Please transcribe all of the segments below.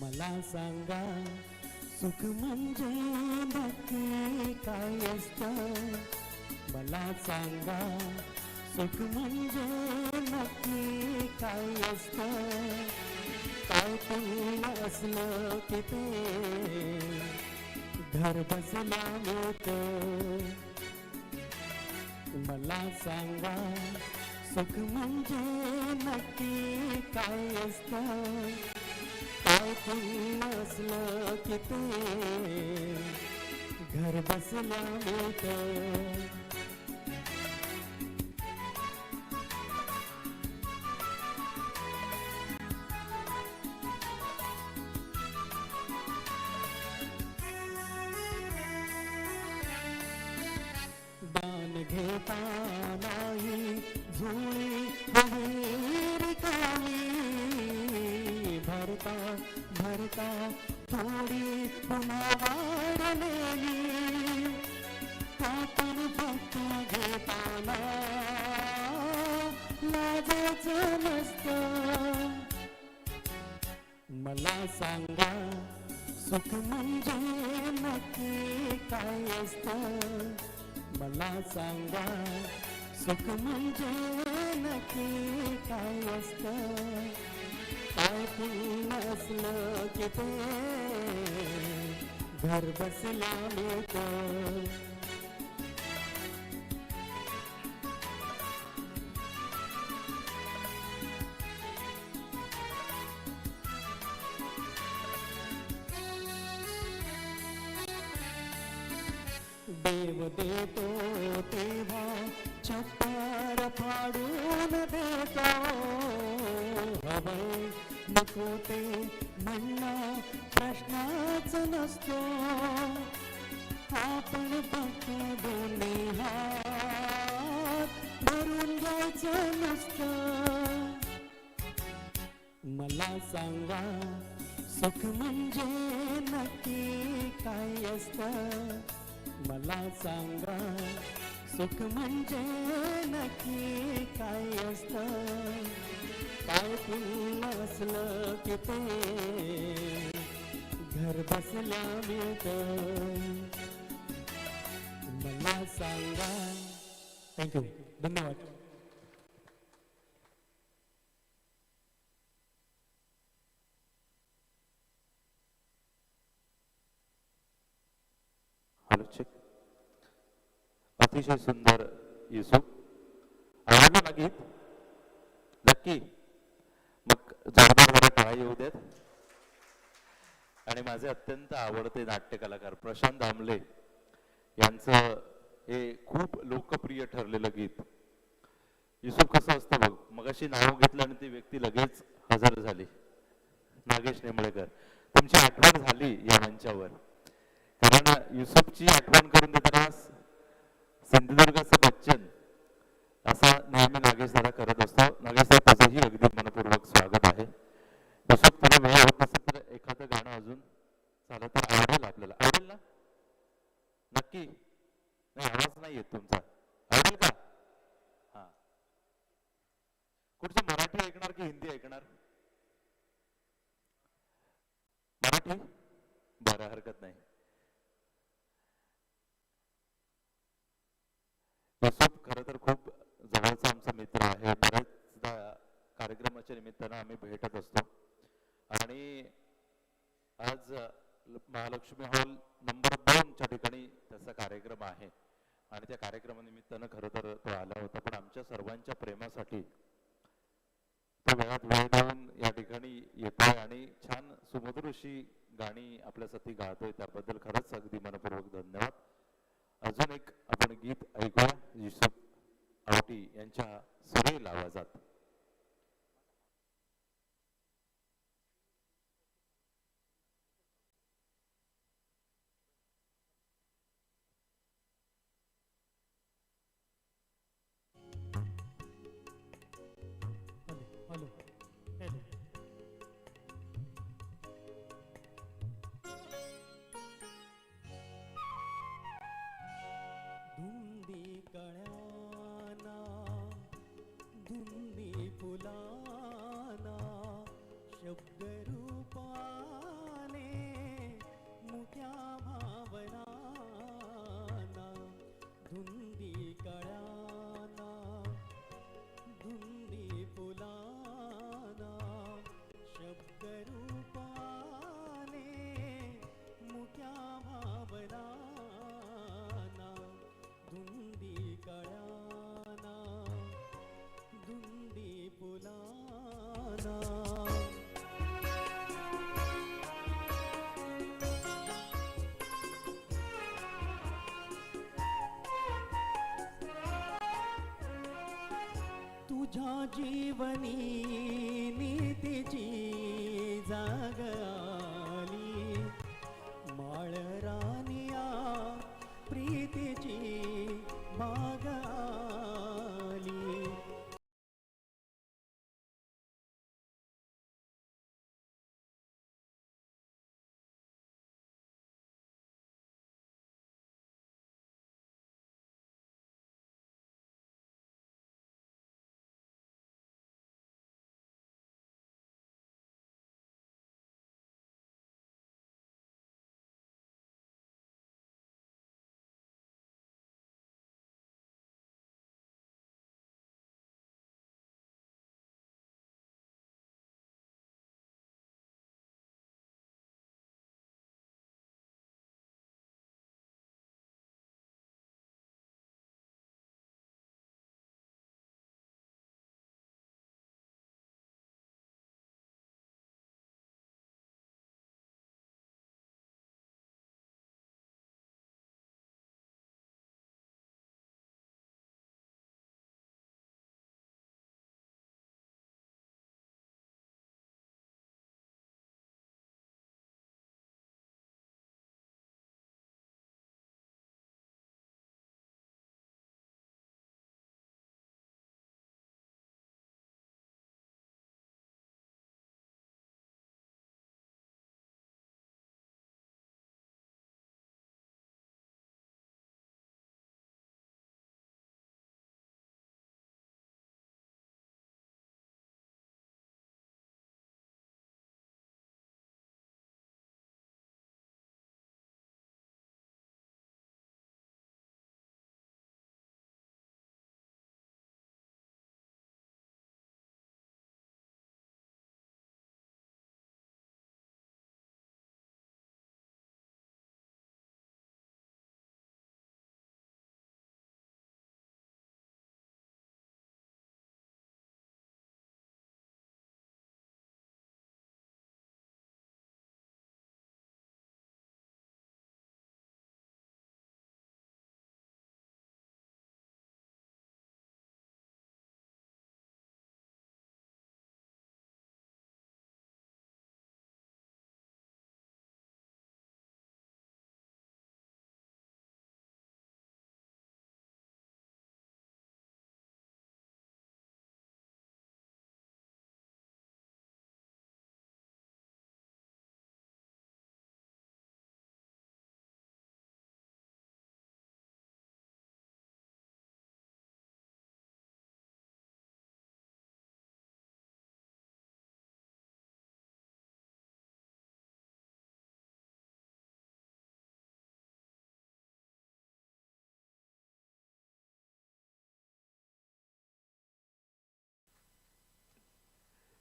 मला सांगा सुख म्हणजे नक्की काय असतं. मला सांगा सुख म्हणजे नक्की काय असतं. काय पुण्य असलं की ते घर बसल्या मिळतं. मला सांगा सुख म्हणजे नक्की काय असतं. काय पुण्य असलं की ते घर बसल्या मिळतं. दान घेतानाही झोळी रिकामी. भरता भरता थोडी पुन्हा वाढलेली. आपण फक्त घेताना लाजायचं नसतं. मला सांगा सुख म्हणजे नक्की काय असतं. मला सांगा सुख म्हणजे नक्की काय असतं. काय पुण्य असलं की ते घर बसल्या मिळतं. देव देतो तेव्हा छप्पर फाडून देतो. हवं नको ते म्हणणं प्रश्नच नसतो. आपण फक्त दोन्ही हात भरून घ्यायचं नसतं. मला सांगा सुख म्हणजे नक्की काय असतं. मला सांगा सुख म्हणजे नक्की काय असतं. काय पुण्य असलं की ते घर बसल्या मिळतं. मला सांगा. थँक्यू, धन्यवाद. अतिशय सुंदर युसुफ. आवडलं ना गीत नक्की. मग जोरदार जरा टाळ्या येऊ देत. आणि माझे अत्यंत आवडते नाट्य कलाकार प्रशांत दामले यांचं हे खूप लोकप्रिय ठरलेलं गीत. युसुफ कसं असतं बघ, मगाशी नाव घेतलं आणि ती व्यक्ती लगेच हजर झाली. नागेश नेमळेकर, तुमची आठवण झाली या मंचावर. कारण युसुफची आठवण करून देताना सिंधुदुर्गाचं बच्चन असा नेहमी नागेश दादा करत असतो. नागेश दादा तुझंही अगदी मनपूर्वक स्वागत आहे. युसुफ तुला वेळ होत नसेल तर एखादं गाणं अजून झालं तर आवडेल आपल्याला. आवडेल ना? नक्की. नाही, आवाज नाही येत तुमचा. आवडेल का? हा. कुठचं मराठी ऐकणार की हिंदी ऐकणार? मराठी? बरं, हरकत नाही. युसुफ खरं तर खूप जवळचा आमचा मित्र आहे. बरेचदा कार्यक्रमाच्या निमित्तानं आम्ही भेटत असतो. आणि आज महालक्ष्मी हॉल नंबर 2 च्या ठिकाणी त्याचा कार्यक्रम आहे. आणि त्या कार्यक्रमानिमित्तानं खरं तर तो आला होता. पण आमच्या सर्वांच्या प्रेमासाठी तो वेळात वेळ देऊन या ठिकाणी येतोय आणि छान सुमधुर अशी गाणी आपल्यासाठी गातोय. त्याबद्दल खरंच अगदी मनपूर्वक धन्यवाद. अजून एक आपण गीत ऐकूया युसुफ आवटी यांच्या सुरेल आवाजात. Hello hello. धुंदी कळ्याना धुंदी फुलाना शब्दरूपाना नीतीची जाग आली, माळ रानिया प्रीतीची बाग आली.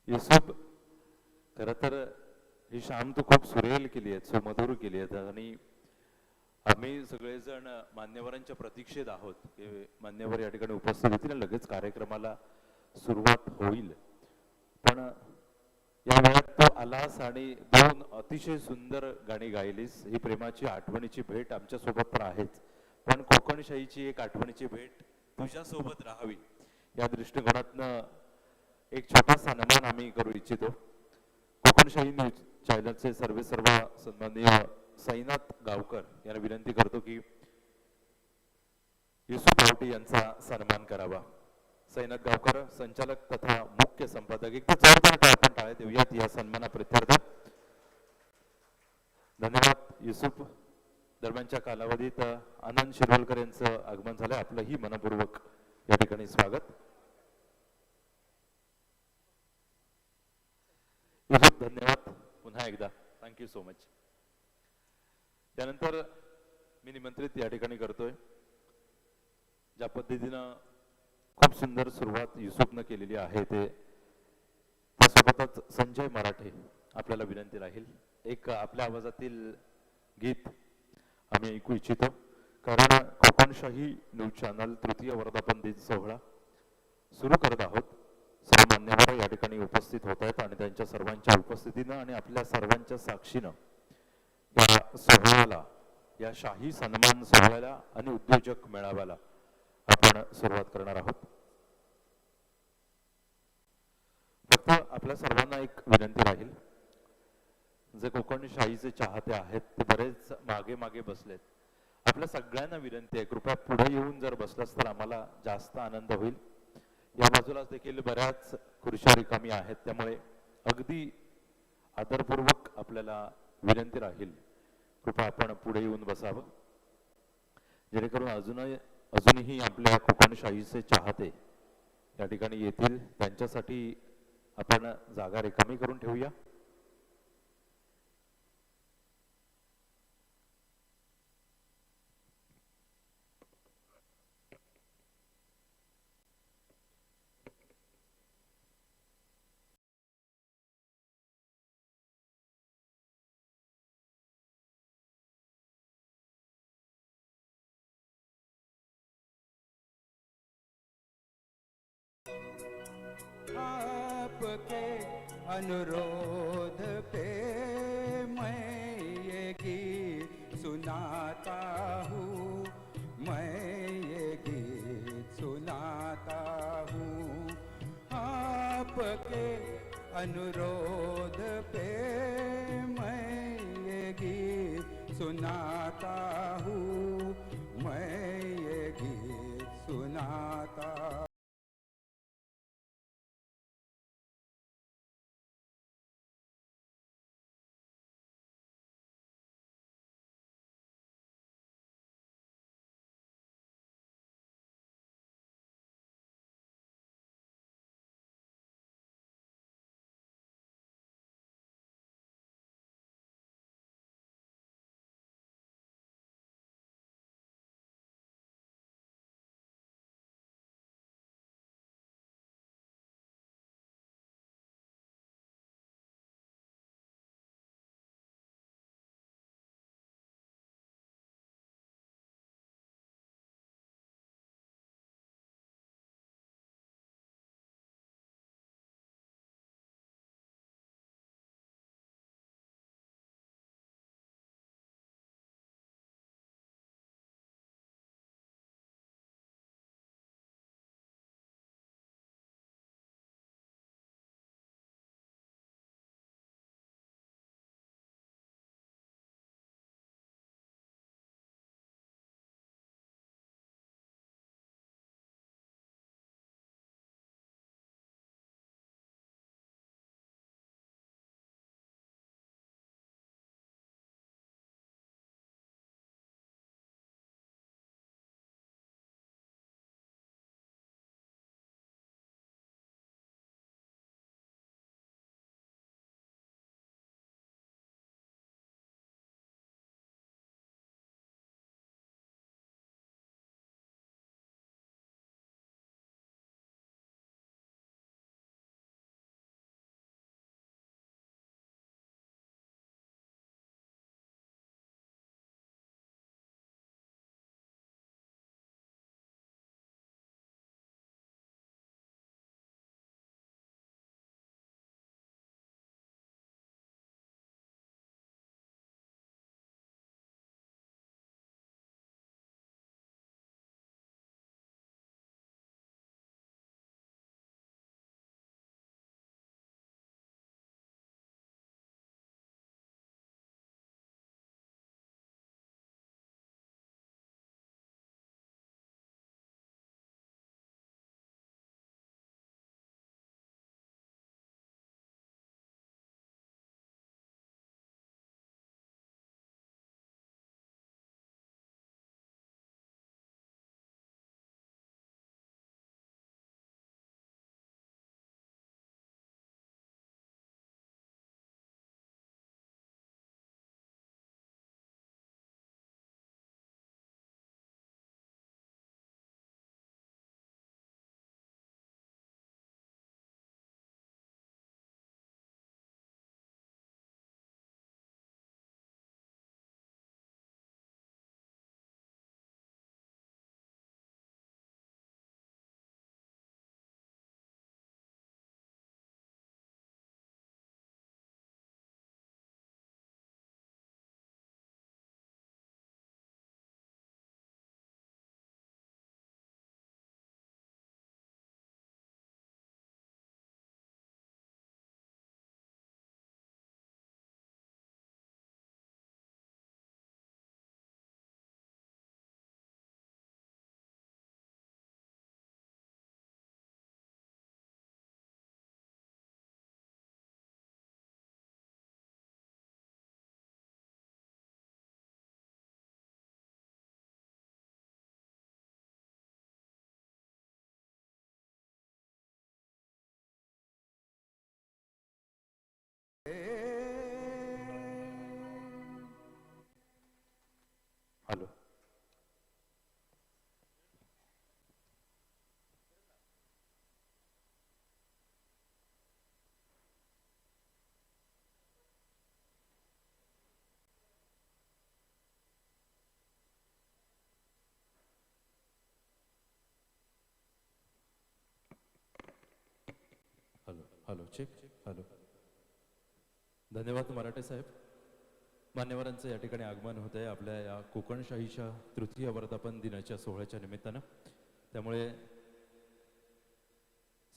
युसुफ, खर तर ही शाम तू खूप सुरेल केली आहे, सुमधुर केली आहे आणि आम्ही सगळेजण मान्यवरांच्या प्रतीक्षेत आहोत की मान्यवर या ठिकाणी उपस्थित होतील आणि लगेच कार्यक्रमाला सुरुवात होईल. पण या वेळात तो आलास आणि दोन अतिशय सुंदर गाणी गायलीस. ही प्रेमाची आठवणीची भेट आमच्या सोबत तर आहेच, पण कोकणशाहीची एक आठवणीची भेट तुझ्या सोबत राहावी या दृष्टिकोनातनं एक छोटा सन्मान आम्ही करू इच्छितो. कोकणशाही न्यूज चॅनलचे सर्व सन्माननीय साईनाथ गावकर यांना विनंती करतो की युसुफ भावटी यांचा सन्मान करावा. साईनाथ गावकर संचालक तथा मुख्य संपादक, एकदा जोरदार आपण टाळ्या देऊयात या सन्मानाप्रित्यर्थ. धन्यवाद युसुफ. दरम्यानच्या कालावधीत आनंद शिरवलकर यांचं आगमन झालं. आपलंही मनपूर्वक या ठिकाणी स्वागत. युसुफ धन्यवाद पुन्हा एकदा, थँक्यू सो मच. त्यानंतर मी निमंत्रित या ठिकाणी करतोय, ज्या पद्धतीनं खूप सुंदर सुरुवात युसुफनं केलेली आहे ते त्यासोबतच संजय मराठे आपल्याला विनंती राहील एक आपल्या आवाजातील गीत आम्ही ऐकू इच्छितो. कारण कोकणशाही न्यूज चॅनल तृतीय वर्धापन दिन सोहळा सुरू करत आहोत. सर्व मान्यवर या ठिकाणी उपस्थित होत आहेत आणि त्यांच्या सर्वांच्या उपस्थितीनं आणि आपल्या सर्वांच्या साक्षीनं या सोहळ्याला, या शाही सन्मान सोहळ्याला आणि उद्योजक मेळाव्याला आपण सुरुवात करणार आहोत. आपल्या सर्वांना एक विनंती राहील, जे कोकण शाहीचे चाहते आहेत ते बरेच मागे मागे बसलेत. आपल्या सगळ्यांना विनंती आहे, कृपया पुढे येऊन जर बसलास तर आम्हाला जास्त आनंद होईल. या बाजूलाच देखील बऱ्याच खुर्च्या रिकामी आहेत, त्यामुळे अगदी आदरपूर्वक आपल्याला विनंती राहील, कृपया आपण पुढे येऊन बसावं, जेणेकरून अजूनही आपल्या कोकणशाहीचे चाहते या ठिकाणी येतील. त्यांच्यासाठी आपण जागा रिकामी करून ठेवूया. आपके अनुरोध पे मैं ये गीत सुनाता हूँ, मैं ये गीत सुनाता हूँ। आपके अनुरोध पे मैं ये गीत सुनाता हूँ, मैं ये गीत सुनाता hello. Hello hello check hello. धन्यवाद मराठे साहेब. मान्यवरांचं या ठिकाणी आगमन होत आहे आपल्या या कोकणशाहीच्या तृतीय वर्धापन दिनाच्या सोहळ्याच्या निमित्तानं. त्यामुळे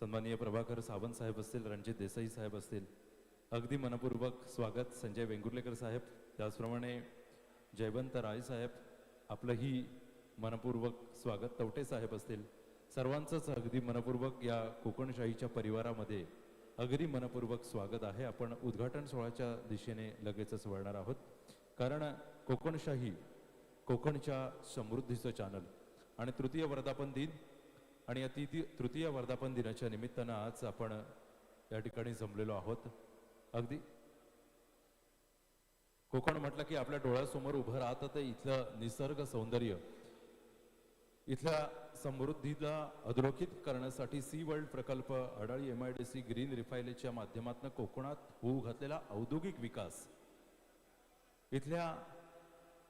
सन्माननीय प्रभाकर सावंत साहेब असतील, रणजित देसाई साहेब असतील, अगदी मनपूर्वक स्वागत संजय वेंगुर्लेकर साहेब, त्याचप्रमाणे जयवंत राय साहेब, आपलंही मनपूर्वक स्वागत तवटे साहेब असतील, सर्वांचंच अगदी मनपूर्वक या कोकणशाहीच्या परिवारामध्ये अगदी मनपूर्वक स्वागत आहे. आपण उद्घाटन सोहळ्याच्या दिशेने लगेचच वळणार आहोत, कारण कोकणशाही कोकणच्या समृद्धीचं चॅनल आणि तृतीय वर्धापन दिन आणि या तृतीय वर्धापन दिनाच्या निमित्तानं आज आपण या ठिकाणी जमलेलो आहोत. अगदी कोकण म्हटलं की आपल्या डोळ्यासमोर उभं राहतं ते इथलं निसर्ग सौंदर्य, इथल्या समृद्धीला अधोरेखित करण्यासाठी सी वर्ल्ड प्रकल्प, अडाळी MIDC, ग्रीन रिफायलेच्या माध्यमातून कोकणात होऊ घातलेला औद्योगिक विकास, इथल्या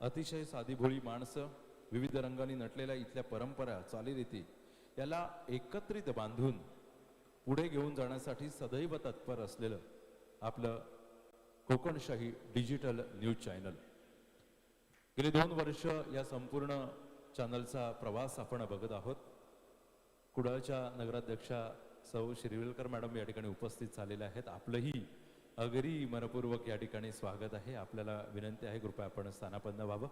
अतिशय साधीभोळी माणसं, विविध रंगांनी नटलेल्या इथल्या परंपरा, चालीरीती याला एकत्रित बांधून पुढे घेऊन जाण्यासाठी सदैव तत्पर असलेलं आपलं कोकणशाही डिजिटल न्यूज चॅनल. गेली 2 वर्ष या संपूर्ण चॅनलचा प्रवास आपण बघत आहोत. कुडाळच्या नगराध्यक्षा सौ शिरविलकर मॅडम या ठिकाणी उपस्थित झालेल्या आहेत. आपलंही अगदी मनपूर्वक या ठिकाणी स्वागत आहे. आपल्याला विनंती आहे कृपया आपण स्थानापन्न व्हावं.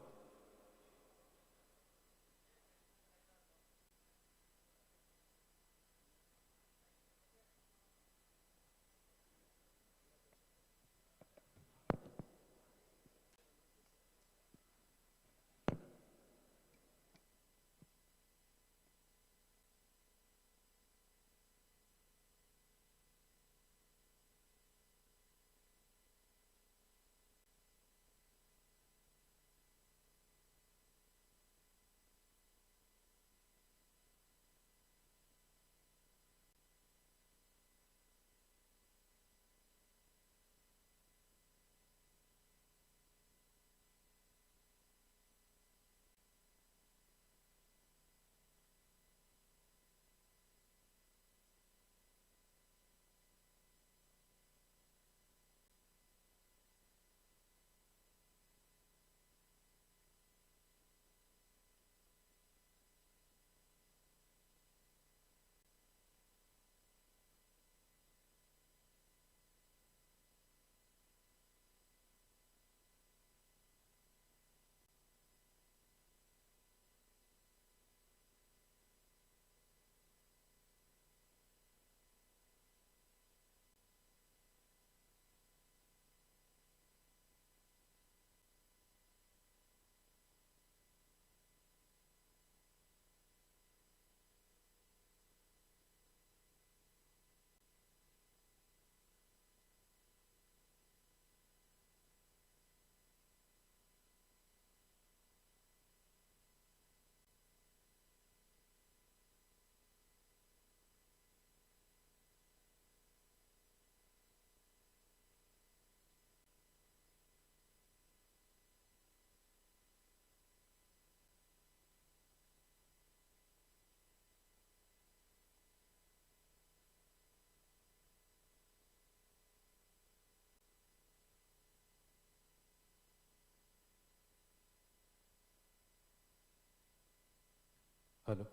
हॅलो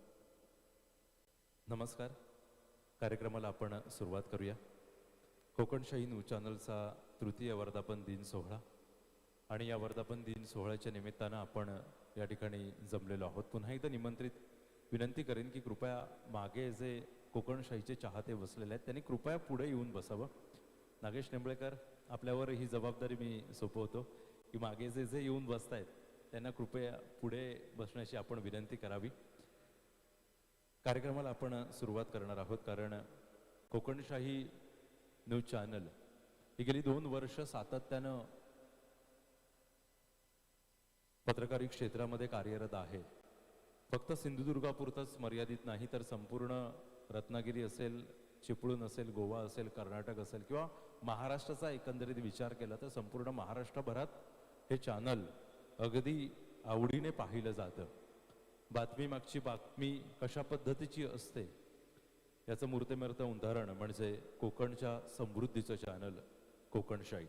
नमस्कार. कार्यक्रमाला आपण सुरुवात करूया. कोकणशाही न्यूज चॅनलचा तृतीय वर्धापन दिन सोहळा आणि या वर्धापन दिन सोहळ्याच्या निमित्तानं आपण या ठिकाणी जमलेलो आहोत. पुन्हा एकदा निमंत्रित विनंती करेन की कृपया मागे जे कोकणशाहीचे चाहते बसलेले आहेत त्यांनी कृपया पुढे येऊन बसावं. नागेश निंबळेकर, आपल्यावर ही जबाबदारी मी सोपवतो की मागे जे येऊन बसतायत त्यांना कृपया पुढे बसण्याची आपण विनंती करावी. कार्यक्रमाला आपण सुरुवात करणार आहोत, कारण कोकणशाही न्यूज चॅनल ही गेली 2 वर्ष सातत्यानं पत्रकारी क्षेत्रामध्ये कार्यरत आहे. फक्त सिंधुदुर्गापुरतंच मर्यादित नाही तर संपूर्ण रत्नागिरी असेल, चिपळूण असेल, गोवा असेल, कर्नाटक असेल किंवा महाराष्ट्राचा एकंदरीत विचार केला तर संपूर्ण महाराष्ट्रभरात हे चॅनल अगदी आवडीने पाहिलं जातं. बातमी मागची बातमी कशा पद्धतीची असते याचं मूर्तिमंत उदाहरण म्हणजे कोकणच्या समृद्धीचं चॅनल कोकणशाही.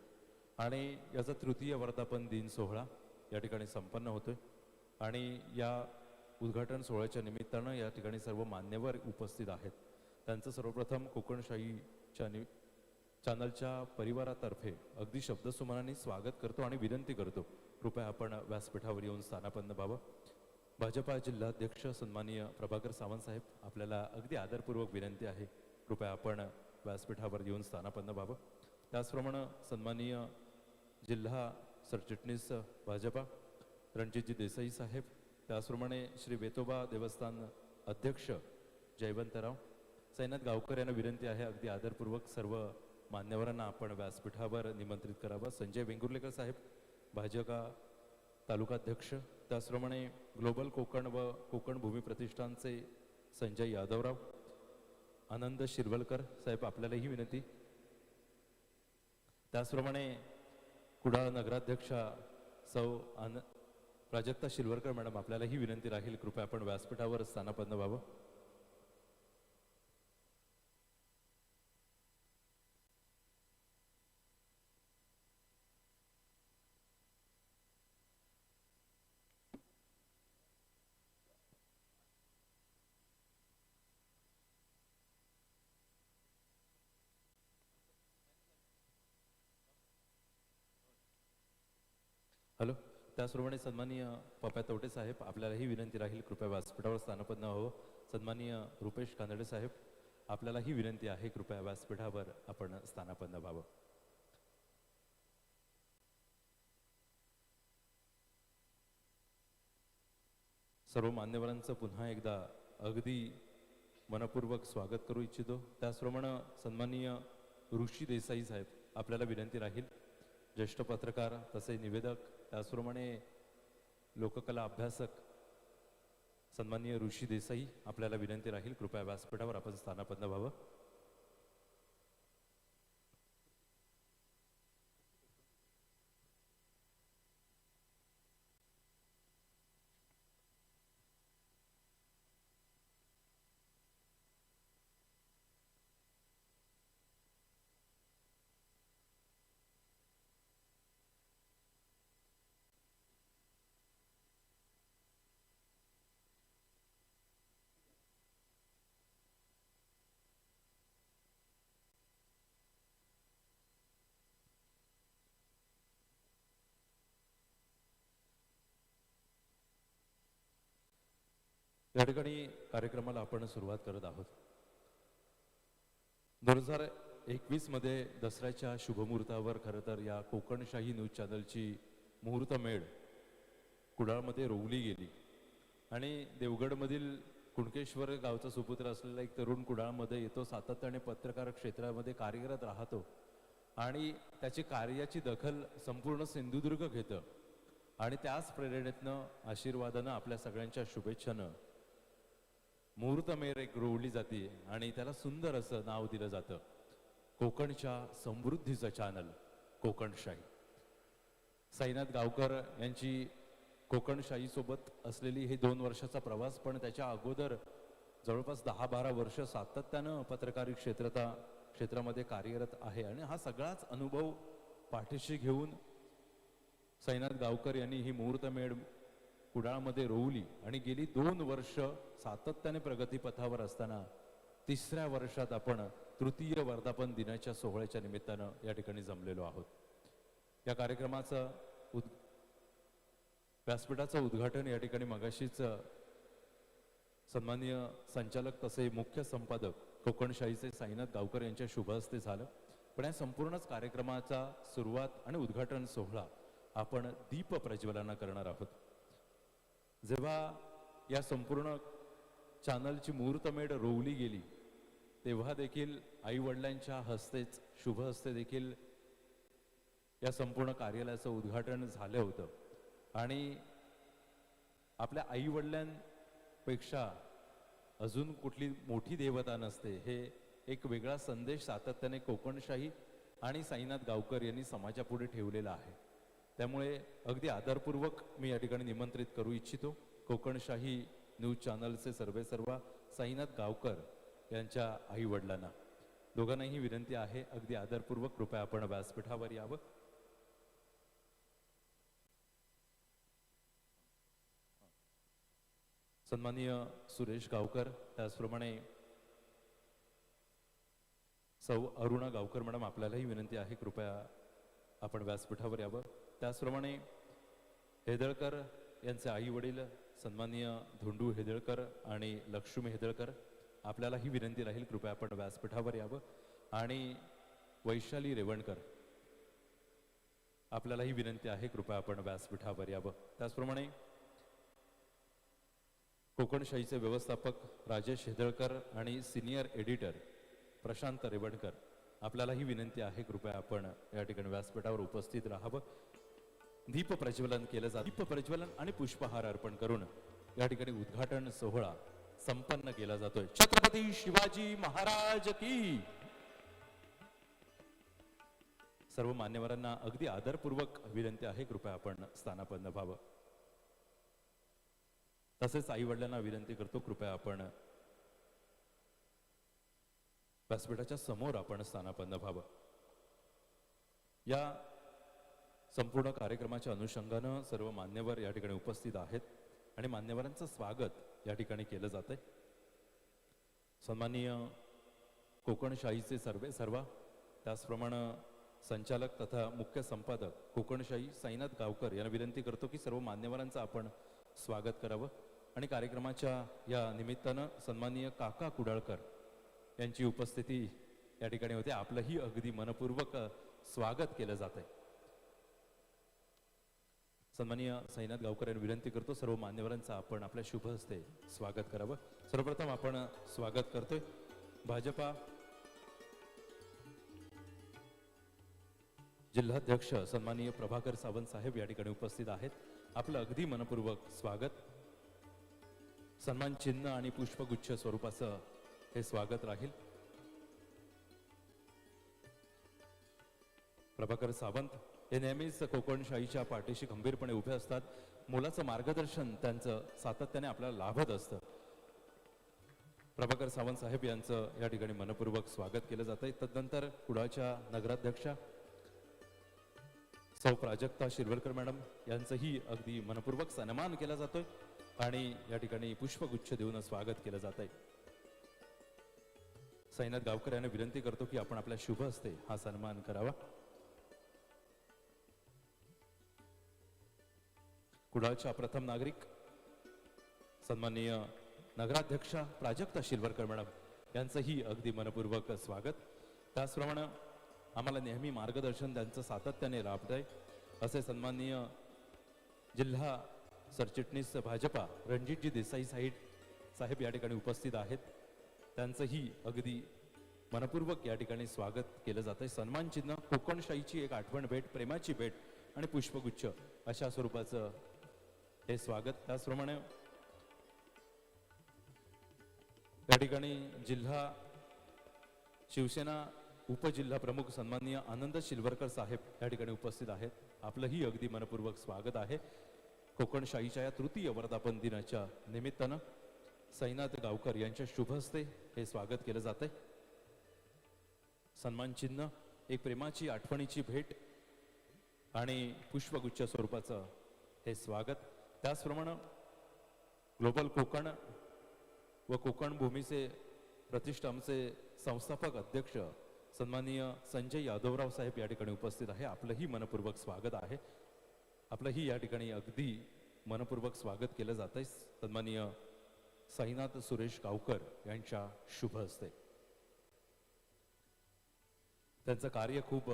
आणि याचा तृतीय वर्धापन दिन सोहळा या ठिकाणी संपन्न होतोय आणि या उद्घाटन सोहळ्याच्या निमित्तानं या ठिकाणी सर्व मान्यवर उपस्थित आहेत. त्यांचं सर्वप्रथम कोकणशाहीच्या चॅनलच्या परिवारातर्फे अगदी शब्दसुमनांनी स्वागत करतो आणि विनंती करतो कृपया आपण व्यासपीठावर येऊन स्थानापन्न व्हावं. भाजपा जिल्हाध्यक्ष सन्माननीय प्रभाकर सावंत साहेब, आपल्याला अगदी आदरपूर्वक विनंती आहे कृपया आपण व्यासपीठावर येऊन स्थानापन्न व्हावं. त्याचप्रमाणे सन्माननीय जिल्हा सरचिटणीस भाजपा रणजितजी देसाई साहेब, त्याचप्रमाणे श्री वेतोबा देवस्थान अध्यक्ष जयवंतराव साईनाथ गावकर यांना विनंती आहे अगदी आदरपूर्वक सर्व मान्यवरांना आपण व्यासपीठावर निमंत्रित करावं. संजय वेंगुर्लेकर साहेब भाजपा तालुकाध्यक्ष, त्याचप्रमाणे ग्लोबल कोकण व कोकण भूमी प्रतिष्ठानचे संजय यादवराव, आनंद शिरवलकर साहेब आपल्यालाही विनंती. त्याचप्रमाणे कुडाळ नगराध्यक्षा सौ प्राजक्ता शिरवलकर मॅडम, आपल्यालाही विनंती राहील कृपया आपण व्यासपीठावर स्थानापन्न व्हावं. हॅलो, त्याचप्रमाणे सन्माननीय पप्या तवटे साहेब, आपल्यालाही विनंती राहील कृपया व्यासपीठावर स्थानापन्न व्हावं. सन्माननीय रुपेश कानडे साहेब, आपल्यालाही विनंती आहे कृपया व्यासपीठावर आपण स्थानापन्न व्हावं. सर्व मान्यवरांचं पुन्हा एकदा अगदी मनपूर्वक स्वागत करू इच्छितो. त्याचप्रमाणे सन्माननीय ऋषी देसाई साहेब, आपल्याला विनंती राहील, ज्येष्ठ पत्रकार तसे निवेदक, त्याचप्रमाणे लोककला अभ्यासक सन्माननीय ऋषी देसाई, आपल्याला विनंती राहील कृपया व्यासपीठावर आपण स्थानापन्न व्हावं. या ठिकाणी कार्यक्रमाला आपण सुरुवात करत आहोत. 2021 मध्ये दसऱ्याच्या शुभमुहूर्तावर खरं तर या कोकणशाही न्यूज चॅनलची मुहूर्तमेढ कुडाळमध्ये रोवली गेली आणि देवगडमधील कुणकेश्वर गावचा सुपुत्र असलेला एक तरुण कुडाळमध्ये येतो, सातत्याने पत्रकार क्षेत्रामध्ये कार्यरत राहतो आणि त्याची कार्याची दखल संपूर्ण सिंधुदुर्ग घेतं आणि त्याच प्रेरणेतनं आशीर्वादानं आपल्या सगळ्यांच्या शुभेच्छानं मुहूर्तमेढ एक रोवली जाते आणि त्याला सुंदर असं नाव दिलं जातं कोकणच्या समृद्धीचं चॅनल कोकणशाही. साईनाथ गावकर यांची कोकणशाही सोबत असलेली हे 2 वर्षाचा प्रवास, पण त्याच्या अगोदर जवळपास 10-12 वर्ष सातत्यानं पत्रकारी क्षेत्रामध्ये कार्यरत आहे आणि हा सगळाच अनुभव पाठीशी घेऊन साईनाथ गावकर यांनी ही मुहूर्तमेढ कुडाळमध्ये रोवली आणि गेली 2 वर्ष सातत्याने प्रगतीपथावर असताना 3ऱ्या वर्षात आपण तृतीय वर्धापन दिनाच्या सोहळ्याच्या निमित्तानं या ठिकाणी जमलेलो आहोत. या कार्यक्रमाचं व्यासपीठाचं उद्घाटन या ठिकाणी मगाशीच सन्माननीय संचालक तसे मुख्य संपादक कोकणशाहीचे साईनाथ गावकर यांच्या शुभ हस्ते झालं. पण या संपूर्णच कार्यक्रमाचा सुरुवात आणि उद्घाटन सोहळा आपण दीप प्रज्वलना करणार आहोत. जेव्हा या संपूर्ण चॅनलची मुहूर्तमेढ रोवली गेली तेव्हा देखील आई वडिलांच्या हस्तेच शुभ हस्ते देखील या संपूर्ण कार्यालयाचं उद्घाटन झालं होतं आणि आपल्या आई वडिलांपेक्षा अजून कुठली मोठी देवता नसते, हे एक वेगळा संदेश सातत्याने कोकणशाही आणि साईनाथ गावकर यांनी समाजापुढे ठेवलेला आहे. त्यामुळे अगदी आदरपूर्वक मी या ठिकाणी निमंत्रित करू इच्छितो कोकणशाही न्यूज चॅनलचे सर्वेसर्वा साईनाथ गावकर यांच्या आई वडिलांना. दोघांनाही विनंती आहे, अगदी आदरपूर्वक कृपया आपण व्यासपीठावर यावं. सन्माननीय सुरेश गावकर, त्याचप्रमाणे सौ अरुणा गावकर मॅडम, आपल्यालाही विनंती आहे कृपया आपण व्यासपीठावर यावं. त्याचप्रमाणे हेदळकर यांचे आई वडील सन्माननीय धोंडू हेदळकर आणि लक्ष्मी हेदळकर, आपल्यालाही विनंती राहील कृपया आपण व्यासपीठावर यावं. आणि वैशाली रेवणकर, आपल्यालाही विनंती आहे कृपया आपण व्यासपीठावर यावं. त्याचप्रमाणे कोकणशाहीचे व्यवस्थापक राजेश हेदळकर आणि सिनियर एडिटर प्रशांत रेवणकर, आपल्यालाही विनंती आहे कृपया आपण या ठिकाणी व्यासपीठावर उपस्थित राहावं. दीप प्रज्वलन केलं जातं. दीप प्रज्वलन आणि पुष्पहार अर्पण करून या ठिकाणी उद्घाटन सोहळा संपन्न केला जातोय. छत्रपती शिवाजी महाराज की. सर्व मान्यवरांना अगदी आदरपूर्वक विनंती आहे कृपया आपण स्थानापन्न व्हावं. तसेच आई वडिलांना विनंती करतो कृपया आपण व्यासपीठाच्या समोर आपण स्थानापन्न व्हावं. या संपूर्ण कार्यक्रमाच्या अनुषंगानं सर्व मान्यवर या ठिकाणी उपस्थित आहेत आणि मान्यवरांचं स्वागत या ठिकाणी केलं जातंय. सन्माननीय कोकणशाहीचे सर्वेसर्वा, त्याचप्रमाणे संचालक तथा मुख्य संपादक कोकणशाही साईनाथ गावकर यांना विनंती करतो की सर्व मान्यवरांचं आपण स्वागत करावं. आणि कार्यक्रमाच्या या निमित्तानं सन्माननीय काका कुडाळकर यांची उपस्थिती या ठिकाणी होते. आपलंही अगदी मनपूर्वक स्वागत केलं जात आहे. सन्माननीय साईनाथ गावकर यांनी विनंती करतो सर्व मान्यवरांचं आपण आपल्या शुभ हस्ते स्वागत करावं. सर्वप्रथम आपण स्वागत करतोय भाजपा जिल्हाध्यक्ष सन्माननीय प्रभाकर सावंत साहेब या ठिकाणी उपस्थित आहेत. आपलं अगदी मनपूर्वक स्वागत. सन्मान चिन्ह आणि पुष्पगुच्छ स्वरूपाचं हे स्वागत राहील. प्रभाकर सावंत हे नेहमीच कोकणशाहीच्या पाठीशी खंबीरपणे उभे असतात. मुलाचं मार्गदर्शन त्यांचं सातत्याने आपल्याला लाभत असतं. प्रभाकर सावंत साहेब यांचं या ठिकाणी मनपूर्वक स्वागत केलं जात आहे. तदनंतर कुडाळच्या नगराध्यक्षा सौ प्राजक्ता शिरवलकर मॅडम यांचंही अगदी मनपूर्वक सन्मान केला जातोय आणि या ठिकाणी पुष्पगुच्छ देऊन स्वागत केलं जात आहे. साईनाथ गावकर यांना विनंती करतो की आपण आपल्या शुभ हस्ते हा सन्मान करावा. कुडाळच्या प्रथम नागरिक सन्माननीय नगराध्यक्षा प्राजक्ता शिरवलकर मॅडम यांचंही अगदी मनपूर्वक स्वागत. त्याचप्रमाणे आम्हाला नेहमी मार्गदर्शन त्यांचं सातत्याने लाभत आहे असे सन्माननीय जिल्हा सरचिटणीस भाजपा रणजितजी देसाई साहेब या ठिकाणी उपस्थित आहेत. त्यांचंही अगदी मनपूर्वक या ठिकाणी स्वागत केलं जात आहे. सन्मान चिन्ह, कोकणशाहीची एक आठवण भेट, प्रेमाची भेट आणि पुष्पगुच्छ अशा स्वरूपाचं हे स्वागत. त्याचप्रमाणे या ठिकाणी जिल्हा शिवसेना उपजिल्हा प्रमुख सन्माननीय आनंद शिलवरकर साहेब या ठिकाणी उपस्थित आहेत. आपलंही अगदी मनपूर्वक स्वागत आहे. कोकणशाहीच्या या तृतीय वर्धापन दिनाच्या निमित्तानं साईनाथ गावकर यांच्या शुभ हस्ते हे स्वागत केलं जात आहे. सन्मान चिन्ह, एक प्रेमाची आठवणीची भेट आणि पुष्पगुच्छ स्वरूपाचं हे स्वागत. त्याचप्रमाणे ग्लोबल कोकण व कोकण भूमीचे प्रतिष्ठानचे संस्थापक अध्यक्ष सन्माननीय संजय यादवराव साहेब या ठिकाणी उपस्थित आहे. आपलंही मनपूर्वक स्वागत आहे. आपलंही या ठिकाणी अगदी मनपूर्वक स्वागत केलं जात आहे सन्माननीय साईनाथ सुरेश गावकर यांच्या शुभ हस्ते. त्यांचं कार्य खूप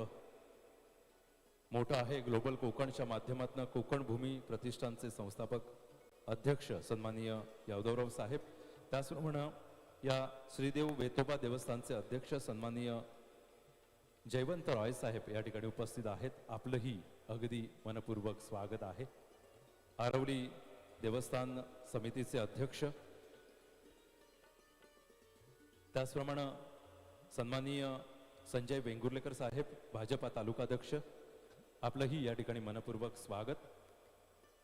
मोठं आहे. ग्लोबल कोकणच्या माध्यमातून कोकण भूमी प्रतिष्ठानचे संस्थापक अध्यक्ष सन्माननीय यादवराव साहेब, त्याचप्रमाणे या श्रीदेव वेतोबा देवस्थानचे अध्यक्ष सन्माननीय जयवंत रॉय साहेब या ठिकाणी उपस्थित आहेत. आपलंही अगदी मनपूर्वक स्वागत आहे. आरवली देवस्थान समितीचे अध्यक्ष, त्याचप्रमाणे सन्माननीय संजय वेंगुर्लेकर साहेब, भाजपा तालुकाध्यक्ष, आपलंही या ठिकाणी मनपूर्वक स्वागत.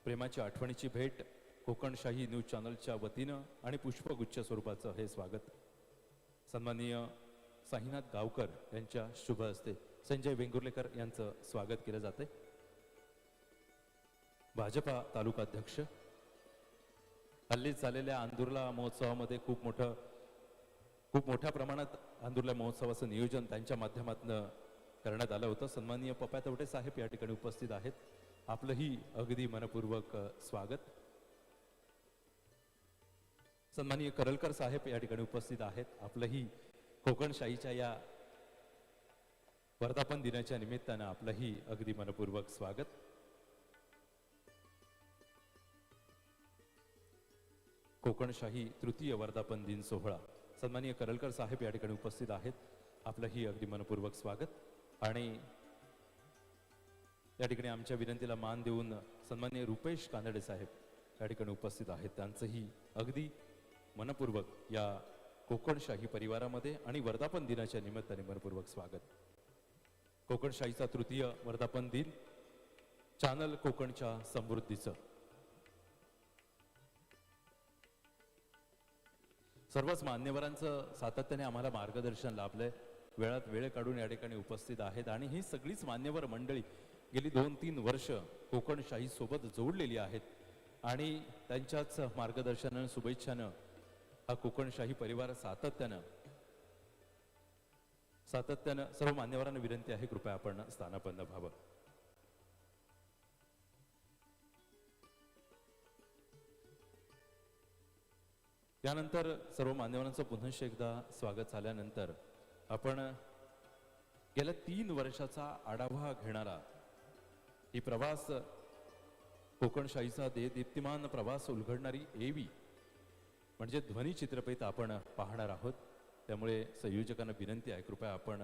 प्रेमाची आठवणीची भेट कोकणशाही न्यूज चॅनलच्या वतीनं आणि पुष्पगुच्छ स्वरूपाचं हे स्वागत सन्माननीय साईनाथ गावकर यांच्या शुभ हस्ते संजय वेंगुर्लेकर यांचं स्वागत केलं जाते. भाजपा तालुकाध्यक्ष, हल्ली झालेल्या आंदुर्ला महोत्सवामध्ये खूप मोठ्या प्रमाणात आंदुर्ला महोत्सवाचं नियोजन त्यांच्या माध्यमातून करण्यात आलं होतं. सन्माननीय पप्या तवटे साहेब या ठिकाणी उपस्थित आहेत. आपलंही अगदी मनपूर्वक स्वागत. सन्माननीय करलकर साहेब या ठिकाणी उपस्थित आहेत. आपलंही कोकणशाहीच्या या वर्धापन दिनाच्या निमित्तानं आपलंही अगदी मनपूर्वक स्वागत. कोकणशाही तृतीय वर्धापन दिन सोहळा, सन्माननीय करलकर साहेब या ठिकाणी उपस्थित आहेत. आपलंही अगदी मनपूर्वक स्वागत. आणि या ठिकाणी आमच्या विनंतीला मान देऊन सन्माननीय रुपेश कानडे साहेब या ठिकाणी उपस्थित आहेत. त्यांचंही अगदी मनपूर्वक या कोकणशाही परिवारामध्ये आणि वर्धापन दिनाच्या निमित्ताने मनपूर्वक स्वागत. कोकणशाहीचा तृतीय वर्धापन दिन, चॅनल कोकणच्या समृद्धीचं. सर्वच मान्यवरांचं सातत्याने आम्हाला मार्गदर्शन लाभलंय. वेळात वेळ काढून या ठिकाणी उपस्थित आहेत आणि ही सगळीच मान्यवर मंडळी गेली 2-3 वर्ष कोकणशाही सोबत जोडलेली आहेत आणि त्यांच्याच मार्गदर्शनानं शुभेच्छानं हा कोकणशाही परिवार सातत्यानं सर्व मान्यवरांना विनंती आहे, कृपया आपण स्थानापन्न व्हावं. यानंतर सर्व मान्यवरांचं पुनश्च एकदा स्वागत झाल्यानंतर आपण गेल्या 3 वर्षाचा आढावा घेणारा ही प्रवास, कोकणशाहीचा देदीप्यमान प्रवास उलगडणारी एवी म्हणजे ध्वनी चित्रफित आपण पाहणार आहोत. त्यामुळे संयोजकांना विनंती आहे, कृपया आपण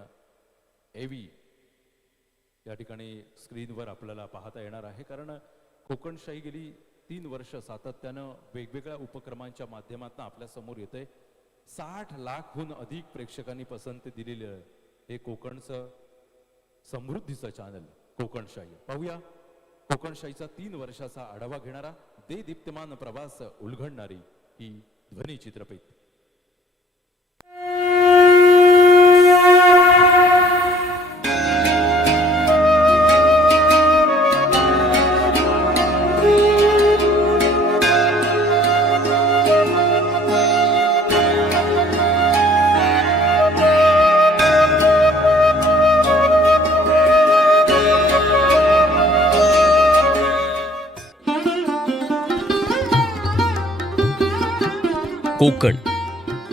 एवी या ठिकाणी स्क्रीनवर आपल्याला पाहता येणार आहे. कारण कोकणशाही गेली 3 वर्ष सातत्यानं वेगवेगळ्या उपक्रमांच्या माध्यमातून आपल्या समोर येते. 60 लाखहून अधिक प्रेक्षकांनी पसंती दिलेलं हे कोकणचं समृद्धीचं चॅनल कोकणशाही. पाहूया कोकणशाहीचा 3 वर्षाचा आढावा घेणारा देदीप्यमान प्रवास उलगडणारी ही ध्वनी चित्रफित.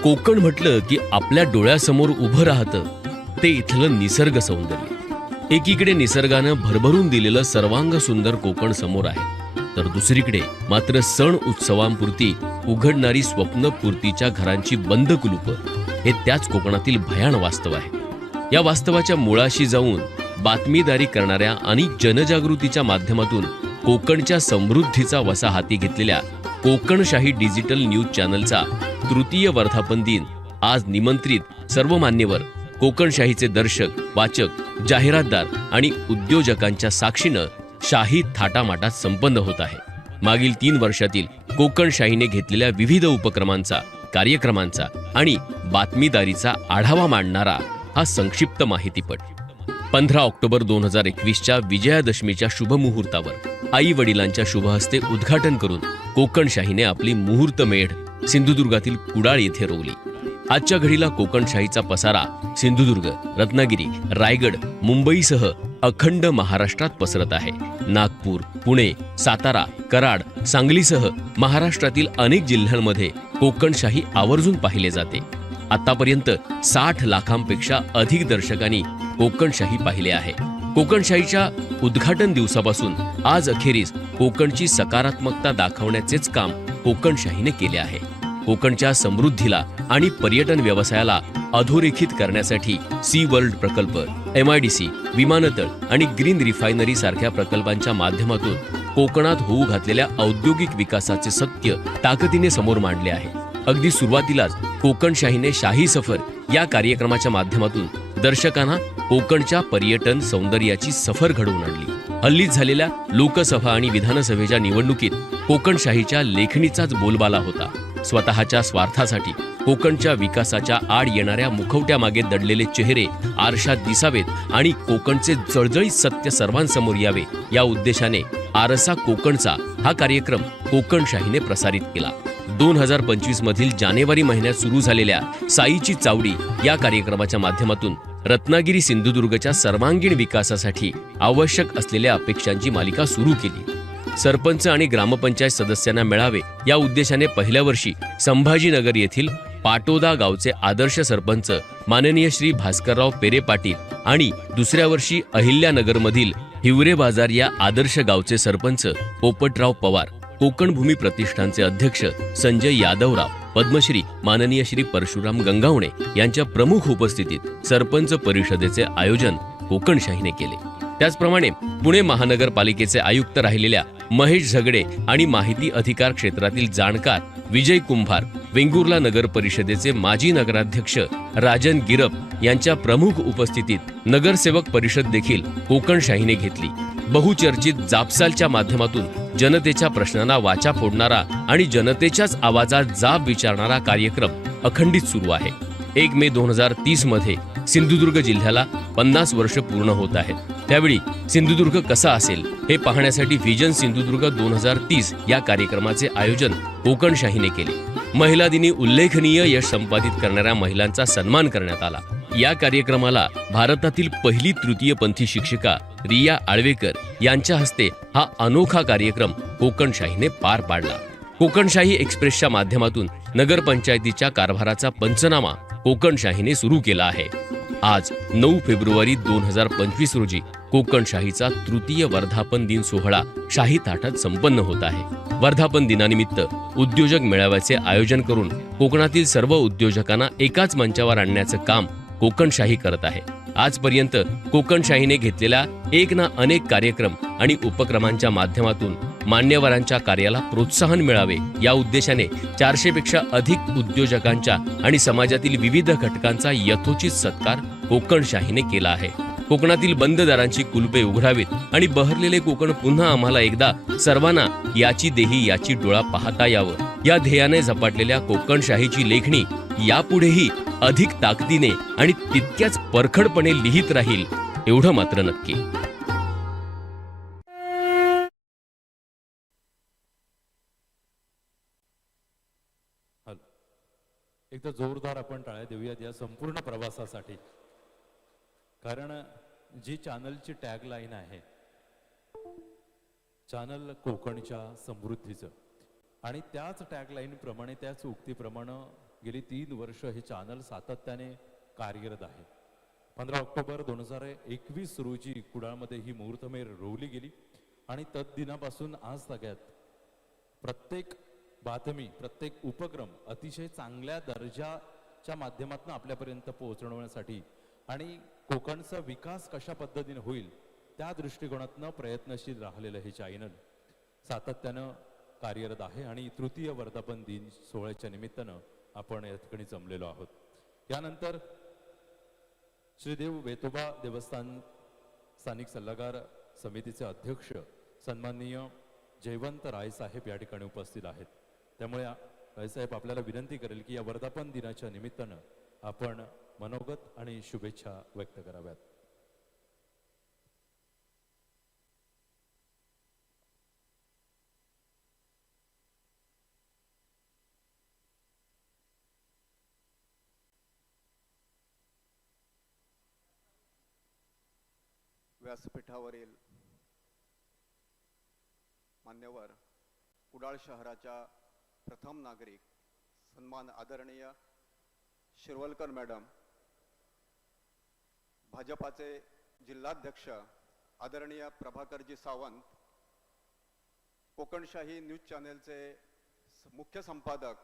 कोकण म्हटलं की आपल्या डोळ्यासमोर उभं राहतं ते इथलं निसर्ग सौंदर्य. एकीकडे निसर्गानं भरभरून दिलेलं सर्वांग सुंदर कोकण समोर आहे, तर दुसरीकडे मात्र सण उत्सवांपुरती उघडणारी स्वप्नपूर्तीच्या घरांची बंद कुलूपं हे त्याच कोकणातील भयान वास्तव आहे. या वास्तवाच्या मुळाशी जाऊन बातमीदारी करणाऱ्या आणि जनजागृतीच्या माध्यमातून कोकणच्या समृद्धीचा वसा हाती घेतलेल्या कोकणशाही डिजिटल न्यूज चॅनलचा तृतीय वर्धापन दिन आज निमंत्रित सर्व मान्यवर, कोकणशाहीचे दर्शक, वाचक, जाहिरातदार आणि उद्योजकांच्या साक्षीनं शाही थाटामाटात संपन्न होत आहे. मागील 3 वर्षातील कोकणशाहीने घेतलेल्या विविध उपक्रमांचा, कार्यक्रमांचा आणि बातमीदारीचा आढावा मांडणारा हा संक्षिप्त माहितीपट. 15 ऑक्टोबर 2021च्या विजयादशमीच्या शुभमुहूर्तावर आई वडिलांच्या शुभहस्ते उद्घाटन करून कोकणशाहीने आपली मुहूर्त मेढ सिंधुदुर्गातील कुडाळ येथे रोवली. आजच्या घडीला कोकणशाहीचा पसारा सिंधुदुर्ग, रत्नागिरी, रायगड, मुंबईसह अखंड महाराष्ट्रात पसरत आहे. नागपूर, पुणे, सातारा, कराड, सांगलीसह महाराष्ट्रातील अनेक जिल्ह्यांमध्ये कोकणशाही आवर्जून पाहिले जाते. आतापर्यंत 60 लाखांपेक्षा अधिक दर्शकांनी कोकणशाही पाहिले आहे. कोकणशाहीच्या उद्घाटन दिवसापासून आज अखेरीस कोकणची सकारात्मकता दाखवण्याचेच काम कोकणशाहीने केले आहे. कोकणच्या समृद्धीला आणि पर्यटन व्यवसायाला अधोरेखित करण्यासाठी सी वर्ल्ड प्रकल्प, MIDC, विमानतळ आणि ग्रीन रिफायनरी सारख्या प्रकल्पांच्या माध्यमातून कोकणात होऊ घातलेल्या औद्योगिक विकासाचे सत्य ताकदीने समोर मांडले आहे. अगदी सुरुवातीलाच कोकणशाहीने शाही सफर या कार्यक्रमाच्या माध्यमातून दर्शकांना कोकणच्या पर्यटन सौंदर्याची सफर घडवून आणली. हल्लीच झालेल्या लोकसभा आणि विधानसभेच्या निवडणुकीत कोकणशाहीच्या लेखणीचाच बोलबाला होता. स्वतःच्या स्वार्थासाठी कोकणच्या विकासाच्या आड येणाऱ्या मुखवट्यामागे दडलेले चेहरे आरशात दिसावेत आणि कोकणचे जळजळीत सत्य सर्वांसमोर यावे या उद्देशाने आरसा कोकणचा हा कार्यक्रम कोकणशाहीने प्रसारित केला. 2025 मधील जानेवारी महिन्यात सुरू झालेल्या साईची चावडी या कार्यक्रमाच्या माध्यमातून रत्नागिरी सिंधुदुर्गच्या सर्वांगीण विकासासाठी आवश्यक असलेल्या अपेक्षांची मालिका सुरू केली. सरपंच आणि ग्रामपंचायत सदस्यांना मिळावे या उद्देशाने पहिल्या वर्षी संभाजीनगर येथील पाटोदा गावचे आदर्श सरपंच माननीय श्री भास्करराव पेरे पाटील आणि दुसऱ्या वर्षी अहिल्यानगरमधील हिवरे बाजार या आदर्श गावचे सरपंच पोपटराव पवार, कोकण भूमी प्रतिष्ठानचे अध्यक्ष संजय यादवराव, पद्मश्री माननीय श्री परशुराम गंगावणे यांच्या प्रमुख उपस्थितीत सरपंच परिषदेचे आयोजन कोकणशाहीने केले. त्याचप्रमाणे पुणे महानगरपालिकेचे आयुक्त राहिलेल्या महेश झगडे आणि माहिती अधिकार क्षेत्रातील जाणकार विजय कुंभार, वेंगुर्ला नगर परिषदेचे माजी नगराध्यक्ष राजन गिरप यांच्या प्रमुख उपस्थितीत नगरसेवक परिषद देखील कोकणशाहीने घेतली. बहुचर्चित जापसालच्या माध्यमातून जनतेच्या प्रश्नांना वाचा फोडणारा आणि जनतेच्याच आवाजात जाब विचारणारा कार्यक्रम अखंडित सुरू आहे. 1 मे 2030 मध्ये सिंधुदुर्ग जिल्ह्याला 50 वर्ष पूर्ण होत आहेत. त्यावेळी सिंधुदुर्ग कसा असेल हे पाहण्यासाठी व्हिजन सिंधुदुर्ग 2030 या कार्यक्रमाचे आयोजन कोकणशाहीने केले. महिला दिनी उल्लेखनीय यश संपादित करणाऱ्या महिलांचा सन्मान करण्यात आला. या कार्यक्रमाला भारतातील पहिली तृतीयपंथी शिक्षिका रिया आळवेकर यांच्या हस्ते हा अनोखा कार्यक्रम कोकणशाहीने पार पाडला. कोकणशाही एक्सप्रेसच्या माध्यमातून नगरपंचायतीच्या कारभाराचा पंचनामा कोकणशाहीने सुरू केला आहे. आज 9 फेब्रुवारी 2025 रोजी कोकणशाहीचा तृतीय वर्धापन दिन सोहळा शाही थाटात संपन्न होत आहे. वर्धापन दिनानिमित्त उद्योजक मेळाव्याचे आयोजन करून कोकणातील सर्व उद्योजकांना एकाच मंचावर आणण्याचं काम कोकणशाही करत आहे. आजपर्यंत कोकणशाहीने घेतलेल्या एक ना अनेक कार्यक्रम आणि उपक्रमांच्या माध्यमातून मान्यवरांच्या कार्याला प्रोत्साहन मिळावे या उद्देशाने 400 पेक्षा अधिक उद्योजकांच्या आणि समाजातील विविध घटकांचा यथोचित सत्कार कोकणशाहीने केला आहे. कोकणातील बंद दारांची कुलपे उघडावीत आणि बहरलेले कोकण पुन्हा आम्हाला एकदा सर्वांना याची देही याची डोळा पाहता यावं या ध्येयाने झपाटलेल्या कोकणशाहीची लेखणी यापुढेही अधिक ताकदीने आणि तितक्याच परखडपणे लिहित राहील एवढं मात्र नक्की. एकदा जोरदार आपण टाळ्या देऊयात या संपूर्ण प्रवासासाठी. कारण जी चॅनलची टॅगलाईन आहे, चॅनल कोकणच्या समृद्धीचं, आणि त्याच टॅगलाईन प्रमाणे त्याच उक्तीप्रमाणे गेली 3 वर्ष हे चॅनल सातत्याने कार्यरत आहे. 15 ऑक्टोबर 2021 रोजी कुडाळमध्ये ही मुहूर्तमेढ रोवली गेली आणि तत्दिनापासून आज ताग्यात प्रत्येक बातमी, प्रत्येक उपक्रम अतिशय चांगल्या दर्जाच्या माध्यमातून आपल्यापर्यंत पोहोचवण्यासाठी आणि कोकणचा विकास कशा पद्धतीने होईल त्या दृष्टिकोनातून प्रयत्नशील राहिलेलं हे चॅनल सातत्यानं कार्यरत आहे. आणि तृतीय वर्धापन दिन सोहळ्याच्या निमित्तानं आपण या ठिकाणी जमलेलो आहोत. यानंतर श्रीदेव वेतोबा देवस्थान स्थानिक सल्लागार समितीचे अध्यक्ष सन्माननीय जयवंत रायसाहेब या ठिकाणी उपस्थित आहेत. त्यामुळे रायसाहेब आपल्याला विनंती करेल की या वर्धापन दिनाच्या निमित्तानं आपण मनोगत आणि शुभेच्छा व्यक्त कराव्यात. व्यासपीठावरील मान्यवर, कुडाळ शहराच्या प्रथम नागरिक सन्मान आदरणीय शिरवलकर मॅडम, भाजपाचे जिल्हाध्यक्ष आदरणीय प्रभाकरजी सावंत, कोकणशाही न्यूज चॅनलचे मुख्य संपादक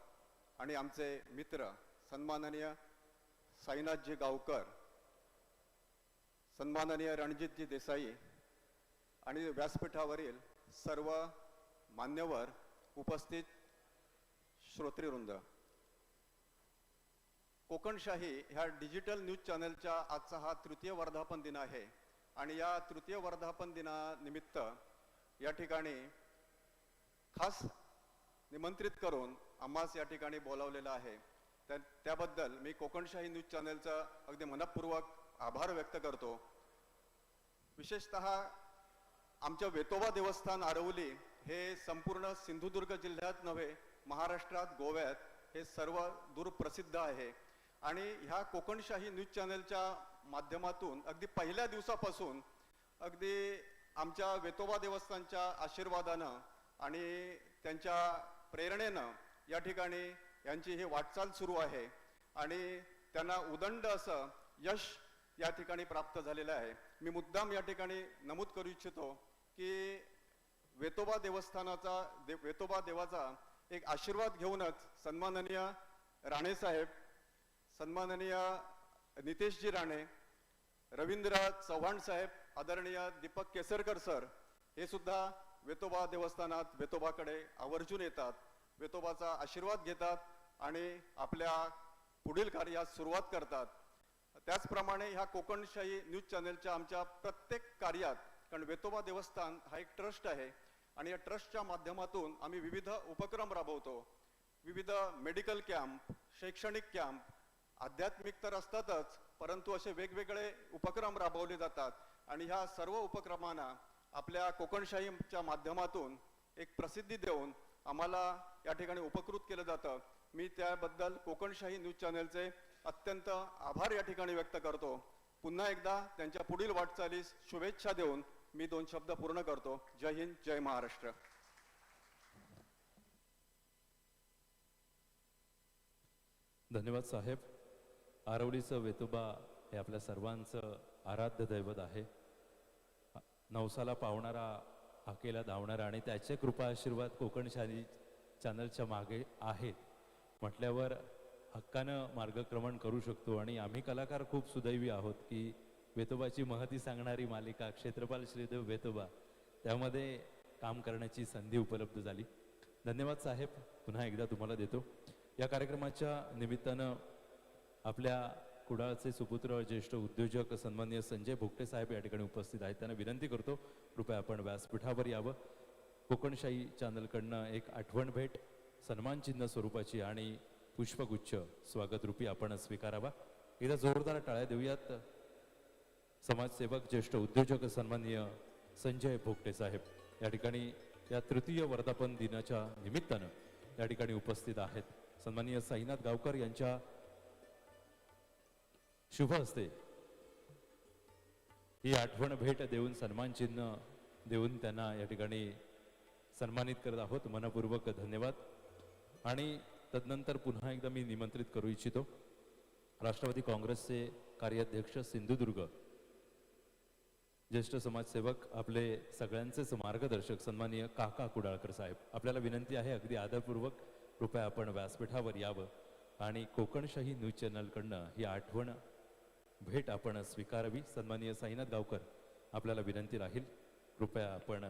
आणि आमचे मित्र सन्माननीय साईनाथजी गावकर, सन्माननीय रणजितजी देसाई आणि व्यासपीठावरील सर्व मान्यवर, उपस्थित श्रोतृवृंद, कोकणशाही ह्या डिजिटल न्यूज चॅनलच्या आजचा हा तृतीय वर्धापन दिन आहे आणि या तृतीय वर्धापन दिनानिमित्त या ठिकाणी खास निमंत्रित करून आम्हास या ठिकाणी बोलावलेलं आहे. त्याबद्दल मी कोकणशाही न्यूज चॅनलचा अगदी मनपूर्वक आभार व्यक्त करतो. विशेषतः आमच्या वेतोबा देवस्थान आरवली हे संपूर्ण सिंधुदुर्ग जिल्ह्यात नव्हे, महाराष्ट्रात, गोव्यात हे सर्व दूर प्रसिद्ध आहे आणि ह्या कोकणशाही न्यूज चॅनलच्या माध्यमातून अगदी पहिल्या दिवसापासून अगदी आमच्या वेतोबा देवस्थानच्या आशीर्वादानं आणि त्यांच्या प्रेरणेनं या ठिकाणी यांची ही वाटचाल सुरू आहे आणि त्यांना उदंड असं यश या ठिकाणी प्राप्त झालेलं आहे. मी मुद्दाम या ठिकाणी नमूद करू इच्छितो की वेतोबा वेतोबा देवाचा एक आशीर्वाद घेऊनच सन्माननीय राणे साहेब, सन्माननीय नितेशजी राणे, रवींद्र चव्हाण साहेब, आदरणीय दीपक केसरकर सर हे सुद्धा वेतोबा देवस्थानात वेतोबाकडे आवर्जून येतात, वेतोबाचा आशीर्वाद घेतात आणि आपल्या पुढील कार्यास सुरुवात करतात. त्याचप्रमाणे ह्या कोकणशाही न्यूज चॅनलच्या आमच्या प्रत्येक कार्यात, कारण वेतोबा देवस्थान हा एक ट्रस्ट आहे आणि या ट्रस्टच्या माध्यमातून आम्ही विविध उपक्रम राबवतो. विविध मेडिकल कॅम्प, शैक्षणिक कॅम्प, आध्यात्मिक तर असतातच, परंतु असे वेगवेगळे उपक्रम राबवले जातात आणि ह्या सर्व उपक्रमांना आपल्या कोकणशाहीच्या माध्यमातून एक प्रसिद्धी देऊन आम्हाला या ठिकाणी उपकृत केलं जातं. मी त्याबद्दल कोकणशाही न्यूज चॅनलचे अत्यंत आभार या ठिकाणी व्यक्त करतो. पुन्हा एकदा त्यांच्या पुढील वाटचालीस शुभेच्छा देऊन मी 2 शब्द पूर्ण करतो. जय हिंद, जय महाराष्ट्र. धन्यवाद साहेब. आरवलीचं वेतोबा हे आपल्या सर्वांचं आराध्य दैवत आहे. नवसाला पावणारा, हाकेला धावणारा आणि त्याचे कृपा आशीर्वाद कोकणशाही चॅनलच्या मागे आहेत म्हटल्यावर हक्कानं मार्गक्रमण करू शकतो. आणि आम्ही कलाकार खूप सुदैवी आहोत की वेतोबाची महती सांगणारी मालिका क्षेत्रपाल श्रीदेव वेतोबा त्यामध्ये काम करण्याची संधी उपलब्ध झाली. धन्यवाद साहेब, पुन्हा एकदा तुम्हाला देतो. या कार्यक्रमाच्या निमित्तानं आपल्या कुडाळचे सुपुत्र, ज्येष्ठ उद्योजक सन्माननीय संजय भोगटे साहेब या ठिकाणी उपस्थित आहेत. त्यांना विनंती करतो कृपया आपण व्यासपीठावर यावं. कोकणशाही चॅनलकडनं एक आठवण भेट सन्मानचिन्ह स्वरूपाची आणि पुष्पगुच्छ स्वागतरूपी आपण स्वीकारावा. एकदा जोरदार टाळ्या देऊयात. समाजसेवक, ज्येष्ठ उद्योजक सन्माननीय संजय भोगटे साहेब या ठिकाणी या तृतीय वर्धापन दिनाच्या निमित्तानं या ठिकाणी उपस्थित आहेत. सन्माननीय साईनाथ गावकर यांच्या शुभ हस्ते ही आठवण भेट देऊन सन्मान चिन्ह देऊन त्यांना या ठिकाणी सन्मानित करत आहोत. मनपूर्वक धन्यवाद. आणि तदनंतर पुन्हा एकदा मी निमंत्रित करू इच्छितो राष्ट्रवादी काँग्रेसचे कार्याध्यक्ष सिंधुदुर्ग, ज्येष्ठ समाजसेवक, आपले सगळ्यांचेच मार्गदर्शक सन्माननीय काका कुडाळकर साहेब. आपल्याला विनंती आहे अगदी आदरपूर्वक कृपया आपण व्यासपीठावर यावं आणि कोकणशाही न्यूज चॅनलकडनं ही आठवण भेट आपण स्वीकारावी. सन्माननीय साईनाथ गावकर, आपल्याला विनंती राहील कृपया आपण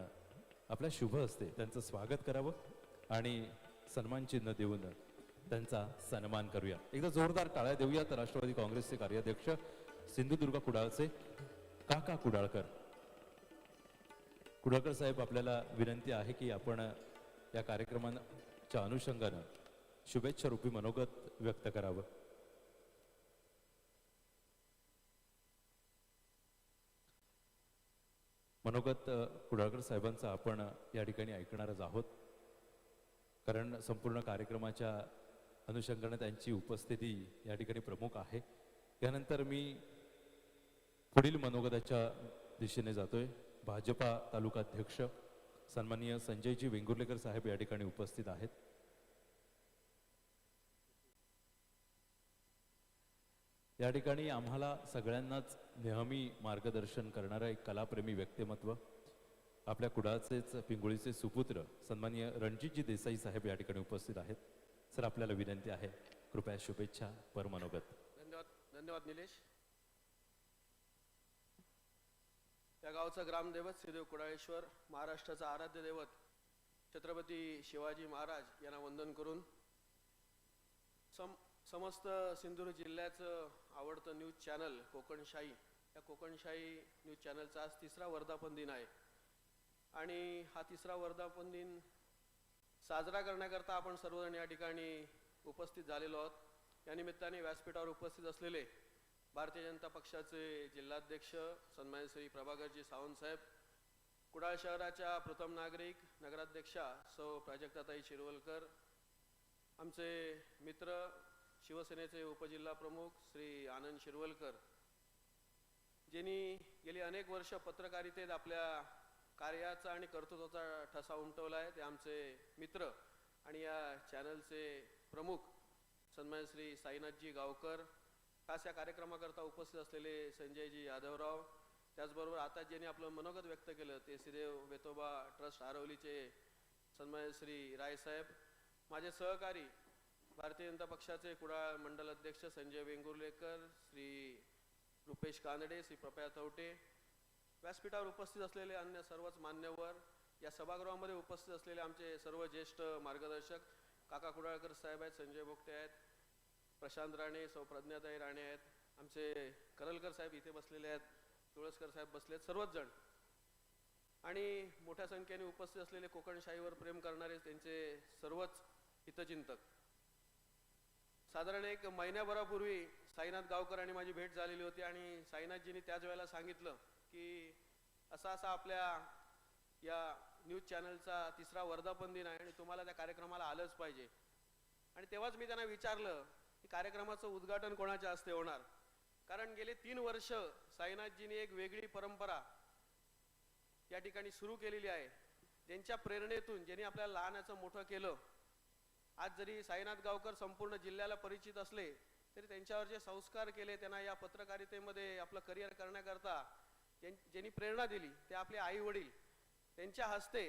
आपल्या शुभ हस्ते त्यांचं स्वागत करावं आणि सन्मान चिन्ह देऊन त्यांचा सन्मान करूया. एकदा जोरदार टाळ्या देऊयात. राष्ट्रवादी काँग्रेसचे कार्याध्यक्ष सिंधुदुर्ग कुडाळचे काका कुडाळकर. कुडाळकर साहेब, आपल्याला विनंती आहे की आपण या कार्यक्रमाच्या अनुषंगानं शुभेच्छा रूपी मनोगत व्यक्त करावं. मनोगत कुडाळकर साहेबांचं आपण या ठिकाणी ऐकणारच आहोत, कारण संपूर्ण कार्यक्रमाच्या अनुषंगाने त्यांची उपस्थिती या ठिकाणी प्रमुख आहे. यानंतर मी पुढील मनोगताच्या दिशेने जातोय. भाजपा तालुकाध्यक्ष सन्माननीय संजयजी वेंगुर्लेकर साहेब या ठिकाणी उपस्थित आहेत. या ठिकाणी आम्हाला सगळ्यांनाच नेहमी मार्गदर्शन करणारा एक कलाप्रेमी व्यक्तिमत्व, आपल्या कुडाळचेच पिंगुळीचे सुपुत्र सन्माननीय रणजितजी देसाई साहेब या ठिकाणी उपस्थित आहेत. सर आपल्याला विनंती आहे, कृपया शुभेच्छा परमनोगत. धन्यवाद निलेश. या गावचा ग्रामदैवत श्रीदेव कुडाळेश्वर, महाराष्ट्राचा आराध्य दैवत छत्रपती शिवाजी महाराज यांना वंदन करून समस्त सिंधुदुर्ग जिल्ह्याचं आवडतं न्यूज चॅनल कोकणशाही, या कोकणशाही न्यूज चॅनलचा आज 3रा वर्धापन दिन आहे. आणि हा 3रा वर्धापन दिन साजरा करण्याकरता आपण सर्वजण या ठिकाणी उपस्थित झालेलो आहोत. या निमित्ताने व्यासपीठावर उपस्थित असलेले भारतीय जनता पक्षाचे जिल्हाध्यक्ष सन्माननीय श्री प्रभाकरजी सावंत साहेब, कुडाळ शहराच्या प्रथम नागरिक नगराध्यक्षा सौ प्राजक्ताताई शिरवलकर, आमचे मित्र शिवसेनेचे उपजिल्हा प्रमुख श्री आनंद शिरवलकर, ज्यांनी गेली अनेक वर्ष पत्रकारितेत आपल्या कार्याचा आणि कर्तृत्वाचा ठसा उमटवला आहे, ते आमचे मित्र आणि या चॅनलचे प्रमुख सन्माननीय श्री साईनाथजी गावकर, खास या कार्यक्रमाकरता उपस्थित असलेले संजयजी यादवराव, त्याचबरोबर आता ज्यांनी आपलं मनोगत व्यक्त केलं ते श्रीदेव वेतोबा ट्रस्ट आरवलीचे सन्माननीय श्री रायसाहेब, माझे सहकारी भारतीय जनता पक्षाचे कुडाळ मंडल अध्यक्ष संजय वेंगुर्लेकर, श्री रुपेश कानडे, श्री प्रपया तवटे, व्यासपीठावर उपस्थित असलेले अन्य सर्वच मान्यवर, या सभागृहामध्ये उपस्थित असलेले आमचे सर्व ज्येष्ठ मार्गदर्शक, काका कुडाळकर साहेब आहेत, संजय भोगटे आहेत, प्रशांत राणे, सौ प्रज्ञाताई राणे आहेत, आमचे करलकर साहेब इथे बसलेले आहेत, तुळसकर साहेब बसले आहेत, सर्वच जण, आणि मोठ्या संख्येने उपस्थित असलेले कोकणशाहीवर प्रेम करणारे त्यांचे सर्वच हितचिंतक. साधारण 1 महिन्याभरापूर्वी साईनाथ गावकर आणि माझी भेट झालेली होती आणि साईनाथजींनी त्याच वेळेला सांगितलं की असा आपल्या या न्यूज चॅनलचा 3रा वर्धापन दिन आहे आणि तुम्हाला त्या कार्यक्रमाला आलंच पाहिजे. आणि तेव्हाच मी त्यांना विचारलं की कार्यक्रमाचं उद्घाटन कोणाच्या हस्ते होणार, कारण गेले 3 वर्ष साईनाथजींनी एक वेगळी परंपरा या ठिकाणी सुरू केलेली आहे, ज्यांच्या प्रेरणेतून ज्यांनी आपल्याला लहानाचं मोठं केलं. आज जरी साईनाथ गावकर संपूर्ण जिल्ह्याला परिचित असले तरी त्यांच्यावर जे संस्कार केले, त्यांना या पत्रकारितेमध्ये आपलं करिअर करण्याकरता ज्यांनी प्रेरणा दिली ते आपले आई वडील, त्यांच्या हस्ते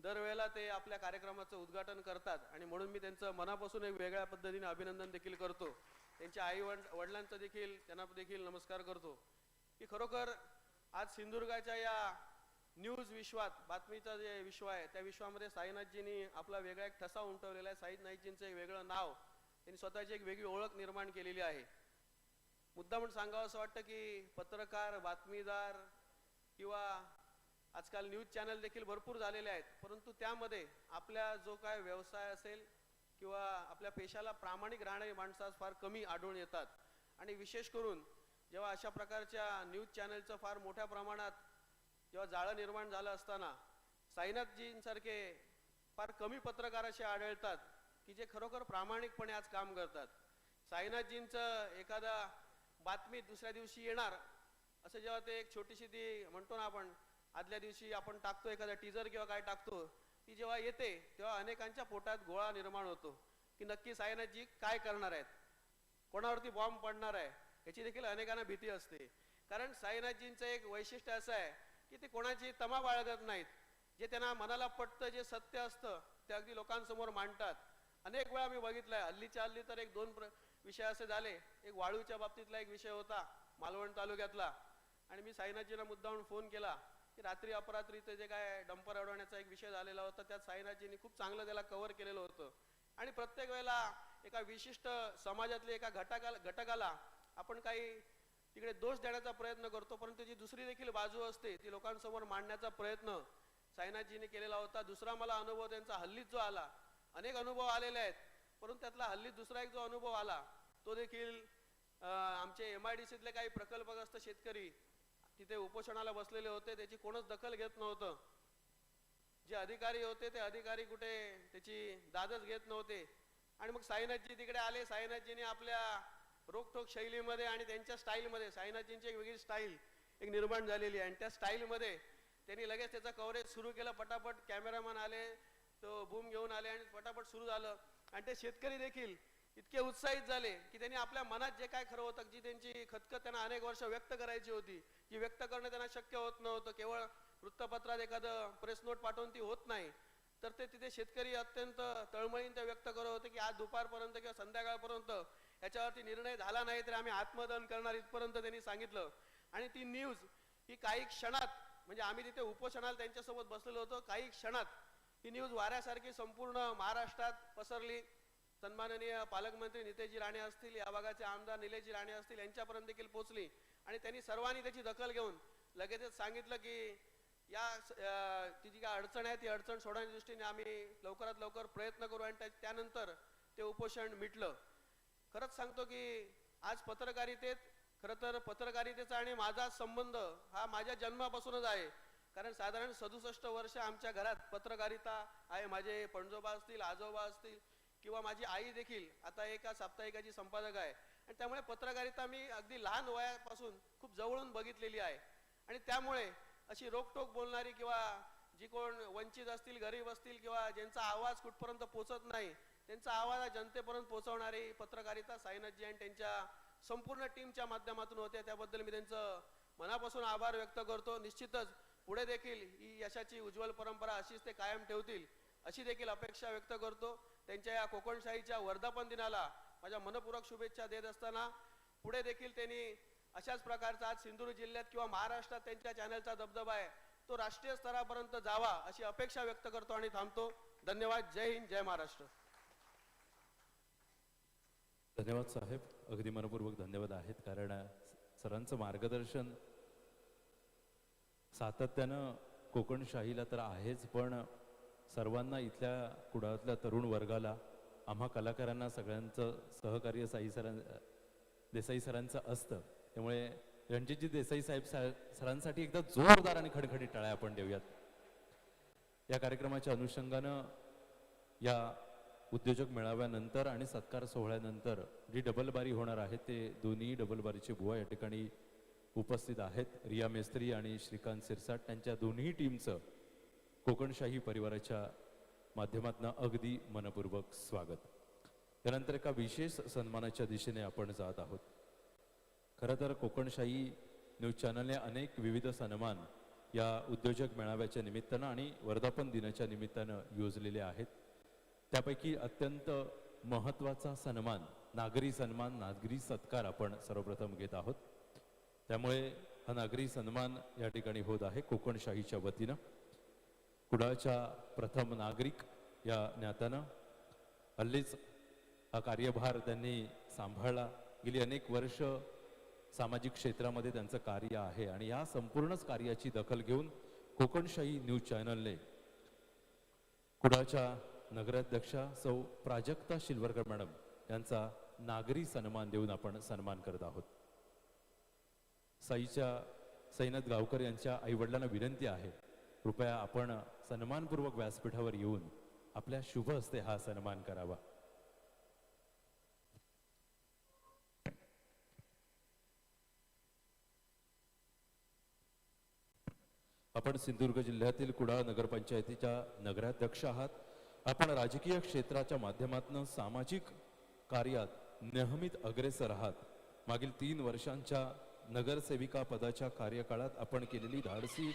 दरवेळेला ते आपल्या कार्यक्रमाचं उद्घाटन करतात. आणि म्हणून मी त्यांचं मनापासून एक वेगळ्या पद्धतीने अभिनंदन देखील करतो. त्यांच्या आई वडिलांचं देखील त्यांना देखील नमस्कार करतो की खरोखर आज सिंधुदुर्गाच्या या न्यूज विश्वात, बातमीचा जे विश्व आहे त्या विश्वामध्ये साईनाथजींनी आपला वेगळा एक ठसा उमटवलेला आहे. साईनाथजींचं एक वेगळं नाव, त्यांनी स्वतःची एक वेगळी ओळख निर्माण केलेली आहे. मुद्दा म्हणून सांगावं असं वाटतं की पत्रकार, बातमीदार किंवा आजकाल न्यूज चॅनल देखील भरपूर झालेले आहेत, परंतु त्यामध्ये आपल्या जो काय व्यवसाय असेल किंवा आपल्या पेशाला प्रामाणिक राहणारी माणसं आज फार कमी आढळून येतात. आणि विशेष करून जेव्हा अशा प्रकारच्या न्यूज चॅनलचं फार मोठ्या प्रमाणात जेव्हा जाळं निर्माण झालं असताना साईनाथजींसारखे फार कमी पत्रकार असे आढळतात की जे खरोखर प्रामाणिकपणे आज काम करतात. साईनाथजींचं एखादा बातमी दुसऱ्या दिवशी येणार असं जेव्हा ते एक छोटीशी ती म्हणतो ना आपण आदल्या दिवशी आपण टाकतो एखादा टीजर किंवा काय टाकतो, ती जेव्हा येते तेव्हा अनेकांच्या पोटात गोळा निर्माण होतो की नक्की साईनाथजी काय करणार आहेत, कोणावरती बॉम्ब पडणार आहे, याची देखील अनेकांना भीती असते. कारण साईनाथजींचं एक वैशिष्ट्य असं आहे की ते कोणाची तमा बाळगत नाहीत. जे त्यांना मनाला पटतं, जे सत्य असतं ते अगदी लोकांसमोर मांडतात. अनेक वेळा मी बघितलंय, हल्लीच्या हल्ली तर 1-2 विषय असे झाले. एक वाळूच्या बाबतीतला एक विषय होता मालवण तालुक्यातला, आणि मी साईनाथजींना मुद्दामून फोन केला की रात्री अपरात्री ते जे काय डंपर अडवण्याचा एक विषय झालेला होता त्यात साईनाथजींनी खूप चांगलं त्याला कव्हर केलेलं होतं. आणि प्रत्येक वेळेला एका विशिष्ट समाजातल्या एका घटकाला आपण काही तिकडे दोष देण्याचा प्रयत्न करतो, परंतु जी दुसरी देखील बाजू असते ती लोकांसमोर मांडण्याचा प्रयत्न साईनाथजींनी केलेला होता. दुसरा मला अनुभव त्यांचा हल्लीत जो आला, अनेक अनुभव आलेले आहेत, परंतु त्यातला हल्लीत दुसरा एक जो अनुभव आला तो देखील आमचे MIDCतले काही प्रकल्पग्रस्त शेतकरी तिथे उपोषणाला बसलेले होते, त्याची कोणच दखल घेत नव्हतं. जे अधिकारी होते ते अधिकारी कुठे त्याची दादच घेत नव्हते. आणि मग साईनाथजी तिकडे आले. साईनाथजींनी आपल्या रोखठोक शैलीमध्ये आणि त्यांच्या स्टाईलमध्ये, साईनाथजींची एक वेगळी स्टाईल एक निर्माण झालेली आहे आणि त्या स्टाईलमध्ये त्यांनी लगेच त्याचा कव्हरेज सुरू केलं. पटापट कॅमेरामॅन आले, तो बूम घेऊन आले आणि पटापट सुरू झालं. आणि ते शेतकरी देखील इतके उत्साहित झाले की त्यांनी आपल्या मनात जे काय खरं होतं, जी त्यांची खतखत त्यांना अनेक वर्ष व्यक्त करायची होती, जी व्यक्त करणं त्यांना शक्य होत नव्हतं, केवळ वृत्तपत्रात एखादं प्रेस नोट पाठवून ती होत नाही, तर ते तिथे शेतकरी अत्यंत तळमळीने ते व्यक्त करत होते की आज दुपारपर्यंत किंवा संध्याकाळपर्यंत याच्यावरती निर्णय झाला नाही तर आम्ही आत्मदहन करणार इथपर्यंत त्यांनी सांगितलं. आणि ती न्यूज ही काही क्षणात, म्हणजे आम्ही तिथे उपोषणाला त्यांच्यासोबत बसलेलो होतो, काही क्षणात ही न्यूज वाऱ्यासारखी संपूर्ण महाराष्ट्रात पसरली. सन्माननीय पालकमंत्री नितेशजी राणे असतील, या भागाचे आमदार निलेशजी राणे असतील, यांच्यापर्यंत देखील पोहोचली. आणि त्यांनी सर्वांनी त्याची दखल घेऊन लगेचच सांगितलं की ती जी काय अडचण आहे ती अडचण सोडवण्याच्या दृष्टीने आम्ही लवकरात लवकर प्रयत्न करू. आणि त्यानंतर ते उपोषण मिटलं. खरंच सांगतो की आज पत्रकारितेत, खरं तर पत्रकारितेचा आणि माझा संबंध हा माझ्या जन्मापासूनच आहे. कारण साधारण 67 वर्ष आमच्या घरात पत्रकारिता आहे. माझे पणजोबा असतील, आजोबा असतील किंवा माझी आई देखील आता एका साप्ताहिकाची संपादक आहे. आणि त्यामुळे पत्रकारिता मी अगदी लहान वयापासून खूप जवळून बघितलेली आहे. आणि त्यामुळे अशी रोकटोक बोलणारी किंवा जी कोण वंचित असतील, गरीब असतील किंवा ज्यांचा आवाज कुठपर्यंत पोहोचत नाही त्यांचा आवाज जनतेपर्यंत पोहोचवणारी पत्रकारिता साईनाथजी आणि त्यांच्या संपूर्ण टीमच्या माध्यमातून होते. त्याबद्दल मी त्यांचं मनापासून आभार व्यक्त करतो. निश्चितच पुढे देखील ही यशाची उज्ज्वल परंपरा अशीच ते कायम ठेवतील अशी देखील अपेक्षा व्यक्त करतो. त्यांच्या या कोकणशाहीच्या वर्धापन दिनाला माझ्या मनपूर्वक शुभेच्छा देत असताना पुढे देखील त्यांनी अशाच प्रकारचा आज सिंधुदुर्ग जिल्ह्यात किंवा महाराष्ट्रात त्यांच्या चॅनलचा दबदबा आहे तो राष्ट्रीय स्तरापर्यंत जावा अशी अपेक्षा व्यक्त करतो आणि थांबतो. धन्यवाद. जय हिंद, जय महाराष्ट्र. धन्यवाद साहेब, अगदी मनपूर्वक धन्यवाद आहेत. कारण सरांचं मार्गदर्शन सातत्यानं कोकणशाहीला तर आहेच, पण सर्वांना, इथल्या कुडाळातल्या तरुण वर्गाला, आम्हा कलाकारांना सगळ्यांचं सहकार्य देसाई सरांचं असतं. त्यामुळे रणजितजी देसाई साहेब सरांसाठी एकदा जोरदार आणि खडखडीत टाळ्या आपण देऊयात. या कार्यक्रमाच्या अनुषंगानं या उद्योजक मेळाव्यानंतर आणि सत्कार सोहळ्यानंतर जी डबलबारी होणार आहे ते दोन्ही डबलबारीचे बुवा या ठिकाणी उपस्थित आहेत. रिया मेस्त्री आणि श्रीकांत सिरसाट, त्यांच्या दोन्ही टीमचं कोकणशाही परिवाराच्या माध्यमातून अगदी मनपूर्वक स्वागत. त्यानंतर एका विशेष सन्मानाच्या दिशेने आपण जात आहोत. खरं तर कोकणशाही न्यूज चॅनलने अनेक विविध सन्मान या उद्योजक मेळाव्याच्या निमित्तानं आणि वर्धापन दिनाच्या निमित्तानं योजलेले आहेत. त्यापैकी अत्यंत महत्त्वाचा सन्मान, नागरी सन्मान, नागरी सत्कार आपण सर्वप्रथम घेत आहोत. त्यामुळे हा नागरी सन्मान या ठिकाणी होत आहे कोकणशाहीच्या वतीनं. कुडाळच्या प्रथम नागरिक या नात्यानं हल्लीच हा कार्यभार त्यांनी सांभाळला. गेली अनेक वर्ष सामाजिक क्षेत्रामध्ये त्यांचं कार्य आहे आणि या संपूर्णच कार्याची दखल घेऊन कोकणशाही न्यूज चॅनलने कुडाळच्या नगराध्यक्षा सौ प्राजक्ता शिलवरकर मॅडम यांचा नागरी सन्मान देऊन आपण सन्मान करत आहोत. साईनाथ गावकर यांच्या आईवडिलांना विनंती आहे, कृपया आपण सन्मानपूर्वक व्यासपीठावर येऊन आपल्या शुभ हस्ते हा सन्मान करावा. आपण सिंधुदुर्ग जिल्ह्यातील कुडाळ नगरपंचायतीच्या नगराध्यक्ष आहात. आपण राजकीय क्षेत्राच्या माध्यमातून सामाजिक कार्यात नेहमीच अग्रेसर आहात. मागील 3 वर्षांच्या नगरसेविका पदाच्या कार्यकाळात आपण केलेली धाडसी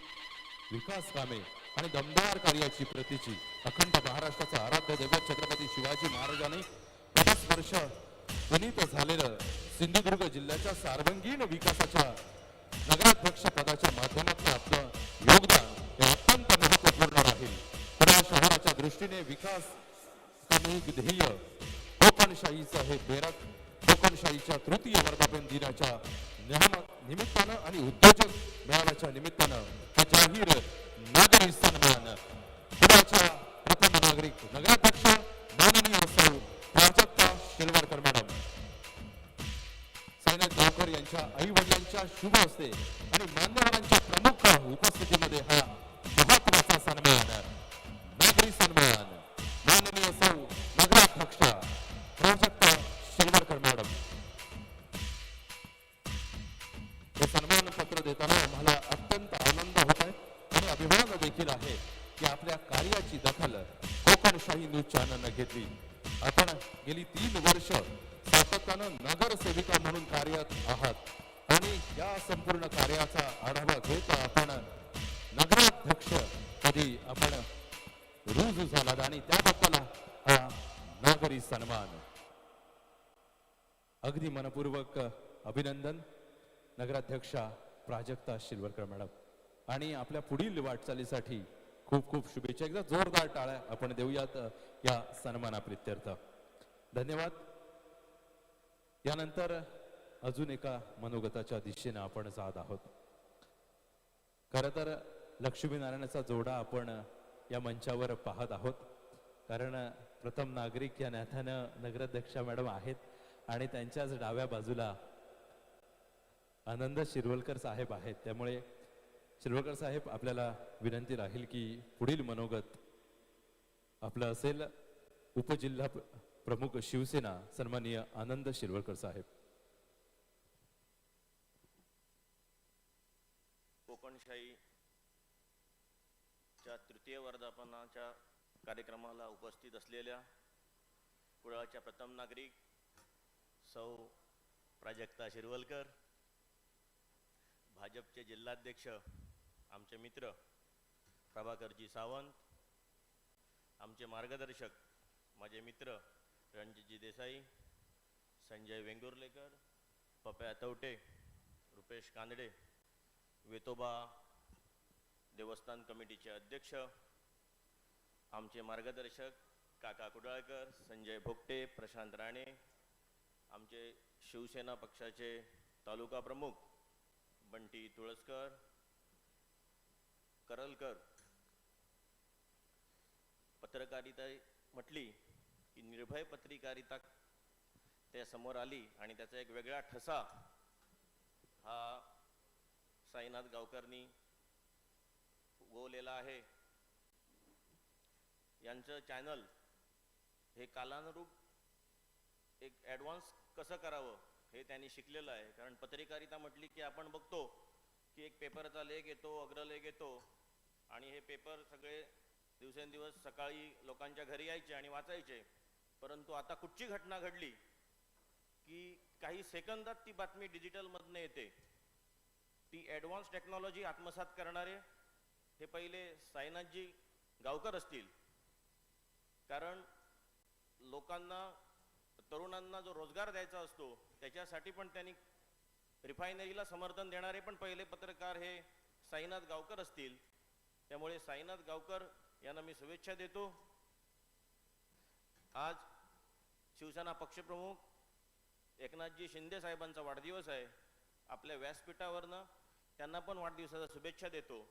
विकास कामे आणि दमदार कार्याची प्रतीची अखंड महाराष्ट्राचा आराध्य दैवत छत्रपती शिवाजी महाराजांनी 50 वर्ष पुनीत झालेलं सिंधुदुर्ग जिल्ह्याच्या सर्वांगीण विकासाच्या नगराध्यक्ष पदाच्या माध्यमातून आपलं योगदान हे अत्यंत महत्वपूर्ण राहील. कुडाळ शहराच्या दृष्टीने विकास ध्येय कोकणशाहीचं हे प्रेरक. कोकणशाहीच्या तृतीय वर्धापन दिनाच्या निमित्तानं आणि उद्योजक मेळाव्याच्या निमित्तानं हा जाहीर नागरी सन्मान कुडाळच्या प्रथम नागरिक नगराध्यक्ष माननीय सौ प्राजक्ता शिलवरकर मॅडम, साईनाथ गावकर यांच्या आई वडिलांच्या शुभ हस्ते आणि मान्यवरांच्या प्रमुख उपस्थितीमध्ये हा महत्वाचा सन्मान, नागरी सन्मान माननीय सौ नगराध्यक्ष प्राजक्ता शिलवरकर मॅडम. हे सन्मान पत्र देताना आम्हाला अत्यंत आनंद होत आहे आणि अभिमान देखील आहे की आपल्या कार्याची दखल कोकणशाही न्यूज चॅनलने घेतली. आपण गेली 3 वर्ष सातत्यानं नगरसेविका म्हणून कार्यरत आहात आणि या संपूर्ण कार्याचा आढावा घेत आपण नगराध्यक्ष पदी आपण रुजू झाला आणि त्याबद्दल हा नागरी सन्मान. अगदी मनपूर्वक अभिनंदन नगराध्यक्षा प्राजक्ता शिरवळकर मॅडम आणि आपल्या पुढील वाटचालीसाठी खूप खूप शुभेच्छा. एकदा जोरदार टाळ्या आपण देऊयात या सन्मानाप्रित्यर्थ. धन्यवाद. यानंतर अजून एका मनोगताच्या दिशेने आपण जात आहोत. खरं तर लक्ष्मीनारायणाचा जोडा आपण या मंचावर पाहत आहोत, कारण प्रथम नागरिक या नात्यानं नगराध्यक्षा मॅडम आहेत आणि त्यांच्याच डाव्या बाजूला आनंद शिरवळकर साहेब आहेत. त्यामुळे शिरवळकर साहेब, आपल्याला विनंती राहील की पुढील मनोगत आपलं असेल उपजिल्हा प्रमुख शिवसेना सन्माननीय आनंद शिरवळकर साहेब. कोकणशाहीच्या तृतीय वर्धापनाच्या कार्यक्रमाला उपस्थित असलेल्या कुडाळच्या प्रथम नागरिक सौ प्राजक्ता शिरवळकर, भाजपचे जिल्हाध्यक्ष आमचे मित्र प्रभाकरजी सावंत, आमचे मार्गदर्शक माझे मित्र रणजितजी देसाई, संजय वेंगुर्लेकर, पप्या तवटे, रुपेश कांदडे, वेतोबा देवस्थान कमिटीचे अध्यक्ष, आमचे मार्गदर्शक काका कुडाळकर, संजय भोगटे, प्रशांत राणे, आमचे शिवसेना पक्षाचे तालुका प्रमुख बंटी तुळसकर, करलकर. पत्रकारिता म्हटली की निर्भय पत्रकारिता त्या समोर आली आणि त्याचा एक वेगळा ठसा हा साईनाथ गावकरनी उगवलेला आहे. यांचं चॅनल हे कालानुरूप एक ॲडव्हान्स कसं करावं हे त्यांनी शिकलेलं आहे. कारण पत्रकारिता म्हटली की आपण बघतो की एक पेपरचा लेख येतो, अग्रलेख येतो आणि हे पेपर सगळे दिवसेंदिवस सकाळी लोकांच्या घरी यायचे आणि वाचायचे. परंतु आता कुठची घटना घडली की काही सेकंदात ती बातमी डिजिटलमधनं येते. ती ॲडव्हान्स टेक्नॉलॉजी आत्मसात करणारे हे पहिले साईनाथजी गावकर असतील. कारण लोकांना, तरुणांना जो रोजगार द्यायचा असतो त्याच्यासाठी पण त्यांनी रिफायनरीला समर्थन देणारे पण पहिले पत्रकार हे साईनाथ गावकर असतील. त्यामुळे साईनाथ गावकर यांना मी शुभेच्छा देतो. आज शिवसेना पक्षप्रमुख एकनाथजी शिंदे साहेबांचा वाढदिवस आहे. आपल्या व्यासपीठावरनं त्यांना पण वाढदिवसाच्या शुभेच्छा देतो.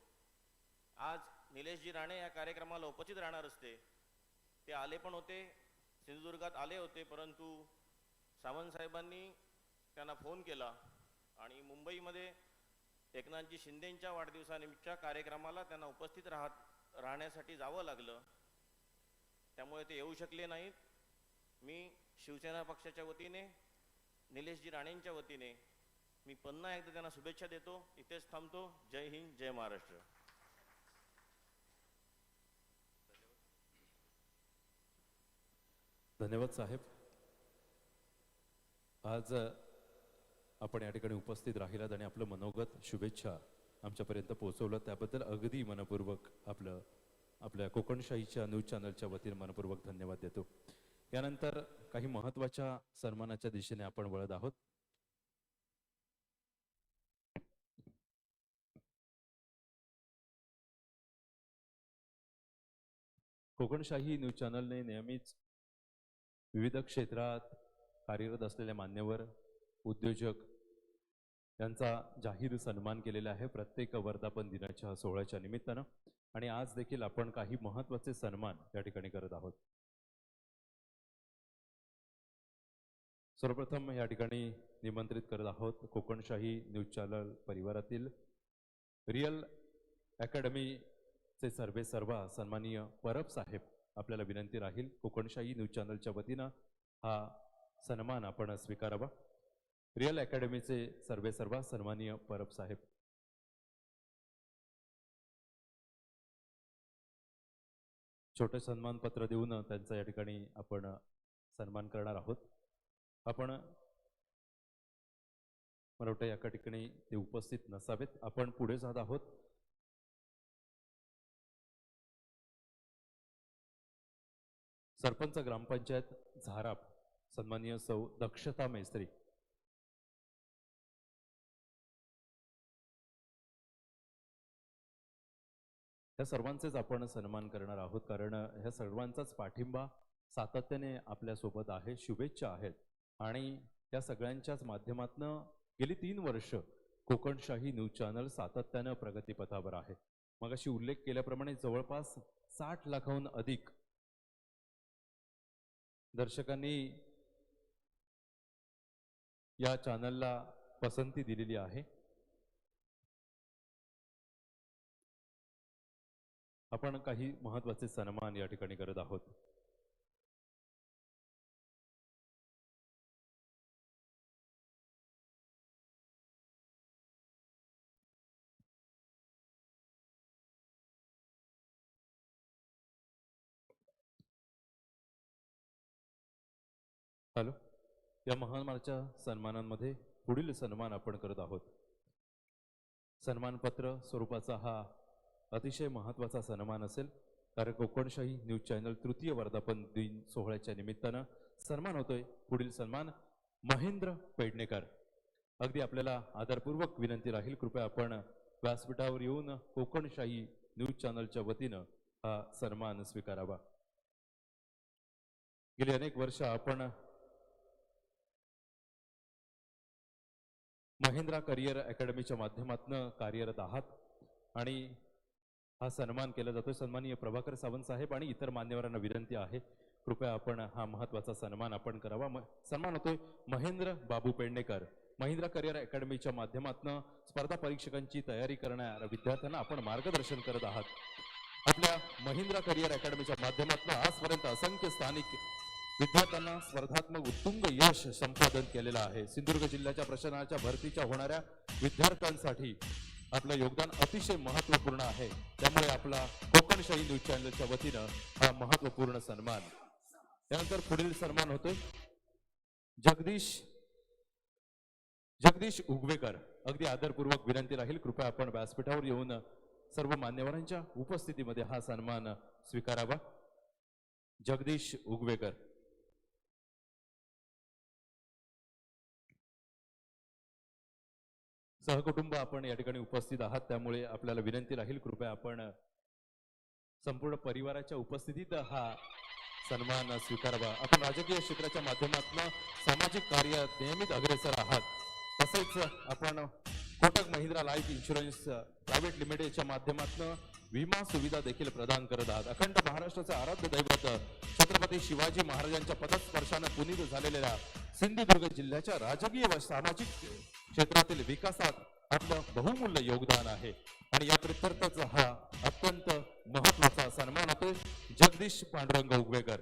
आज निलेशजी राणे या कार्यक्रमाला उपस्थित राहणार असते, ते आले पण होते, सिंधुदुर्गात आले होते, परंतु सावंत साहेबांनी त्यांना फोन केला आणि मुंबईमध्ये एकनाथजी शिंदेंच्या वाढदिवसानिमित्तच्या कार्यक्रमाला त्यांना उपस्थित राहण्यासाठी जावं लागलं. त्यामुळे ते येऊ शकले नाहीत. मी शिवसेना पक्षाच्या वतीने, निलेशजी राणेंच्या वतीने मी पुन्हा एकदा त्यांना शुभेच्छा देतो. इथेच थांबतो. जय हिंद, जय महाराष्ट्र. धन्यवाद साहेब. आज आपण या ठिकाणी उपस्थित राहिलात आणि आपलं मनोगत, शुभेच्छा आमच्यापर्यंत पोहोचवलं त्याबद्दल अगदी मनपूर्वक आपल्या कोकणशाहीच्या न्यूज चॅनलच्या वतीने मनपूर्वक धन्यवाद देतो. यानंतर काही महत्त्वाच्या सन्मानाच्या दिशेने आपण वळत आहोत. कोकणशाही न्यूज चॅनलने नेहमीच विविध क्षेत्रात कार्यरत असलेल्या मान्यवर, उद्योजक यांचा जाहीर सन्मान केलेला आहे प्रत्येक वर्धापन दिनाच्या सोहळ्याच्या निमित्तानं. आणि आज देखील आपण काही महत्त्वाचे सन्मान या ठिकाणी करत आहोत. सर्वप्रथम या ठिकाणी निमंत्रित करत आहोत कोकणशाही न्यूज चॅनल परिवारातील रियल अकॅडमीचे सर्वेसर्वा सन्माननीय परब साहेब. आपल्याला विनंती राहील कोकणशाही न्यूज चॅनलच्या वतीनं हा सन्मान आपण स्वीकारावा. रियल अकॅडमीचे सर्वेसर्वा सन्माननीय परब साहेब. छोटे सन्मानपत्र देऊन त्यांचा या ठिकाणी आपण सन्मान करणार आहोत. आपण मला वाटतं एका ठिकाणी ते उपस्थित नसावेत. आपण पुढे जात आहोत. सरपंच ग्रामपंचायत झाराप सन्माननीय सौ दक्षता मेस्त्री, ह्या सर्वांचेच आपण सन्मान करणार आहोत, कारण ह्या सर्वांचाच पाठिंबा सातत्याने आपल्या सोबत आहे, शुभेच्छा आहेत आणि या सगळ्यांच्याच माध्यमातून गेली 3 वर्ष कोकणशाही न्यूज चॅनल सातत्यानं प्रगतीपथावर आहे. मग अशी उल्लेख केल्याप्रमाणे जवळपास 60 लाखाहून अधिक दर्शकांनी या चॅनलला पसंती दिलेली आहे. आपण काही महत्त्वाचे सन्मान या ठिकाणी करत आहोत. हॅलो, या महामानच्या सन्मानांमध्ये पुढील सन्मान आपण करत आहोत. सन्मानपत्र स्वरूपाचा हा अतिशय महत्त्वाचा सन्मान असेल, कारण कोकणशाही न्यूज चॅनल तृतीय वर्धापन दिन सोहळ्याच्या निमित्तानं सन्मान होतोय. पुढील सन्मान महेंद्र पेडणेकर. अगदी आपल्याला आदरपूर्वक विनंती राहील, कृपया आपण व्यासपीठावर येऊन कोकणशाही न्यूज चॅनलच्या वतीनं हा सन्मान स्वीकारावा. गेली अनेक वर्ष आपण महिंद्रा करिअर अकॅडमीच्या माध्यमातून कार्यरत आहात आणि हा सन्मान केला जातोय. सन्माननीय प्रभाकर सावंत साहेब आणि इतर मान्यवरांना विनंती आहे, कृपया आपण हा महत्त्वाचा सन्मान आपण करावा. सन्मान होतोय महेंद्र बाबू पेडणेकर. महिंद्रा करिअर अकॅडमीच्या माध्यमातून स्पर्धा परीक्षकांची तयारी करणाऱ्या विद्यार्थ्यांना आपण मार्गदर्शन करत आहात. आपल्या महिंद्रा करिअर अकॅडमीच्या माध्यमातून आजपर्यंत असंख्य स्थानिक विद्यार्थ्यांना स्पर्धात्मक उत्तुंग यश संपादन केलेलं आहे. सिंधुदुर्ग जिल्ह्याच्या प्रशासनाच्या भरतीच्या होणाऱ्या विद्यार्थ्यांसाठी आपलं योगदान अतिशय महत्त्वपूर्ण आहे. त्यामुळे आपला कोकणशाही न्यूज चॅनलच्या वतीनं हा महत्त्वपूर्ण सन्मान. त्यानंतर पुढील सन्मान होतोय जगदीश उगवेकर. अगदी आदरपूर्वक विनंती राहील, कृपया आपण व्यासपीठावर येऊन सर्व मान्यवरांच्या उपस्थितीमध्ये हा सन्मान स्वीकारावा. जगदीश उगवेकर. सहकुटुंब आपण या ठिकाणी उपस्थित आहात, त्यामुळे आपल्याला विनंती राहील, कृपया आपण संपूर्ण परिवाराच्या उपस्थितीत हा सन्मान स्वीकारावा. आपण राजकीय क्षेत्राच्या माध्यमातून सामाजिक कार्य नियमित अग्रेसर आहात. तसेच आपण Kotak Mahindra life insurance private लिमिटेडच्या माध्यमातून विमा सुविधा देखील प्रदान करत आहात. अखंड महाराष्ट्राचे आराध्य दैवत छत्रपती शिवाजी महाराजांच्या पदस्पर्शाने पुनीत झालेल्या सिंधुदुर्ग जिल्ह्याच्या राजकीय व सामाजिक क्षेत्रातील विकासात आपलं बहुमूल्य योगदान आहे आणि या प्रित्यर्थाच हा अत्यंत महत्त्वाचा सन्मान होतोय जगदीश पांडुरंग उगवेकर.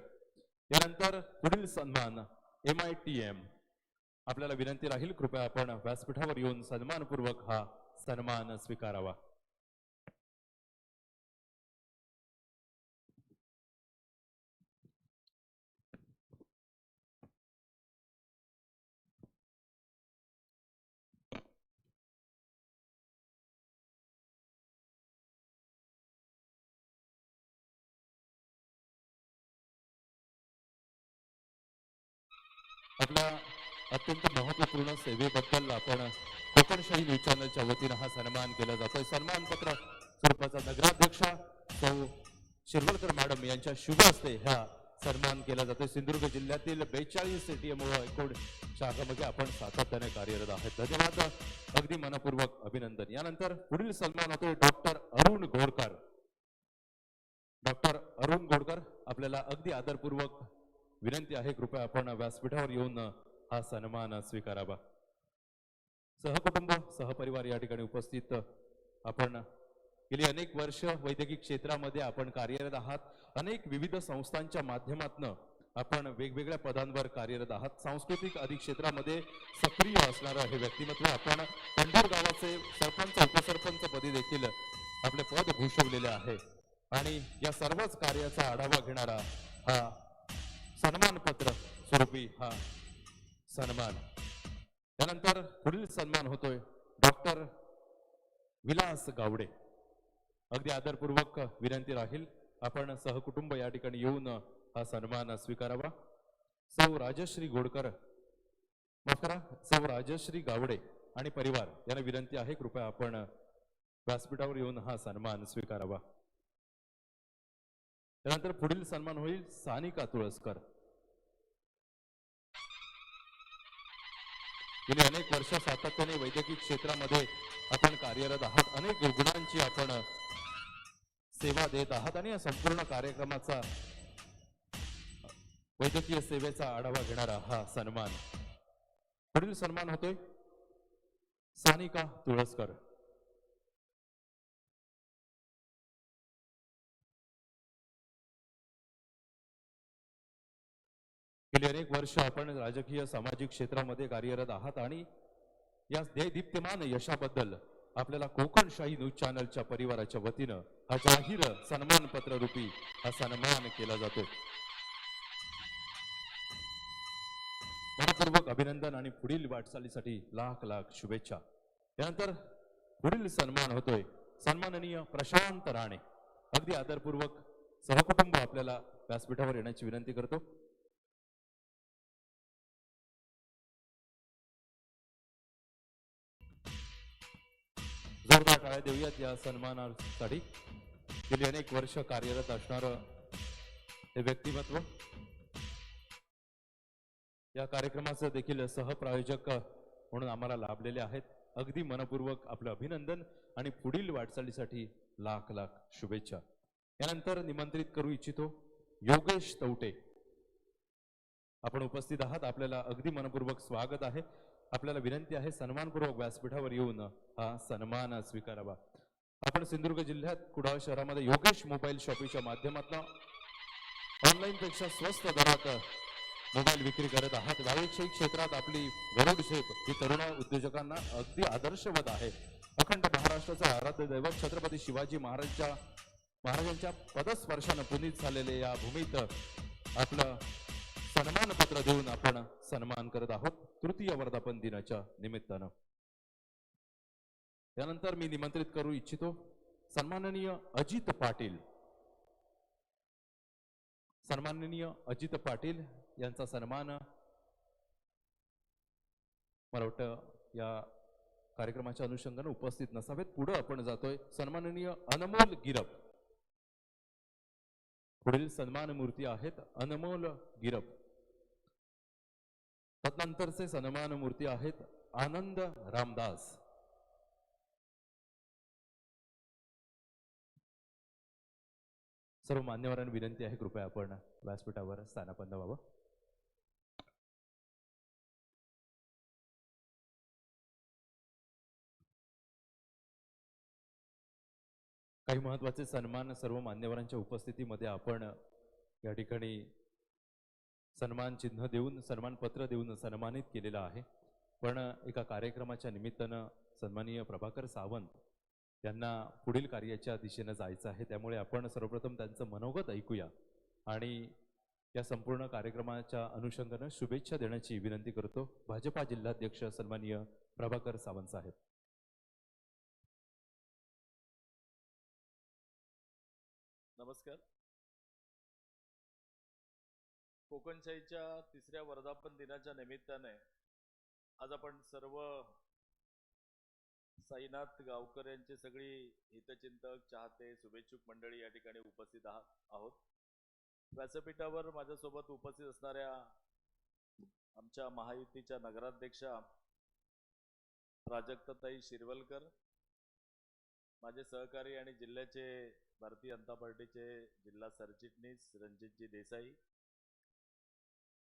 यानंतर पुढील सन्मान MITM. आपल्याला विनंती राहील, कृपया आपण व्यासपीठावर येऊन सन्मानपूर्वक हा सन्मान स्वीकारावा. आपल्या अत्यंत महत्त्वपूर्ण सेवेबद्दल आपण कोकणशाही न्यूज चॅनलच्या वतीनं हा सन्मान केला जातोय. सन्मानपत्र स्वरूपाचा नगराध्यक्षा सौ शिरवळकर मॅडम यांच्या शुभ हस्ते हा सन्मान केला जातोय. सिंधुदुर्ग जिल्ह्यातील 42 ATM व एकूण शाखामध्ये आपण सातत्याने कार्यरत आहात. धन्यवाद, अगदी मनपूर्वक अभिनंदन. यानंतर पुढील सन्मान होतोय डॉक्टर अरुण घोडकर. डॉक्टर अरुण घोडकर, आपल्याला अगदी आदरपूर्वक विनंती आहे, कृपया आपण व्यासपीठावर येऊन हा सन्मान स्वीकारावा. सहकुटुंब सहपरिवार या ठिकाणी उपस्थित आपण गेली अनेक वर्ष वैद्यकीय क्षेत्रामध्ये आपण कार्यरत आहात. अनेक विविध संस्थांच्या माध्यमातून आपण वेगवेगळ्या पदांवर कार्यरत आहात. सांस्कृतिक अधिक क्षेत्रामध्ये सक्रिय असणारं हे व्यक्तिमत्व. आपण पंढूर गावाचे सरपंच उपसरपंच पदी देखील आपले पद भूषवलेले आहे आणि या सर्वच कार्याचा आढावा घेणारा हा सन्मानपत्र स्वरूपी हा सन्मान. त्यानंतर पुढील सन्मान होतोय डॉक्टर विलास गावडे. अगदी आदरपूर्वक विनंती राहील, आपण सहकुटुंब या ठिकाणी येऊन हा सन्मान स्वीकारावा. सौ राजश्री गोडकर, माफ करा, सौ राजश्री गावडे आणि परिवार यांना विनंती आहे, कृपया आपण व्यासपीठावर येऊन हा सन्मान स्वीकारावा. त्यानंतर पुढील सन्मान होईल सानिका तुळसकर. गेली अनेक वर्ष सातत्याने वैद्यकीय क्षेत्रामध्ये आपण कार्यरत आहात. अनेक रुग्णांची आपण सेवा देत आहात आणि या संपूर्ण कार्यक्रमाचा वैद्यकीय सेवेचा आढावा घेणारा हा सन्मान. पुढील सन्मान होतोय सानिका तुळसकर. गेली अनेक वर्ष आपण राजकीय सामाजिक क्षेत्रामध्ये कार्यरत आहात आणि या दीप्यमान यशाबद्दल आपल्याला कोकणशाही न्यूज चॅनलच्या परिवाराच्या वतीनं हा जाहीर सन्मान पत्र रूपी हा सन्मान केला जातो. मनपूर्वक अभिनंदन आणि पुढील वाटचालीसाठी लाख लाख शुभेच्छा. त्यानंतर पुढील सन्मान होतोय सन्माननीय प्रशांत राणे. अगदी आदरपूर्वक सहकुटुंब आपल्याला व्यासपीठावर येण्याची विनंती करतो. जोरदार टाळ्या देऊयात या सन्मानासाठी. गेली अनेक वर्ष कार्यरत असणारं हे व्यक्तिमत्व या कार्यक्रमाचं देखील सहप्रायोजक म्हणून आम्हाला लाभलेले आहेत. अगदी मनपूर्वक आपलं अभिनंदन आणि पुढील वाटचालीसाठी लाख लाख शुभेच्छा. यानंतर निमंत्रित करू इच्छितो योगेश तवटे. आपण उपस्थित आहात, आपल्याला अगदी मनपूर्वक स्वागत आहे. आपल्याला विनंती आहे सन्मानपूर्वक व्यासपीठावर येऊन हा सन्मान स्वीकारावा. आपण सिंधुदुर्ग जिल्ह्यात कुडाळ शहरामध्ये योगेश मोबाईल शॉपीच्या माध्यमातून ऑनलाईन पेक्षा स्वस्त दरात मोबाईल विक्री करत आहात. व्यावसायिक क्षेत्रात आपली गरुड शेप ही तरुण उद्योजकांना अगदी आदर्शवत आहे. अखंड महाराष्ट्राचा आराध्य दैवत छत्रपती शिवाजी महाराजांच्या पदस्पर्शानं पुनीत झालेले या भूमीत आपलं सन्मानपत्र देऊन आपण सन्मान करत आहोत तृतीय वर्धापन दिनाच्या निमित्तानं. त्यानंतर मी निमंत्रित करू इच्छितो सन्माननीय अजित पाटील. सन्माननीय अजित पाटील यांचा सन्मान मला वाटतं या कार्यक्रमाच्या अनुषंगाने उपस्थित नसावेत. पुढे आपण जातोय सन्माननीय अनमोल गिरप. पुढील सन्मान मूर्ती आहेत अनमोल गिरप. तदनंतरचे सन्मान मूर्ती आहेत आनंद रामदास. सर्व मान्यवरांना विनंती आहे कृपया आपण व्यासपीठावर स्थानापन्न व्हावं. काही महत्वाचे सन्मान सर्व मान्यवरांच्या उपस्थितीमध्ये आपण या ठिकाणी सन्मान चिन्ह देऊन सन्मानपत्र देऊन सन्मानित केलेला आहे. पण एका कार्यक्रमाच्या निमित्तानं सन्माननीय प्रभाकर सावंत यांना पुढील कार्याच्या दिशेनं जायचं आहे. त्यामुळे आपण सर्वप्रथम त्यांचं मनोगत ऐकूया आणि या संपूर्ण कार्यक्रमाच्या अनुषंगानं शुभेच्छा देण्याची विनंती करतो. भाजपा जिल्हाध्यक्ष सन्माननीय प्रभाकर सावंत साहेब. नमस्कार. कोकणशाहीच्या तिसऱ्या वर्धापन दिनाच्या निमित्ताने आज आपण सर्व साईनाथ गावकर यांचे सगळी हितचिंतक चाहते शुभेच्छुक मंडळी या ठिकाणी उपस्थित आहोत. व्यासपीठावर माझ्यासोबत उपस्थित असणाऱ्या आमच्या महायुतीच्या नगराध्यक्षा प्राजक्ताताई शिरवलकर, माझे सहकारी आणि जिल्ह्याचे भारतीय जनता पार्टीचे जिल्हा सरचिटणीस रणजितजी देसाई,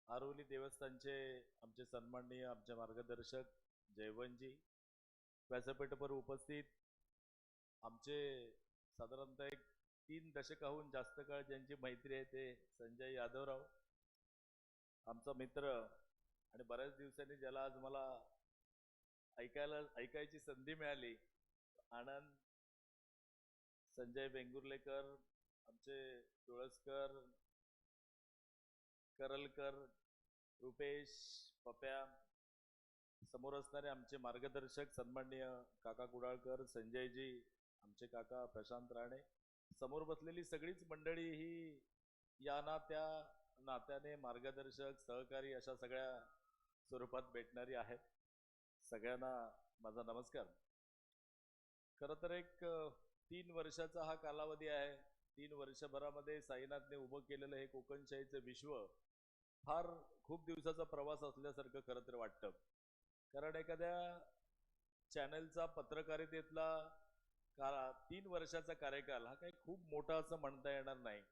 आरोली देवस्थानचे आमचे सन्माननीय आमचे मार्गदर्शक जयवंतजी, व्यासपीठावर उपस्थित आमचे साधारणतः 3 दशकाहून जास्त काळ ज्यांची मैत्री आहे ते संजय यादवराव, आमचा मित्र आणि बऱ्याच दिवसांनी ज्याला आज मला ऐकायची संधी मिळाली, आनंद, संजय बेंगुर्लेकर, आमचे तुळसकर, करलकर, रुपेश, पप्या, समोर असणारे आमचे मार्गदर्शक सन्माननीय काका कुडाळकर, संजयजी, आमचे काका प्रशांत राणे, समोर बसलेली सगळीच मंडळी ही या ना त्या नात्याने मार्गदर्शक सहकारी अशा सगळ्या स्वरूपात भेटणारी आहेत. सगळ्यांना माझा नमस्कार. खरं तर एक 3 वर्षाचा हा कालावधी आहे. 3 वर्षभरामध्ये साईनाथने उभं केलेलं हे कोकणशाहीचं विश्व फार खूप दिवसाचा प्रवास असल्यासारखं खरं तर वाटतं. कारण एखाद्या चॅनलचा पत्रकारितेतला 3 वर्षाचा कार्यकाल हा काही खूप मोठा असं म्हणता येणार नाही.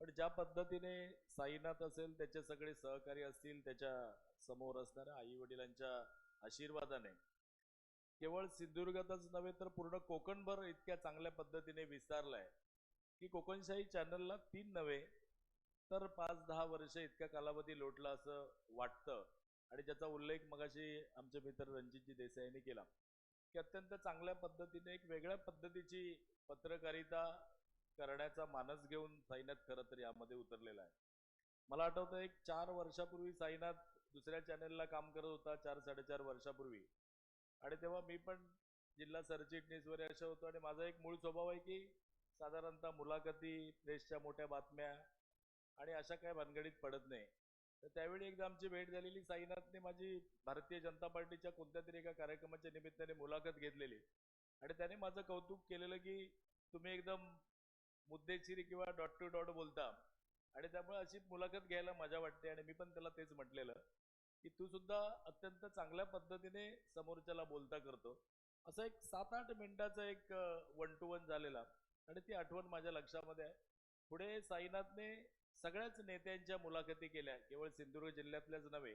पण ज्या पद्धतीने साईनाथ असेल, त्याचे सगळे सहकारी असतील, त्याच्या समोर असणाऱ्या आई वडिलांच्या आशीर्वादाने केवळ सिंधुदुर्गातच नव्हे तर पूर्ण कोकणभर इतक्या चांगल्या पद्धतीने विस्तारलाय की कोकणशाही चॅनलला 3 नव्हे तर 5-10 वर्ष इतका कालावधी लोटला असं वाटतं. आणि ज्याचा उल्लेख मगाशी आमचे मित्र रणजितजी देसाईंनी केला की अत्यंत चांगल्या पद्धतीने एक वेगळ्या पद्धतीची पत्रकारिता करण्याचा मानस घेऊन साईनाथ खरं तर यामध्ये उतरलेला आहे. मला आठवतं एक 4 वर्षापूर्वी साईनाथ दुसऱ्या चॅनलला काम करत होता, 4-4.5 वर्षापूर्वी. आणि तेव्हा मी पण जिल्हा सरचिटणीस वगैरे अशा होतो आणि माझा एक मूळ स्वभाव आहे की साधारणतः मुलाखती, प्रेसच्या मोठ्या बातम्या आणि अशा काय भानगडीत पडत नाही. तर त्यावेळी एकदा आमची भेट झालेली. साईनाथने माझी भारतीय जनता पार्टीच्या कोणत्या तरी एका कार्यक्रमाच्या निमित्ताने मुलाखत घेतलेली आणि त्याने माझं कौतुक केलेलं की तुम्ही एकदम मुद्देशीर किंवा डॉट टू डॉट बोलता आणि त्यामुळे अशी मुलाखत घ्यायला मजा वाटते. आणि मी पण त्याला तेच म्हटलेलं की तू सुद्धा अत्यंत चांगल्या पद्धतीने समोरच्याला बोलता करतो. असं एक 7-8 मिनिटाचा एक 1 to 1 झालेला आणि ती आठवण माझ्या लक्षामध्ये आहे. पुढे साईनाथने सगळ्याच नेत्यांच्या मुलाखती केल्या, केवळ सिंधुदुर्ग जिल्ह्यातल्याच नव्हे.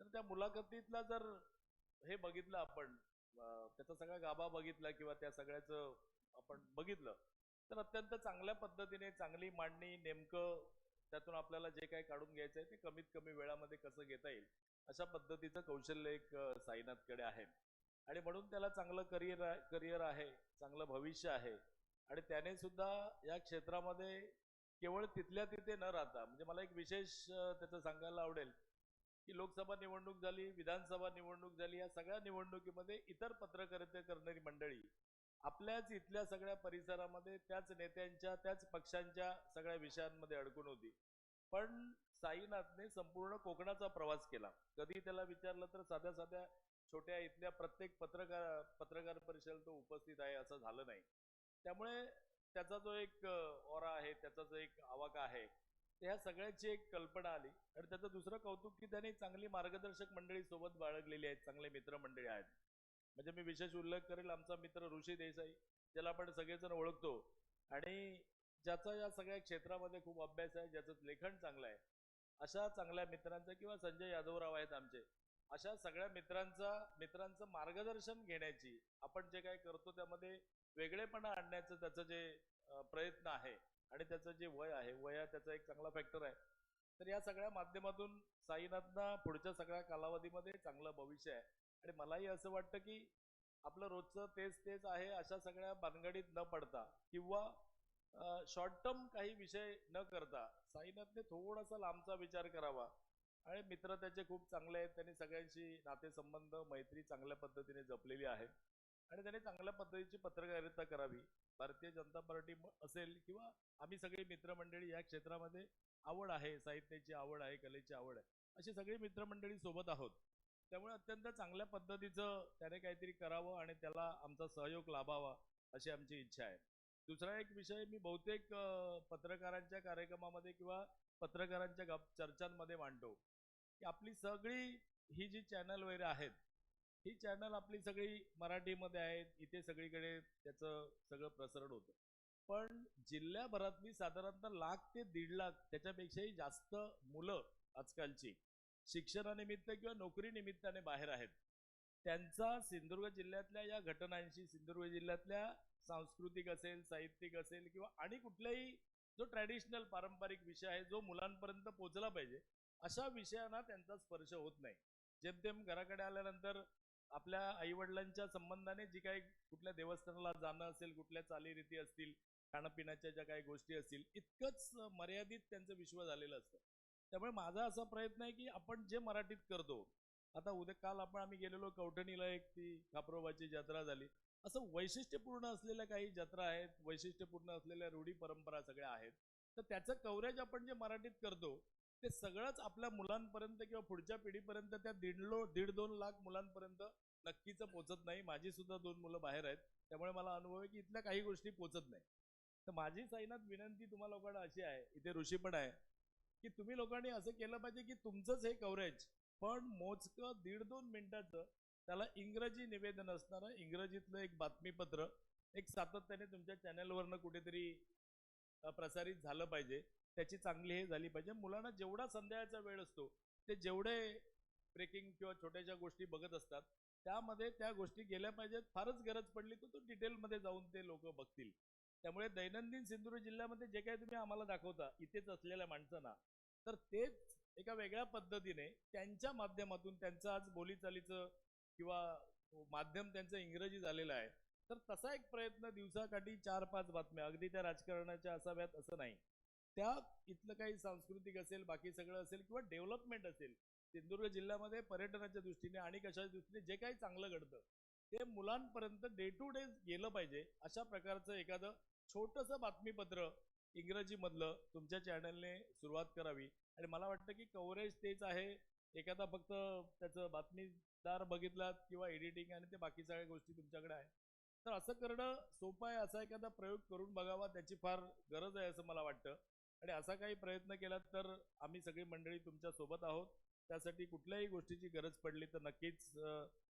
तर त्या मुलाखतीतला जर हे बघितलं आपण, त्याचा सगळा गाभा बघितला किंवा त्या सगळ्याचं आपण बघितलं तर अत्यंत चांगल्या पद्धतीने चांगली मांडणी, नेमकं त्यातून आपल्याला जे काही काढून घ्यायचं आहे ते कमीत कमी वेळामध्ये कसं घेता येईल अशा पद्धतीचं कौशल्य एक साईनाथकडे आहे. आणि म्हणून त्याला चांगलं करिअर आहे, चांगलं भविष्य आहे. आणि त्याने सुद्धा या क्षेत्रामध्ये केवळ तिथल्या तिथे न राहता, म्हणजे मला एक विशेष त्याचं सांगायला आवडेल की लोकसभा निवडणूक झाली, विधानसभा निवडणूक झाली, या सगळ्या निवडणुकीमध्ये इतर पत्रकारिता करणारी मंडळी आपल्याच इथल्या सगळ्या परिसरामध्ये त्याच नेत्यांच्या, त्याच पक्षांच्या सगळ्या विषयांमध्ये अडकून होती. पण साईनाथने संपूर्ण कोकणाचा प्रवास केला. कधी त्याला विचारलं तर साध्या साध्या छोट्या इथल्या प्रत्येक पत्रकार परिषदेला तो उपस्थित आहे असं झालं नाही. त्यामुळे त्याचा जो एक ऑरा आहे, त्याचा जो एक आवाका आहे, ह्या सगळ्याची एक कल्पना आली. आणि त्याचं दुसरं कौतुक की त्याने चांगली मार्गदर्शक मंडळी सोबत बाळगलेली आहेत, चांगले मित्रमंडळी आहेत. म्हणजे मी विशेष उल्लेख करेल आमचा मित्र ऋषी देसाई, ज्याला आपण सगळेजण ओळखतो आणि ज्याचा या सगळ्या क्षेत्रामध्ये खूप अभ्यास आहे, ज्याचं लेखन चांगलं आहे. अशा चांगल्या मित्रांचा, किंवा संजय यादवराव आहेत आमचे, अशा सगळ्या मित्रांचं मार्गदर्शन घेण्याची, आपण जे काही करतो त्यामध्ये वेगळेपणा आणण्याचं त्याचं जे प्रयत्न आहे आणि त्याचं जे वय आहे, वय त्याचा एक चांगला फॅक्टर आहे. तर या सगळ्या माध्यमातून साईनाथना पुढच्या सगळ्या कालावधीमध्ये चांगलं भविष्य आहे. आणि मलाही असं वाटतं की आपलं रोजचं तेच आहे अशा सगळ्या भानगडीत न पडता किंवा शॉर्ट टर्म काही विषय न करता साईनाथने थोडासा लांबचा विचार करावा. आणि मित्र त्याचे खूप चांगले आहेत, त्यांनी सगळ्यांशी नातेसंबंध, मैत्री चांगल्या पद्धतीने जपलेली आहे आणि त्याने चांगल्या पद्धतीची पत्रकारिता करावी. भारतीय जनता पार्टी असेल किंवा आम्ही सगळी मित्रमंडळी या क्षेत्रामध्ये आवड आहे, साहित्याची आवड आहे, कलेची आवड आहे, अशी सगळी मित्रमंडळी सोबत आहोत. त्यामुळे अत्यंत चांगल्या पद्धतीचं त्याने काहीतरी करावं आणि त्याला आमचा सहयोग लाभावा अशी आमची इच्छा आहे. दुसरा एक विषय मी बहुतेक पत्रकारांच्या कार्यक्रमामध्ये किंवा पत्रकारांच्या चर्चांमध्ये मांडतो की आपली सगळी ही जी चॅनल वगैरे आहेत, ही चॅनल आपली सगळी मराठीमध्ये आहेत, इथे सगळीकडे त्याचं सगळं प्रसारण होतं. पण जिल्ह्याभरातली साधारणतः 1,00,000 ते 1.5 लाख त्याच्यापेक्षाही जास्त मुलं आजकालची शिक्षणानिमित्त किंवा नोकरी निमित्ताने बाहेर आहेत. त्यांचा सिंधुदुर्ग जिल्ह्यातल्या या घटनांशी, सिंधुदुर्ग जिल्ह्यातल्या सांस्कृतिक असेल, साहित्यिक असेल किंवा आणि कुठल्याही जो ट्रॅडिशनल पारंपरिक विषय आहे जो मुलांपर्यंत पोहोचला पाहिजे, अशा विषयांना त्यांचा स्पर्श होत नाही. जेमतेम घराकडे आल्यानंतर आपल्या आईवडिलांच्या संबंधाने जी काही कुठल्या देवस्थानाला जाणं असेल, कुठल्या चालीरीती असतील, खाणंपिण्याच्या ज्या काही गोष्टी असतील, इतकंच मर्यादित त्यांचं विश्व झालेलं असतं. त्यामुळे माझा असा प्रयत्न आहे की आपण जे मराठीत करतो, आता काल आम्ही गेलेलो कवठणीला, एक ती खापरोबाची जत्रा झाली. असं वैशिष्ट्यपूर्ण असलेल्या काही जत्रा आहेत, वैशिष्ट्यपूर्ण असलेल्या रूढी परंपरा सगळ्या आहेत. तर त्याचं कव्हरेज आपण जे मराठीत करतो ते सगळंच आपल्या मुलांपर्यंत किंवा पुढच्या पिढीपर्यंत त्या 1.5-2 लाख मुलांपर्यंत नक्कीच पोचत नाही. माझी सुद्धा 2 मुलं बाहेर आहेत, त्यामुळे मला अनुभव आहे की इथल्या काही गोष्टी पोचत नाही. तर माझी साईनाथ विनंती तुम्हा लोकांना अशी आहे, इथे ऋषी पण आहे, की तुम्ही लोकांनी असं केलं पाहिजे की तुमचंच हे कव्हरेज पण मोजकं 1.5-2 मिनिटाचं त्याला इंग्रजी निवेदन असणारं इंग्रजीतलं एक बातमीपत्र एक सातत्याने तुमच्या चॅनलवरनं कुठेतरी प्रसारित झालं पाहिजे. त्याची चांगली हे झाली पाहिजे. मुलांना जेवढा संध्याकाळचा वेळ असतो ते जेवढे ब्रेकिंग किंवा छोट्याशा गोष्टी बघत असतात त्यामध्ये त्या गोष्टी गेल्या पाहिजेत. फारच गरज पडली तर तो डिटेलमध्ये जाऊन ते लोक बघतील. त्यामुळे दैनंदिन सिंधुदुर्ग जिल्ह्यामध्ये जे काही तुम्ही आम्हाला दाखवता इथेच असलेल्या माणसांना, तर तेच एका वेगळ्या पद्धतीने त्यांच्या माध्यमातून त्यांचं आज बोलीचालीचं किंवा माध्यम त्यांचं इंग्रजी झालेलं आहे, तर तसा एक प्रयत्न दिवसाकाठी 4-5 बातम्या अगदी त्या राजकारणाच्या असाव्यात असं नाही, त्या इथलं काही सांस्कृतिक असेल बाकी सगळं असेल किंवा डेव्हलपमेंट असेल सिंधुदुर्ग जिल्ह्यामध्ये पर्यटनाच्या दृष्टीने आणि कशाच्या दृष्टीने जे काही चांगलं घडतं ते मुलांपर्यंत डे टू डे गेलं पाहिजे. अशा प्रकारचं एखादं छोटंसं बातमीपत्र इंग्रजीमधलं तुमच्या चॅनलने सुरुवात करावी. आणि मला वाटतं की कव्हरेज तेच आहे, एखादा फक्त त्याचं बातमीदार बघितलात किंवा एडिटिंग आणि ते बाकी सगळ्या गोष्टी तुमच्याकडे आहे, तर असं करणं सोपं आहे. असा एखादा प्रयोग करून बघावा, त्याची फार गरज आहे असं मला वाटतं. आणि असा काही प्रयत्न केला तर आम्ही सगळी मंडळी तुमच्या सोबत आहोत. त्यासाठी कुठल्याही गोष्टीची गरज पडली तर नक्कीच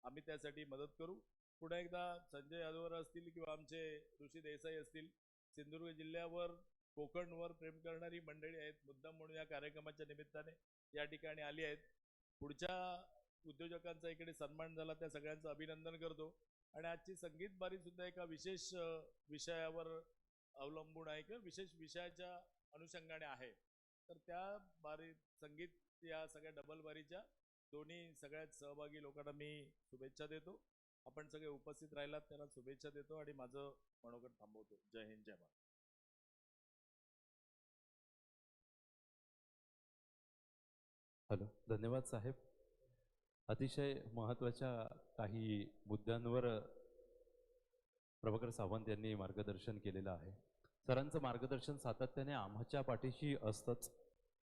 आम्ही त्यासाठी मदत करू. पुन्हा एकदा संजय यादववर असतील किंवा आमचे ऋषी देसाई असतील, सिंधुदुर्ग जिल्ह्यावर कोकणवर प्रेम करणारी मंडळी आहेत, मुद्दाम म्हणून या कार्यक्रमाच्या निमित्ताने या ठिकाणी आली आहेत. पुढच्या उद्योजकांचा इकडे सन्मान झाला, त्या सगळ्यांचं अभिनंदन करतो. आणि आजची संगीत बारी सुद्धा एका विशेष विषयावर अवलंबून आहे किंवा विशेष विषयाच्या अनुषंगाने आहे. तर त्या बारी संगीत या सगळ्या डबल बारीच्या दोन्ही सगळ्यात सहभागी लोकांना मी शुभेच्छा देतो. आपण सगळे उपस्थित राहिलात त्यांना शुभेच्छा देतो आणि माझं मनोगत थांबवतो. जय हिंद, जय महाराष्ट्र. हॅलो, धन्यवाद साहेब. अतिशय महत्त्वाच्या काही मुद्द्यांवर प्रभाकर सावंत यांनी मार्गदर्शन केलेलं आहे. सरांचं मार्गदर्शन सातत्याने आम्हाच्या पाठीशी असतंच.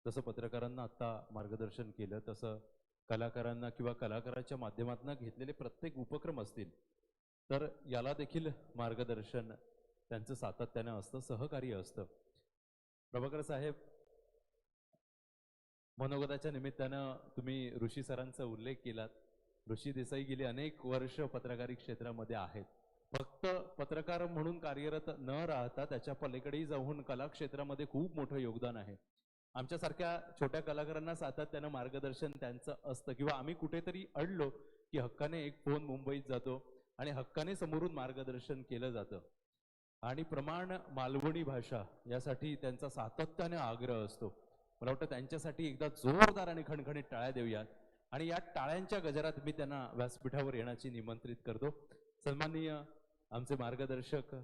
जसं पत्रकारांना आत्ता मार्गदर्शन केलं तसं कलाकारांना किंवा कलाकाराच्या माध्यमातून घेतलेले प्रत्येक उपक्रम असतील तर याला देखील मार्गदर्शन त्यांचं सातत्यानं असतं, सहकार्य असतं. प्रभाकर साहेब, मनोगताच्या निमित्तानं तुम्ही ऋषी सरांचा उल्लेख केलात. ऋषी देसाई गेली अनेक वर्ष पत्रकारी क्षेत्रामध्ये आहेत. फक्त पत्रकार म्हणून कार्यरत न राहता त्याच्या पलीकडेही जाऊन कला क्षेत्रामध्ये खूप मोठं योगदान आहे. आमच्यासारख्या छोट्या कलाकारांना सातत्यानं मार्गदर्शन त्यांचं असतं किंवा आम्ही कुठेतरी अडलो की हक्काने एक फोन मुंबईत जातो आणि हक्काने समोरून मार्गदर्शन केलं जातं. आणि प्रमाण मालवणी भाषा यासाठी त्यांचा सातत्याने आग्रह असतो. मला वाटतं त्यांच्यासाठी एकदा जोरदार आणि खणखणीत टाळ्या देऊयात. आणि या टाळ्यांच्या गजरात मी त्यांना व्यासपीठावर येण्याची निमंत्रित करतो. सन्माननीय आमचे मार्गदर्शक,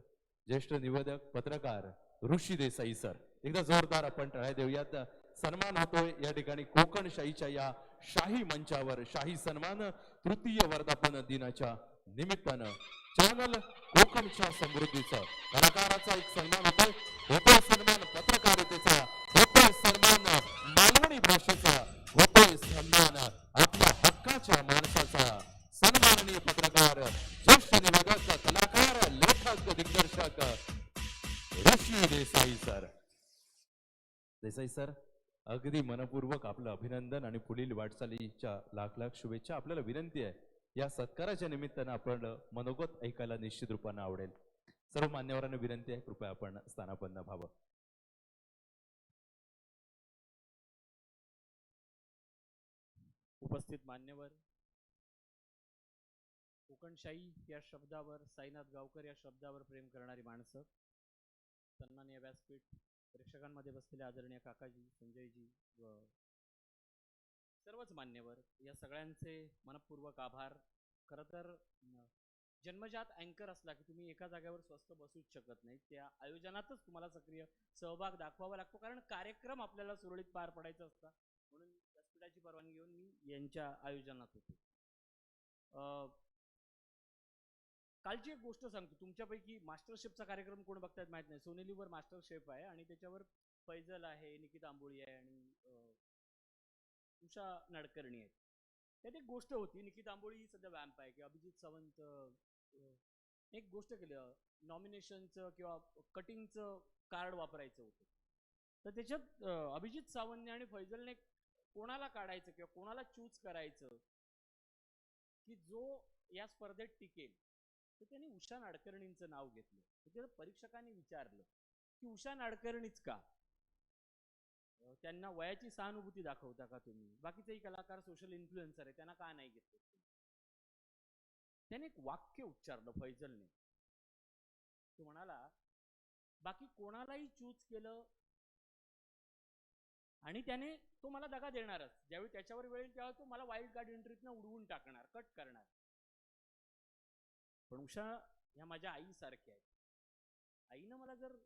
ज्येष्ठ निवेदक, पत्रकार ऋषी देसाई सर, एकदा जोरदार आपण टाळ्या देऊयात. सन्मान होतोय या ठिकाणी कोकणशाहीच्या या शाही मंचावर. शाही सन्मान तृतीय वर्धापन दिनाच्या निमित्तानं चॅनल कोकणच्या समृद्धीचा कलाकाराचा एक सन्मान होतोय सन्मान पत्रकारितेचा, होतोय सन्मान मालवणी भाषेचा, होतोय सन्मान आपल्या हक्काच्या माणसाचा. सन्माननीय पत्रकार, ज्येष्ठ निवेदक, कलाकार, लेखक, दिग्दर्शक ऋषी देसाई सर. देसाई सर, अगदी मनपूर्वक आपलं अभिनंदन आणि पुढील वाटचालीच्या लाख लाख शुभेच्छा. आपल्याला विनंती आहे, या सत्काराच्या निमित्तानं आपण मनोगत ऐकायला निश्चित रूपानं आवडेल. सर्व मान्यवरांना विनंती आहे, कृपया आपण स्थानापन्न व्हावं. उपस्थित मान्यवर, कोकणशाही या शब्दावर, साईनाथ गावकर या शब्दावर प्रेम करणारी माणसं, सन्माननीय व्यासपीठ, प्रेक्षकांमध्ये बसलेले आदरणीय काकाजी, संजयजी व सर्वच मान्यवर, या सगळ्यांचे मनपूर्वक आभार. खरं तर जन्मजात अँकर असला की तुम्ही एका जागेवर स्वस्थ बसूच शकत नाही. त्या आयोजनातच तुम्हाला सक्रिय सहभाग दाखवावा लागतो, कारण कार्यक्रम आपल्याला सुरळीत पार पडायचा असता. म्हणून व्यासपीठाची परवानगी घेऊन मी यांच्या आयोजनात होतो. कालची एक गोष्ट सांगतो. तुमच्यापैकी मास्टर शेफचा कार्यक्रम कोण बघतायत माहित नाही. सोनेलीवर मास्टर शेफ आहे आणि त्याच्यावर फैजल आहे, निकिता आंबोळी आहे आणि उषा नाडकर्णी आहे. त्यात एक गोष्ट होती, निकिता आंबोळी ही सध्या वॅम्प आहे किंवा अभिजित सावंत एक गोष्ट केलं, नॉमिनेशनचं किंवा कटिंगचं कार्ड वापरायचं होतं. तर त्याच्यात अभिजित सावंतने आणि फैजलने कोणाला काढायचं किंवा कोणाला चूज करायचं की जो या स्पर्धेत टिकेल, तर त्यांनी उषा नाडकर्णींचं नाव घेतलं. तर परीक्षकांनी विचारलं की उषा नाडकर्णीच का? त्यांना वयाची सहानुभूती दाखवता का तुम्ही? बाकीचेही कलाकार सोशल इन्फ्लुएन्सर आहे, त्यांना का नाही घेतलं? त्याने एक वाक्य उच्चारलं फैजलने. तो म्हणाला, बाकी कोणालाही चूज केलं आणि त्याने तो मला दगा देणारच. ज्यावेळी त्याच्यावर वेळ येईल तेव्हा तो मला वाईल्ड कार्ड एंट्रीतनं उडवून टाकणार, कट करणार. पण उषा ह्या माझ्या आईसारख्या आहेत. आईनं मला जर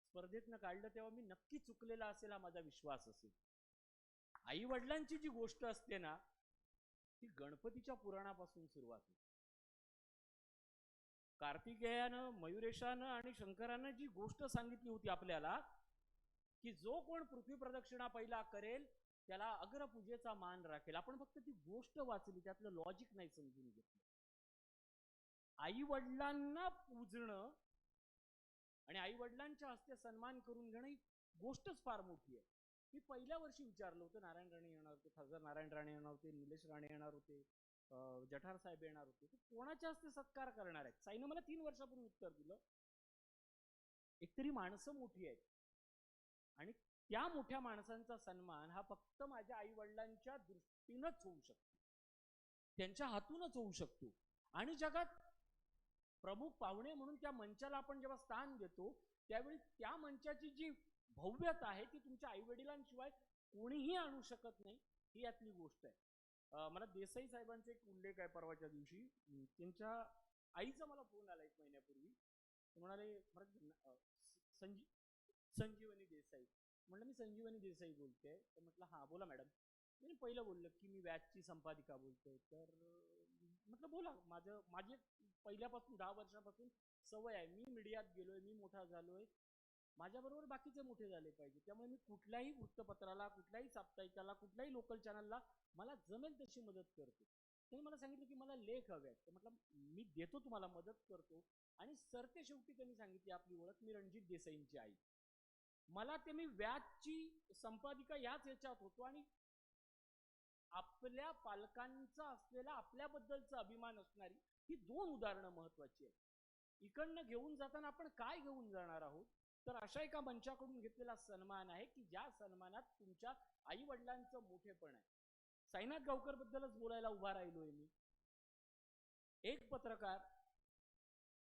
स्पर्धेतनं काढलं तेव्हा मी नक्की चुकलेला असेल हा माझा विश्वास असेल. आई वडिलांची जी गोष्ट असते ना, ती गणपतीच्या पुराणापासून सुरुवात होते. कार्तिकेयानं, मयुरेशानं आणि शंकरानं जी गोष्ट सांगितली होती आपल्याला की जो कोण पृथ्वी प्रदक्षिणा पहिला करेल त्याला अग्रपूजेचा मान राखेल. आपण फक्त ती गोष्ट वाचली, त्यातलं लॉजिक नाही समजून घेतलं. आई वडिलांना पूजणं आणि आई वडिलांच्या हस्ते सन्मान करून घेणं ही गोष्टच फार मोठी आहे. मी पहिल्या वर्षी विचारलं होतं, नारायण राणे येणार होते, खासदार नारायण राणे येणार होते, निलेश राणे येणार होते, जठार साहेब येणार होते, तर कोणाच्या हस्ते सत्कार करणार आहेत? साईनं मला 3 वर्षापूर्वी उत्तर दिलं, एकतरी माणसं मोठी आहेत आणि त्या मोठ्या माणसांचा सन्मान हा फक्त माझ्या आई वडिलांच्या दृष्टीनंच होऊ शकतो, त्यांच्या हातूनच होऊ शकतो. आणि जगात प्रमुख पाहुणे म्हणून त्या मंचाला आपण जेव्हा स्थान देतो त्यावेळी त्या मंचाची जी भव्यता आहे ती तुमच्या आई वडिलांशिवाय कोणीही आणू शकत नाही, ही यातली गोष्ट आहे. मला देसाई साहेबांचा एक उल्लेख आहे परवाच्या दिवशी. त्यांच्या आईचा मला फोन आला 1 महिन्यापूर्वी. ते म्हणाले, संजीवनी देसाई. म्हटलं मी संजीवनी देसाई बोलते. तर म्हटलं हां बोला मॅडम. मी पहिलं बोललं की मी व्याजची संपादिका बोलतोय. तर म्हटलं बोला. माझी पहिल्यापासून 10 वर्षापासून सवय आहे, मी मीडियात गेलोय, मी मोठा झालोय, माझ्याबरोबर बाकीचे मोठे झाले पाहिजे. त्यामुळे मी कुठल्याही वृत्तपत्राला, कुठल्याही साप्ताहिकाला, कुठल्याही लोकल चॅनलला मला जमेल तशी मदत करतो. त्यांनी मला सांगितलं की मला लेख हवे आहेत. तर म्हटलं मी देतो तुम्हाला, मदत करतो. आणि सरते शेवटी त्यांनी सांगितली आपली ओळख, मी रणजित देसाईंची आई. मला ते मी व्याजची संपादिका याच याच्यात होतो आणि आपल्या पालकांचा असलेला आपल्याबद्दलचा अभिमान असणारी ही 2 उदाहरणं महत्वाची आहेत. इकडनं घेऊन जाताना आपण काय घेऊन जाणार आहोत? तर अशा एका मंचाकडून घेतलेला सन्मान आहे की ज्या सन्मानात तुमच्या आई वडिलांचं मोठेपण आहे. साईनाथ गावकर बद्दलच बोलायला उभा राहिलोय मी. एक पत्रकार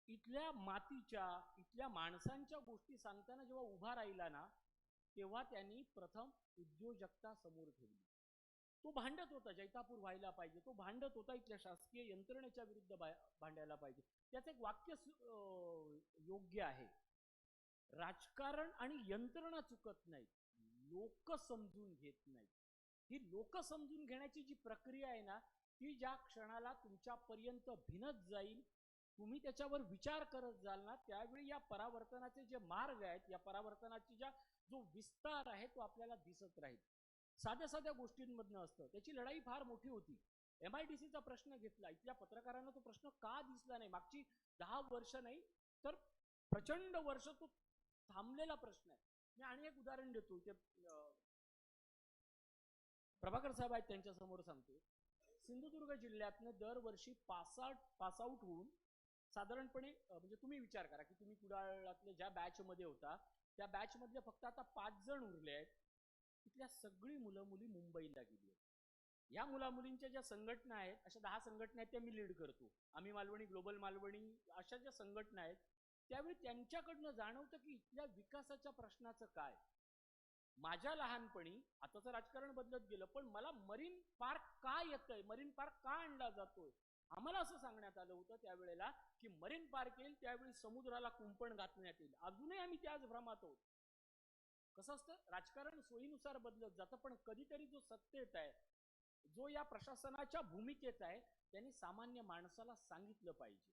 इथल्या मातीच्या, इथल्या माणसांच्या गोष्टी सांगताना जेव्हा उभा राहिला ना, तेव्हा त्यांनी प्रथम उद्योजकता समोर ठेवली. तो भांडत होता जैतापूर व्हायला पाहिजे, तो भांडत होता इथल्या शासकीय यंत्रणेच्या विरुद्ध भांडायला पाहिजे. त्याचं एक वाक्य योग्य आहे, राजकारण आणि यंत्रणा चुकत नाहीत, लोक समजून घेत नाहीत. ही लोक समजून घेण्याची जी प्रक्रिया आहे ना, ती ज्या क्षणाला तुमच्यापर्यंत भिनत जाईल, तुम्ही त्याच्यावर विचार करत जाल ना, त्यावेळी या परावर्तनाचे जे मार्ग आहेत, या परावर्तनाची जो विस्तार आहे तो आपल्याला दिसत राहील. साध्या साध्या गोष्टींमधनं असतं. त्याची लढाई फार मोठी होती. MIDCचा प्रश्न घेतला, इथल्या पत्रकारांना तो प्रश्न का दिसला नाही? मागची 10 वर्ष नाही तर प्रचंड वर्ष तो थांबलेला प्रश्न आहे. मी आणि एक उदाहरण देतो. इथे प्रभाकर साहेब आहेत, त्यांच्या समोर सांगतो. सिंधुदुर्ग जिल्ह्यातनं दरवर्षी पास आउट होऊन साधारणपणे म्हणजे तुम्ही विचार करा की तुम्ही कुडाळातल्या ज्या बॅचमध्ये होता त्या बॅचमधले फक्त आता 5 जण उरले आहेत. तिथल्या सगळी मुलं मुली मुंबईला गेली आहेत. या मुलामुलींच्या ज्या संघटना आहेत, अशा 10 संघटना आहेत त्या मी लीड करतो. आम्ही मालवणी, ग्लोबल मालवणी, अशा ज्या संघटना आहेत, त्यावेळी त्यांच्याकडनं जाणवतं की इथल्या विकासाच्या प्रश्नाचं काय. माझ्या लहानपणी, आताचं राजकारण बदलत गेलं, पण मला मरीन पार्क का येतंय, मरीन पार्क का आणला जातोय, आम्हाला असं सांगण्यात आलं होतं त्यावेळेला की मरीन पार्क येईल त्यावेळी समुद्राला कुंपण घातण्यात येईल. अजूनही आम्ही त्याच भ्रमात आहोत. कसं असतं, राजकारण सोयीनुसार बदलत जातं, पण कधीतरी जो सत्तेत आहे, जो या प्रशासनाच्या भूमिकेत आहे, त्यांनी सामान्य माणसाला सांगितलं पाहिजे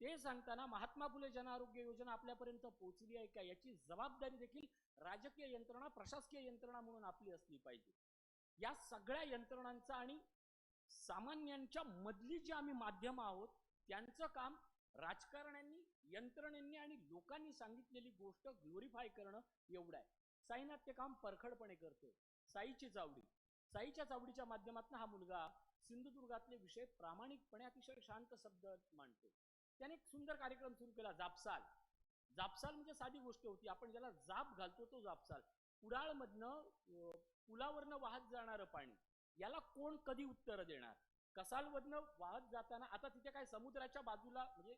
ते सांगताना महात्मा फुले जनआरोग्य योजना आपल्यापर्यंत पोहोचली आहे का याची जबाबदारी देखील राजकीय यंत्रणा, प्रशासकीय यंत्रणा म्हणून आपली असली पाहिजे. या सगळ्या यंत्रणांचा आणि सामान्यांच्या मधली जी आम्ही माध्यम आहोत त्यांचं काम राजकारण्यांनी, यंत्रणेंनी आणि लोकांनी सांगितलेली गोष्ट ग्लोरीफाय करणं एवढं आहे. साईनाथ ते काम परखडपणे करतोय. साईच्या चावडीच्या माध्यमातून हा मुलगा सिंधुदुर्गातले विषय प्रामाणिकपणे अतिशय शांत शब्दात मांडतो. त्याने एक सुंदर कार्यक्रम सुरू केला, जापसाल. जापसाल म्हणजे साधी गोष्ट होती, आपण ज्याला जाप घालतो तो जापसाल. कुडाळमधनं पुलावरनं वाहत जाणारं पाणी, याला कोण कधी उत्तर देणार? कसालमधनं वाहत जाताना आता तिथे काय समुद्राच्या बाजूला, म्हणजे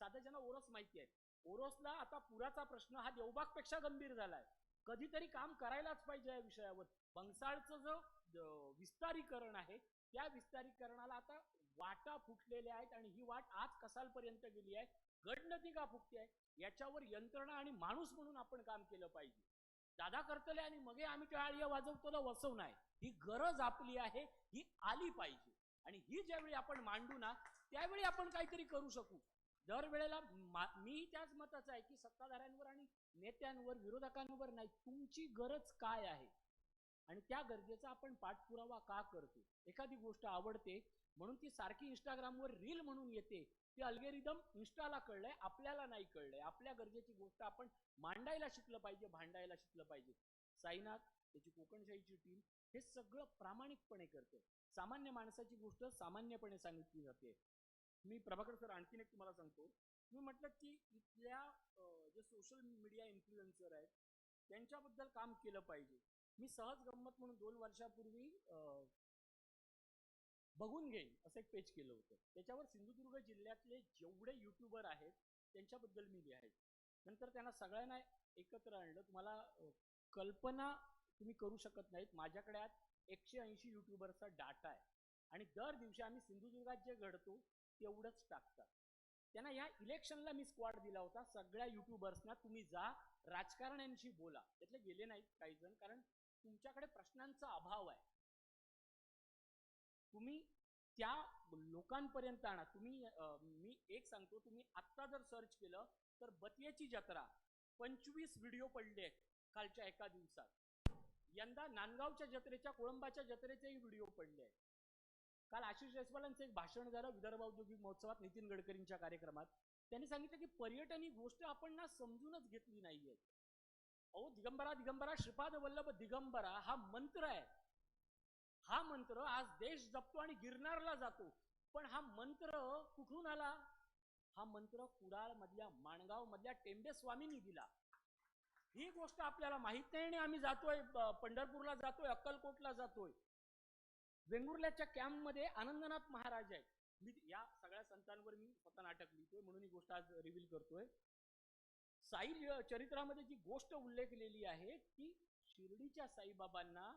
साध्या ज्यांना ओरोस माहिती आहे, ओरोसला आता पुराचा प्रश्न हा देवबागपेक्षा गंभीर झालाय. कधीतरी काम करायलाच पाहिजे या विषयावर. बंगसाळचं जो विस्तारीकरण आहे त्या विस्तारीकरणाला आता वाटा फुटलेल्या आहेत आणि ही वाट आज कसालपर्यंत गेली आहे. गडनदी फुटते आहे, याच्यावर यंत्रणा आणि माणूस म्हणून आपण काम केलं पाहिजे. दादा करतले आणि मगे आम्ही टाळ्या वाजवतो वसव नाही, ही गरज आपली आहे, ही आली पाहिजे. आणि ही ज्यावेळी आपण मांडू ना त्यावेळी आपण काहीतरी करू शकू. दरवेळेला मी त्याच मताचा आहे की सत्ताधाऱ्यांवर आणि नेत्यांवर, विरोधकांवर नाही, तुमची गरज काय आहे आणि त्या गरजेचा आपण पाठपुरावा का करतो. एखादी गोष्ट आवडते म्हणून ती सारखी इंस्टाग्रामवर रील म्हणून येते, ते अल्गोरिदम इंस्टाला कळलंय, आपल्याला नाही कळलंय. आपल्या गरजेची गोष्ट आपण मांडायला शिकलं पाहिजे, भांडायला शिकलं पाहिजे. साईनाथ, त्याची कोकणशाहीची टीम हे सगळं प्रामाणिकपणे करते. सामान्य माणसाची गोष्ट सामान्यपणे सांगितली जाते. मी प्रभाकर सर आणखीन एक तुम्हाला सांगतो. मी म्हटलं की इथल्या जे सोशल मीडिया इन्फ्लुएन्सर आहेत त्यांच्याबद्दल काम केलं पाहिजे. मी सहज गंमत म्हणून 2 वर्षापूर्वी बघून घेईन असं एक पेज केलं होतं. त्याच्यावर सिंधुदुर्ग जिल्ह्यातले जेवढे युट्यूबर आहेत त्यांच्याबद्दल मी लिहायचो. नंतर त्यांना सगळ्यांना एकत्र आणलं. तुम्हाला कल्पना तुम्ही करू शकत नाहीत, माझ्याकडे आज 180 युट्यूबरचा डाटा आहे आणि दर दिवशी आम्ही सिंधुदुर्गात जे घडतो तेवढंच टाकतात. त्यांना या इलेक्शनला मी स्क्वॉड दिला होता, सगळ्या युट्यूबर्सना तुम्ही जा राजकारण्यांशी बोला. त्यातले गेले नाहीत काही जण, कारण तुमच्याकडे प्रश्नांचा अभाव आहे. तुम्ही त्या लोकांपर्यंत आणा. मी एक सांगतो, तुम्ही आत्ता जर सर्च केलं तर बतियाची जत्रा 25 व्हिडिओ पडले आहेत कालच्या एका दिवसात. यंदा नांदगावच्या जत्रेच्या, कोळंबाच्या जत्रेचेही व्हिडिओ पडले आहेत. काल आशिष जयस्वालांचं एक भाषण झालं विदर्भ औद्योगिक महोत्सवात नितीन गडकरींच्या कार्यक्रमात. त्यांनी सांगितलं की पर्यटन ही गोष्ट आपण ना समजूनच घेतली नाहीये. अहो, दिगंबरा दिगंबरा श्रीपाद वल्लभ दिगंबरा हा मंत्र आहे. हा मंत्र आज देश जपतो आणि गिरनारला जातो. पण हा मंत्र कुठून आला? हा मंत्र कुडाळ मधल्या, माणगाव मधल्या टेंबे स्वामींनी दिला. ही गोष्ट आपल्याला माहित नाही आणि आम्ही जातोय पंढरपूरला जातोय, अक्कलकोटला जातोय. वेंगुर्ल्याच्या कॅम्पमध्ये आनंदनाथ महाराज आहेत. मी या सगळ्या संतांवर मी स्वतः नाटक लिहितोय म्हणून ही गोष्ट आज रिव्हील करतोय. साई चरित्रामध्ये जी गोष्ट उल्लेखलेली आहे की शिर्डीच्या साईबाबांना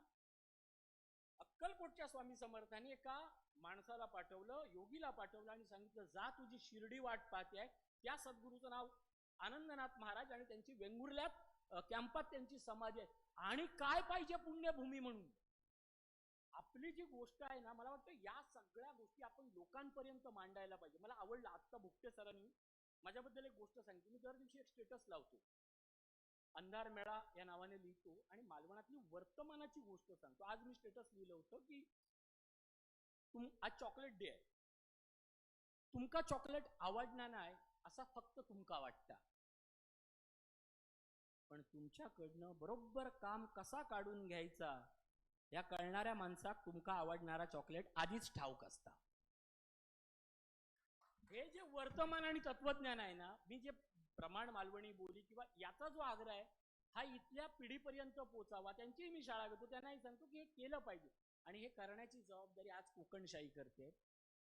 अक्कलकोटच्या स्वामी समर्थांनी एका माणसाला पाठवलं, योगीला पाठवलं आणि सांगितलं जा तुझी शिर्डी वाट पाहते आहे. त्या सद्गुरूचं नाव आनंदनाथ महाराज आणि त्यांची वेंगुर्ल्यात कॅम्पात त्यांची समाधी आहे. आणि काय पाहिजे पुण्यभूमी म्हणून? आपली जी गोष्ट आहे ना, मला वाटतं या सगळ्या गोष्टी आपण लोकांपर्यंत मांडायला पाहिजे. मला आवडलं आत्ता भुकटे सरांनी माझ्याबद्दल एक गोष्ट सांगितली. मी दर दिवशी एक स्टेटस लावतो, अंधार मेळा या नावाने लिहितो आणि मालवणातली वर्तमानाची गोष्ट सांगतो. आज मी स्टेटस लिहिलं होतं की आज चॉकलेट डे आहे, तुमका चॉकलेट आवडणार नाही असा फक्त तुमका वाटता, पण तुमच्याकडनं बरोबर काम कसा काढून घ्यायचा या कळणाऱ्या माणसाक तुमका आवडणारा चॉकलेट आधीच ठाऊक असता. हे जे वर्तमान आणि तत्वज्ञान आहे ना, मी जे प्रमाण मालवणी बोली किंवा याचा जो आग्रह आहे हा इथल्या पिढीपर्यंत पोचावा. त्यांचीही मी शाळा घेतो, त्यांनाही सांगतो की हे केलं पाहिजे आणि हे करण्याची जबाबदारी आज कोकणशाही करते.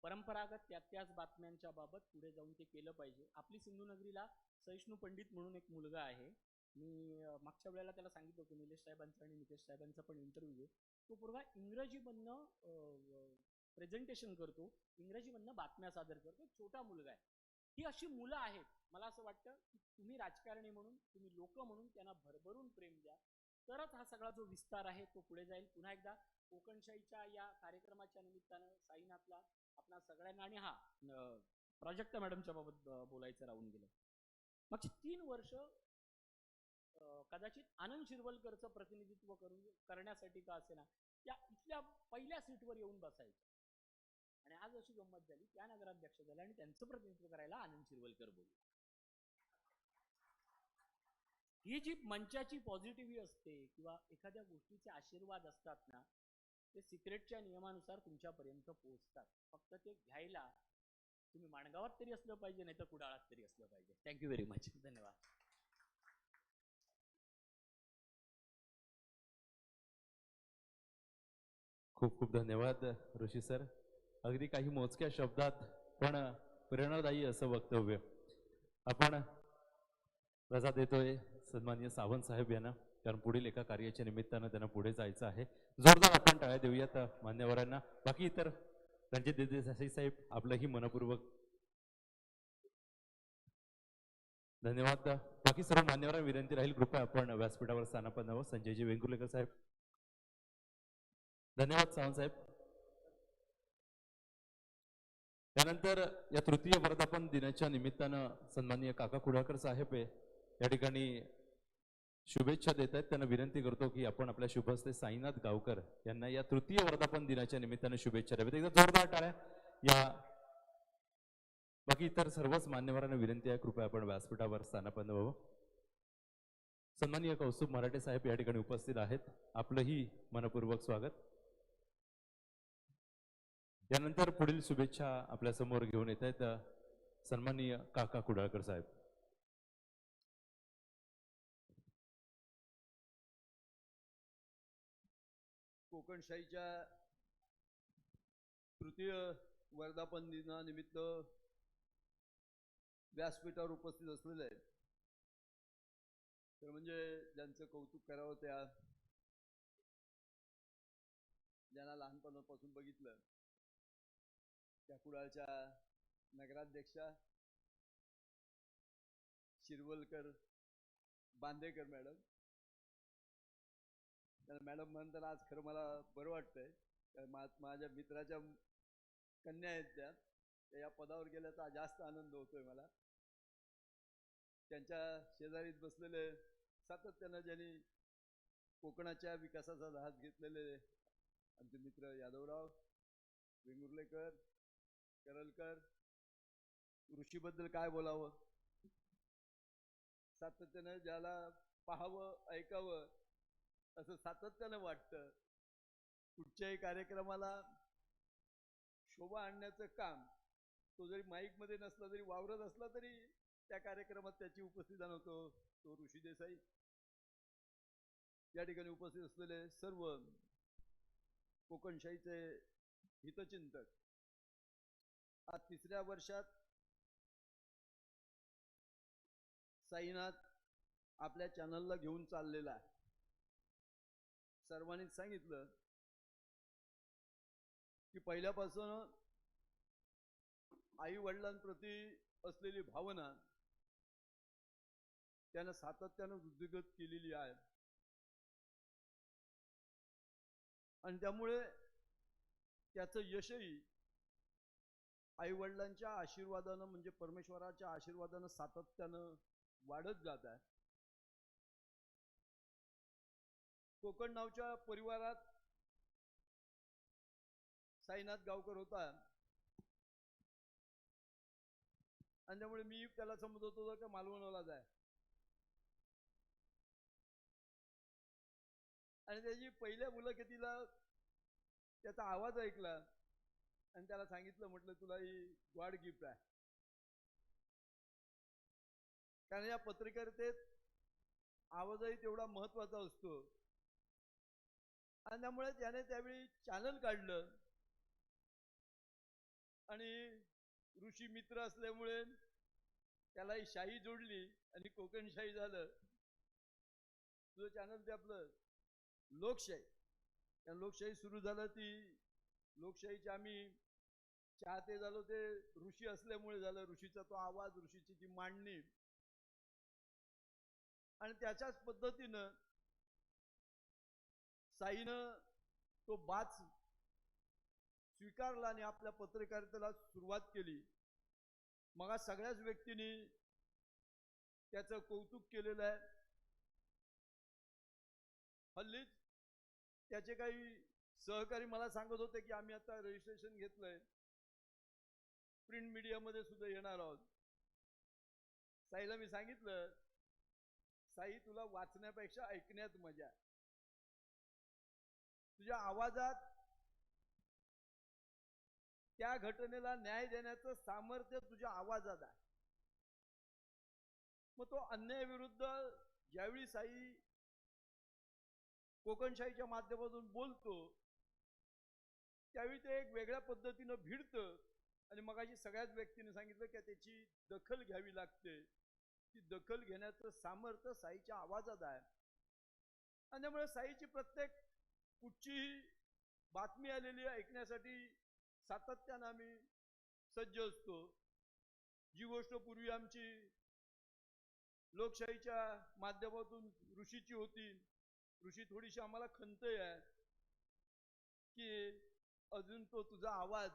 परंपरागत त्याच बातम्यांच्या बाबत पुढे जाऊन ते केलं पाहिजे. आपली सिंधुनगरीला सहिष्णू पंडित म्हणून एक मुलगा आहे. मी मागच्या वेळेला त्याला सांगितलं होतं, निलेश साहेबांचा आणि नितेश साहेबांचा पण इंटरव्ह्यू. तो पोरगा इंग्रजीमधनं प्रेझेंटेशन करतो, इंग्रजीमधनं बातम्या सादर करतो. छोटा मुलगा आहे. ही अशी मुलं आहेत. मला असं वाटतं की तुम्ही राजकारणी म्हणून, तुम्ही लोक म्हणून त्यांना भरभरून प्रेम द्या, तरच हा सगळा जो विस्तार आहे तो पुढे जाईल. पुन्हा एकदा कोकणशाहीच्या या कार्यक्रमाच्या निमित्तानं साईनाथला आपणा सगळ्यांना आणि प्राजक्ता मॅडमच्या बाबत बोलायचं राहून गेलं. मागची 3 वर्ष कदाचित आनंद शिरवलकरचं प्रतिनिधित्व करण्यासाठी का असेना त्या इथल्या पहिल्या सीटवर येऊन बसायचं. आणि आज अशी गंमत झाली, त्या नगराध्यक्ष झाल्या आणि त्यांचं प्रतिनिधित्व करायला आनंद शिरवलकर बोलले. ही जी मंचाची पॉझिटिव्ही असते किंवा एखाद्या गोष्टीचे आशीर्वाद असतात ना, ते सिक्रेटच्या नियमानुसार तुमच्यापर्यंत पोहोचतात. फक्त ते घ्यायला तुम्ही माणगावात तरी असलं पाहिजे, नाही तर कुडाळात तरी असलं पाहिजे. Thank you very much. धन्यवाद. खूप खूप धन्यवाद ऋषी सर. अगदी काही मोजक्या शब्दात पण प्रेरणादायी असं वक्तव्य आपण रजा देतोय सन्माननीय सावंत साहेब यांना, कारण पुढील एका कार्याच्या निमित्तानं त्यांना पुढे जायचं आहे. जोरदार आपण टाळ्या देऊयात मान्यवरांना. बाकी इतर रणजित देसाई साहेब आपलंही मनपूर्वक धन्यवाद. बाकी सर्व मान्यवरांना विनंती राहील कृपया आपण व्यासपीठावर स्थानापन्न व्हावं. संजयजी वेंगुर्लेकर साहेब. धन्यवाद सावंत साहेब. त्यानंतर या तृतीय वर्धापन दिनाच्या निमित्तानं सन्माननीय काका कुडाळकर साहेब या ठिकाणी शुभेच्छा देत आहेत. त्यांना विनंती करतो की आपण आपल्या शुभहस्ते साईनाथ गावकर यांना या तृतीय वर्धापन दिनाच्या निमित्तानं शुभेच्छा द्याव्यात. एकदा जोरदार टाळ्या. या बाकी इतर सर्वच मान्यवरांना विनंती आहे कृपया आपण व्यासपीठावर स्थानापन्न व्हावं. सन्माननीय कौस्तुभ मराठे साहेब या ठिकाणी उपस्थित आहेत. आपलंही मनपूर्वक स्वागत. यानंतर पुढील शुभेच्छा आपल्या समोर घेऊन येत आहेत सन्माननीय काका कुडाळकर साहेब. कोकणशाहीच्या तृतीय वर्धापन दिनानिमित्त व्यासपीठावर उपस्थित असलेले आहेत तर म्हणजे ज्यांचं कौतुक करावं, त्या ज्यांना लहानपणापासून बघितलं त्या कुडाळच्या नगराध्यक्षा शिरवलकर बांदेकर मॅडम. मॅडम म्हणताना आज खरं मला बरं वाटतंय, माझ्या मित्राच्या कन्या आहेत त्या या पदावर गेल्याचा जास्त आनंद होतोय मला. त्यांच्या शेजारीत बसलेले सातत्यानं ज्यांनी कोकणाच्या विकासाचा ध्यास घेतलेले आमचे मित्र यादवराव वेंगुर्लेकर, करलकर, ऋषीबद्दल काय बोलावं. सातत्यानं ज्याला पाहावं ऐकावं असं सातत्यानं वाटतं. कुठच्याही कार्यक्रमाला शोभा आणण्याचं काम तो जरी माईकमध्ये नसला जरी वावरत असला तरी त्या कार्यक्रमात त्याची उपस्थिती जाणवतो. तो ऋषी देसाई. या ठिकाणी उपस्थित असलेले सर्व कोकणशाहीचे हितचिंतक. आज 3ऱ्या वर्षात साईनाथ आपल्या चॅनलला घेऊन चाललेला आहे. सर्वांनीच सांगितलं की पहिल्यापासून आई वडिलांप्रती असलेली भावना त्यानं सातत्यानं वृद्धिगत केलेली आहे आणि त्यामुळे त्याचं यशही आई वडिलांच्या आशीर्वादानं म्हणजे परमेश्वराच्या आशीर्वादानं सातत्यानं वाढत जात आहे. कोकण नावच्या परिवारात साईनाथ गावकर होता आणि त्यामुळे मी त्याला समजत होतो की मालवणला जाय आणि त्याची पहिल्या मुलाखतीला त्याचा आवाज ऐकला आणि त्याला सांगितलं, म्हटलं तुला ही गॉड गिफ्ट आहे. कारण या पत्रकारितेत आवाजही तेवढा महत्वाचा असतो आणि त्यामुळे त्याने त्यावेळी चॅनल काढलं आणि ऋषी मित्र असल्यामुळे त्यालाही शाही जोडली आणि कोकणशाही झालं. तुझं चॅनल ते आपलं लोकशाही. त्या लोकशाही सुरू झालं. ती लोकशाहीचे आम्ही चाहते झालो ते ऋषी असल्यामुळे झालं. ऋषीचा तो आवाज, ऋषीची ती मांडणी आणि त्याच्याच पद्धतीनं साईनं तो बाच स्वीकारला आणि आपल्या पत्रकारितेला सुरुवात केली. मग सगळ्याच व्यक्तींनी त्याचं कौतुक केलेलं आहे. हल्लीच त्याचे काही सहकारी मला सांगत होते की आम्ही आता रजिस्ट्रेशन घेतलंय, प्रिंट मीडियामध्ये सुद्धा येणार आहोत. साईला मी सांगितलं, साई तुला वाचण्यापेक्षा ऐकण्यात मजा आहे. तुझ्या आवाजात त्या घटनेला न्याय देण्याचं सामर्थ्य तुझ्या आवाजात आहे. मग तो अन्यायाविरुद्ध ज्यावेळी साई कोकणशाहीच्या माध्यमातून बोलतो त्यावेळी ते एक वेगळ्या पद्धतीनं भिडतं. आणि मगाशी सगळ्याच व्यक्तीने सांगितलं की त्याची दखल घ्यावी लागते. ती दखल घेण्याचं सामर्थ्य साईच्या आवाजात आहे. आणि त्यामुळे साईची प्रत्येक कुठचीही बातमी आलेली ऐकण्यासाठी सातत्यानं आम्ही सज्ज असतो. जी गोष्ट पूर्वी आमची लोकशाहीच्या माध्यमातून ऋषीची होती, ऋषी थोडीशी आम्हाला खंतही आहे की अजून तो तुझा आवाज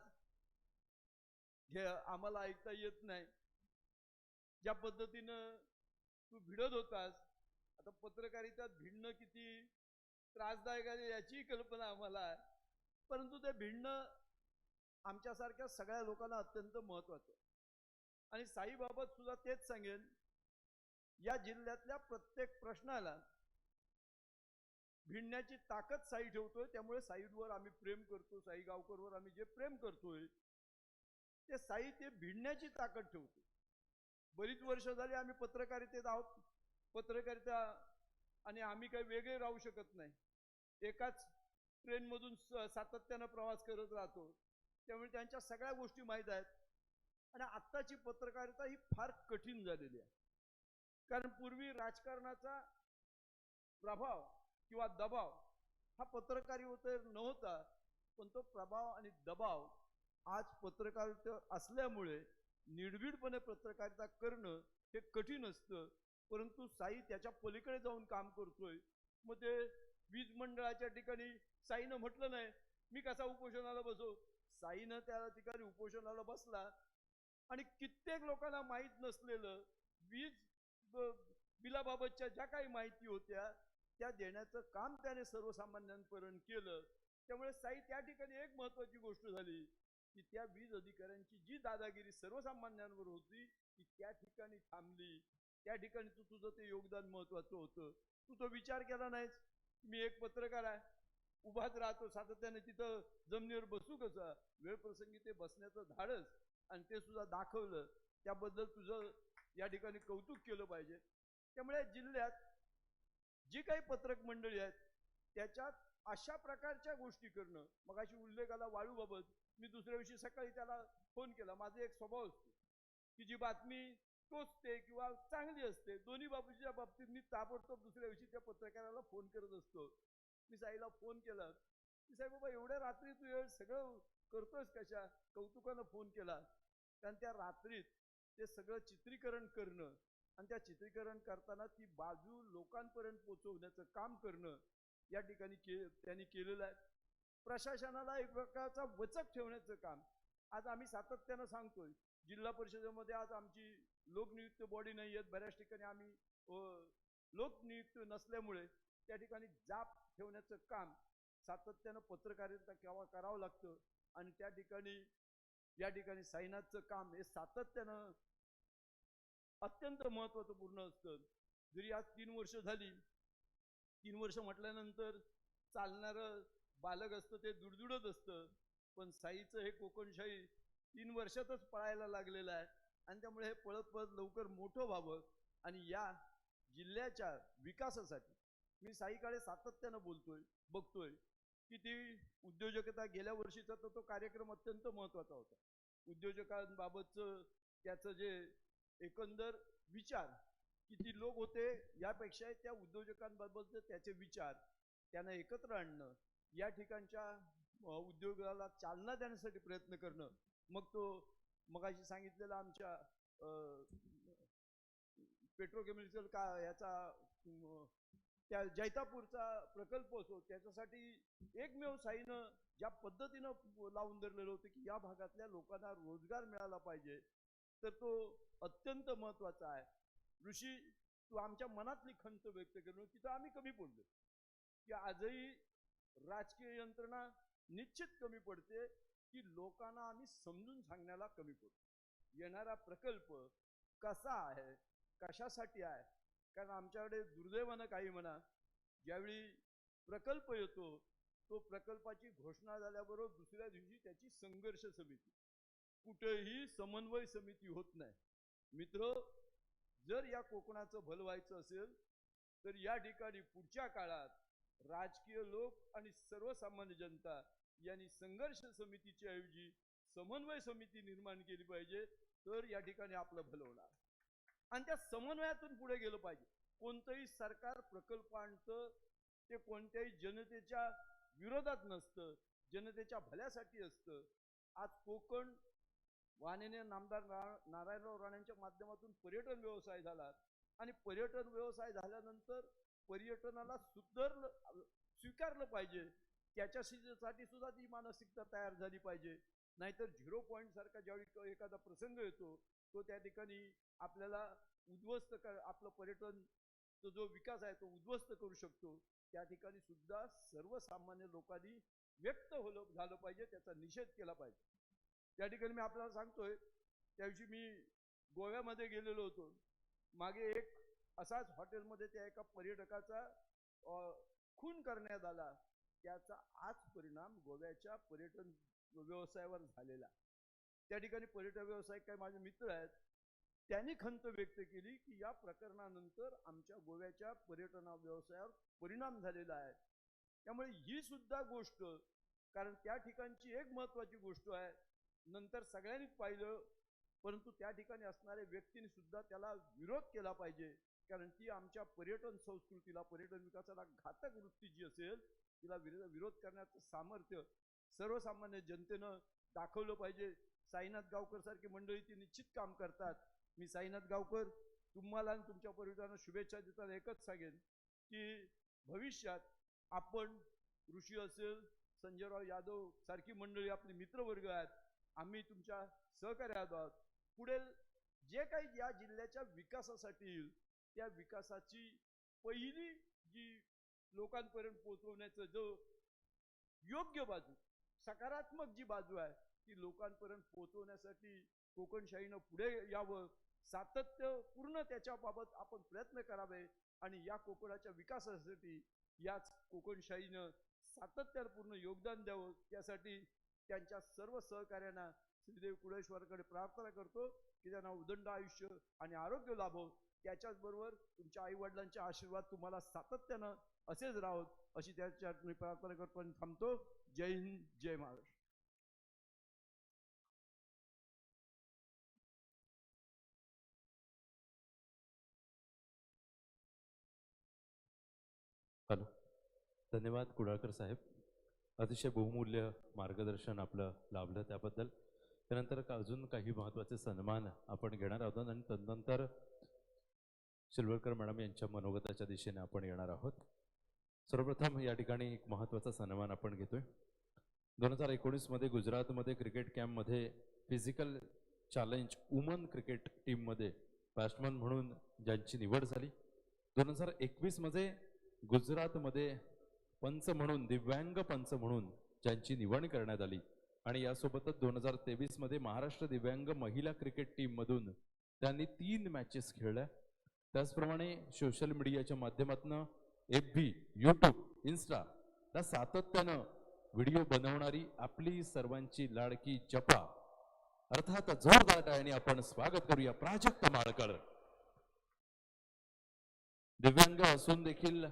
आम्हाला ऐकता येत नाही. ज्या पद्धतीनं तू भिडत होतास, आता पत्रकारितेत भिडणं किती त्रासदायक आहे याची कल्पना आम्हाला आहे, परंतु ते भिडणं आमच्यासारख्या सगळ्या लोकांना अत्यंत महत्वाचं. आणि साईबाबत सुद्धा तेच सांगेन, या जिल्ह्यातल्या प्रत्येक प्रश्नाला भिडण्याची ताकद साई ठेवतोय. त्यामुळे साईवर आम्ही प्रेम करतो, साई गावकरवर आम्ही जे प्रेम करतोय ते साई ते भिडण्याची ताकद ठेवतो. बरीच वर्ष झाली आम्ही पत्रकारितेत आहोत. पत्रकारिता आणि आम्ही काही वेगळे राहू शकत नाही. एकाच ट्रेनमधून सातत्यानं प्रवास करत राहतो. त्यामुळे त्यांच्या सगळ्या गोष्टी माहीत आहेत. आणि आत्ताची पत्रकारिता ही फार कठीण झालेली आहे. कारण पूर्वी राजकारणाचा प्रभाव किंवा दबाव हा पत्रकारितेवर नव्हता, पण तो प्रभाव आणि दबाव आज पत्रकारिता असल्यामुळे निर्भीडपणे पत्रकारिता करणं हे कठीण असतं. परंतु साई त्याच्या पलीकडे जाऊन काम करतोय. मग ते वीज मंडळाच्या ठिकाणी साईनं म्हटलं नाही मी कसा उपोषणाला बसो, साईनं त्या ठिकाणी उपोषणाला बसला. आणि कित्येक लोकांना माहीत नसलेलं वीज बिलाबाबतच्या ज्या काही माहिती होत्या त्या देण्याचं काम त्याने सर्वसामान्यांपर्यंत केलं. त्यामुळे साई त्या ठिकाणी एक महत्वाची गोष्ट झाली की त्या वीज अधिकाऱ्यांची जी दादागिरी सर्वसामान्यांवर होती ती त्या ठिकाणी थांबली. त्या ठिकाणी तुझं ते योगदान महत्वाचं होतं. तू तो विचार केला नाहीस. मी एक पत्रकार आहे, उभाच राहतो सातत्याने, तिथं जमिनीवर बसू कसा, वेळ प्रसंगी ते बसण्याचं धाडस आणि ते सुद्धा दाखवलं. त्याबद्दल तुझं या ठिकाणी कौतुक केलं पाहिजे. त्यामुळे जिल्ह्यात जी काही पत्रक मंडळी आहेत त्याच्यात अशा प्रकारच्या गोष्टी करणं, मग अशी उल्लेख आला वाळूबाबत, मी दुसऱ्या दिवशी सकाळी त्याला फोन केला. माझा एक स्वभाव असतो की जी बातमी टोचते किंवा चांगली असते दोन्ही बाबतीच्या बाबतीत मी ताबडतोब दुसऱ्या दिवशी त्या पत्रकाराला फोन करत असतो. मी साईला फोन केला की साहेब बाबा एवढ्या रात्री तू सगळं करतोयस कशा, कौतुकानं फोन केला. कारण त्या रात्रीत ते सगळं चित्रीकरण करणं आणि त्या चित्रीकरण करताना ती बाजू लोकांपर्यंत पोहोचवण्याचं काम करणं या ठिकाणी त्यांनी केलेलं आहे. प्रशासनाला एक प्रकारचा वचक ठेवण्याचं काम आज आम्ही सातत्यानं सांगतोय. जिल्हा परिषदेमध्ये आज आमची लोकनियुक्त बॉडी नाही आहेत. बऱ्याच ठिकाणी आम्ही लोकनियुक्त नसल्यामुळे त्या ठिकाणी जाप ठेवण्याचं काम सातत्यानं पत्रकारिता करावं लागतं. आणि त्या ठिकाणी या ठिकाणी साईनाथचं काम हे सातत्यानं अत्यंत महत्वाचं पूर्ण असतं. जरी आज 3 वर्ष झाली, 3 वर्ष म्हटल्यानंतर चालणारं बालक असतं ते दुडदुडत असतं, पण साईचं हे कोकणशाही 3 वर्षातच पळायला लागलेलं आहे. आणि त्यामुळे हे पळत पळत लवकर मोठं व्हावं आणि या जिल्ह्याच्या विकासासाठी मी साईकडे सातत्यानं बघतोय की ती उद्योजकता, गेल्या वर्षीचा तर तो कार्यक्रम अत्यंत महत्वाचा होता. उद्योजकांबाबतचं त्याचं जे एकंदर विचार किती लोक होते यापेक्षा त्या उद्योजकांबाबतचे त्याचे विचार त्यांना एकत्र आणणं, या ठिकाणच्या उद्योगाला चालना देण्यासाठी प्रयत्न करणं. मग तो मगाशी सांगितलेला आमच्या पेट्रोकेमिकल का याचा त्या जैतापूरचा प्रकल्प असो, त्याच्यासाठी एकमेव साईनं ज्या पद्धतीनं लावून धरलेलं होतं की या भागातल्या लोकांना रोजगार मिळाला पाहिजे, तर तो अत्यंत महत्वाचा आहे. ऋषी, तू आमच्या मनातली खंत व्यक्त करून तिथं आम्ही कमी पडलो की आजही राजकीय यंत्रणा निश्चित कमी पडते की लोकांना आम्ही समजून सांगण्याला कमी पडतो. येणारा प्रकल्प कसा आहे, कशासाठी आहे, कारण आमच्याकडे दुर्दैवानं काही म्हणा, ज्यावेळी प्रकल्प येतो तो प्रकल्पाची घोषणा झाल्याबरोबर दुसऱ्या दिवशी त्याची संघर्ष समिती, कुठेही समन्वय समिती होत नाही. मित्र, जर या कोकणाचं भलं व्हायचं असेल तर या ठिकाणी पुढच्या काळात राजकीय लोक आणि सर्वसामान्य जनता यांनी संघर्ष समितीच्या ऐवजी समन्वय समिती निर्माण केली पाहिजे, तर या ठिकाणी आपलं भलं होणार. आणि त्या समन्वयातून पुढे गेलं पाहिजे. कोणतंही सरकार प्रकल्प आणतं ते कोणत्याही जनतेच्या विरोधात नसतं, जनतेच्या भल्यासाठी असतं. आज कोकण वाणीने नामदार नारायणराव राणेंच्या माध्यमातून पर्यटन व्यवसाय झाला आणि पर्यटन व्यवसाय झाल्यानंतर पर्यटनाला स्वीकारलं पाहिजे. त्याच्यासाठी सुद्धा ती मानसिकता तयार झाली पाहिजे. नाहीतर 0 पॉईंट सारखा ज्यावेळी एखादा प्रसंग येतो तो त्या ठिकाणी आपल्याला उद्ध्वस्त आपलं पर्यटन जो विकास आहे तो उद्ध्वस्त करू शकतो. त्या ठिकाणी सुद्धा सर्वसामान्य लोकांनी व्यक्त झालं पाहिजे, त्याचा निषेध केला पाहिजे. त्या ठिकाणी मी आपल्याला सांगतोय, त्या दिवशी मी गोव्यामध्ये गेलेलो होतो. मागे एक असाच हॉटेलमध्ये त्या एका पर्यटकाचा खून करण्यात आला. त्याचा आज परिणाम गोव्याच्या पर्यटन व्यवसायावर झालेला. त्या ठिकाणी पर्यटन व्यावसायिक काही माझे मित्र आहेत, त्यांनी खंत व्यक्त केली की या प्रकरणानंतर आमच्या गोव्याच्या पर्यटन व्यवसायावर परिणाम झालेला आहे. त्यामुळे ही सुद्धा गोष्ट, कारण त्या ठिकाणची एक महत्वाची गोष्ट आहे, नंतर सगळ्यांनीच पाहिलं, परंतु त्या ठिकाणी असणाऱ्या व्यक्तींनी सुद्धा त्याला विरोध केला पाहिजे. कारण ती आमच्या पर्यटन संस्कृतीला, पर्यटन विकासाला घातक वृत्ती जी असेल तिला विरोध करण्याचं सामर्थ्य सर्वसामान्य जनतेनं दाखवलं पाहिजे. साईनाथ गावकर सारखी मंडळी ती निश्चित काम करतात. मी साईनाथ गावकर तुम्हाला आणि तुमच्या परिवारांना शुभेच्छा देताना एकच सांगेन की भविष्यात आपण ऋषी असेल, संजयराव यादव सारखी मंडळी आपली मित्रवर्ग आहेत, आम्ही तुमच्या सहकार्यात आहोत. पुढे जे काही या जिल्ह्याच्या विकासासाठी येईल त्या विकासाची पहिली जी लोकांपर्यंत पोहोचवण्याचं जो योग्य बाजू, सकारात्मक जी बाजू आहे ती लोकांपर्यंत पोहोचवण्यासाठी कोकणशाहीनं पुढे यावं, सातत्यपूर्ण त्याच्याबाबत आपण प्रयत्न करावे आणि या कोकणाच्या विकासासाठी याच कोकणशाहीनं सातत्यपूर्ण योगदान द्यावं. त्यासाठी त्यांच्या सर्व सहकार्यांना श्रीदेव कुळेश्वरकडे प्रार्थना करतो की त्यांना उदंड आयुष्य आणि आरोग्य लाभो. त्याच्याचबरोबर तुमच्या आईवडिलांचे आशीर्वाद तुम्हाला सातत्यानं असेच राहोत अशी त्याच्या मी प्रार्थना करतो आणि थांबतो. जय हिंद, जय महाराष्ट्र. हॅलो, धन्यवाद कुडाळकर साहेब, अतिशय बहुमूल्य मार्गदर्शन आपलं लाभलं त्याबद्दल. त्यानंतर अजून काही महत्त्वाचे सन्मान आपण घेणार आहोत आणि तदनंतर शिलवळकर मॅडम यांच्या मनोगताच्या दिशेने आपण येणार आहोत. सर्वप्रथम या ठिकाणी एक महत्त्वाचा सन्मान आपण घेतोय. 2019 मध्ये गुजरातमध्ये क्रिकेट कॅम्पमध्ये फिजिकल चॅलेंज वुमन क्रिकेट टीममध्ये बॅट्समन म्हणून ज्यांची निवड झाली, 2021 मध्ये गुजरातमध्ये पंच म्हणून, दिव्यांग पंच म्हणून ज्यांची निवड करण्यात आली आणि यासोबतच 2023 मध्ये महाराष्ट्र दिव्यांग महिला क्रिकेट टीम मधून त्यांनी 3 मॅचेस खेळल्या. त्याचप्रमाणे सोशल मीडियाच्या माध्यमातून FB, YouTube, इन्स्टा या सातत्यानं व्हिडिओ बनवणारी आपली सर्वांची लाडकी जपा, अर्थात जोरदार टाळ्यांनी आपण स्वागत करूया प्राजक्त माळकर. दिव्यांग असून देखील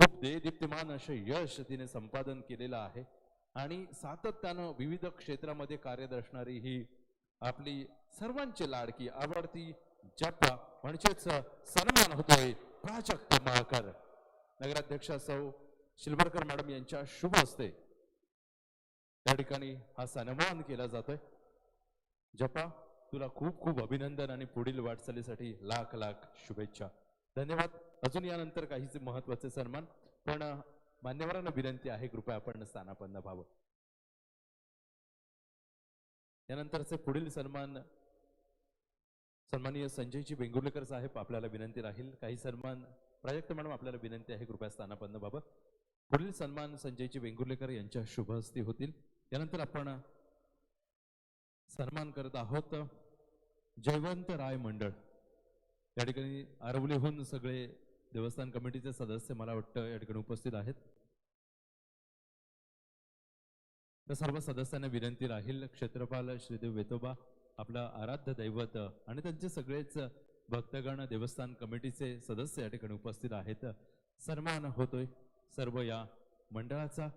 खूप देदीप्यमान असे यश तिने संपादन केलेलं आहे आणि सातत्यानं विविध क्षेत्रामध्ये कार्यरत असणारी ही आपली सर्वांची लाडकी आवडती जपा म्हणजेच सन्मान होतोय प्राजक्त माळकर. नगराध्यक्षा सौ शिलवरकर मॅडम यांच्या शुभ हस्ते त्या ठिकाणी हा सन्मान केला जातोय. जपा, तुला खूप खूप अभिनंदन आणि पुढील वाटचालीसाठी लाख लाख शुभेच्छा. धन्यवाद. अजून यानंतर काही महत्वाचे सन्मान, पण मान्यवरांना विनंती आहे कृपया आपण स्थानापन्न व्हावं. यानंतरचे पुढील सन्मान सन्माननीय संजयजी वेंगुर्लेकर साहेब आपल्याला विनंती राहील काही सन्मान. प्राजक्त मॅडम आपल्याला विनंती आहे कृपया स्थानापन्न बाबा. पुढील सन्मान संजयजी वेंगुर्लेकर यांच्या शुभ हस्ती होतील. त्यानंतर आपण सन्मान करत आहोत जयवंत राय मंडळ. या ठिकाणी आरवलीहून सगळे देवस्थान कमिटीचे सदस्य मला वाटतं या ठिकाणी उपस्थित आहेत. तर सर्व सदस्यांना विनंती राहील क्षेत्रपाल श्रीदेव वेतोबा आपलं आराध्य दैवत आणि त्यांचे सगळेच भक्तगण देवस्थान कमिटीचे सदस्य या ठिकाणी उपस्थित आहेत. सन्मान होतोय सर्व या मंडळाचा.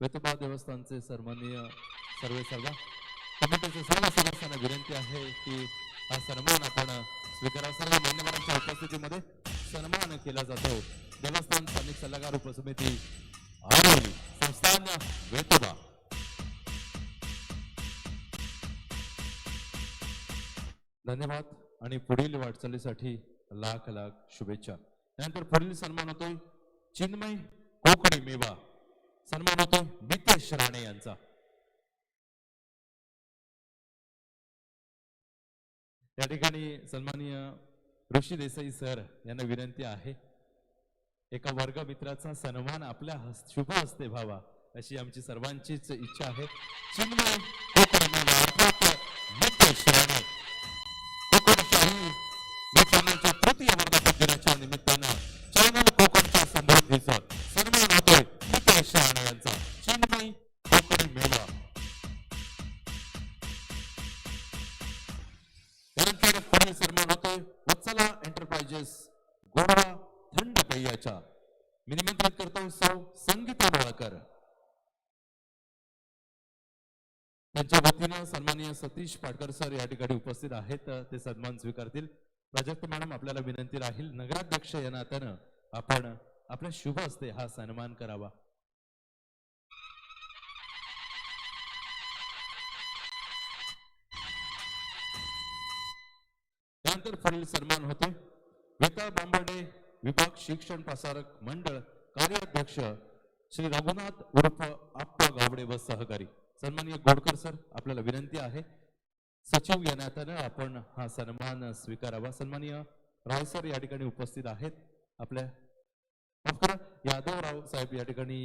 वेतोबा देवस्थानचे सन्माननीय सर्व कमिटीचे सर्व सदस्यांना विनंती आहे की हा सन्मान आपण स्वीकारा. सर्व मान्यवरांच्या उपस्थितीमध्ये सन्मान केला जातो. देवस्थान स्थानिक सल्लागार उपसमिती आरवली संस्थान वेतोबा. धन्यवाद आणि पुढील वाटचालीसाठी लाख लाख शुभेच्छा. त्यानंतर पुढील सन्मान होतोय चिन्मय कोकणी मेवा. सन्मान होतोय नितेश राणे यांचा. या ठिकाणी सन्माननीय ऋषी देसाई सर यांना विनंती आहे एका वर्ग मित्राचा सन्मान आपल्या शुभ हस्ते व्हावा अशी आमची सर्वांचीच इच्छा आहे. चिन्मय कोकणी मेवा अर्थात नितेश राणे कोकणशाही चॅनलच्या तृतीय वर्धापन दिनाच्या निमित्तानं चॅनल कोकणच्या समृद्धीचा सन्मान होतोय नितेश राणे यांचा. चिन्मय कोकणी मेवा. त्यानंतर पुढील सन्मान होतोय वत्सला एंटरप्राइजेस गोडवा थंड पेयाच्या. मी निमंत्रित करतो सौ संगीता डोळकर. त्यांच्या वतीनं सन्माननीय सतीश पाटकर सर या ठिकाणी उपस्थित आहेत. ते सन्मान स्वीकारतील. प्राजक्त मॅडम आपल्याला विनंती राहील नगराध्यक्ष या नात्यानं आपण आपल्या शुभ हस्ते हा सन्मान करावा. त्यानंतर पुढील सन्मान होते वेताळ बांबर्डे विभाग शिक्षण प्रसारक मंडळ कार्याध्यक्ष श्री रघुनाथ उर्फ आप्पा गावडे व सहकारी. सन्माननीय गोडकर सर आपल्याला विनंती आहे सचिव या नात्यानं आपण हा सन्मान स्वीकारावा. सन्माननीय राव सर या ठिकाणी उपस्थित आहेत. आपल्या यादवराव साहेब या ठिकाणी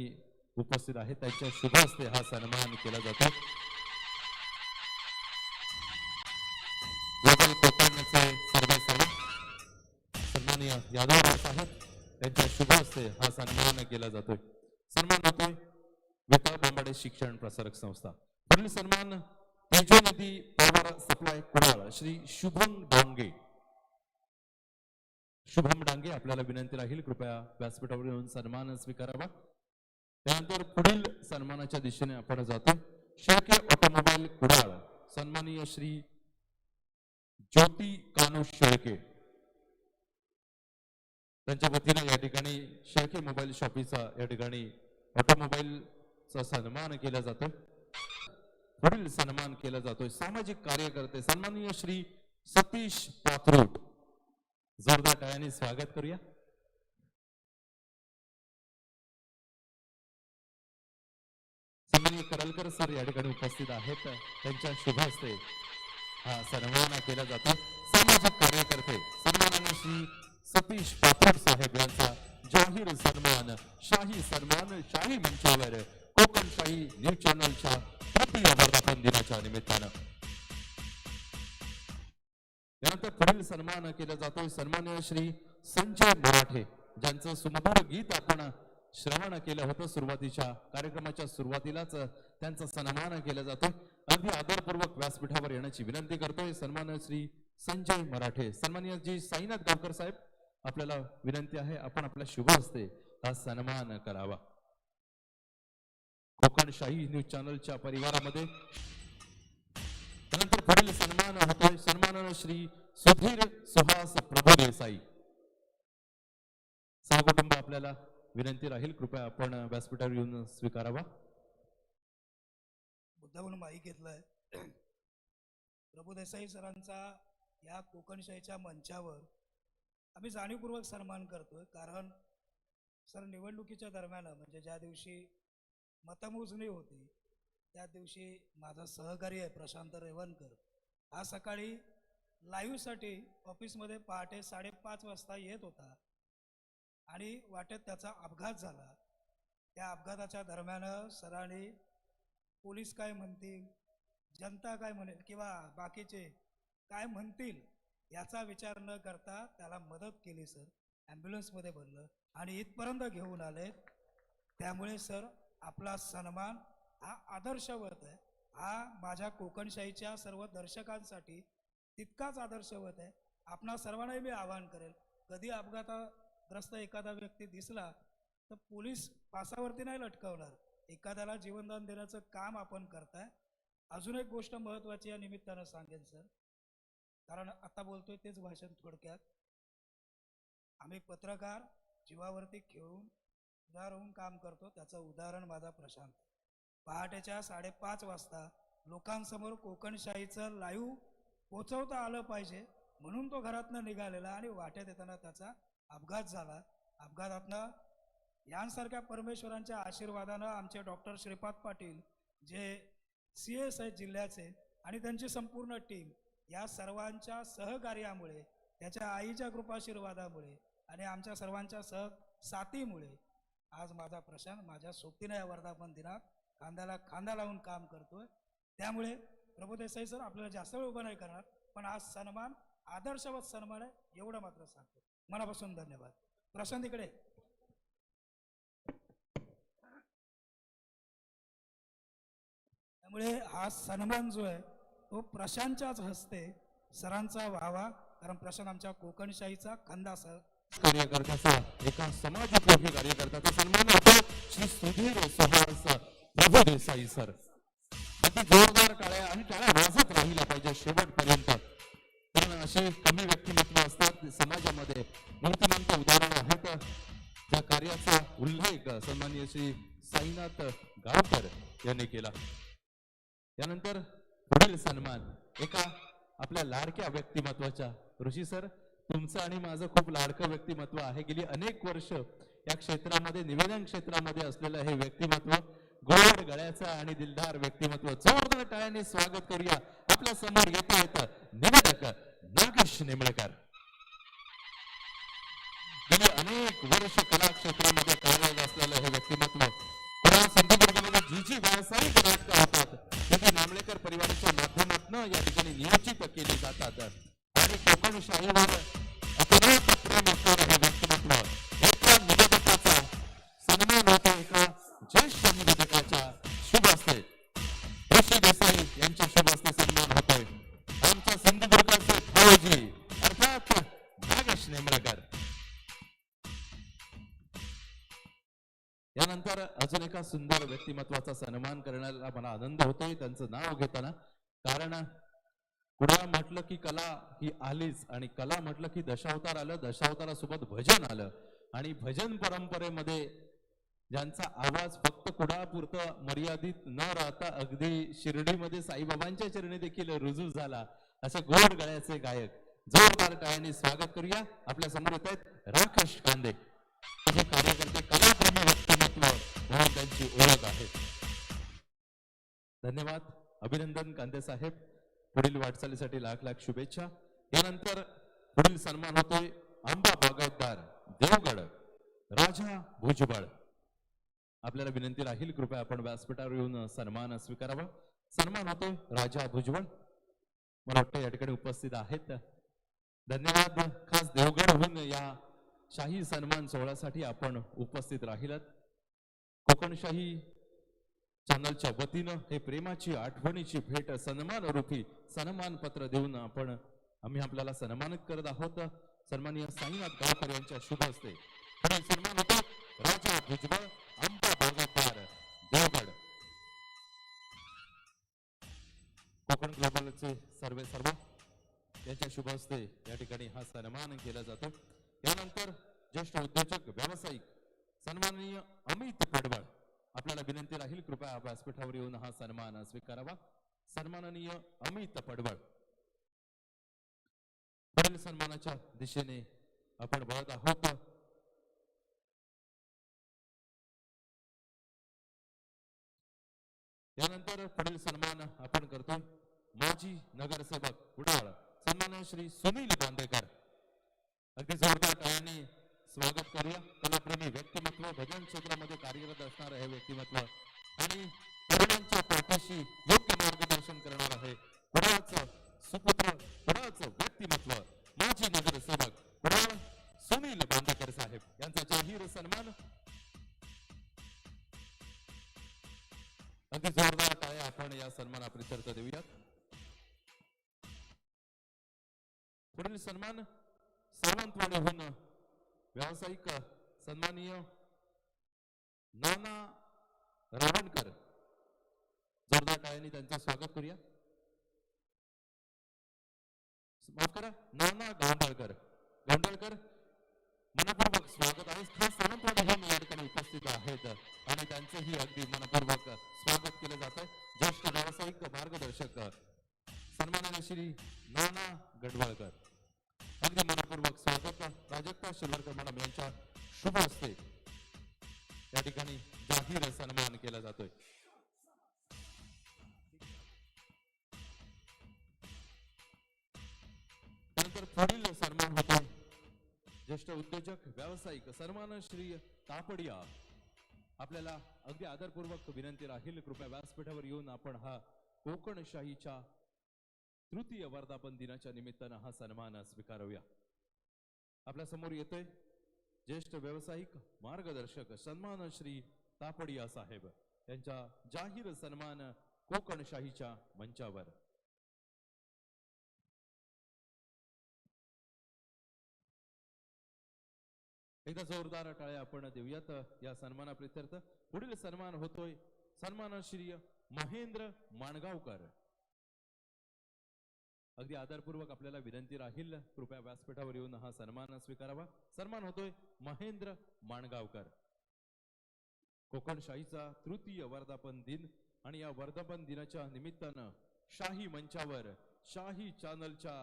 उपस्थित आहेत. त्यांच्या शुभ हस्ते हा सन्मान केला जातो. ग्लोबल कोकणचे सर्व सन्माननीय यादवराव साहेब त्यांच्या शुभ हस्ते हा सन्मान केला जातोय. सन्मान होतोय वेताळ बांबर्डे शिक्षण प्रसारक संस्था. पुढील सन्मान तेजोनदी पॉवर सप्लाय कुडाळ श्री शुभम डांगे. शुभम डांगे आपल्याला विनंती राहील कृपया व्यासपीठावर येऊन सन्मान स्वीकारावा. त्यानंतर पुढील सन्मानाच्या दिशेने आपण जातो. शेळके ऑटोमोबाईल कुडाळ सन्माननीय श्री ज्योती कानू शेळके. त्यांच्या वतीने या ठिकाणी शेळके मोबाईल शॉपीचा या ठिकाणी ऑटोमोबाईलचा सन्मान केला जातो. पुढील सन्मान केला जातोय सामाजिक कार्यकर्ते सन्माननीय श्री सतीश पात्रोट. जोरदार टाळ्यांनी स्वागत करूया. सन्माननीय करलकर सर या ठिकाणी उपस्थित आहेत. त्यांच्या शुभ हस्ते हा सन्मान केला जातो. सामाजिक कार्यकर्ते सन्माननीय श्री सतीश पात्रोट साहेब यांचा जाहीर सन्मान शाही मंचावर कोकणशाही न्यूज चॅनलच्या तृतीय वर्धापन दिनाच्या निमित्तानं. यानंतर पुढील सन्मान केला जातोय सन्माननीय श्री संजय मराठे ज्यांचं सुमधुर गीत आपण श्रवण केलं होतं. सुरुवातीच्या कार्यक्रमाच्या सुरुवातीलाच त्यांचा सन्मान केला जातोय. अगदी आदरपूर्वक व्यासपीठावर येण्याची विनंती करतोय सन्माननीय श्री संजय मराठे. सन्माननीय जी साईनाथ गावकर साहेब आपल्याला विनंती आहे आपण आपल्या शुभ हस्ते हा सन्मान करावा. कोकणशाही न्यूज चॅनलच्या परिवारामध्ये त्यानंतर पुढील सन्मान होतोय सन्माननीय श्री सुधीर सुहास प्रभू देसाई. सहकुटुंब आपल्याला विनंती राहील कृपया आपण व्यासपीठावर येऊन स्वीकारावा. मुद्दामून माईक घेतलाय. प्रभू देसाई सरांचा या कोकणशाहीच्या मंचावर आम्ही जाणीवपूर्वक सन्मान करतोय कारण सर निवडणुकीच्या दरम्यान म्हणजे ज्या दिवशी मतमोजणी होती त्या दिवशी माझा सहकारी आहे प्रशांत रेवणकर हा सकाळी लाईव्हसाठी ऑफिसमध्ये पहाटे 5:30 वाजता येत होता आणि वाटेत त्याचा अपघात झाला. त्या अपघाताच्या दरम्यान सरांनी पोलीस काय म्हणतील, जनता काय म्हणेल किंवा बाकीचे काय म्हणतील याचा विचार न करता त्याला मदत केली सर. ॲम्ब्युलन्समध्ये भरलं आणि इथपर्यंत घेऊन आले. त्यामुळे सर आपला सन्मान हा आदर्शवत आहे. हा माझ्या कोकणशाहीच्या सर्व दर्शकांसाठी तितकाच आदर्शवत आहे. आपणा सर्वांनाही मी आवाहन करेल, कधी अपघातग्रस्त एखादा व्यक्ती दिसला तर पोलीस फासावरती नाही लटकवणार, एखाद्याला जीवनदान देण्याचं काम आपण करताय. अजून एक गोष्ट महत्त्वाची या निमित्तानं सांगेन सर, कारण आता बोलतोय तेच भाषण थोडक्यात. आम्ही पत्रकार जीवावरती खेळून उदार होऊन काम करतो. त्याचं उदाहरण माझा प्रशांत. पहाटेच्या 5:30 वाजता लोकांसमोर कोकणशाहीचं लाईव्ह पोचवता आलं पाहिजे म्हणून तो घरातनं निघालेला आणि वाटेत येताना त्याचा अपघात झाला. अपघातातनं यांसारख्या परमेश्वरांच्या आशीर्वादानं आमचे डॉक्टर श्रीपाद पाटील जे CS आहेत जिल्ह्याचे आणि त्यांची संपूर्ण टीम या सर्वांच्या सहकार्यामुळे, त्याच्या आईच्या कृपाशीर्वादामुळे आणि आमच्या सर्वांच्या साथीमुळे आज माझा प्रशांत माझ्या सोबतीनं या वर्धापन दिनात खांद्याला खांदा लावून काम करतोय. त्यामुळे प्रभुदेसाई सर आपल्याला जास्त वेळ उभं नाही करणार, पण हा सन्मान आदर्शवत सन्मान आहे एवढं मात्र सांगतो. मनापासून धन्यवाद. प्रशांत इकडे. त्यामुळे हा सन्मान जो आहे तो प्रशांतच्याच हस्ते सरांचा व्हावा, कारण प्रशांत आमच्या कोकणशाहीचा खंदा सर कार्यकर्त्याचा एका समाजोपयोगी कार्यकर्त्याचा सन्मान होतो श्री सुधीर सुहास प्रभू देसाई सर. अति जोरदार टाळ्या आणि टाळ्या वाजत राहिला पाहिजे शेवटपर्यंत, कारण अशी कमी व्यक्तिमत्व असतात समाजामध्ये. मूर्तिमंत उदाहरण आहेत. त्या कार्याचा उल्लेख सन्माननीय श्री साईनाथ गावकर यांनी केला. त्यानंतर पुढील सन्मान एका आपल्या लाडक्या व्यक्तिमत्वाच्या. ऋषी सर, तुमचं आणि माझं खूप लाडकं व्यक्तिमत्व आहे. गेली अनेक वर्ष या क्षेत्रामध्ये, निवेदन क्षेत्रामध्ये असलेलं हे व्यक्तिमत्व, गोड गळ्याचं आणि दिलदार व्यक्तिमत्व. जोरदार टाळ्यांनी स्वागत करूया. आपल्या समोर येत निवेदक नागेश निंबळकर. गेली अनेक वर्ष कला क्षेत्रामध्ये कार्यरत असलेलं हे व्यक्तिमत्व. सिंधुदुर्गमध्ये जी व्यावसायिक नाटकं होतात ती नांबळेकर परिवाराच्या माध्यमातून या ठिकाणी नियोजित केली जातात आणि कोकणशाहीवर अतोनात प्रेम असणारं हे व्यक्तिमत्व. एका निवेदकाचा सन्मान होतो, एका ज्येष्ठ निवेदकाच्या शुभ हस्ते ऋषी देसाई यांच्या शुभ हस्ते सन्मान होतोय. आमच्या सिंधुदुर्गाचे भाऊजी अर्थात नागेश निंबळकर. यानंतर अजून एका सुंदर व्यक्तिमत्वाचा सन्मान करण्याला मला आनंद होतोय त्यांचं नाव घेताना, कारण कुणा म्हटलं की कला ही आलीच आणि कला म्हटलं की दशावतार आलं, दशावतारासोबत भजन आलं आणि भजन परंपरेमध्ये ज्यांचा आवाज फक्त कुडापुरतं मर्यादित न राहता अगदी शिर्डीमध्ये साईबाबांच्या चरणी देखील रुजू झाला असे गोड गळ्याचे गायक. जोरदार टाळ्यांनी स्वागत करूया. आपल्या समोर येत आहेत राकेश कांदे. जे कार्यकर्ते कलाप्रेमी व्यक्तिमत्व म्हणून त्यांची ओळख आहे. धन्यवाद, अभिनंदन कांदे साहेब. पुढील वाटचालीसाठी लाख लाख शुभेच्छा. यानंतर पुढील सन्मान होतोय आंबा बागायतदार देवगड राजा भुजबळ. आपल्याला विनंती राहील कृपया आपण व्यासपीठावर येऊन सन्मान स्वीकारावा. सन्मान होतोय राजा भुजबळ. मला वाटतं या ठिकाणी उपस्थित आहेत. धन्यवाद. खास देवगडहून या शाही सन्मान सोहळ्यासाठी आपण उपस्थित राहिलात. कोकणशाही चॅनलच्या वतीनं हे प्रेमाची आठवणीची भेट सन्मान रूपी सन्मान पत्र देऊन आम्ही आपल्याला सन्मानित करत आहोत. सन्माननीय साईनाथ गावकर यांच्या शुभ हस्ते सन्मान होतो राजा भुजबळ आंबा बागायतदार देवगड. कोकण ग्लोबलचे सर्व यांच्या शुभ हस्ते या ठिकाणी हा सन्मान केला जातो. यानंतर ज्येष्ठ उद्योजक व्यावसायिक सन्माननीय अमित पडवळ. आपल्याला विनंती राहील कृपया व्यासपीठावर येऊन हा सन्मान स्वीकारावा. सन्माननीय अमित पडवळ. पुढील सन्मानाच्या दिशेने आपण वळत आहोत. यानंतर पुढील सन्मान आपण करतो माजी नगरसेवक कुडाळ सन्मान्य श्री सुनील बांदेकर. अगदी जोरदार टाळ्यांनी स्वागत करूया. कलाप्रेमी व्यक्तिमत्व, भजन क्षेत्रामध्ये कार्यरत असणार हे व्यक्तिमत्व आणि तरुणांच्या पाठीशी योग्य मार्गदर्शन करणार आहे कुडाळचं सुपुत्र, कुडाळचं व्यक्तिमत्व, माजी नगरसेवक कुडाळ सुनील बांदेकर साहेब यांचा जाहीर सन्मान. अगदी जोरदार टाळ्या आपण या सन्मानाप्रित्यर्थ देऊयात. पुढील सन्मान सावंतवाडीहून व्यावसायिक सन्माननीय नाना रावणकर. जोरदार टाळ्यांनी त्यांचं स्वागत करूया. माफ करा, नाना गौंडळकर. गौंडळकर मनपूर्वक स्वागत आहे. खास सावंतवाडीहून या ठिकाणी उपस्थित आहेत आणि त्यांचंही अगदी मनपूर्वक स्वागत केलं जात आहे. ज्येष्ठ व्यावसायिक मार्गदर्शक सन्माननीय श्री नाना गडवाळकर. अगदी मनपूर्वक स्वागत. प्राजक्ता शिरवाडकर मॅडम यांच्या शुभ हस्ते या ठिकाणी जाहीर सन्मान केला जातोय. त्यानंतर पुढील सन्मान होतो ज्येष्ठ उद्योजक व्यावसायिक सन्मान श्री तापडिया. आपल्याला अगदी आदरपूर्वक विनंती राहील, कृपया व्यासपीठावर येऊन आपण हा कोकणशाहीच्या तृतीय वर्धापन दिनाच्या निमित्तानं हा सन्मान स्वीकारूया. आपल्या समोर येतोय ज्येष्ठ व्यावसायिक मार्गदर्शक सन्मान श्री तापडिया साहेब यांचा जाहीर सन्मान कोकणशाहीच्या मंचावर. एकदा जोरदार टाळ्या आपण देऊयात या सन्मानाप्रित्यर्थ. पुढील सन्मान होतोय सन्मान श्री महेंद्र माणगावकर. अगदी आदरपूर्वक आपल्याला विनंती राहील, कृपया व्यासपीठावर येऊन हा सन्मान स्वीकारावा. सन्मान होतोय महेंद्र माणगावकर. कोकणशाहीचा तृतीय वर्धापन दिन आणि या वर्धापन दिनाच्या निमित्तानं शाही मंचावर शाही चॅनलच्या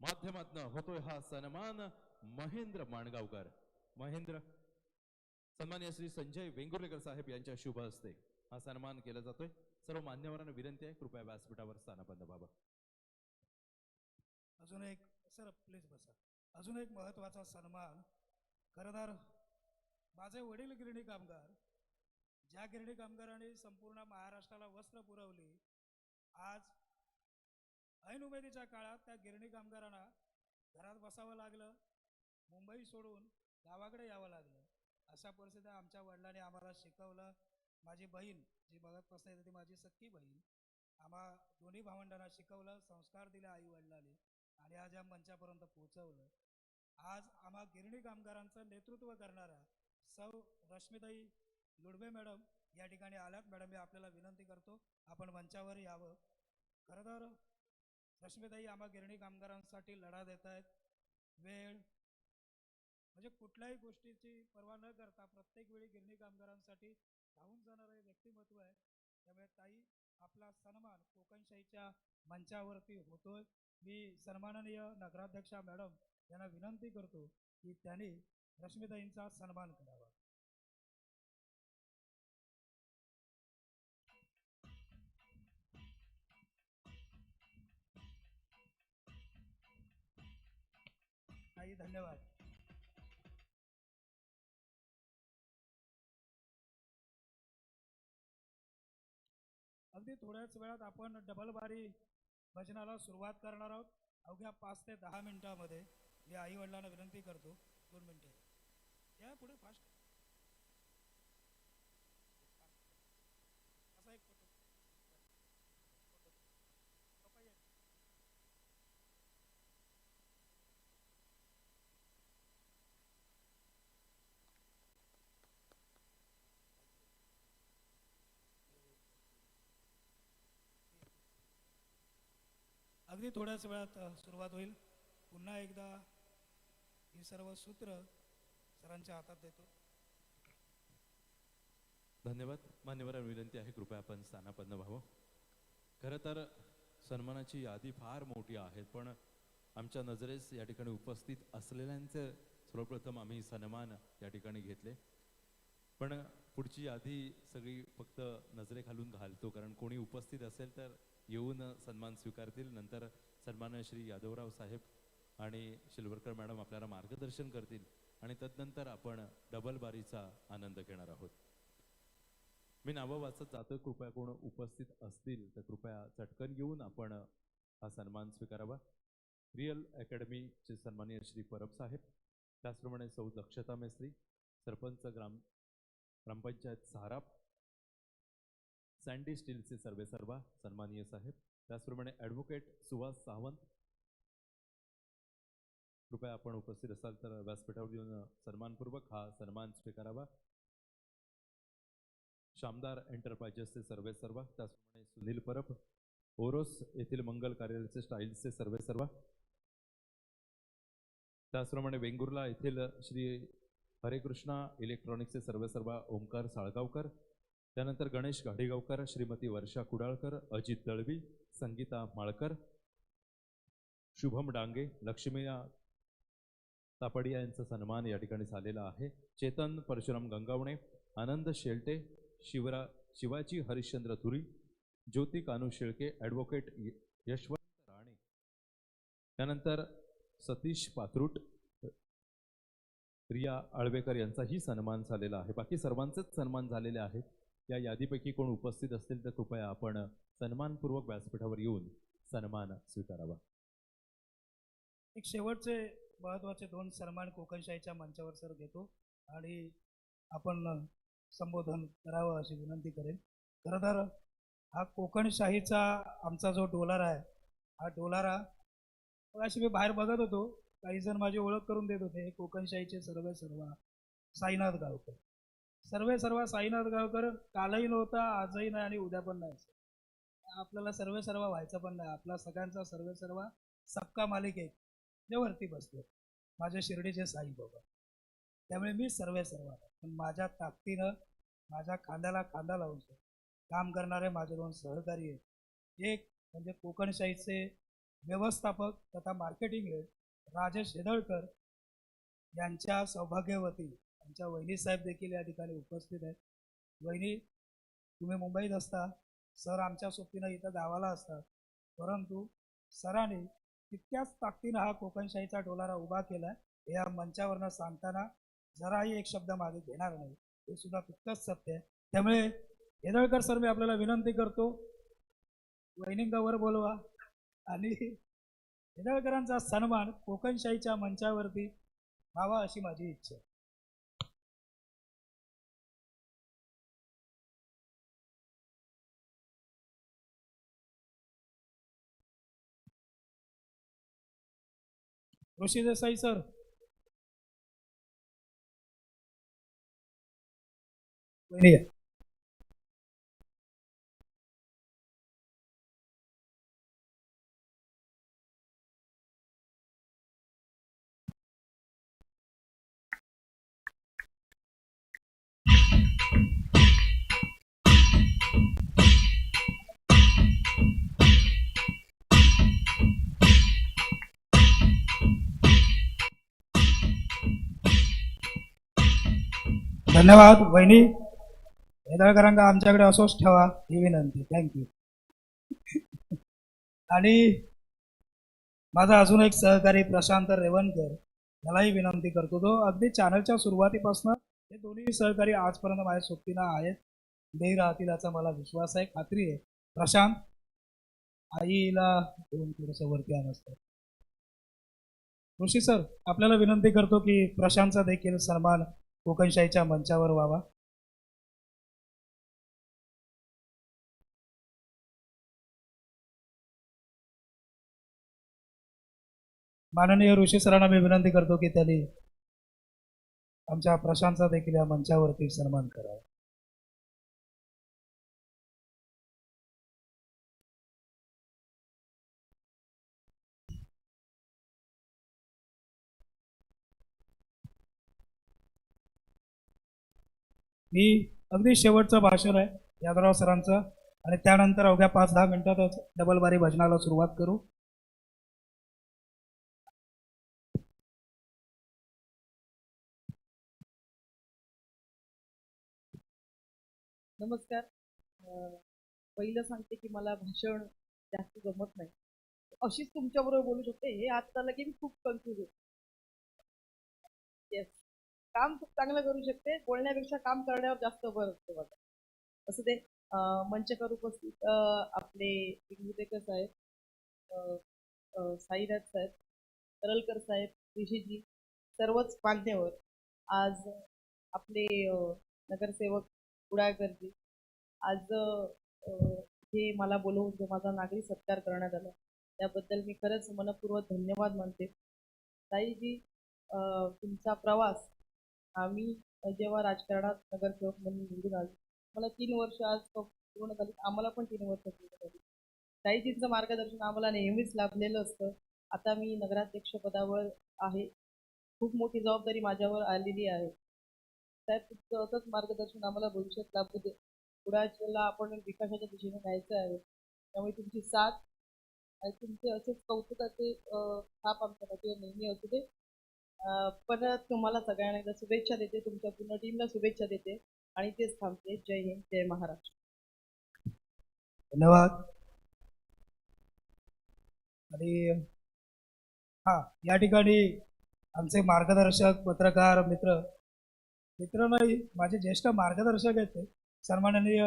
माध्यमातून होतोय हा सन्मान महेंद्र माणगावकर. महेंद्र सन्मान्य श्री संजय वेंगुर्लेकर साहेब यांच्या शुभ हस्ते हा सन्मान केला जातोय. सर्व मान्यवरांना विनंती आहे, कृपया व्यासपीठावर स्थानापन्न व्हावं. अजून एक सर प्लीज बसा. अजून एक महत्त्वाचा सन्मान. खरंतर माझे वडील गिरणी कामगार, ज्या गिरणी कामगारांनी संपूर्ण महाराष्ट्राला वस्त्र पुरवली, आज ऐन उमेदीच्या काळात त्या गिरणी कामगारांना घरात बसावं लागलं, मुंबई सोडून गावाकडे यावं लागलं. अशा परिस्थितीत आमच्या वडिलांनी आम्हाला शिकवलं. माझी बहीण जी बघत बसते ती माझी सख्खी बहीण, आम्हा दोन्ही भावंडांना शिकवलं, संस्कार दिले आई वडिलांनी आणि आज या मंचापर्यंत पोहोचवलं. आज आम्हा गिरणी कामगारांचं नेतृत्व करणाऱ्या सौ रश्मीताई लुडबे मॅडम या ठिकाणी आल्यात. मॅडम मी आपल्याला विनंती करतो आपण मंचावर यावं. खरं तर रश्मीताई आम्हा गिरणी कामगारांसाठी लढा देत आहेत. वेळ म्हणजे कुठल्याही गोष्टीची पर्वा न करता प्रत्येक वेळी गिरणी कामगारांसाठी धावून जाणारे व्यक्तिमत्व आहे. त्यामुळे ताई आपला सन्मान कोकणशाहीच्या मंचावरती होतोय. मी सन्माननीय नगराध्यक्षा मॅडम यांना विनंती करतो की त्यांनी रश्मीताईंचा सन्मान करावा. ताई धन्यवाद. अगदी थोड्याच वेळात आपण डबलबारी भजनाला सुरुवात करणार आहोत. अवघ्या 5 ते 10 मिनिटांमध्ये. मी आई वडिलांना विनंती करतो 2 मिनिटे या पुढे फास्ट. असा एक फोटो अगदी थोड्याच वेळात सुरुवात होईल. पुन्हा एकदा ही सर्व सूत्र सरांच्या हातात देतो. धन्यवाद. मान्यवरांना विनंती आहे, कृपया आपण स्थानापन्न व्हावं. खरं तर सन्मानाची यादी फार मोठी आहे, पण आमच्या नजरेस या ठिकाणी उपस्थित असलेल्यांचे सर्वप्रथम आम्ही सन्मान या ठिकाणी घेतले. पण पुढची यादी सगळी फक्त नजरेखालून घालतो, कारण कोणी उपस्थित असेल तर येऊन सन्मान स्वीकारतील. नंतर सन्मान्य श्री यादवराव साहेब आणि शिलवरकर मॅडम आपल्याला मार्गदर्शन करतील आणि तदनंतर आपण डबल बारीचा आनंद घेणार आहोत. मी नावं वाचत जातो, कृपया कोण उपस्थित असतील तर कृपया चटकन येऊन आपण हा सन्मान स्वीकारावा. रिअल अकॅडमीचे सन्माननीय श्री परब साहेब, त्याचप्रमाणे सौ दक्षता मेस्त्री, सरपंच ग्रामपंचायत सहाराप, सँडी स्टीलचे सर्वेसर्वा सन्माननीय साहेब, त्याचप्रमाणे ॲडव्होकेट सुहास सावंत, कृपया आपण उपस्थित असाल तर व्यासपीठावर येऊन सन्मानपूर्वक हा सन्मान स्वीकारावा. शामदार एंटरप्राइजेसचे सर्वेसर्वा, त्याचप्रमाणे सुनील परब, ओरोस येथील मंगल कार्यालयाचे स्टाईल्सचे सर्वेसर्वा, त्याचप्रमाणे वेंगुर्ला येथील श्री हरेकृष्णा इलेक्ट्रॉनिक्सचे सर्वेसर्वा ओमकार साळगावकर, त्यानंतर गणेश घाडेगावकर, श्रीमती वर्षा कुडाळकर, अजित दळवी, संगीता माळकर, शुभम डांगे, लक्ष्मी तापडिया यांचा सन्मान या ठिकाणी झालेला आहे. चेतन परशुराम गंगावणे, आनंद शेलटे, शिवाजी हरिश्चंद्र धुरी, ज्योती कानू शेळके, ॲडव्होकेट यशवंत राणे, त्यानंतर सतीश पात्रूट, रिया आळवेकर यांचाही सन्मान झालेला आहे. बाकी सर्वांचेच सन्मान झालेले आहेत. या यादीपैकी कोण उपस्थित असतील तर कृपया आपण सन्मानपूर्वक व्यासपीठावर येऊन सन्मान स्वीकारावा. एक शेवटचे महत्त्वाचे 2 सन्मान कोकणशाहीच्या मंचावर सर घेतो आणि आपण संबोधन करावं अशी विनंती करेन. खरं तर हा कोकणशाहीचा आमचा जो डोलारा आहे, हा डोलारा अशी मी बाहेर बघत होतो, काही जण माझी ओळख करून देत होते, हे कोकणशाहीचे सर्व साईनाथ गावकर. सर्व साईनाथ गावकर कालही नव्हता, आजही नाही आणि उद्या पण नाही. आपल्याला सर्व व्हायचं पण नाही. आपला सगळ्यांचा सर्व सबका मालिक एक जे वरती बसतो, माझ्या शिर्डीचे साईबाबा. त्यामुळे मी सर्व पण माझ्या ताकदीनं माझ्या खांद्याला खांदा लावून काम करणारे माझे 2 सहकारी आहेत. एक म्हणजे कोकणशाहीचे व्यवस्थापक तथा मार्केटिंग हेड राजेश हेदळकर, यांच्या सौभाग्यवती आमच्या वहिनी साहेब देखील या ठिकाणी उपस्थित आहेत. वहिनी, तुम्ही मुंबईत असता, सर आमच्या सोबतीनं इथं गावाला असतात, परंतु सरांनी तितक्याच ताकदीनं हा कोकणशाहीचा डोलारा उभा केला. हे या मंचावरनं सांगताना जराही एक शब्द मागे घेणार नाही, हे सुद्धा तितकंच सत्य आहे. त्यामुळे हेदळकर सर, मी आपल्याला विनंती करतो, वहिनींगावर बोलवा आणि हेदळकरांचा सन्मान कोकणशाहीच्या मंचावरती व्हावा अशी माझी इच्छा आहे. ऋषी देसाई सर, वहिनी धन्यवाद. वहिनी, हेदळकरांना आमच्याकडे असोच ठेवा ही विनंती. थँक्यू. आणि माझा अजून एक सहकारी प्रशांत रेवणकर, यालाही विनंती करतो. तो अगदी चॅनलच्या सुरुवातीपासून हे दोन्ही सहकारी आजपर्यंत माझ्या सोबतीनं आहेत, उभेही राहतील याचा मला विश्वास आहे, खात्री आहे. प्रशांत, आईला थोडंसं वरती आणत. ऋषी सर, आपल्याला विनंती करतो की प्रशांतचा देखील सन्मान कोकणशाहीच्या मंचावर व्हावा. माननीय ऋषी सरांना मी विनंती करतो की त्यांनी आमच्या प्रशांतचा देखील या मंचावरती सन्मान करावा. मी अगदी शेवटचं भाषण आहे यादवराव सरांचं, आणि त्यानंतर अवघ्या 5-10 मिनिटातच डबल बारी भजनाला सुरुवात करू. नमस्कार. पहिलं सांगते की मला भाषण जास्त जमत नाही. अशीच तुमच्याबरोबर बोलू शकते हे हात आलं की मी खूप कन्फ्यूज होते. येस, काम खूप चांगलं करू शकते, बोलण्यापेक्षा काम करण्यावर जास्त भर असतो माझा. असं ते मंचकर उपस्थित आपले विघुतेकर साहेब, साईनाथ साहेब, तरलकर साहेब, ऋषीजी, सर्वच मान्यवर, आज आपले नगरसेवक कुडाळकरजी, आज हे मला बोलवून जो माझा नागरी सत्कार करण्यात आला त्याबद्दल मी खरंच मनपूर्वक धन्यवाद मानते. ताईजी, तुमचा प्रवास आम्ही जेव्हा राजकारणात नगरसेवक म्हणून निवडून आलो, मला 3 वर्ष आज पूर्ण झाली, आम्हाला पण 3 वर्ष पूर्ण झाली. ताईजींचं मार्गदर्शन आम्हाला नेहमीच लाभलेलं असतं. आता मी नगराध्यक्ष पदावर आहे, खूप मोठी जबाबदारी माझ्यावर आलेली आहे. साहेब, तुमचं असंच मार्गदर्शन आम्हाला भविष्यात लाभू दे. कुडाळला आपण विकासाच्या दिशेने जायचं आहे, त्यामुळे तुमची साथ आणि तुमचे असेच कौतुकाचे छाप आमच्या पाठीवर नेहमी असू दे. परत तुम्हाला सगळ्यांना एकदा शुभेच्छा देते, तुमच्या पूर्ण टीमला शुभेच्छा देते आणि तेच थांबते. जय हिंद, जय महाराष्ट्र. धन्यवाद. आणि या ठिकाणी आमचे मार्गदर्शक, पत्रकार मित्र नाही, माझे ज्येष्ठ मार्गदर्शक आहेत ते सन्माननीय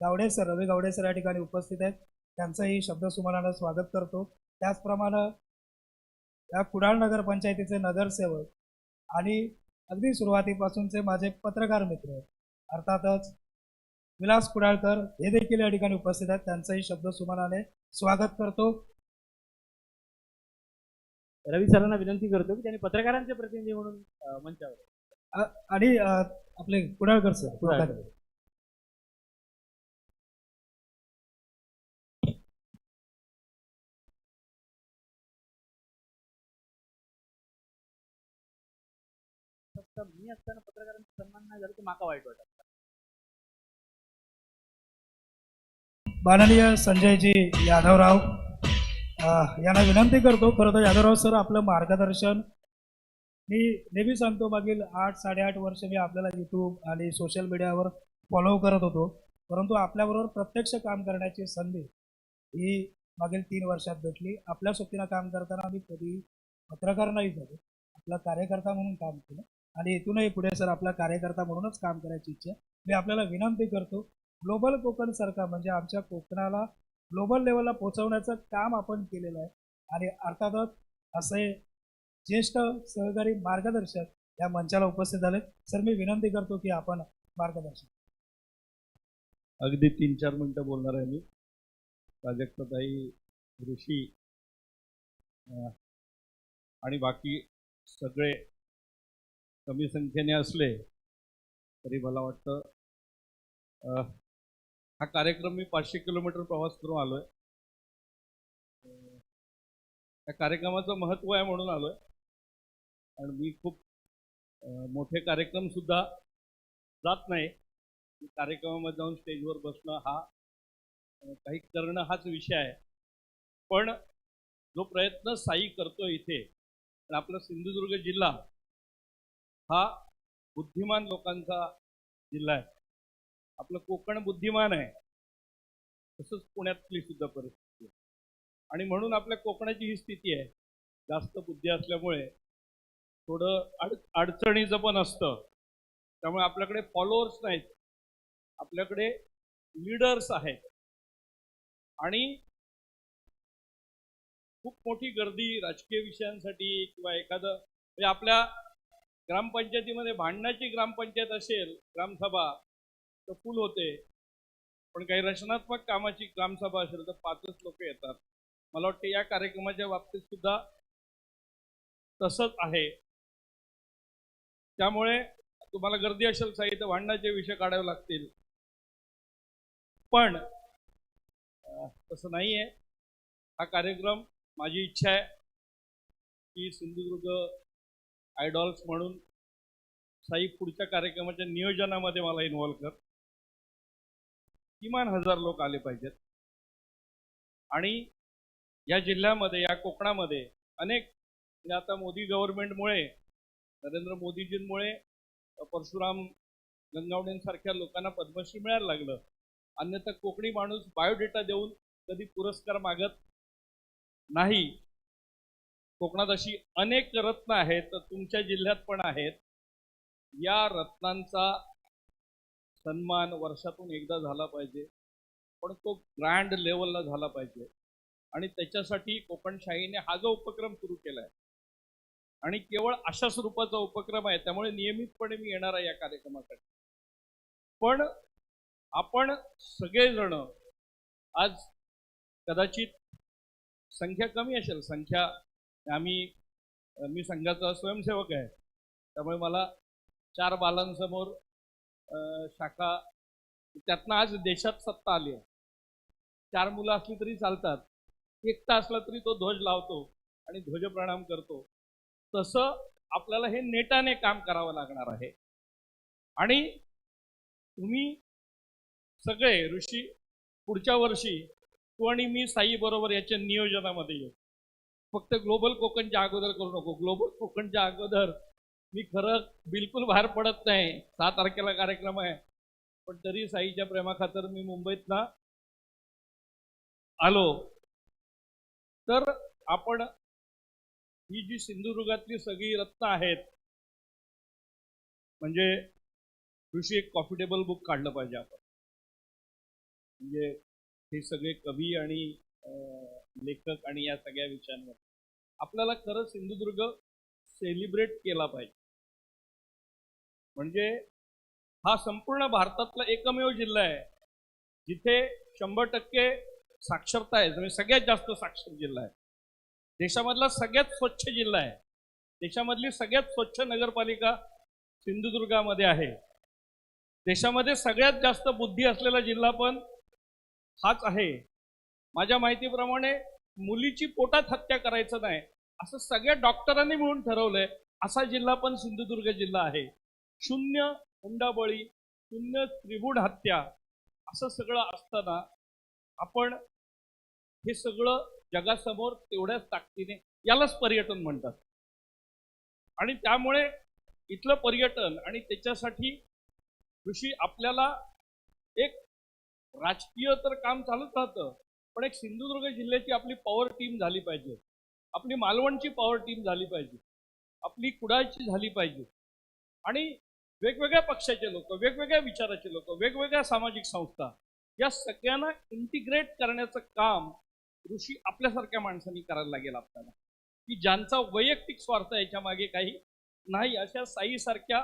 गावडे सर, रवी गावडे सर या ठिकाणी उपस्थित आहेत. त्यांचंही शब्दसुमनानं स्वागत करतो. त्याचप्रमाणे या कुडाळ नगरपंचायतीचे नगरसेवक आणि अगदी सुरुवातीपासूनचे माझे पत्रकार मित्र अर्थातच विलास कुडाळकर हे देखील या ठिकाणी उपस्थित आहेत. त्यांचंही शब्दसुमनाने स्वागत करतो. रवी सरांना विनंती करतो की त्यांनी पत्रकारांचे प्रतिनिधी म्हणून मंचावर आणि आपले कुडाळकर सर. मी असताना पत्रकारांचा सन्मान नाही झाला तर माका वाईट वाटत. माननीय संजयजी यादवराव यांना विनंती करतो. खरं तर यादवराव सर, आपलं मार्गदर्शन मी नेहमी सांगतो, मागील 8-8.5 वर्ष मी आपल्याला यूट्यूब आणि सोशल मीडियावर फॉलो करत होतो, परंतु आपल्याबरोबर प्रत्यक्ष काम करण्याची संधी ही मागील 3 वर्षात भेटली. आपल्या सोबतीनं काम करताना आम्ही कधी पत्रकार नाही झालो, आपला कार्यकर्ता म्हणून काम केलं आणि इथूनही पुढे सर आपला कार्यकर्ता म्हणूनच काम करायची इच्छा. मी आपल्याला विनंती करतो, ग्लोबल कोकण सारखा म्हणजे आमच्या कोकणाला ग्लोबल लेवलला पोहोचवण्याचं काम आपण केलेलं आहे आणि अर्थातच असे ज्येष्ठ सहकारी मार्गदर्शक या मंचाला उपस्थित झाले. सर, मी विनंती करतो की आपण मार्गदर्शन. अगदी 3-4 मिनिटं बोलणार आहे मी. प्राजक्ताताई, ऋषी आणि बाकी सगळे कमी संख्येने असले तरी मला वाटतं हा कार्यक्रम मी 500 किलोमीटर प्रवास करून आलोय. त्या कार्यक्रमाचं महत्त्व आहे म्हणून आलोय. आणि मी खूप मोठे कार्यक्रम सुद्धा जात नाही. कार्यक्रमामध्ये जाऊन स्टेजवर बसणं हा काही करणं हाच विषय आहे. पण जो प्रयत्न साई करतो इथे, तर आपला सिंधुदुर्ग जिल्हा हा बुद्धिमान लोकांचा जिल्हा आहे. आपलं कोकण बुद्धिमान आहे, तसंच पुण्यातली सुद्धा परिस्थिती आहे. आणि म्हणून आपल्या कोकणाची ही स्थिती आहे, जास्त बुद्धी असल्यामुळे थोडं अडचणीचं पण असतं. त्यामुळे आपल्याकडे फॉलोअर्स नाहीत, आपल्याकडे लीडर्स आहेत. आणि खूप मोठी गर्दी राजकीय विषयांसाठी किंवा एखादं म्हणजे आपल्या ग्रामपंचायतीमध्ये भांडणाची ग्रामपंचायत असेल, ग्रामसभा तर फुल होते. पण काही रचनात्मक कामाची ग्रामसभा असेल तर 5च लोक येतात. मला वाटतं या कार्यक्रमाच्या बाबतीत सुद्धा तसंच आहे. त्यामुळे तुम्हाला गर्दी असेल साई तर भांडणाचे विषय काढावे लागतील. पण तसं नाही आहे. हा कार्यक्रम माझी इच्छा आहे की सिंधुदुर्ग आयडॉल्स म्हणून साई पुढच्या कार्यक्रमाच्या नियोजनामध्ये मला इन्व्हॉल्व कर. किमान 1000 लोक आले पाहिजेत. आणि या जिल्ह्यामध्ये, या कोकणामध्ये अनेक म्हणजे आता मोदी गव्हर्नमेंटमुळे, नरेंद्र मोदीजींमुळे, परशुराम गंगावडेंसारख्या लोकांना पद्मश्री मिळायला लागलं. अन्यथा कोकणी माणूस बायोडेटा देऊन कधी पुरस्कार मागत नाही. कोकणात अशी अनेक रत्न आहेत, तर तुमच्या जिल्ह्यात पण आहेत. या रत्नांचा सन्मान वर्षातून एकदा झाला पाहिजे, पण तो ग्रँड लेवलला झाला पाहिजे. आणि त्याच्यासाठी कोकणशाहीने हा जो उपक्रम सुरू केला आहे, आणि केवळ अशा स्वरूपाचा उपक्रम आहे, त्यामुळे नियमितपणे मी येणार आहे या कार्यक्रमासाठी. पण आपण सगळेजण आज कदाचित संख्या कमी असेल, संख्या मी संघाचा स्वयंसेवक आहे, त्यामुळे मला 4 बालांसमोर शाखा, त्यातनं आज देशात सत्ता आली आहे. 4 मुलं असली तरी चालतात, एकटा असला तरी तो ध्वज लावतो आणि ध्वजप्रणाम करतो. तसं आपल्याला हे नेटाने काम करावं लागणार आहे. आणि तुम्ही सगळे ऋषी पुढच्या वर्षी तू आणि मी साई बरोबर याच्या नियोजनामध्ये येऊ. फक्त ग्लोबल कोकणच्या अगोदर करू नको. ग्लोबल कोकणच्या अगोदर मी खरं बिलकुल बाहेर पडत नाही. 6 तारखेला कार्यक्रम आहे, पण तरी साईच्या प्रेमाखातर मी मुंबईतनं आलो. तर आपण ही जी सिंधुदुर्गातली सगळी रत्न आहेत, म्हणजे ऋषी एक कॉफी टेबल बुक काढलं पाहिजे आपण. म्हणजे हे सगळे कवी आणि लेखक आणि या सगळ्या विषयांवर आपल्याला खरं सिंधुदुर्ग सेलिब्रेट केला पाहिजे. म्हणजे हा संपूर्ण भारतातला एकमेव जिल्हा आहे जिथे 100% साक्षरता आहे. म्हणजे सगळ्यात जास्त साक्षर जिल्हा आहे. देशामधला सगळ्यात स्वच्छ जिल्हा आहे. देशामधली सगळ्यात स्वच्छ नगरपालिका सिंधुदुर्गामध्ये आहे. देशामध्ये सगळ्यात जास्त बुद्धी असलेला जिल्हा पण हाच आहे. माझ्या माहितीप्रमाणे मुलीची पोटात हत्या करायचं नाही असं सगळ्या डॉक्टरांनी मिळून ठरवलंय, असा जिल्हा पण सिंधुदुर्ग जिल्हा आहे. 0 हुंडाबळी, 0 त्रिभुड हत्या असं सगळं असताना आपण हे सगळं जगासमोर तेवढ्याच ताकदीने, यालाच पर्यटन म्हणतात. आणि त्यामुळे इथलं पर्यटन आणि त्याच्यासाठी ऋषी आपल्याला एक राजकीय तर काम चालूच राहतं, पण एक सिंधुदुर्ग जिल्ह्याची आपली पॉवर टीम झाली पाहिजे. आपली मालवणची पॉवर टीम झाली पाहिजे. आपली कुडाळची झाली पाहिजे. आणि वेगवेगळ्या पक्षाचे लोक, वेगवेगळ्या विचाराचे लोक, वेगवेगळ्या सामाजिक संस्था, या सगळ्यांना इंटिग्रेट करण्याचं काम ऋषी आपल्यासारख्या माणसांनी करायला लागेल आपल्याला, की ज्यांचा वैयक्तिक स्वार्थ याच्या मागे काही नाही, अशा साईसारख्या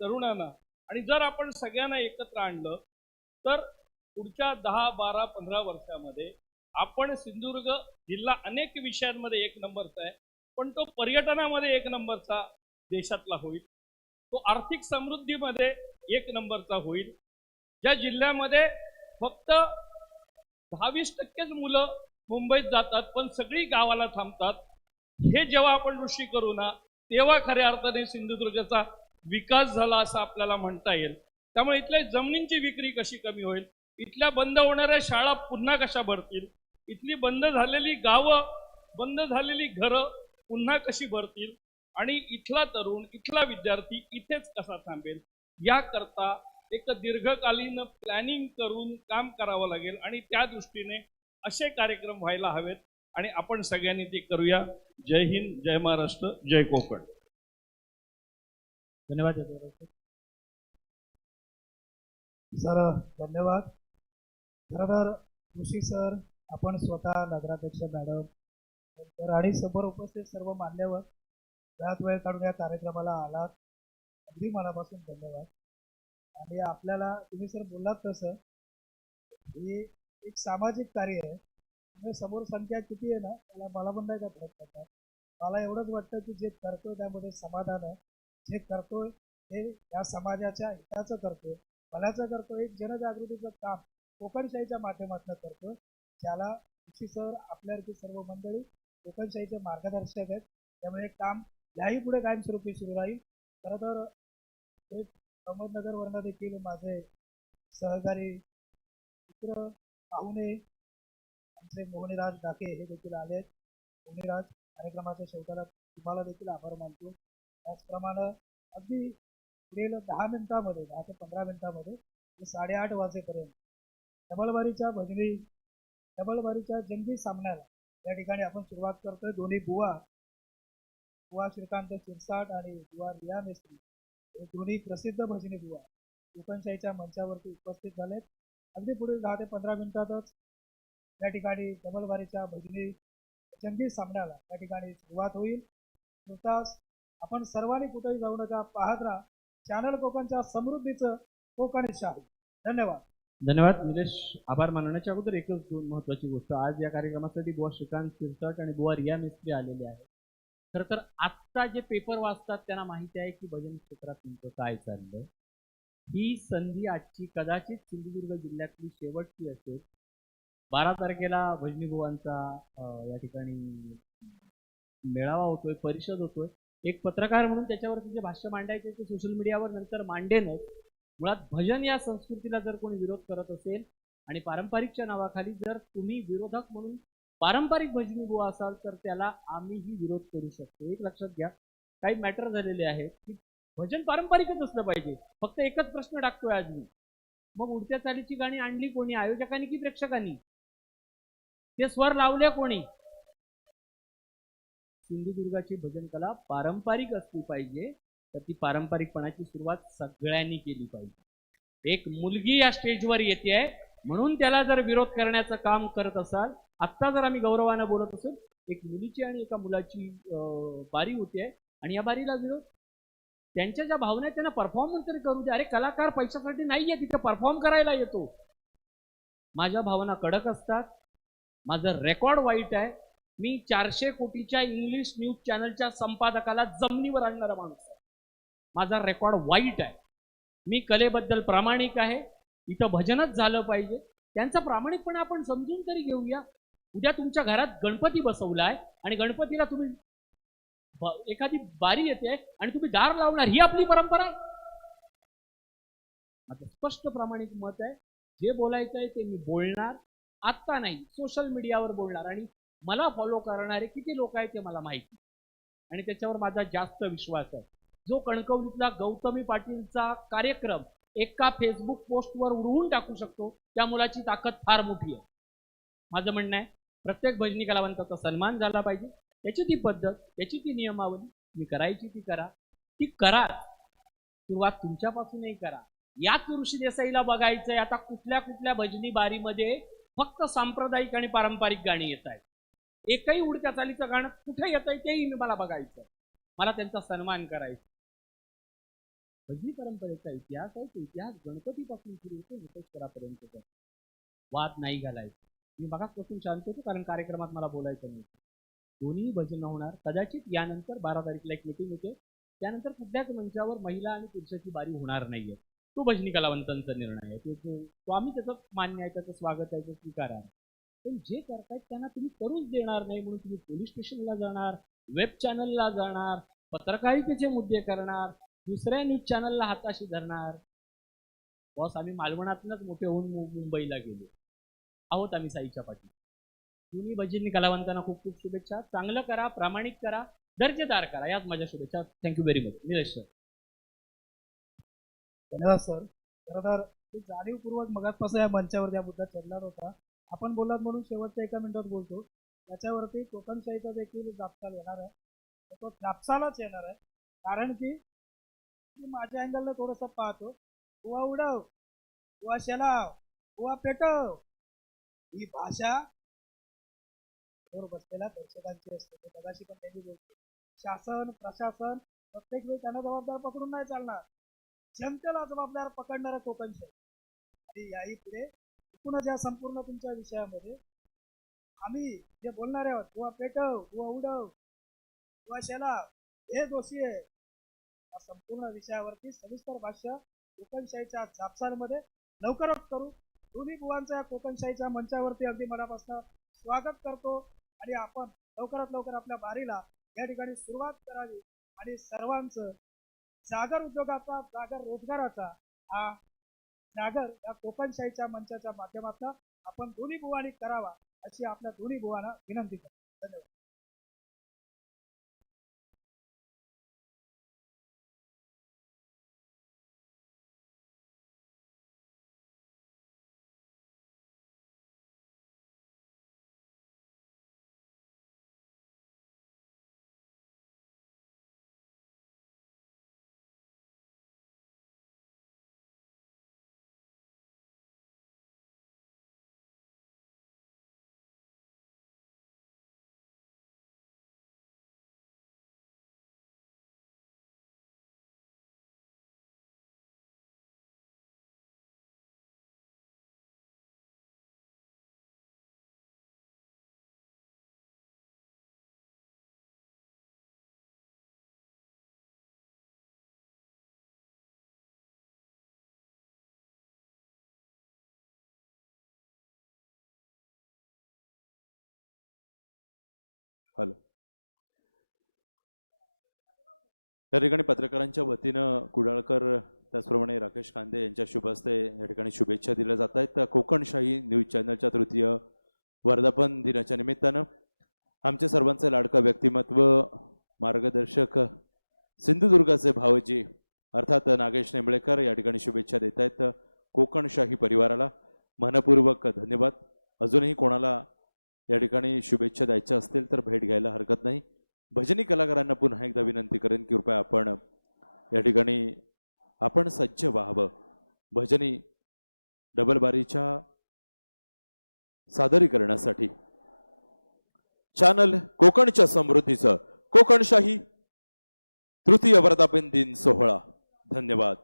तरुणांना. आणि जर आपण सगळ्यांना एकत्र आणलं तर पुढच्या 10, 12, 15 वर्षामध्ये आपण सिंधुदुर्ग जिल्हा अनेक विषयांमध्ये 1 नंबरचा आहे, पण तो पर्यटनामध्ये 1 नंबरचा देशातला होईल. तो आर्थिक समृद्धीमध्ये 1 नंबरचा होईल. ज्या जिल्ह्यामध्ये फक्त 10-20% मुलं मुंबईत जातात पण सगळी गावाला थांबतात, हे जेव्हा आपण ऋषी करू ना, तेव्हा खऱ्या अर्थाने सिंधुदुर्गाचा विकास झाला असं आपल्याला म्हणता येईल. त्यामुळे इथल्या जमिनींची विक्री कशी कमी होईल, इथल्या बंद होणाऱ्या शाळा पुन्हा कशा भरतील, इथली बंद झालेली गावं, बंद झालेली घरं पुन्हा कशी भरतील, आणि इथला तरुण, इथला विद्यार्थी इथेच कसा थांबेल, याकरता एक दीर्घकालीन प्लॅनिंग करून काम करावं लागेल. आणि त्या दृष्टीने असे कार्यक्रम व्हायला हवेत आणि आपण सगळ्यांनी ते करूया. जय हिंद, जय महाराष्ट्र, जय कोकण. धन्यवाद सर. धन्यवाद. खरं तर ऋषी सर, आपण स्वतः नगराध्यक्ष मॅडम तर आणि समोर उपस्थित सर्व मान्यवर, त्यात वेळ काढून या कार्यक्रमाला आलात, अगदी मनापासून धन्यवाद. आणि आपल्याला तुम्ही सर बोललात तसं हे एक सामाजिक कार्य आहे. म्हणजे समोर संख्या किती आहे ना, त्याला मला पण नाही का फरक पडतात. मला एवढंच वाटतं की जे करतोय त्यामध्ये समाधान आहे. जे करतोय हे या समाजाच्या हिताचं करतोय, भल्याचं करतोय, एक जनजागृतीचं काम कोकणशाहीच्या माध्यमातून करतोय, ज्याला ऋषी सर आपल्यासारखी सर्व मंडळी कोकणशाहीचे मार्गदर्शक आहेत. त्यामुळे काम याही पुढे कायमस्वरूपी सुरू राहील. खरं तर एक अहमदनगरवरनं देखील माझे सहकारी मित्र पाहुणे आमचे मोहनीराज डाके हे देखील आले आहेत. मोहनीराज, कार्यक्रमाच्या शेवटाला तुम्हाला देखील आभार मानतो. त्याचप्रमाणे अगदी पुढील 10 मिनिटामध्ये 10 ते 15 मिनिटामध्ये ते 8:30 वाजेपर्यंत डबलबारीच्या जंगी सामन्याला या ठिकाणी आपण सुरुवात करतोय. दोन्ही बुवा श्रीकांत शिरसाट आणि बुवा रिया मेस्त्री हे दोन्ही प्रसिद्ध भजनी बुवा कोकणशाहीच्या मंचावरती उपस्थित झालेत. अगदी पुढील 10 ते 15 मिनिटातच या ठिकाणी डबलबारीच्या भजनी जंगी सामन्याला या ठिकाणी सुरुवात होईल. नुकताच आपण सर्वांनी कुठेही जाऊ नका, पाहत राहा चॅनल कोकणच्या समृद्धीचं कोकणशाही. धन्यवाद. धन्यवाद निलेश. आभार मानण्याच्या अगोदर एकच दोन महत्त्वाची गोष्ट, आज या कार्यक्रमासाठी बुवा श्रीकांत शिरसाट आणि बुवा रिया मिस्त्री आलेले आहेत. खरं तर आत्ता जे पेपर वाचतात त्यांना माहिती आहे की भजन क्षेत्रात नेमकं काय चाललंय. ही संधी आजची कदाचित सिंधुदुर्ग जिल्ह्यातली शेवटची असेल. 12 तारखेला भजनी बुवांचा या ठिकाणी मेळावा होतोय, परिषद होतोय. एक पत्रकार म्हणून त्याच्यावरती जे भाष्य मांडायचे ते सोशल मीडियावर नंतर मांडेनच. मुळात भजन या संस्कृतीला जर कोणी विरोध करत असेल आणि पारंपरिकच्या नावाखाली जर तुम्ही विरोधक म्हणून पारंपरिक भजनी बुवा असाल तर त्याला आम्हीही विरोध करू शकतो. एक लक्षात घ्या, काही मॅटर झालेले आहेत की भजन पारंपरिकच असलं पाहिजे. फक्त एकच प्रश्न टाकतोय आज मी, मग उडत्या चालीची गाणी आणली कोणी, आयोजकांनी की प्रेक्षकांनी? ते स्वर लावले कोणी? सिंधुदुर्गाची भजन कला पारंपरिक असली पाहिजे, तर ती पारंपरिकपणाची सुरुवात सगळ्यांनी केली पाहिजे. एक मुलगी या स्टेजवर येते म्हणून त्याला जर विरोध करण्याचं काम करत असाल, आत्ता जर आम्ही गौरवानं बोलत असेल, एक मुलीची आणि एका मुलाची बारी होते आणि या बारीला विरोध, त्यांच्या ज्या भावना आहेत त्यांना परफॉर्मन्स तरी करू द्या. अरे कलाकार पैशासाठी नाही आहे, तिथे परफॉर्म करायला येतो. माझ्या भावना कडक असतात, माझं रेकॉर्ड वाईट आहे. मी 400 कोटीच्या इंग्लिश न्यूज चॅनलच्या संपादकाला जमिनीवर आणणारा माणूस आहे. माझा रेकॉर्ड वाईट आहे. मी कलेबद्दल प्रामाणिक आहे. इथं भजनच झालं पाहिजे. त्यांचा प्रामाणिकपणा आपण समजून तरी घेऊया. उद्या तुमच्या घरात गणपती बसवलाय आणि गणपतीला तुम्ही एखादी बारी येते आणि तुम्ही दार लावणार, ही आपली परंपरा आहे. माझं स्पष्ट प्रामाणिक मत आहे. जे बोलायचं आहे ते मी बोलणार, आत्ता नाही, सोशल मीडियावर बोलणार. आणि मला फॉलो करणारे किती लोक आहेत ते मला माहिती आणि त्याच्यावर माझा जास्त विश्वास आहे. जो कणकवलीतला गौतमी पाटीलचा कार्यक्रम एका फेसबुक पोस्टवर उडवून टाकू शकतो, त्या मुलाची ताकद फार मोठी आहे. माझं म्हणणं आहे, प्रत्येक भजनी कलावंताचा सन्मान झाला पाहिजे. त्याची ती पद्धत, त्याची ती नियमावली, मी करायची ती करा, ती करा. सुरुवात तुमच्यापासूनही करा. याच ऋषी देसाईला बघायचंय आता कुठल्या कुठल्या भजनी बारीमध्ये फक्त सांप्रदायिक आणि पारंपरिक गाणी येत आहेत. एकही उडत्या चालीचं गाणं कुठे येत आहे तेही मला बघायचं. मला त्यांचा सन्मान करायचा. भजनी परंपरेचा इतिहास आहे, तो इतिहास गणपतीपासून सुरू होतो नितेश्वरापर्यंत. वाद नाही घालायचा. मी मगाचपासून शांत होतो कारण कार्यक्रमात मला बोलायचं नव्हतं. दोन्ही भजनं होणार. कदाचित यानंतर 12 तारखेला एक मिटिंग होते, त्यानंतर कुठल्याच मंचावर महिला आणि पुरुषाची बारी होणार नाहीये. तो भजनी कलावंतांचा निर्णय आहे. तो आम्ही त्याचं मान्य आहे, त्याचं स्वागत आहे, त्याचं स्वीकार आहे. पण जे करतायत त्यांना तुम्ही करूच देणार नाही म्हणून तुम्ही पोलीस स्टेशनला जाणार, वेब चॅनलला जाणार, पत्रकारितेचे मुद्दे करणार, दुसऱ्या न्यूज चॅनलला हाताशी धरणार. बॉस, आम्ही मालवणातूनच मोठे होऊन मुंबईला गेलो आहोत. आम्ही साईच्या पाठी. तुम्ही भजनी कलावंतांना खूप खूप शुभेच्छा. चांगलं करा, प्रामाणिक करा, दर्जेदार करा, याच माझ्या शुभेच्छा. Thank you very much. Nilesh sir. धन्यवाद सर. खरं तर जाणीवपूर्वक मगाचपासून या मंचावरती हा मुद्दा चढणार होता. आपण बोललात म्हणून शेवटच्या 1 मिनिटात बोलतो. त्याच्यावरती कोकणशाहीचा देखील जापसाल येणार आहे. तो जापसालाच येणार आहे कारण की मी माझ्या अँगलला थोडंसं पाहतो. बुवा उडव, बुवा शेलाव, बुवा पेटव, ही भाषा बसलेल्या दर्शकांची असते. ते कदाचित पण त्यांनी बोलतो. शासन प्रशासन प्रत्येक वेळी त्यांना जबाबदार पकडून नाही चालणार. जनतेला जबाबदार पकडणारं कोकणशाही. आणि याही पुढे एकूणच या संपूर्ण तुमच्या विषयामध्ये आम्ही जे बोलणार आहोत, बुवा पेटव, बुवा उडव, बुवा शेलाव, हे दोषी आहे, या संपूर्ण विषयावरती सविस्तर भाष्य कोकणशाहीच्या जापसालमध्ये लवकरच करू. दोन्ही बुवांचा या कोकणशाहीच्या मंचावरती अगदी मनापासून स्वागत करतो आणि आपण लवकरात लवकर आपल्या बारीला या ठिकाणी सुरुवात करावी आणि सर्वांचं जागर उद्योगाचा, जागर रोजगाराचा हा जागर या कोकणशाहीच्या मंचाच्या माध्यमातून आपण दोन्ही बुवांनी करावा अशी आपल्या दोन्ही बुवांना विनंती करतो. धन्यवाद. हॅलो. त्या ठिकाणी पत्रकारांच्या वतीनं कुडाळकर त्याचप्रमाणे राकेश कांदे यांच्या शुभ हस्ते या ठिकाणी शुभेच्छा दिल्या जात आहेत. कोकणशाही न्यूज चॅनलच्या तृतीय वर्धापन दिनाच्या निमित्तानं आमच्या सर्वांचं लाडकं व्यक्तिमत्व मार्गदर्शक सिंधुदुर्गाचे भावजी अर्थात नागेश नेंबळेकर या ठिकाणी शुभेच्छा देत आहेत. कोकणशाही परिवाराला मनपूर्वक धन्यवाद. अजूनही कोणाला या ठिकाणी शुभेच्छा द्यायच्या असतील तर भेट घ्यायला हरकत नाही. भजनी कलाकारांना पुन्हा एकदा विनंती करेन की कृपया आपण या ठिकाणी आपण सज्ज व्हावं. भजनी डबलबारीच्या सादरीकरणासाठी चॅनल कोकणच्या समृद्धीचं कोकणशाही तृतीय वर्धापन दिन सोहळा. धन्यवाद.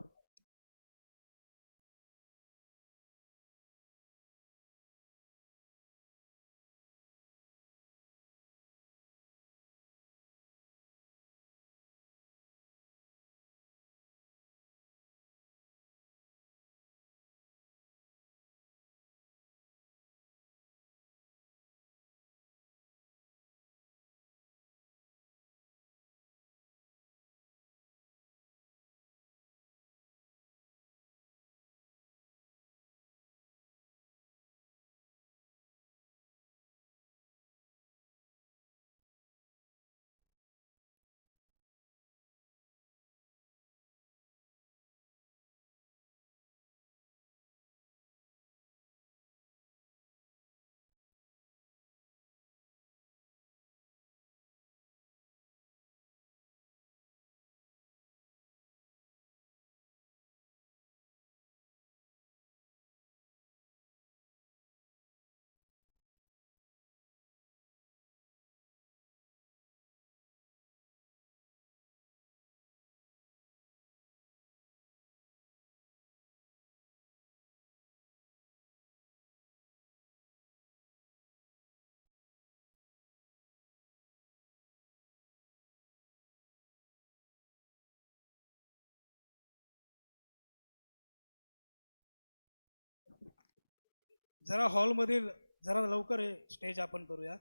जरा हॉलमध्ये जरा लवकर हे स्टेज आपण करूया.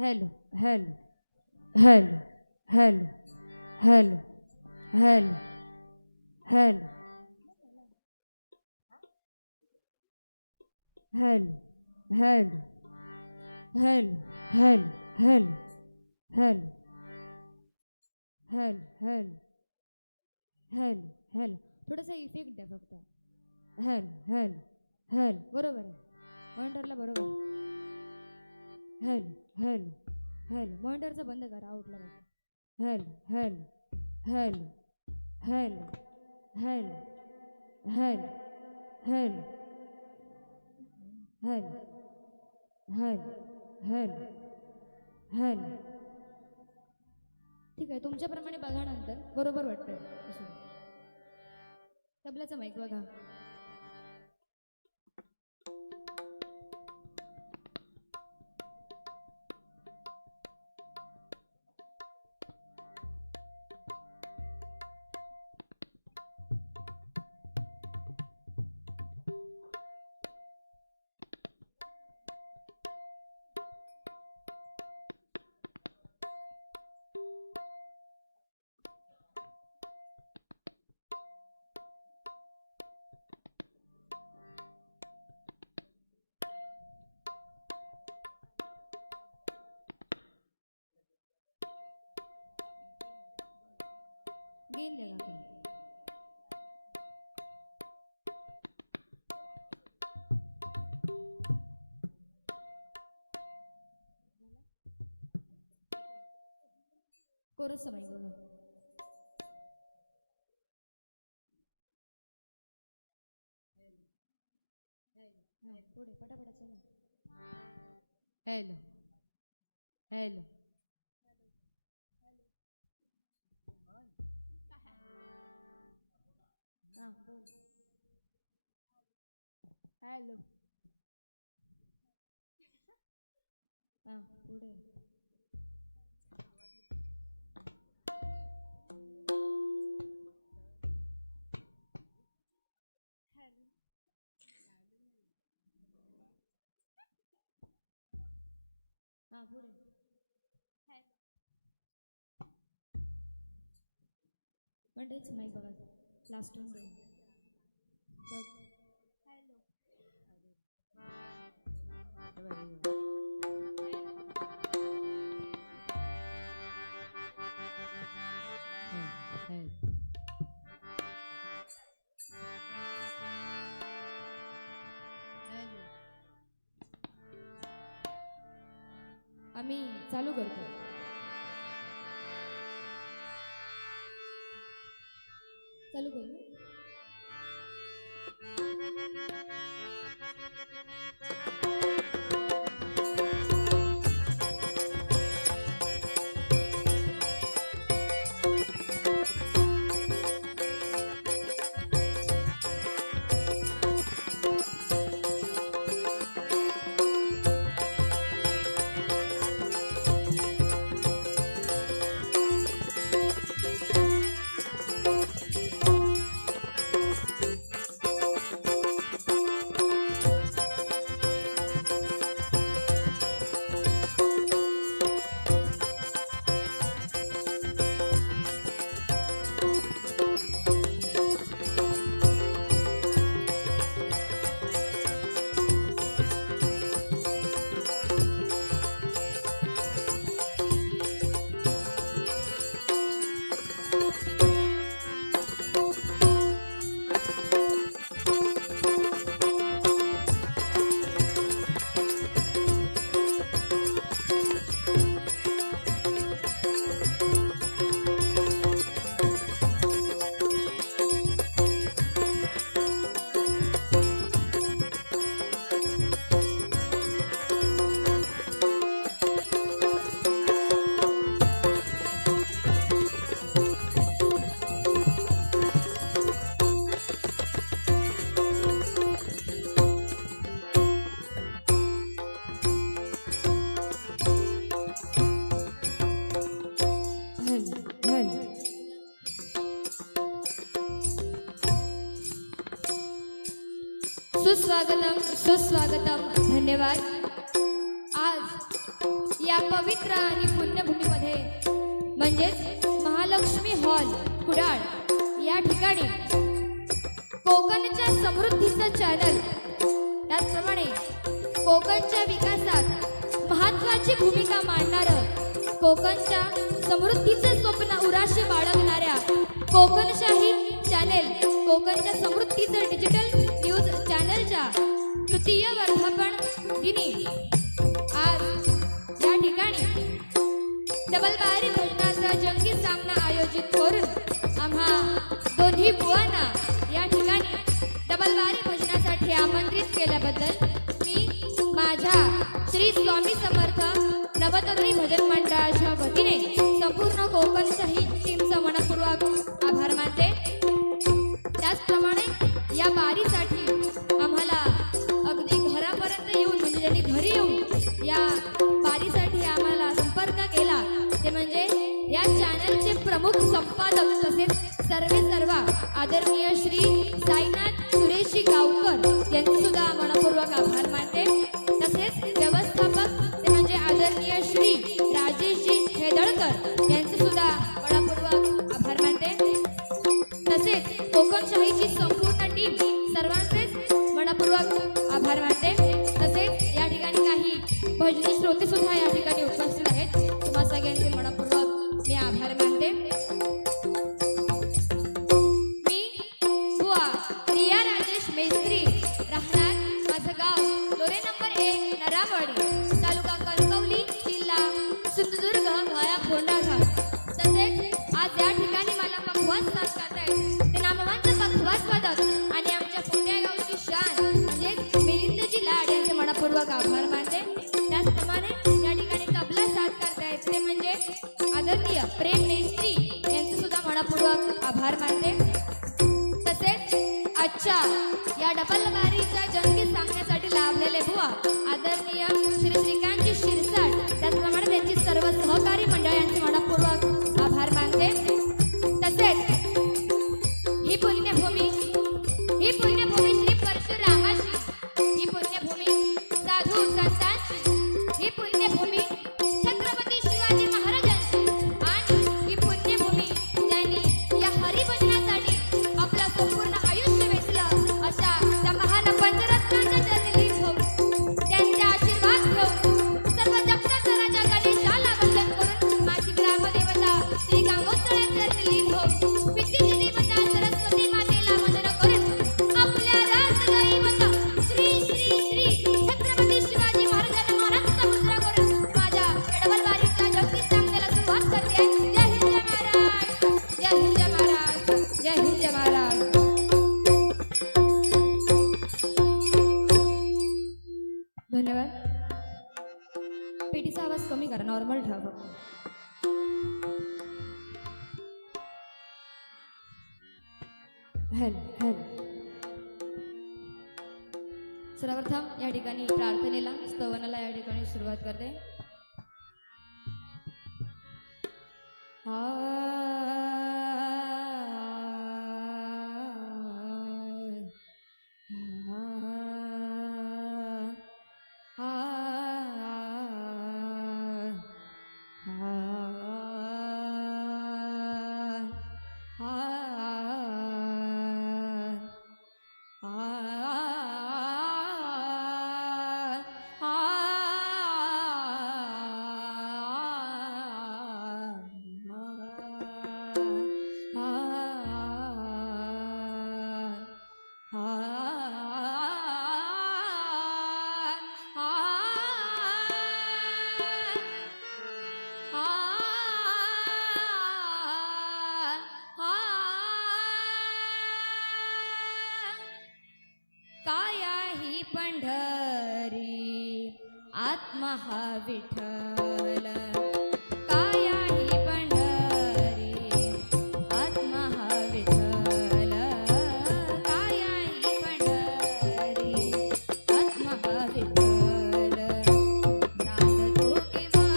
Hello hello hello hello hello hello hello hello hello hello hello hello hello hello hello hello hello थोडासा इफेक्ट द्या फक्त हेलो हेलो हेलो बरोबर आहे मॉनिटरला बरोबर हेलो हेलो हेलो मॉनिटरचं बंद करा आउटला बघा hello hello hello hello hello hello hello hello hello hello hello ठीक आहे तुमच्याप्रमाणे बघा नंतर बरोबर वाटतंय तबलाचा माईक बघा गेन द्या काका कोरस माईक बघा पुढे पटापटा चला हेलो हेलो हां बोल हेलो हां पुढे हां पुढे पण तेच माईक बघा लास्ट वन बघ आम्ही चालू करतो चालू करू सुस्वागतम सुस्वागतम धन्यवाद। आज या पवित्र आणि पुण्यभूमीमध्ये म्हणजेच महालक्ष्मी हॉल कुडाळ या ठिकाणी कोकणच्या समृद्धीचं चॅनल, त्याचप्रमाणे कोकणच्या विकासात महत्त्वाची भूमिका मांडणारं, कोकणच्या समृद्धीचं स्वप्न उराशी बाळगणाऱ्या कोकणशाही चॅनेल, कोकणच्या समृद्धीचं डिजिटल न्यूज चॅनलच्या तृतीय वर्धापन दिनी आज या ठिकाणी डबलबारी भजनाचा जंगी सामना आयोजित करून आम्हा दोन्ही बुवांना या ठिकाणी डबलबारी भजनासाठी आमंत्रित केल्याबद्दल मी माझ्या श्री स्वामी समर्थ नवतरुणी भजन मंडळाच्या वतीने संपूर्ण कोकणशाही टीमचा मनपूर्वक आभार मानते. त्याचप्रमाणे या बारीसाठी आम्हाला अगदी घरापर्यंत येऊन म्हणजे ज्यांनी घरी येऊन या बारीसाठी आम्हाला संपर्क केला ते म्हणजे या चॅनलचे प्रमुख संपादक तसेच सर्व आदरणीय श्री साईनाथ सुरेशजी गावकर यांचे सुद्धा मनपूर्वक आभार मानते. तसेच व्यवस्थापक ते म्हणजे आदरणीय श्री राजेशजी खेदळकर यांचे सुद्धा मनपूर्वक आभार मानते. तसेच कोकणशाहीची संपूर्ण टीम सर्वांचेच मनपूर्वक आभार मानते. तसेच या ठिकाणी काही भजनी श्रोते सुद्धा या ठिकाणी उपस्थित आहेत. तुम्हा सगळ्यांचे मनपूर्वक मी आभार मानते. मी बुवा रिया राजेश मेस्त्री, राहणार माझं गाव लोरे नंबर 1 नरामवाडी, तालुका कणकवली, जिल्हा सिंधुदुर्ग, भाया फोंडाघाट. तसेच आज या ठिकाणी मला पखवाज साथ करतायत ते नामवंत पखवाज वादक आणि आमच्या पुण्या गावची शान म्हणजे मिलिंदजी लाड यांचे मनपूर्वक आभार मानते. त्याचप्रमाणे या ठिकाणी तबला साथ करतायत ते म्हणजे आदरणीय प्रेम मेस्त्री यांचे सुद्धा मनपूर्वक आभार मानते. तसेच आजच्या या डबल बारीच्या जंगी सामन्यासाठी लाभलेले बुवा आदरणीय श्री श्रीकांतजी शिरसाट, त्याचप्रमाणे त्यांची सर्व सहकारी मंडळ यांचे मनपूर्वक आभार मानते. तसेच ही पुण्यभूमी श्री परशुरामाची, ही पुण्यभूमी साधू संतांची, ही पुण्यभूमी छत्रपती शिवाजी महाराजांची आणि ही पुण्यभूमी ज्यांनी या हरिभजनासाठी आपलं संपूर्ण आयुष्य वेचलं अशा त्या महान पंचरत्नाच्या चरणी लीन होऊन त्यांचे आशीर्वाद घेऊन सर्व जगताचा राजा गणेशाला वंदन करून माझी ग्रामदेवता श्री गांगोत्सव चरणी लीन होऊन पितृची देवता सरस्वती मातेला वंदन करून आपल्या राजदैवत श्री श्री श्री छत्रपती शिवाजी महाराजांना महाराजचा मुद्रा करून माझ्या डबलबारीच्या जगती सामन्याला सुरुवात करते. जय हिंद महाराज, जय हिंद महाराज, जय हिंद महाराज. धन्यवाद. पेटीचा आवाज कमी करा, नॉर्मल ठेवा फक्त. हॅलो. सर्वप्रथम या ठिकाणी प्रार्थनेला स्तवनाला या ठिकाणी सुरुवात करते. पंढरी आत्मा हा विठ्ठल, काया ही पंढरी आत्मा हा विठ्ठल, काया ही पंढरी आत्मा हा विठ्ठल. नांद तो केवळ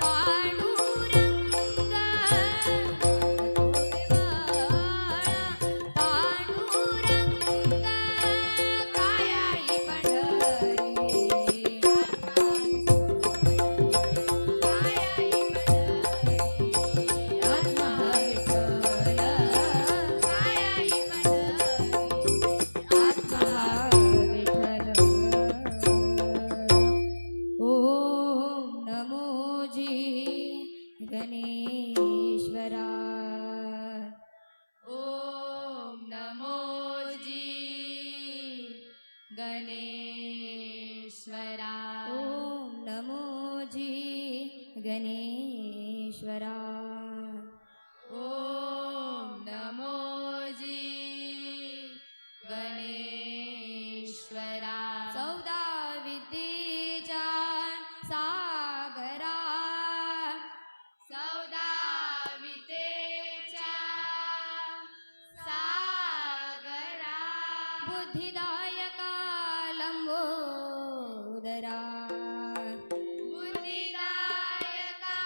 पांडुरंग, पांडुरंग, काया ही पंढरी गणेश्वरा ओम नमो जी गणेश्वरा ओम नमो जी गणेश्वरा ओम नमो जी गणेश्वरा 14 विद्येच्या सागरा 14 विद्येच्या सागरा बुद्धिदायका लंबोदरा बुद्धिदायका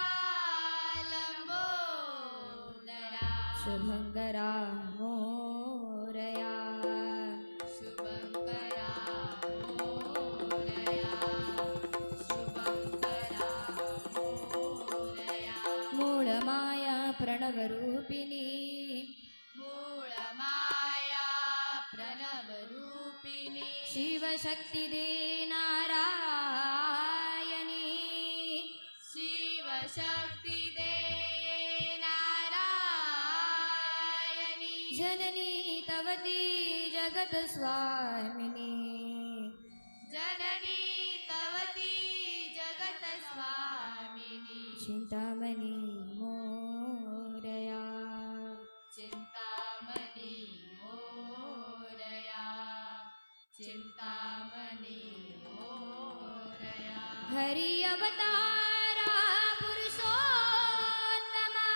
लंबोदरा शुभंकरा मोरया शुभंकरा मोरया शुभंकरा मोरया मूळ माया प्रणवरूपिणी मूळ माया प्रणवरूपिणी शिवशक्ती दे नारायणी शिवशक्ती दे नारायणी जननी तवती जगत स्वामिनी जननी तवती जगत स्वामिनी चिंतामणी मोरया चिंतामणी मोरया चिंतामणी मोरया हरि अवतारा पुरुषोत्तमा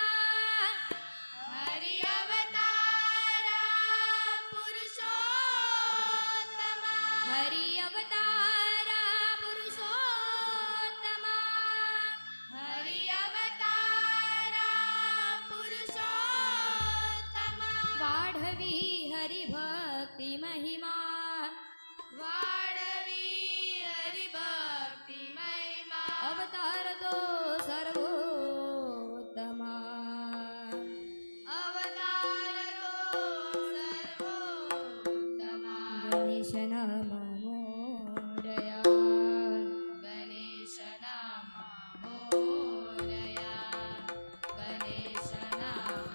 हरि अवतारा पुरुषोत्तमा हरि अवतारा पुरुषोत्तमा हरि अवतारा पुरुषोत्तमा वाढवी हरिभक्ती महिमा वाढवी हरिभक्ती महिमा अवतार तो सर्वोत्तमा अवतार तो सर्वोत्तमा गणेश नाम मोरया गणेश नाम मोरया गणेश नाम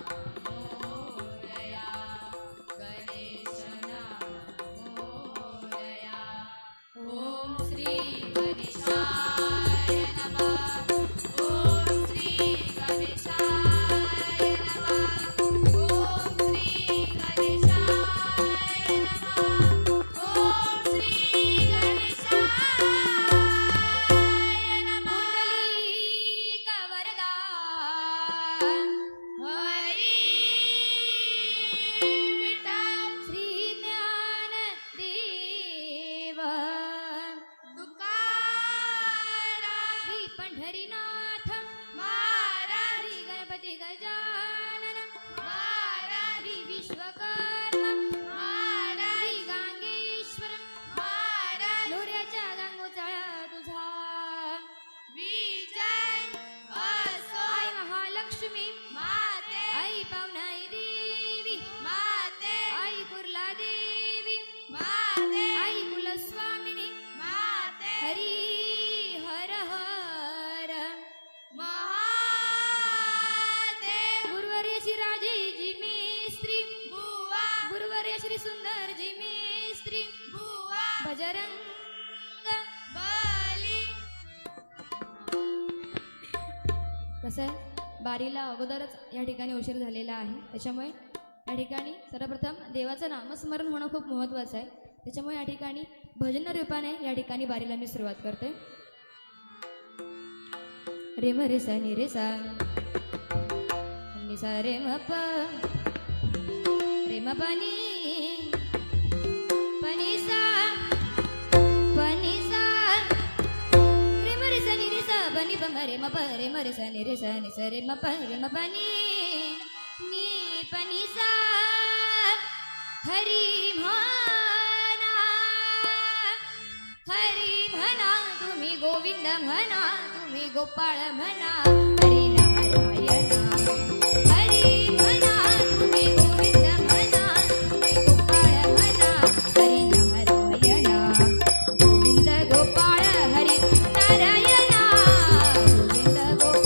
मोरया गणेश नाम मोरया ओम श्री गणेशाय नमः ओम श्री गणेशाय नमः ओम श्री गणेशाय नमः ओम श्री गणेशाय नमः पुंडलीक वरदान हरी विठ्ठल श्री ज्ञान देव तुकाराम श्री पंढरीनाथ महाराज श्री गणपती गजानन महाराज श्री विश्वकर्मा महाराज श्री गांगेश्वर महाराज लोऱ्याच्या गांगोचा तुझा विजय असो आई महालक्ष्मी माते आई पावनाई देवी माते आई कुर्ला देवी माते आई कुलस्वामिनी माते हरी हर हर महादेव गुरुवर्य श्री राजेजी मेस्त्री बुवा गुरुवर्य श्री सुंदरजी मेस्त्री बुवा बजरंग बली कसं आहे बारीला अगोदरच या ठिकाणी उशीर झालेला आहे त्याच्यामुळे या ठिकाणी सर्वप्रथम देवाचं नामस्मरण होणं खूप महत्त्वाचं आहे त्याच्यामुळे या ठिकाणी भजन रूपाने या ठिकाणी बारीला मी सुरुवात करते रे म रे सा नि रे सा नि सा रे म प रे म प नि प नि सा रे म रे सा नि रे सा प नि प म रे म प रे म रे सा नि रे सा नि सा रे म प नि प नि सा हरी म्हणा तुम्ही गोविंद म्हणा तुम्ही गोपाळ म्हणा हरी नारायणा हरी म्हणा तुम्ही गोविंद म्हणा तुम्ही गोपाळ म्हणा हरी नारायणा गोविंद गोपाळ हरी नारायणा गोविंद गोपाळ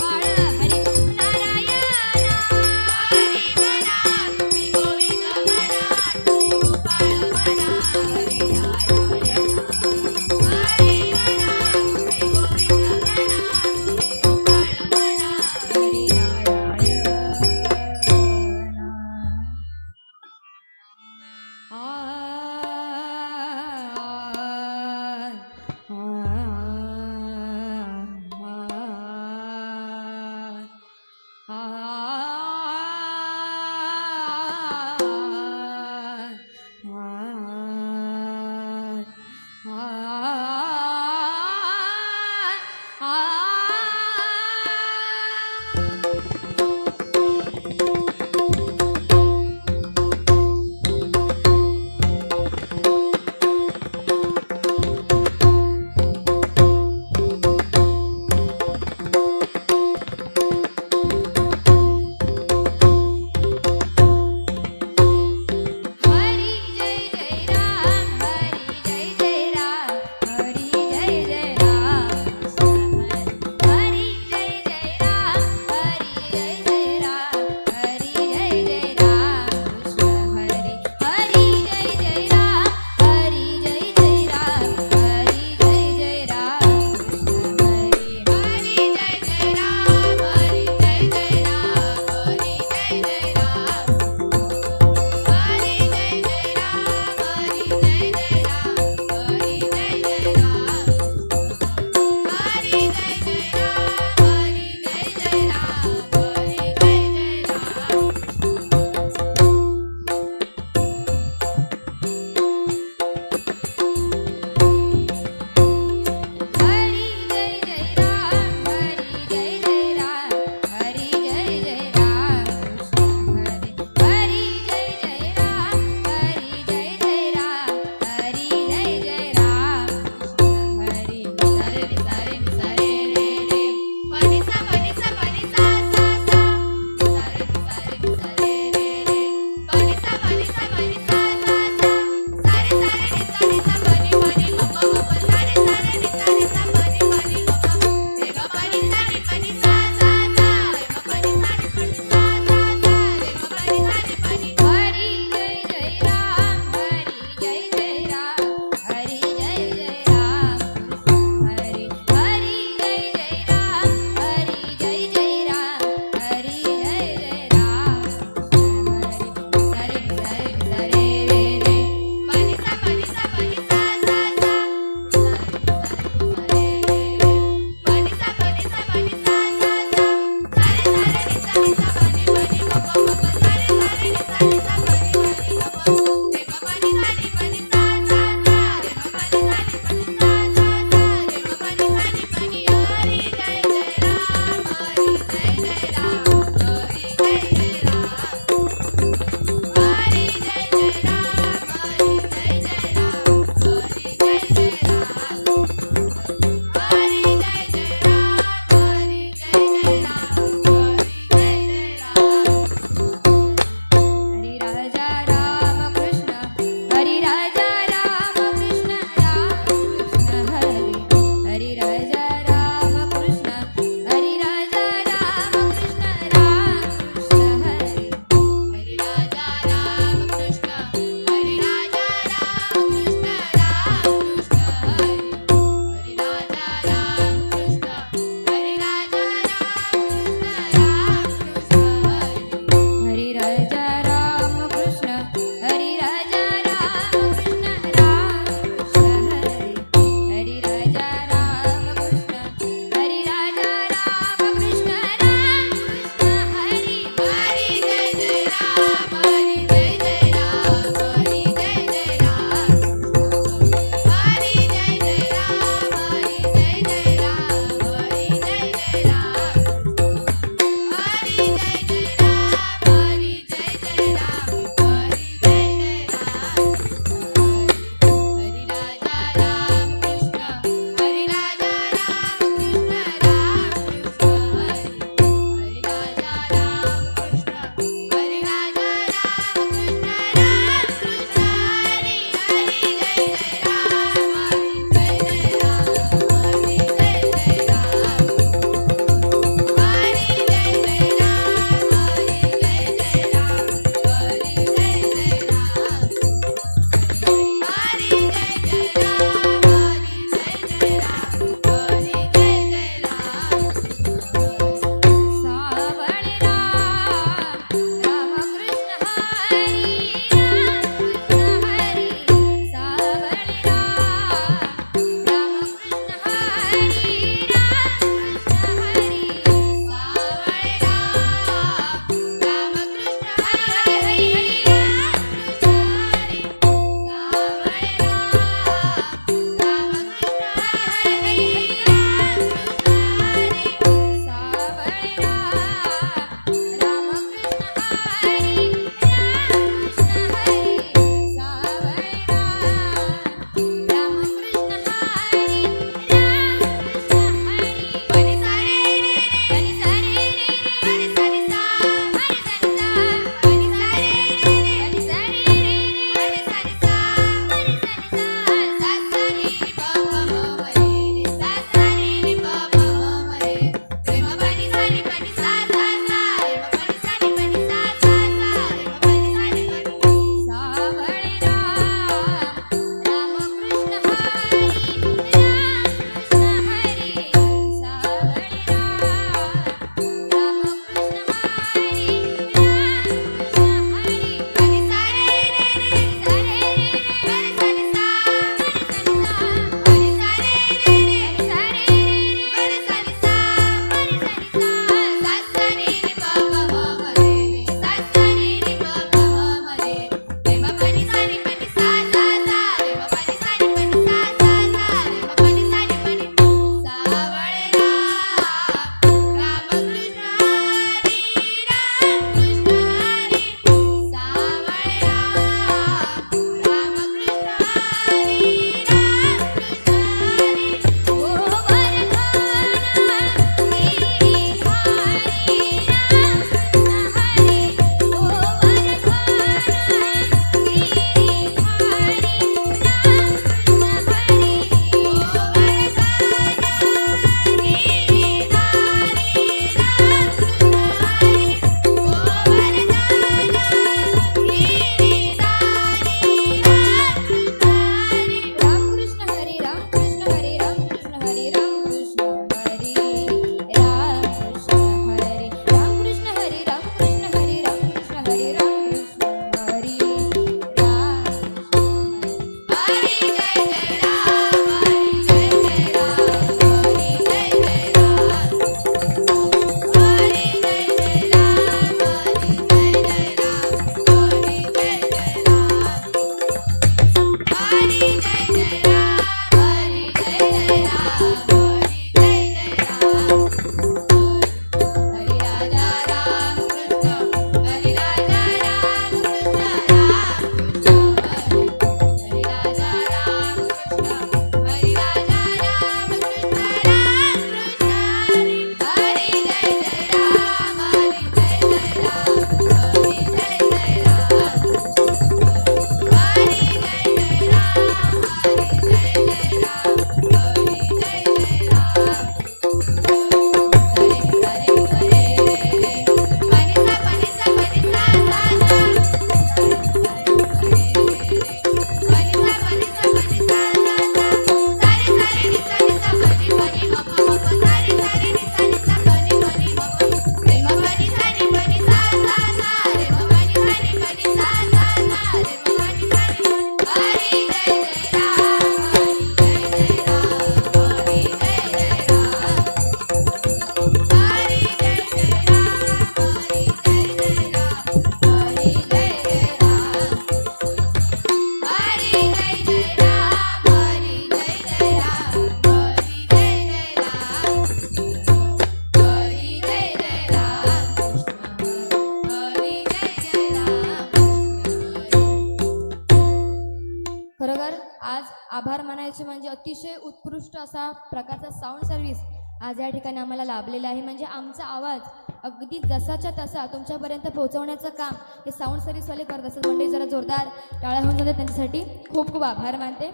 म्हणायचे म्हणजे अतिशय उत्कृष्ट असा प्रकारचा साऊंड सर्व्हिस आज या ठिकाणी आम्हाला लाभलेला आहे. म्हणजे आमचा आवाज अगदी जसाच्या तसा तुमच्यापर्यंत पोहोचवण्याचं काम हे साऊंड सर्व्हिसवाले करत असतात. म्हणजे जरा जोरदार टाळ्या होऊन जातात त्यांच्यासाठी खूप खूप आभार मानते.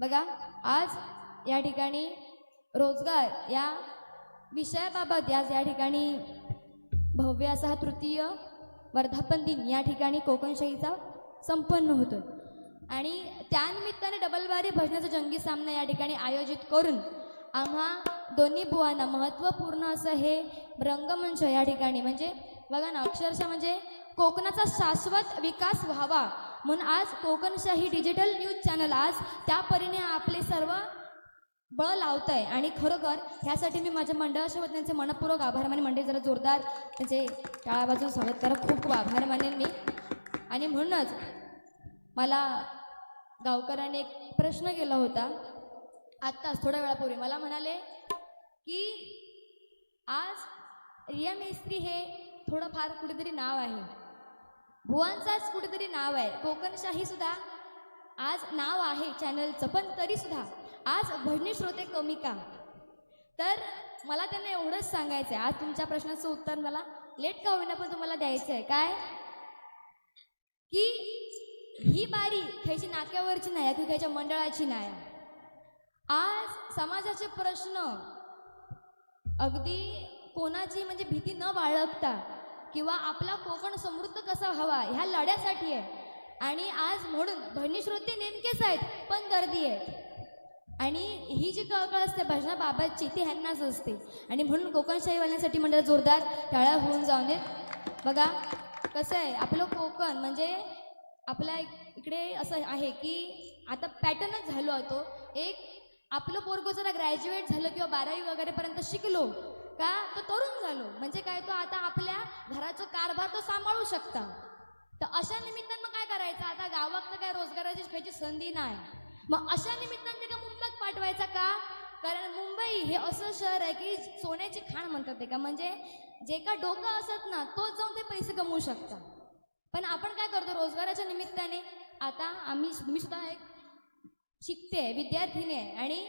बघा आज या ठिकाणी रोजगार या विषयाबाबत या ठिकाणी भव्य असा हा तृतीय वर्धापन दिन या ठिकाणी कोकणशाहीचा संपन्न होतोय आणि त्यानिमित्ताने डबलबारी भजनाचा जंगी सामना या ठिकाणी आयोजित करून आम्हा दोन्ही बुवांना महत्त्वपूर्ण असं हे रंगमंच या ठिकाणी म्हणजे बघा ना अक्षरशः म्हणजे कोकणाचा शाश्वत विकास व्हावा म्हणून आज कोकणशाही डिजिटल न्यूज चॅनल आज त्या परीने आपले सर्व बळ लावत आहे आणि खरोखर ह्यासाठी मी माझ्या मंडळासोबत त्यांचे मनपूर्वक आभार माने. मंडळी जरा जोरदार त्यांचे टाळा वाजवून स्वागत करा. खूप खूप आभार मानेन मी. आणि म्हणूनच मला गावकऱ्यांनी एक प्रश्न केला होता आत्ताच थोड्या वेळापूर्वी. मला म्हणाले की आज रिया मेस्त्री हे थोडंफार कुठेतरी नाव आहे, भुवांचाच कुठेतरी नाव आहे, कोकणशाही सुद्धा आज नाव आहे चॅनलचं, पण तरीसुद्धा आज भजनी श्रोते कमी का? तर मला त्यांना एवढंच सांगायचं आहे, आज तुमच्या प्रश्नाचं उत्तर मला लेट का होईना पण तुम्हाला द्यायचं आहे काय की ही बारी खायची नाक्यावरची नाही किंवा खायच्या मंडळाची नाही. आज समाजाचे प्रश्न अगदी कोणाची म्हणजे भीती न बाळगता किंवा आपला कोकण समृद्ध कसा व्हावा ह्या लढ्यासाठी आहे. आणि आज म्हणून भजनी श्रोते नेमकेच आहेत पण गर्दी आहे आणि ही जी कळकळ असते भजनाबाबतची ती ह्यांनाच असते. आणि म्हणून कोकणशाहीवाल्यांसाठी मंडळ जोरदार टाळ्या होऊन जाऊन देत. बघा कसं आहे आपलं कोकण म्हणजे आपल्या इकडे असं आहे की आता पॅटर्नच झालो होतो एक आपलं पोरगं जरा ग्रॅज्युएट झालं किंवा 12वी वगैरेपर्यंत शिकलो का तो तरुण झालो म्हणजे काय तो आता आपल्या घराचा कारभार तो सांभाळू शकता. तर अशा निमित्तानं काय करायचं आता गावात तर काय रोजगाराची खायची संधी नाही मग अशा निमित्तानं ते का मुंबईत पाठवायचा का? कारण मुंबई हे असं शहर आहे की सोन्याची खाण म्हणतात ते का म्हणजे जे का डोकं असत ना तोच जाऊन ते पैसे कमवू शकता. पण आपण काय करतो रोजगाराच्या निमित्ताने आता मी सुद्धा एक शिकते विद्यार्थिनी आहे आणि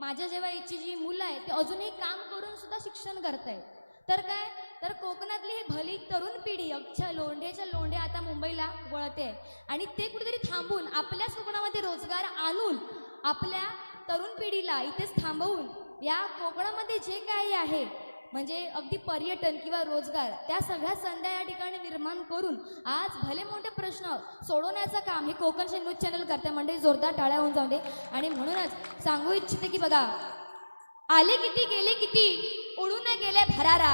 माझ्या जेव्हा याची जी मुलं आहेत ते अजूनही काम करून सुद्धा शिक्षण करत आहेत. तर काय तर कोकणातली ही भली तरुण पिढी अख्ख्या लोंढ्याच्या लोंढे आता मुंबईला वळते आणि ते कुठेतरी थांबून आपल्याच कोकणामध्ये रोजगार आणून आपल्या तरुण पिढीला इथेच थांबवून या कोकणामध्ये जे काही आहे म्हणजे अगदी पर्यटन किंवा रोजगार त्या सगळ्या संध्या या ठिकाणी निर्माण करून आज भले मोठे प्रश्न सोडवण्याचं काम हे कोकणशाही न्यूज चॅनल करते. म्हणजे जोरदार टाळ्या होऊन जाऊ दे. आणि म्हणूनच सांगू इच्छिते की बघा आले किती गेले किती उडून गेले भरारा,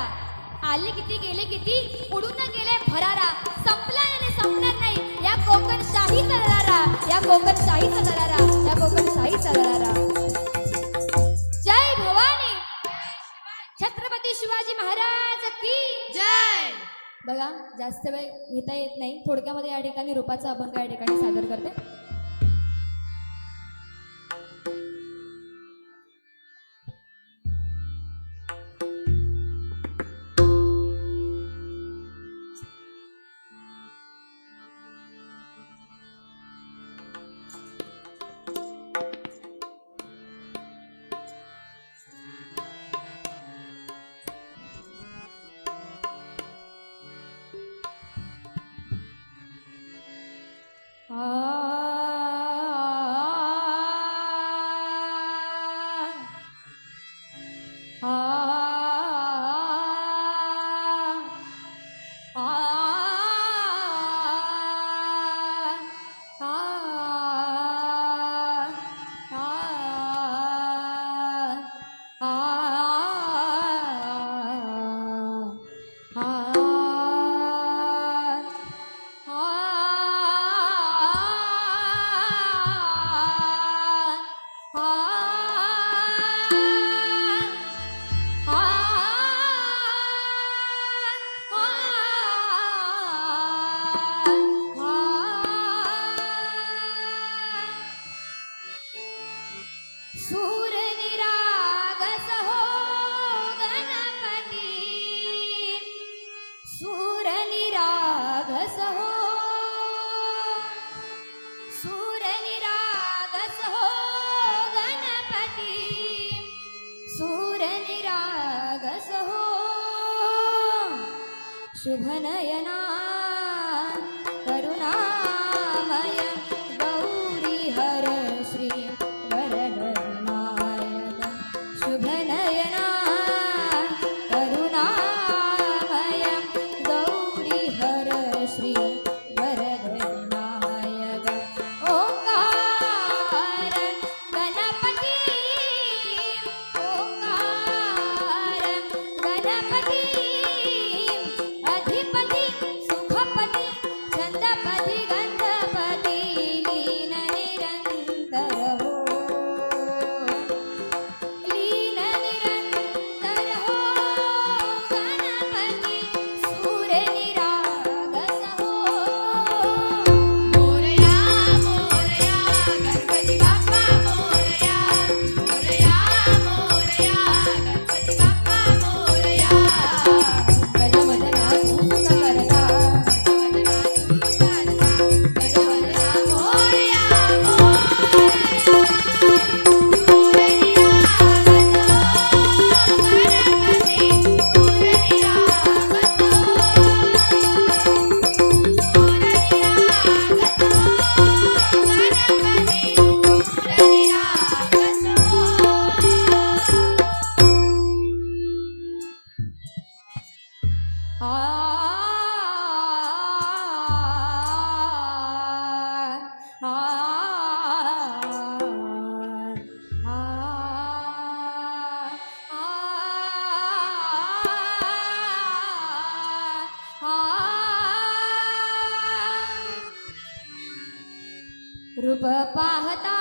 आले किती गेले किती उडून गेले भरारा, संपला आणि संपणार नाही या कोकणशाहीचा दरारा, या कोकणशाहीचा दरारा, या कोकणशाहीचा दरारा. जय भवानी, छत्रपती शिवाजी महाराज की जय. बघा जास्त वेळ घेता येत नाही थोडक्यामध्ये या ठिकाणी रूपाचा अभंग या ठिकाणी सादर करते. सूर निरागस हो शुभनयना करुणामय गौरी हर श्री वरदविनायक शुभनयना करुणामय गौरी हर श्री वरदविनायक ओंकार गणपती ओंकार गणपती अधिपती सुखपती छंदपती गंधपती लीन निरंतर हो लीन निरंतर हो गणपती सूर्य निरागस हो मोरया मोरया गणपती बाप्पा मोरया मोरया मोरया गणपती बाप्पा मोरया गजवदना तू करता गजवदना तू करता गजवदना मोरया मोरया सूर्य निरागस गणपती सूर्य निरागस रूप पाहता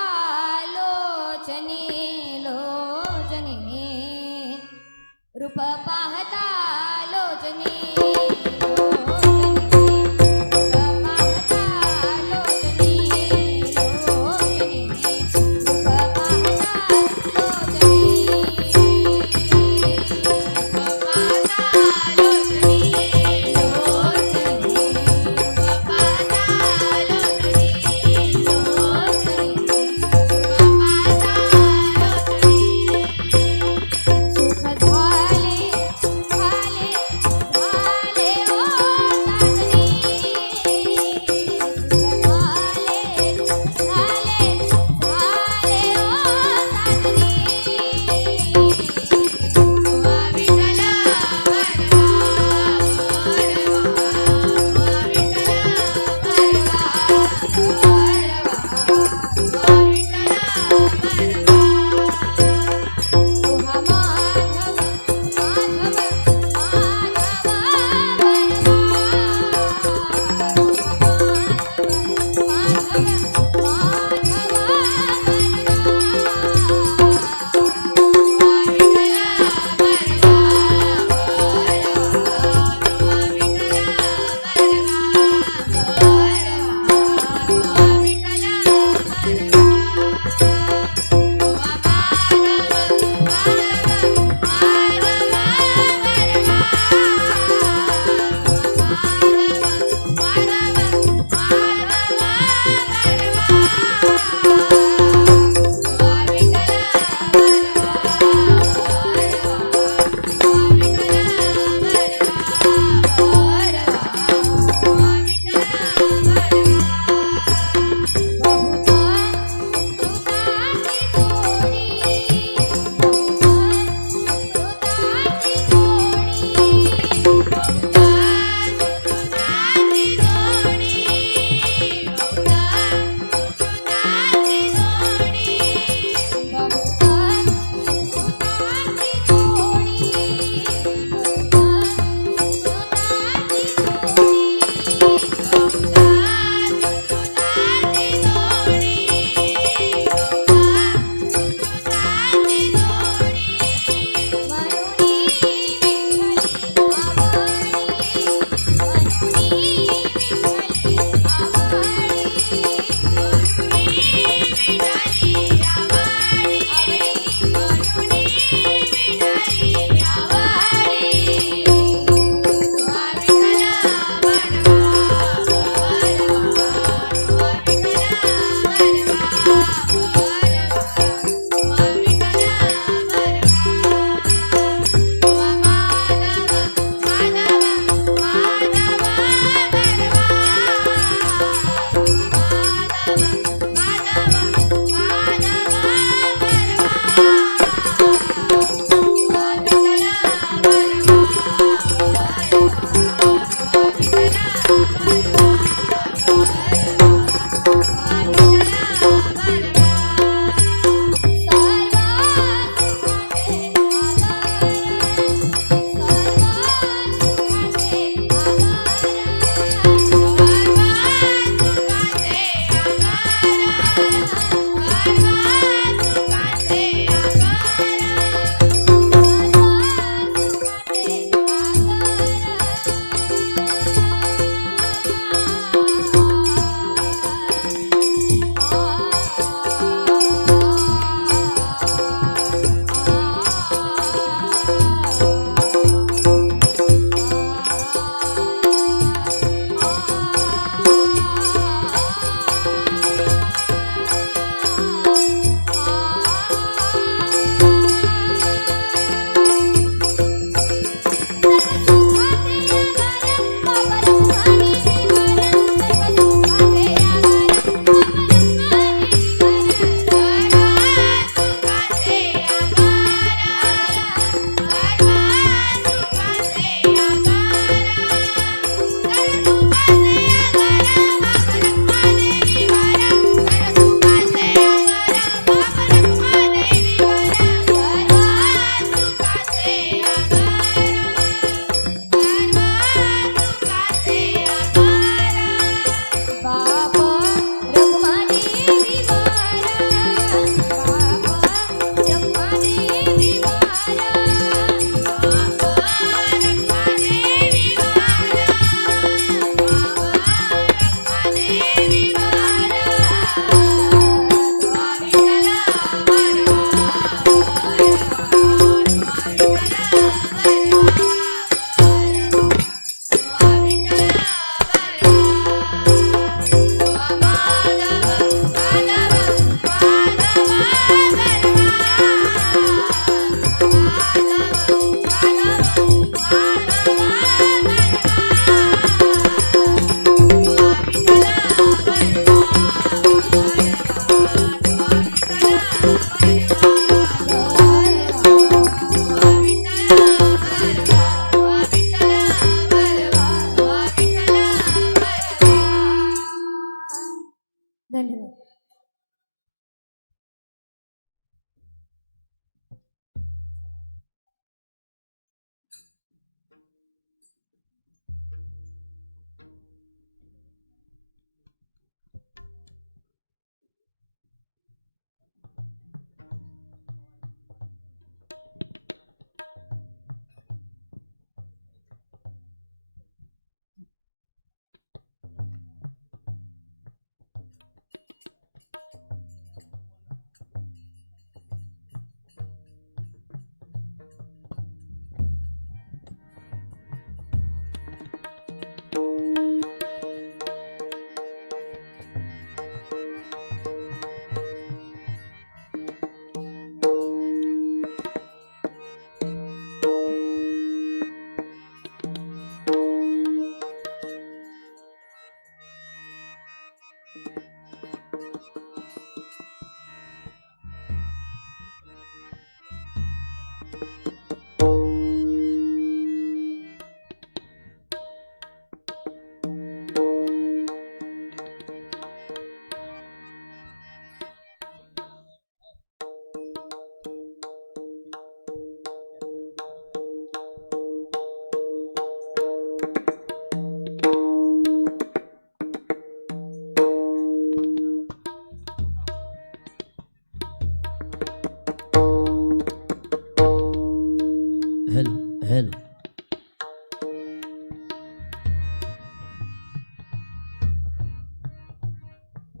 लोचने लोचने रूप पाहता लोचने लोचने रूप पाहता लोचने लोचने रूप पाहता लोचने रूप पाहता लोचने लोचने रूप पाहता सुख झाले झाले झाले ओ साजनी सुख झाले झाले झाले ओ साजनी विठ्ठला वरवा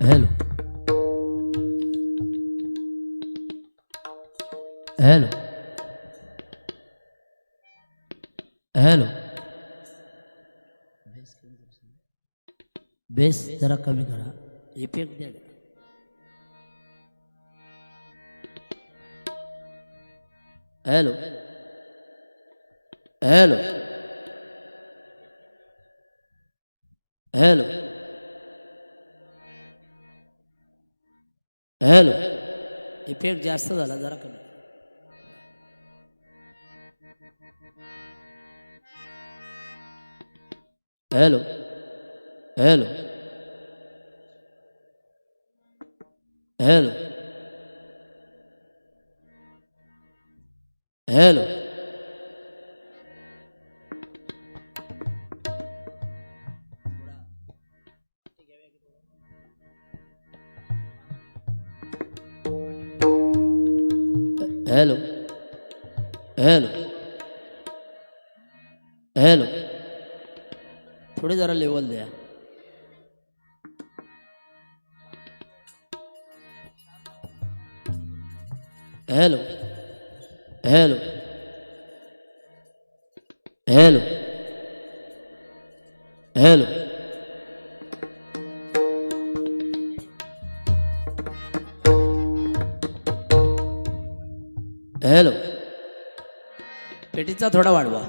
हॅलो हॅलो हॅलो बेस जरा कमी करा इफेक्ट द्या hello hello hello hello effect जास्त झाला जरा कमी hello hello hello hello hello hello hello थोडे जरा लेवल द्या hello hello hello hello hello पेटीचा थोडा वाढवा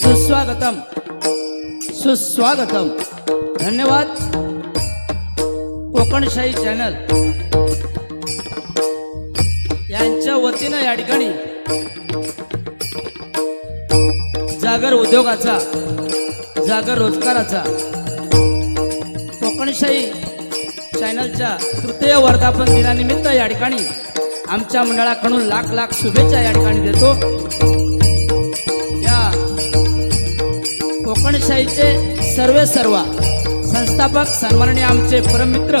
सुस्वागतम सुस्वागतम धन्यवाद कोकणशाही चॅनल यांच्या वतीनं या ठिकाणी जागर उद्योगाचा जागर रोजगाराचा कोकणशाही चॅनलच्या तृतीय वर्धापन दिनानिमित्त या ठिकाणी आमच्या मंडळाकडून लाख लाख शुभेच्छा या ठिकाणी देतो। कोकणशाहीचे सर्व संस्थापक सन्माननीय आमचे परममित्र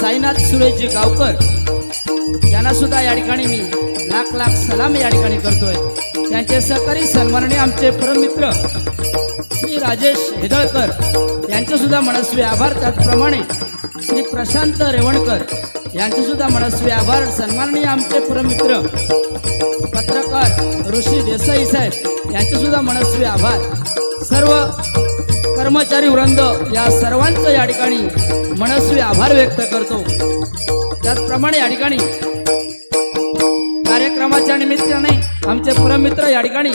साईनाथ सुरेशजी गावकर यांना सुद्धा या ठिकाणी मी लाख सलाम या ठिकाणी करतोय. त्यांचे सहकारी सन्माननीय आमचे परममित्र श्री राजेश हेदळकर यांचे सुद्धा मनस्वी आभार. त्याचप्रमाणे श्री प्रशांत रेवणकर यांचे सुद्धा मनस्वी आभार. सन्माननीय आमचे परममित्र पत्रकार ऋषी देसाई साहेब यांचे सुद्धा मनस्वी आभार. सर्व कर्मचारी वृंद या सर्वांचं या ठिकाणी मनस्वी आभार व्यक्त करतो. त्याचप्रमाणे या ठिकाणी कार्यक्रमाच्या निमित्ताने आमचे परममित्र या ठिकाणी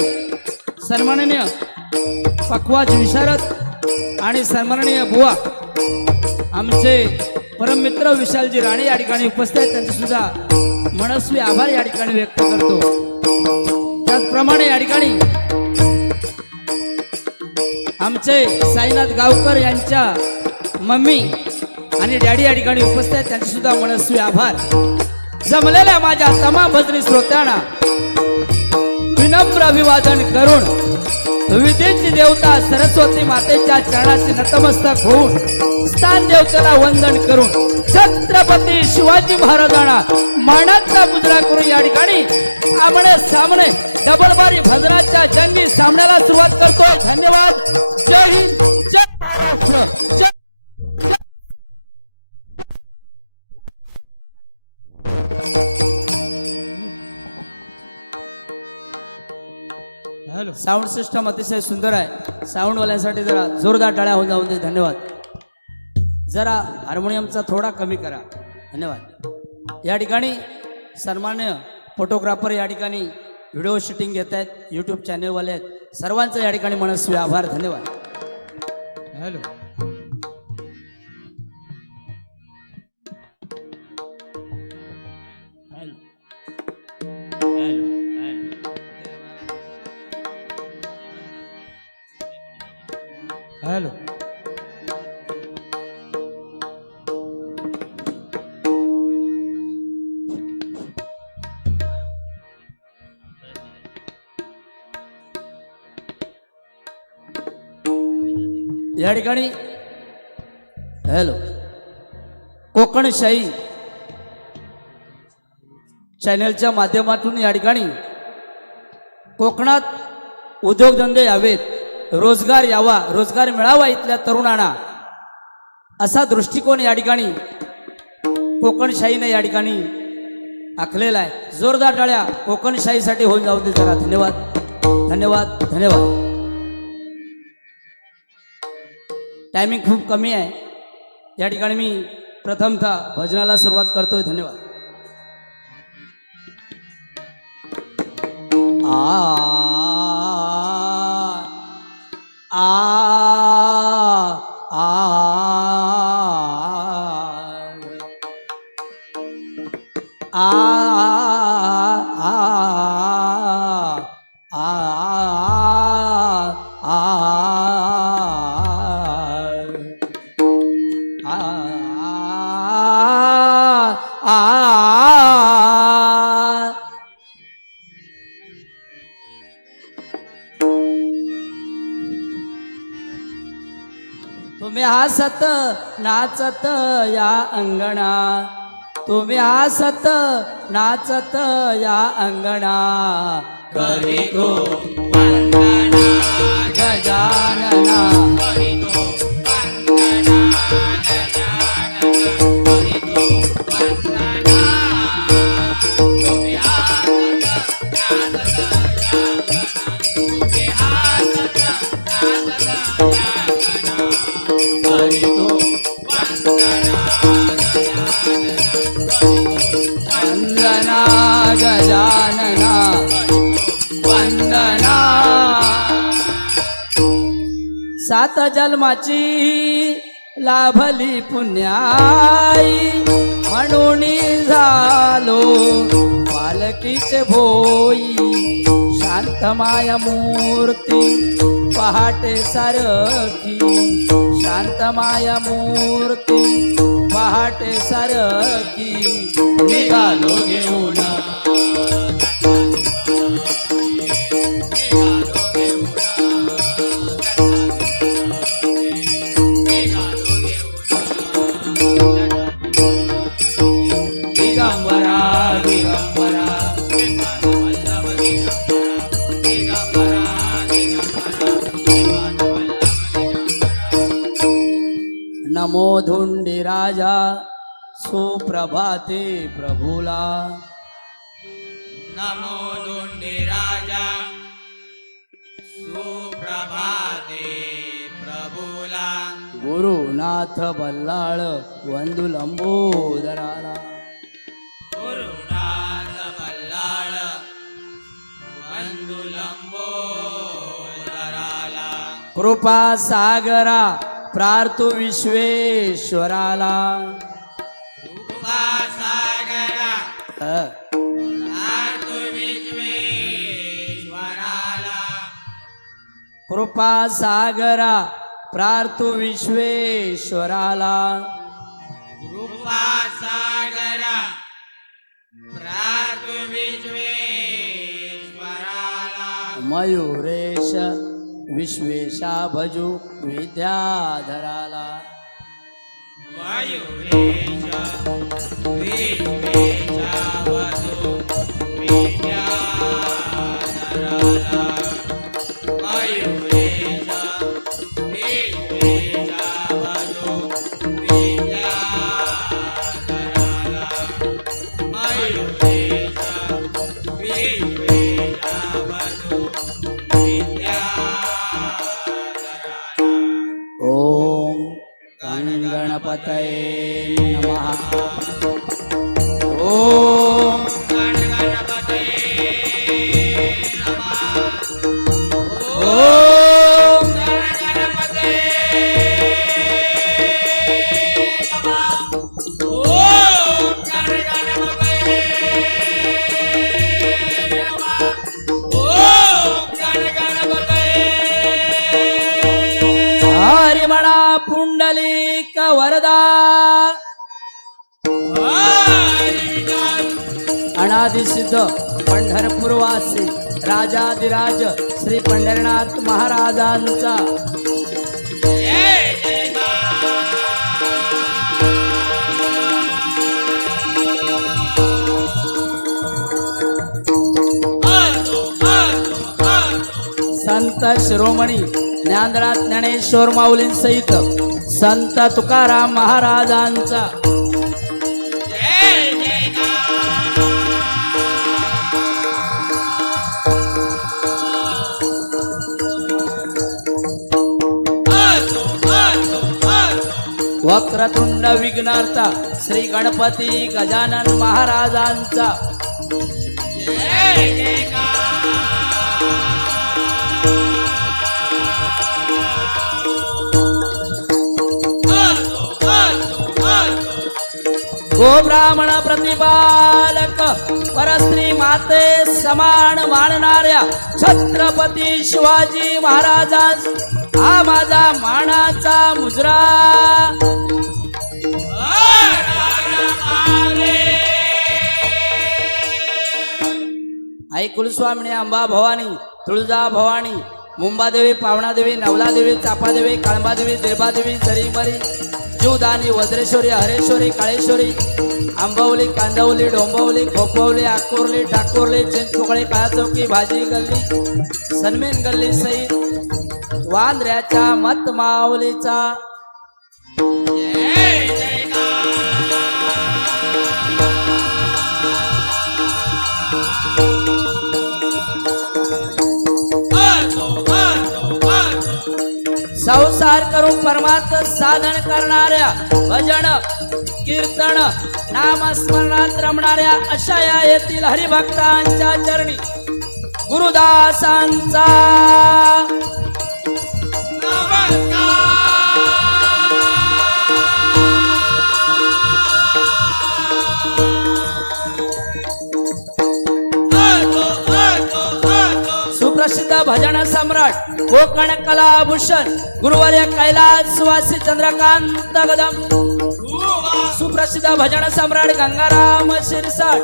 सन्माननीय पखवाज विशारद आणि सन्माननीय बुवा आमचे परममित्र विशालजी राणे या ठिकाणी उपस्थित आहेत. त्यांचे सुद्धा मनस्वी आभार या ठिकाणी व्यक्त करतो. त्याचप्रमाणे या ठिकाणी आमचे साईनाथ गावकर यांच्या मम्मी आणि डॅडी या ठिकाणी उपस्थित आहेत. त्यांचे सुद्धा मनस्वी आभार. जमलेल्या माझ्या तमाम भजनी श्रोत्यांना विनम्र अभिवादन करून विद्येची देवता सरस्वती मातेच्या चरणाशी नतमस्तक होऊन स्थान देवतेला वंदन करून छत्रपती शिवाजी महाराजांना मानाचा मुजरा करून या ठिकाणी आमने सामने डबलबारी भजनाच्या जंगी सामन्याला सुरुवात करतोय. धन्यवाद. जय हिंद, जय महाराष्ट्र, जय साऊंड सिस्टम अतिशय सुंदर आहे. साऊंडवाल्यांसाठी जरा जोरदार टाळ्या होऊन जाऊन दे. धन्यवाद. जरा हार्मोनियमचा थोडा कमी करा. धन्यवाद. या ठिकाणी सन्मान्य फोटोग्राफर या ठिकाणी व्हिडिओ शूटिंग घेत आहेत. यूट्यूब चॅनलवाले आहेत. सर्वांचं या ठिकाणी मनस्वी आभार. धन्यवाद. हॅलो. हॅलो. या ठिकाणी हॅलो कोकणशाही चॅनलच्या माध्यमातून या ठिकाणी कोकणात उद्योगधंदे यावेत, रोजगार यावा, रोजगार मिळावा इथल्या तरुणांना, असा दृष्टिकोन या ठिकाणी कोकणशाहीने या ठिकाणी आखलेला आहे. जोरदार टाळ्या कोकणशाहीसाठी होऊन जाऊ दे जरा. धन्यवाद, धन्यवाद, धन्यवाद. टायमिंग खूप कमी आहे. या ठिकाणी मी प्रथमतः भजनाला सुरुवात करतोय. धन्यवाद. तुम्ही हसत नाचत या अंगणा, तुम्ही हसत नाचत या अंगणा, करीतो वंदना गजानना, करीतो वंदना गजानना, करीतो वंदना. तुम्ही हसत नाचत या अंगणा, तुम्ही हसत नाचत या अंगणा, करीतो वंदना गजानना, वंदना. सात जन्माची लाभली पुण्याई, म्हणून झालो पालकीचे भोई. शांतमाया मूर्ती पहाटे सारखी, शांतमाया मूर्ती पहाटे सारखी, निघालो घेऊन, निघालो घेऊन राजा सुप्रभाते प्रभुला नमो दोंडे राजा सुप्रभाते प्रभुला गुरुनाथ बल्लाळ वंदू लंबोदराला गुरुनाथ बल्लाळ वंदू लंबोदराला कृपा सागरा प्रार्थू विश्वेश्वराला कृपा सागरा प्रार्थू विश्वेश्वराला कृपा सागरा प्रार्थू विश्वेश्वराला कृपा सागरा प्रार्थू विश्वेश्वराला मयुरेश विश्वेशा भजू विद्याधराला मयुरेश विश्वेशा वधू विद्याधराला मयुरेश विश्वेशा वधू विद्याधराला मयुरेश विश्वेशा वधू ओम गणपतये नमः ओम ओम हरि म्हणा पुंडलिक वरदा अनादि सिद्ध पंढरपूरवासी राजाधिराज श्री पंढरनाथ महाराजांचा संत शिरोमणी ज्ञानराज ज्ञानेश्वर माऊलींसहित संत तुकाराम महाराजांचा वक्रतुंड विघ्नार्था श्री गणपती गजानन महाराजांचा गोब्राह्मण प्रतिपालक परस्त्री माते समान मानणाऱ्या छत्रपती शिवाजी महाराजांस हा माझा मानाचा मुजरा आई कुलस्वामिनी अंबा भवानी तुळजा भवानी मुंबादेवी पावणादेवी नवलादेवी चापादेवी काळंबादेवी देवादेवी जरीमरी जीवदानी वज्रेश्वरी हरेश्वरी काळेश्वरी आंबवली कांदवली डोंबवली खोपवली आकोरली ठाकोरली चिंचपोकळे काळाचौकी भाजी गल्ली सनमेन गल्ली सहित वांद्र्याच्या मत माऊलीचा संसार करून परमार्थ साधन करणाऱ्या भजन कीर्तन नामस्मरणात रमणाऱ्या अशा या येथील हरिभक्तांच्या चरणी गुरुदासांचा सुप्रसिद्ध भजन सम्राट कोकण कलाभूषण गुरुवर्य कैलास वासी चंद्रकांत गदम सुप्रसिद्ध भजन सम्राट गंगाराम शिरसाट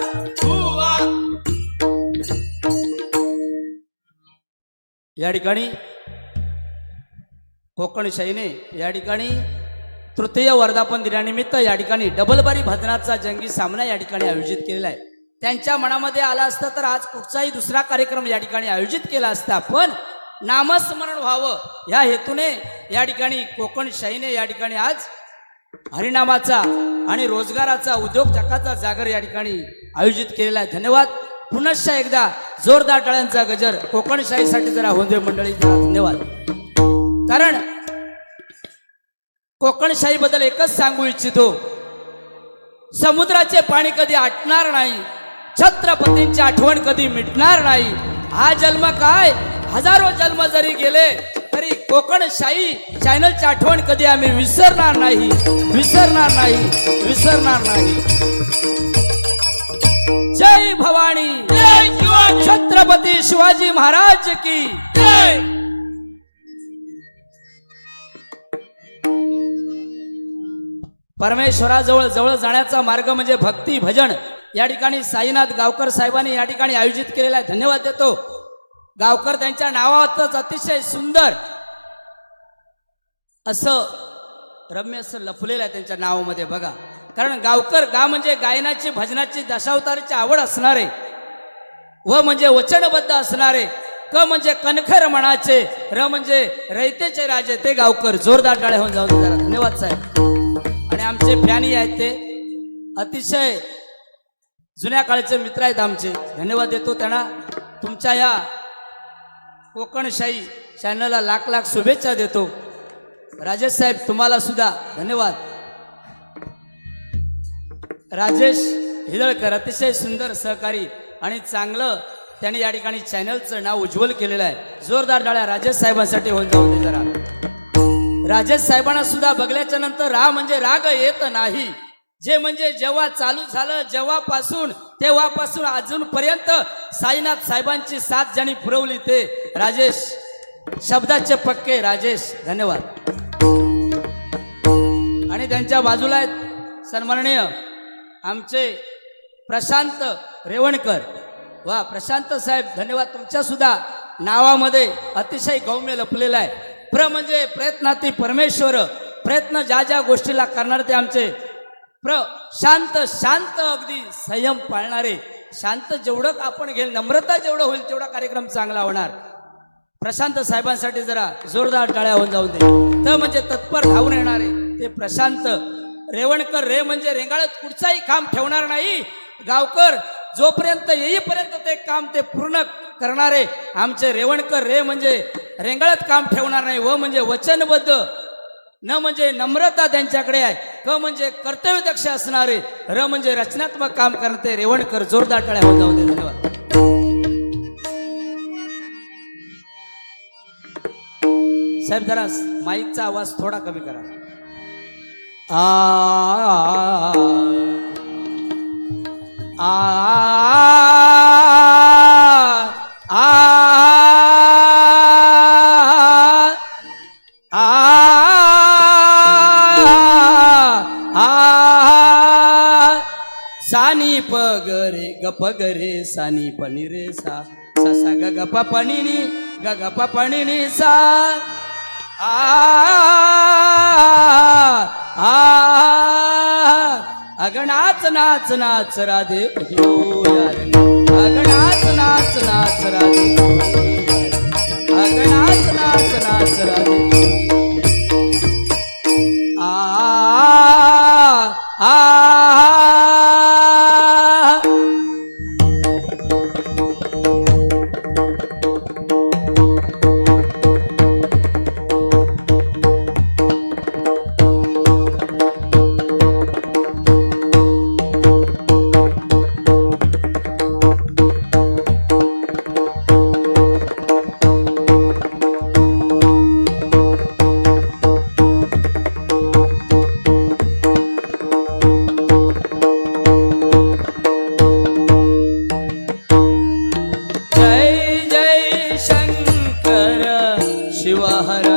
या ठिकाणी कोकण शैने या ठिकाणी तृतीय वर्धापन दिनानिमित्त या ठिकाणी डबलबारी भजनाचा जंगी सामना या ठिकाणी आयोजित केलेला आहे. त्यांच्या मनामध्ये आला असता तर आज कुठचाही दुसरा कार्यक्रम या ठिकाणी आयोजित केला असता, पण नामस्मरण व्हावं या हेतूने या ठिकाणी कोकण शाहीने या ठिकाणी आज हरिनामाचा आणि रोजगाराचा उद्योजकाचा जागर या ठिकाणी आयोजित केलेला आहे. धन्यवाद. पुनश्च एकदा जोरदार टाळ्यांचा गजर कोकणशाहीसाठी जरा होऊ दे मंडळी, जरा धन्यवाद. कारण कोकणशाही बद्दल एकच सांगू इच्छितो, समुद्राचे पाणी कधी आटणार नाही, छत्रपतींची आठवण कधी मिटणार नाही. हा जन्म काय, हजारो जन्म जरी गेले तरी कोकणशाही चॅनलची आठवण कधी आम्ही विसरणार नाही, विसरणार नाही, विसरणार नाही. जय भवानी, छत्रपती शिवाजी महाराज की जय. परमेश्वराजवळ जवळ जाण्याचा मार्ग म्हणजे भक्ती भजन. या ठिकाणी साईनाथ गावकर साहेबांनी या ठिकाणी आयोजित केलेला आहे. धन्यवाद देतो. गावकर त्यांच्या नावातच अतिशय सुंदर असं रम्य असं लपलेलं आहे त्यांच्या नावामध्ये बघा. कारण गावकर गा म्हणजे गायनाची भजनाची दशावताराची आवड असणारे, व म्हणजे वचनबद्ध असणारे, क म्हणजे कणखर मनाचे, र म्हणजे रयतेचे राजे, ते गावकर. जोरदार टाळ्या होऊन जाऊन जरा धन्यवाद साहेब. आणि आमचे फॅनी आहेत, ते अतिशय जुन्या काळचे मित्र आहेत आमचे. धन्यवाद देतो त्यांना. तुमच्या या कोकणशाही चॅनलला लाख लाख शुभेच्छा देतो. राजेश साहेब तुम्हाला सुद्धा धन्यवाद. राजेश हिदळकर अतिशय सुंदर सहकारी आणि चांगलं त्यांनी या ठिकाणी चॅनलचं नाव उज्ज्वल केलेलं आहे. जोरदार टाळ्या राजेश साहेबांसाठी होऊन जाऊ दे जरा. राजेश साहेबांना सुद्धा बघल्याच्या नंतर रा म्हणजे राग येत नाही. जे म्हणजे जेव्हा चालू झालं जेव्हापासून तेव्हापासून अजूनपर्यंत साईनाथ साहेबांची साथ ज्यांनी पुरवली ते राजेश, शब्दाचे पक्के राजेश. धन्यवाद. आणि त्यांच्या बाजूला आहेत सन्माननीय आमचे प्रशांत रेवणकर. वा प्रशांत साहेब धन्यवाद. तुमच्या सुद्धा नावामध्ये अतिशय गौम्य लपलेलं आहे. प्र म्हणजे प्रयत्नाती परमेश्वर, प्रयत्न ज्या ज्या गोष्टीला करणार ते आमचे शांत, शांत अगदी संयम पाळणारे. शांत जेवढं आपण घेईल, नम्रता जेवढं होईल तेवढा कार्यक्रम चांगला होणार. प्रशांत साहेबांसाठी जरा जोरदार टाळ्या होऊन जाऊ दे. त म्हणजे तत्पर धावून येणारे ते प्रशांत रेवणकर. रे म्हणजे रेंगाळत कुठचाही काम ठेवणार नाही. गावकर जोपर्यंत येईपर्यंत ते काम ते पूर्ण करणारे आमचे रेवणकर. रे म्हणजे रेंगाळत काम ठेवणार नाही. व म्हणजे वचनबद्ध, न म्हणजे नम्रता त्यांच्याकडे आहे. क म्हणजे कर्तव्यदक्ष असणारे, र म्हणजे रचनात्मक काम करते रेवणकर. जोरदार टाळ्या होऊन जाऊ दे. धन्यवाद. साहेब जरा माईकचा आवाज थोडा कमी करा. आ आ सानी पगरे गपगरे सानी पनी रे सा सा सा ग ग प पनी नी ग ग प पनी नी सा. अगणाच नाच नाच राधे अगणाच नाच नाच राधे अगणाच नाच नाच राधे. हर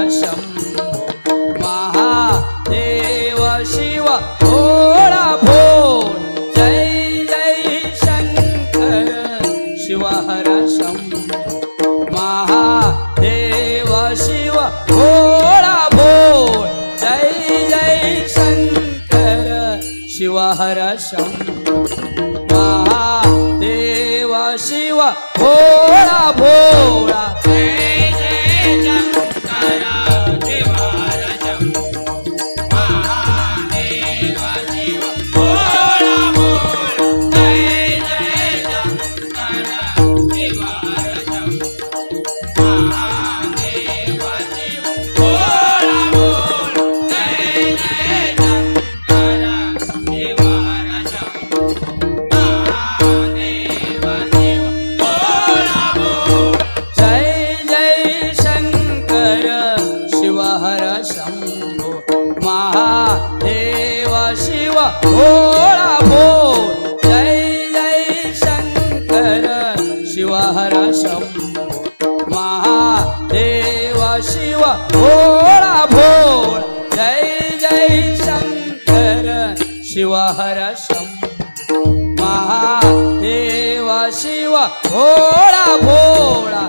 शंभो महादेव शिव भोळा भोळा. जय जय शंकर शिव हर शंभो महादेव हर शंभो महादेव शिव भोळा भोळा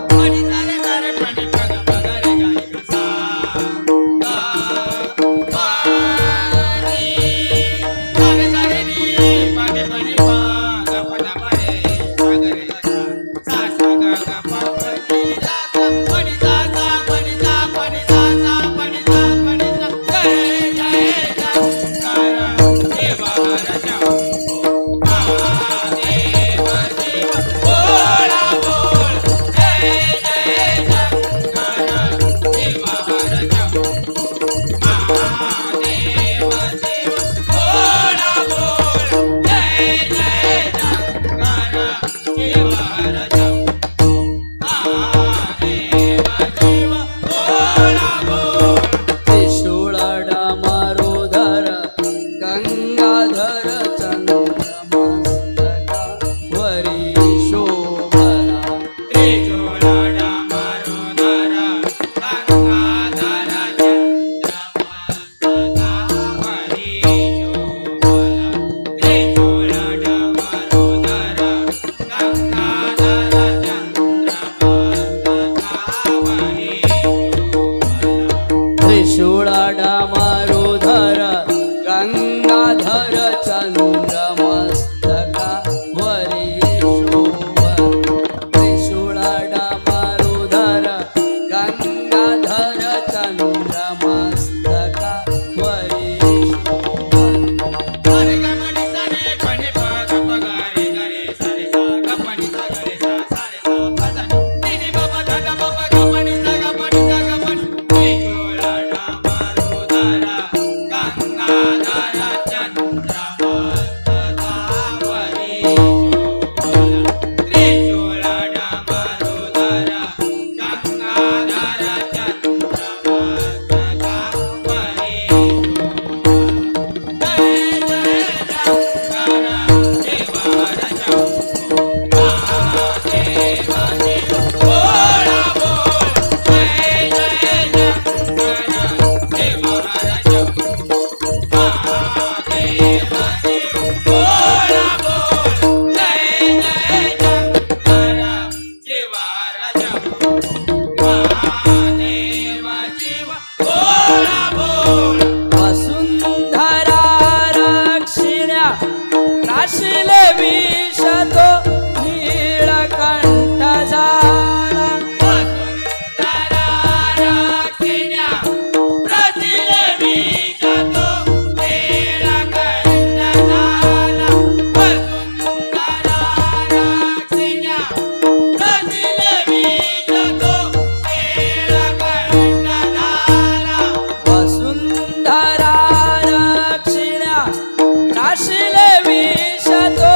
नाशिले विष तो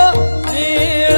नीळ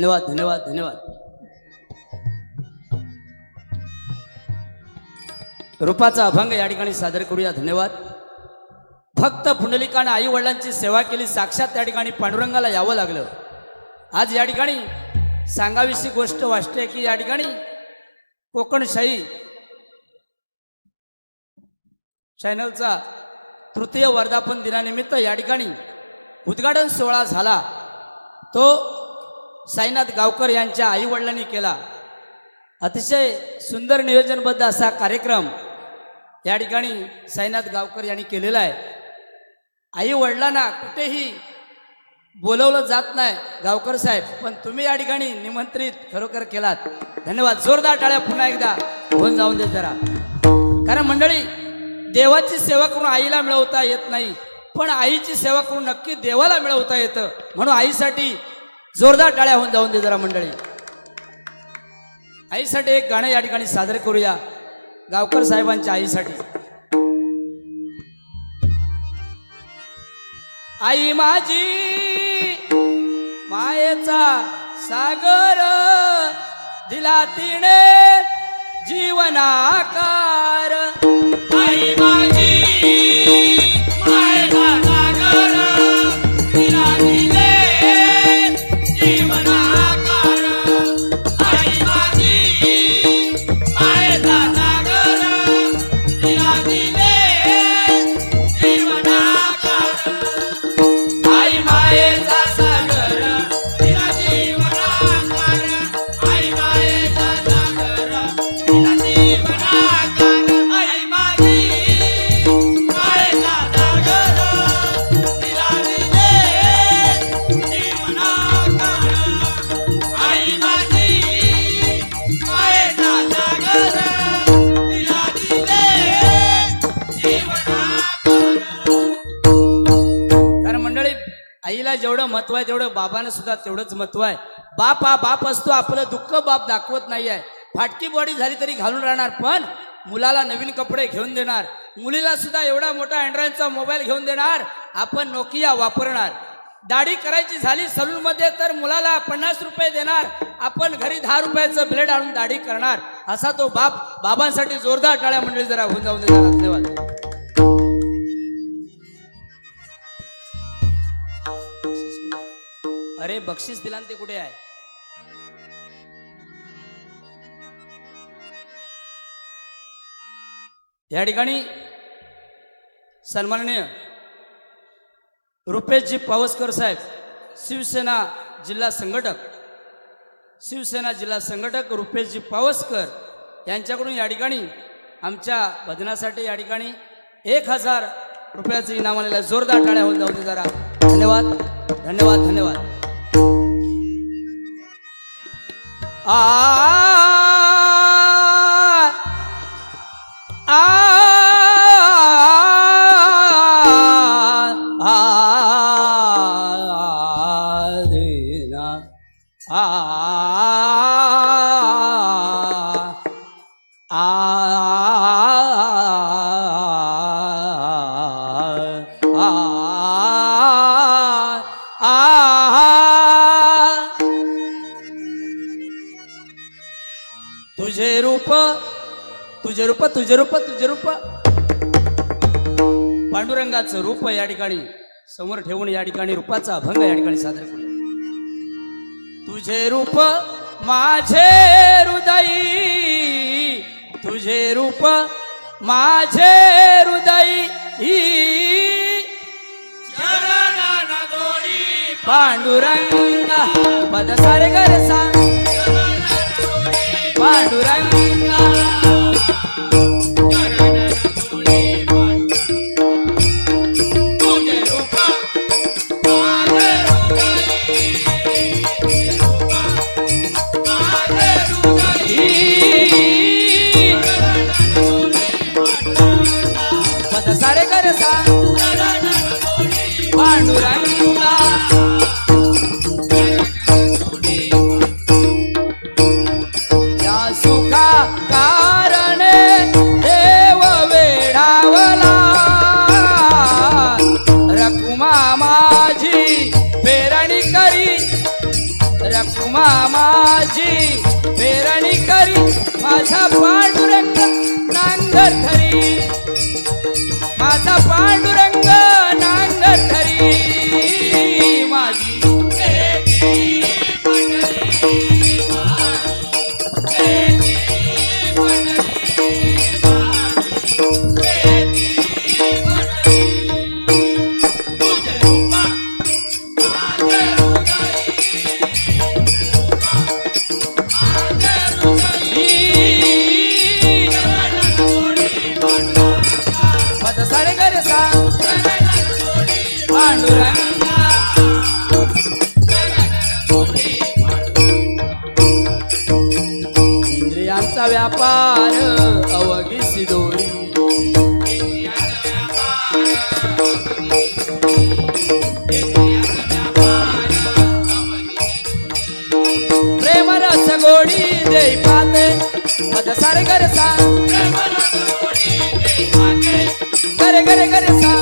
धन्यवाद धन्यवाद धन्यवाद. रूपाचा अभंग या ठिकाणी सादर करूया. धन्यवाद. फक्त पुंडलिकानं आई वडिलांची सेवा केली, साक्षात त्या ठिकाणी पांडुरंगाला यावं लागलं. आज या ठिकाणी सांगावीशी गोष्ट वाटते की या ठिकाणी कोकणशाही चॅनलचा तृतीय वर्धापन दिनानिमित्त या ठिकाणी उद्घाटन सोहळा झाला. तो साईनाथ गावकर यांच्या आई वडिलांनी केला. अतिशय सुंदर नियोजनबद्ध असा कार्यक्रम या ठिकाणी साईनाथ गावकर यांनी केलेला आहे. आई वडिलांना कुठेही बोलवलं जात नाही गावकर साहेब, पण तुम्ही या ठिकाणी निमंत्रित खरोखर केलात. धन्यवाद. जोरदार टाळ्या पुन्हा एकदा होऊन जाऊन दे जरा. कारण मंडळी, देवाची सेवा करून आईला मिळवता येत नाही, पण आईची सेवा करून नक्की देवाला मिळवता येतं. म्हणून आईसाठी जोरदार टाळ्या होऊन जाऊन दे जरा मंडळी. आईसाठी एक गाणं या ठिकाणी सादर करूया, गावकर साहेबांच्या आईसाठी. आई माझी मायेचा सागर, दिला तिने जीवनाकार. आई माझी मायेचा सागर, तिला दिले जीवनाकार. आई माझी मायेचा सागर, तिला दिले जीवनाकार. आई मायेचा सागर, तिला जीवनाकार. आई मायेचा सागर, तिला जीवनाकार. आई माझी मायेचा सागर, तिला दिले जीवनाकार. आई माझी मायेचा सागर, तिला दिले जीवनाकार. कारण मंडळी, आईला जेवढं महत्व आहे तेवढं बाबांना सुद्धा तेवढंच महत्व आहे. बाप हा बाप असतो, आपलं दुःख बाप दाखवत नाही आहे. फाटकी बॉडी झाली तरी घालून राहणार, पण मुलाला नवीन कपडे घेऊन देणार, मुलीला सुद्धा एवढा मोठा अँड्रॉइडचा मोबाईल घेऊन देणार, आपण नोकिया वापरणार. दाढी करायची झाली सलून मध्ये तर मुलाला 50 रुपये देणार, आपण घरी 10 रुपयाचं ब्लेड आणून दाढी करणार. असा तो बाप. बाबांसाठी जोरदार टाळ्या मंडळी जरा होऊन जाऊन दे. धन्यवाद. अरे बक्षीस दिला ते कुठे आहे? या ठिकाणी सन्माननीय रुपेशजी पावसकर साहेब, शिवसेना जिल्हा संघटक रुपेशजी पावसकर यांच्याकडून या ठिकाणी आमच्या भजनासाठी या ठिकाणी 1000 रुपयाचं इनाम आलेलं आहे. जोरदार टाळ्या होऊन जाऊ दे जरा. धन्यवाद धन्यवाद धन्यवाद. आ आ तुझे रूप पांडुरंगाचं रूप या ठिकाणी समोर ठेवून या ठिकाणी रूपाचा अभंग या ठिकाणी सादर करू. तुझे रूप माझे हृदयी, तुझे रूप माझे हृदयी, पांडुरंगा पद सारे गर सांग. पांडुरंगा सारे कर सांग. पांडुरंगा या सुखा कारणे देव वेढावला, रकुमा माझी पेरणी करी, रकुमा माझी पेरणी करी माझा पांडुरंग नांगर धरी माझा पांडुरंग नांगर धरी माझी इंद्रियांचा व्यापार अवघी दोरी प्रेम रस गोडी देई पाते मद सारे घर सा करे करे करे सा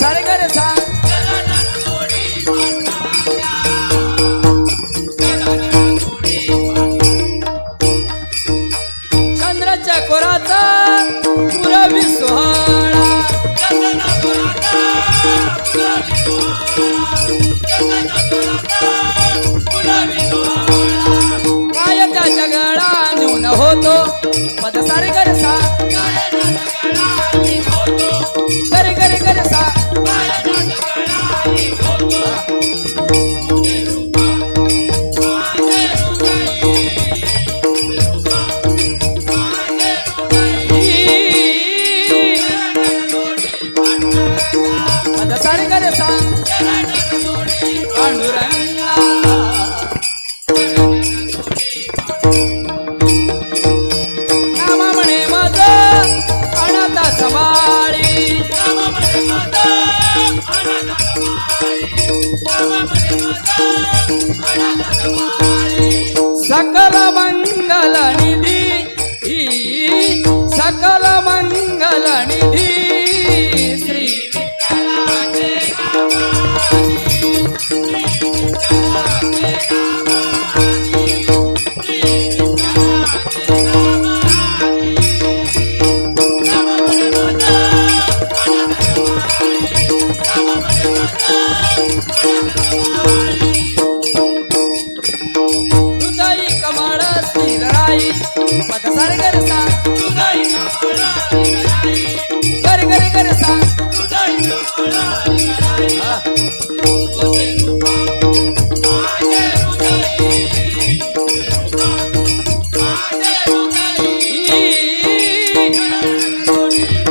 सारे घर सा चंद्राच्या कोराचा पुरवी सोहळा काय त्याच्या गळा न्यून होतो पद सारे घर सा करे करे करे सा पद सारे करे सा पांडुरंगा नामा म्हणे मज अनाथा समाळी सकल मंगल निधी सकल मंगल निधी श्री हृदय कमळ स्थिर राई पद सारे घर सा कर कर कर सा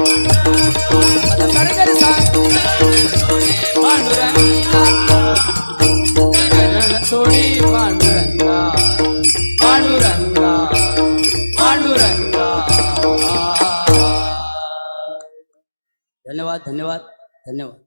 पद सारे घर सा पांडुरंगा सोडी पांडुरंगा पांडुरंगा पांडुरंगा धन्यवाद धन्यवाद धन्यवाद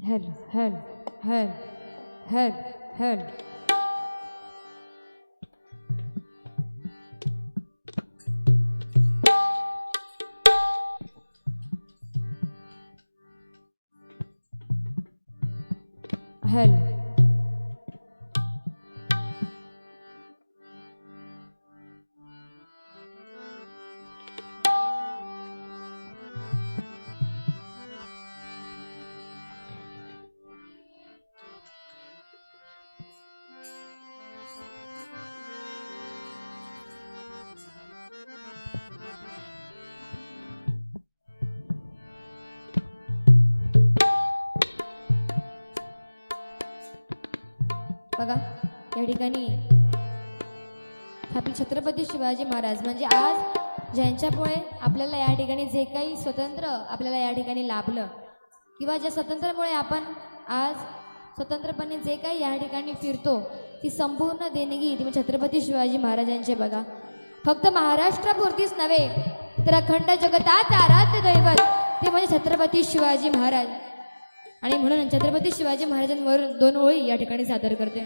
Hello, hello, hello, hello, hello. Hello. बघा या ठिकाणी आपले छत्रपती शिवाजी महाराज म्हणजे आज ज्यांच्यामुळे आपल्याला या ठिकाणी जे काही स्वतंत्र आपल्याला या ठिकाणी लाभलं किंवा ज्या स्वातंत्र्यामुळे आपण आज स्वतंत्रपणे जे काही या ठिकाणी फिरतो ती संपूर्ण देणगी ती म्हणजे छत्रपती शिवाजी महाराजांचे बघा. फक्त महाराष्ट्रापुरतीच नव्हे तर अखंड जगतात आराध्य दैवत ते म्हणजे छत्रपती शिवाजी महाराज. आणि म्हणून छत्रपती शिवाजी महाराजांवर 2 ओळी या ठिकाणी सादर करते.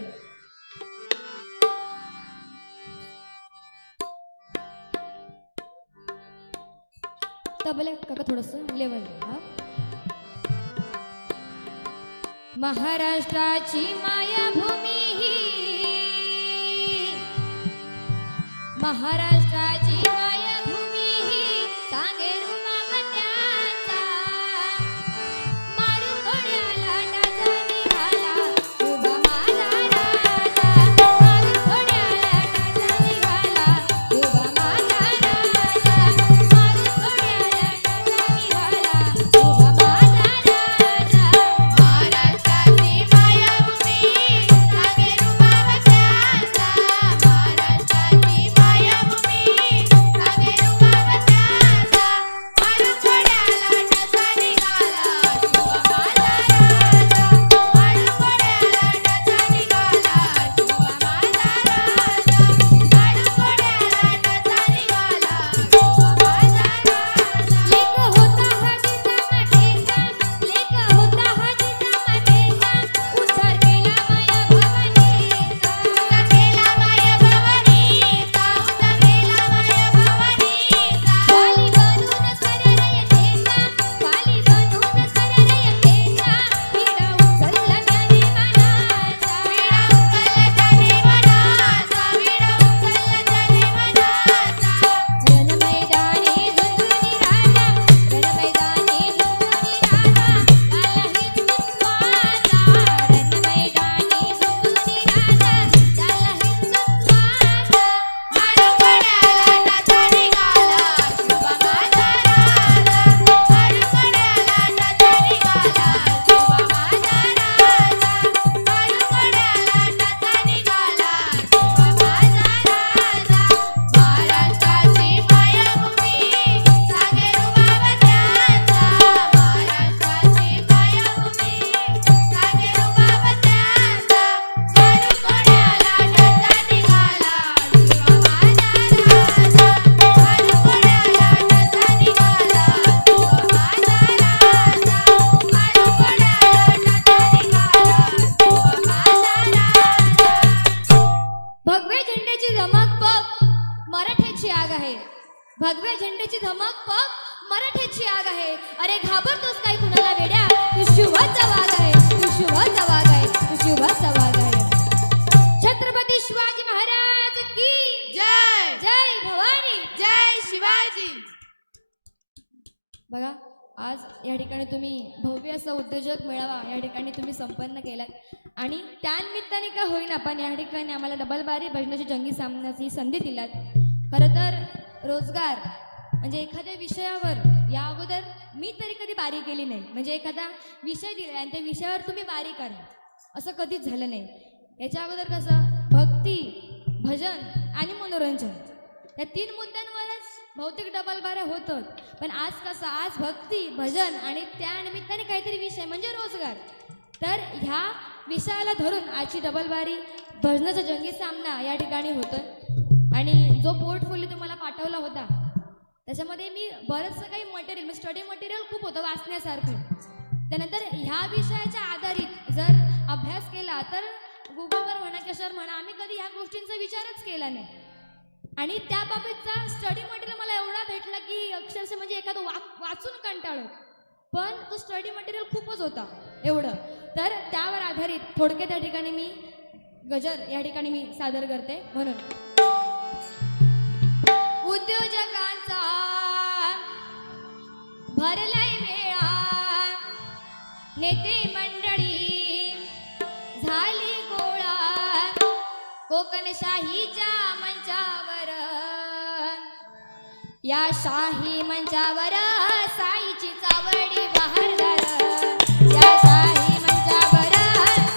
तबले काका थोडस लेवल हा. महाराष्ट्राची मायाभूमी ही महाराष्ट्राची मायाभूमी ही सांगे रुमावत्याचा मारून घोड्याला टाचा निघाला उभा माझा राजा मारून घोड्याला टाचा निघाला उभा माझा राजा मारून घोड्याला टाचा निघाला उभा माझा राजा. महाराष्ट्राची मायाभूमी सांगे रुमावत्याचा महाराष्ट्राची मायाभूमी सांगे रुमावत्याचा मारून घोड्याला टाचा निघाला उभा माझा राजा मारून घोड्याला टाचा निघाला उभा माझा राजा मारून घोड्याला टाचा निघाला उभा माझा राजा. लेक होता हाजीचा मातेचा लेक होता हाजीचा मातेचा उद्धार केला माया भवानीचा उद्धार केला माया भवानीचा उद्धार केला माया भवानीचा. वाली बनून सरळ येतेचा वाली बनून सरळ येतेचा विडा उचलला त्याने मनाचा विडा उचलला त्याने मनाचा विडा उचलला त्याने मनाचा. रणमैदानी झुंजूनी राजा रणमैदानी झुंजूनी राजा झाला हिंदुत्वाचा रणमैदानी झुंजूनी राजा झाला हिंदुत्वाचा मारून घोड्याला टाचा निघाला उभा माझा राजा मारून घोड्याला टाचा निघाला उभा माझा राजा मारून घोड्याला टाचा निघाला उभा माझा राजा. महाराष्ट्राची मायाभूमी सांगे रुबाबत्याचा महाराष्ट्राची मायाभूमी सांगे रुबाबत्याचा मारून घोड्याला टाचा निघाला उभा माझा राजा मारून घोड्याला टाचा निघाला उभा माझा राजा मारून घोड्याला टाचा निघाला उभा माझा राजा. भगवे झेंड्याची धमक बघ मराठ्याची आग आहे भगवे झेंड्याची धमक बघ मराठ्याची आग आहे. अरे घाबरतोस काय कुणाला वेड्या तू शिवाचा वाघ आहे तू शिवाचा वाघ आहे तू शिवाचा वाघ आहे. छत्रपती शिवाजी महाराज की जय जय भवानी जय शिवाजी. बघा आज या ठिकाणी तुम्ही भव्य असा उद्योजक मेळावा या ठिकाणी तुम्ही संपन्न केलात आणि त्यानिमित्ताने का होईना पण या ठिकाणी आम्हाला डबल बारी भजनाची जंगी सामन्याची संधी दिलात. खरं तर रोजगार म्हणजे एखाद्या विषयावर या अगोदर मी तरी कधी बारी केली नाही. म्हणजे एखादा विषय दिला आणि त्या विषयावर तुम्ही बारी करा असं कधीच झालं नाही. याच्या अगोदर कसं भक्ती भजन आणि मनोरंजन या 3 मुद्द्यांवरच बहुतेक डबल बाऱ्या होतं. पण आज कसं आज भक्ती भजन आणि त्या निमित्ताने काहीतरी विषय म्हणजे रोजगार. तर ह्या विषयाला धरून आजची डबल बारी भजनाचा जंगी सामना या ठिकाणी होतं. आणि जो पोर्टफोलिओ तुम्हाला पाठवला होता त्याच्यामध्ये मी बरंचसं काही मटेरियल म्हणजे स्टडी मटेरियल खूप होतं वाचण्यासारखं. त्यानंतर ह्या विषयाच्या आधारित जर अभ्यास केला तर गुगलवर म्हणा कशावर म्हणा आम्ही कधी ह्या गोष्टींचा विचारच केला नाही. आणि त्याबाबतचा स्टडी मटेरियल मला एवढा भेटला की अक्षरशः म्हणजे एखादं वाचून कंटाळत. पण तो स्टडी मटेरियल खूपच होता एवढं. तर त्यावर आधारित थोडक्यात या ठिकाणी मी गजर या ठिकाणी मी सादर करते. म्हणून उद्योजकांचा भरलाय मेळा नेते मंडळी झाली गोळा कोकणशाहीच्या मंचावर या शाही मंचावर साईची चावडी बहारदार या शाही मंचावर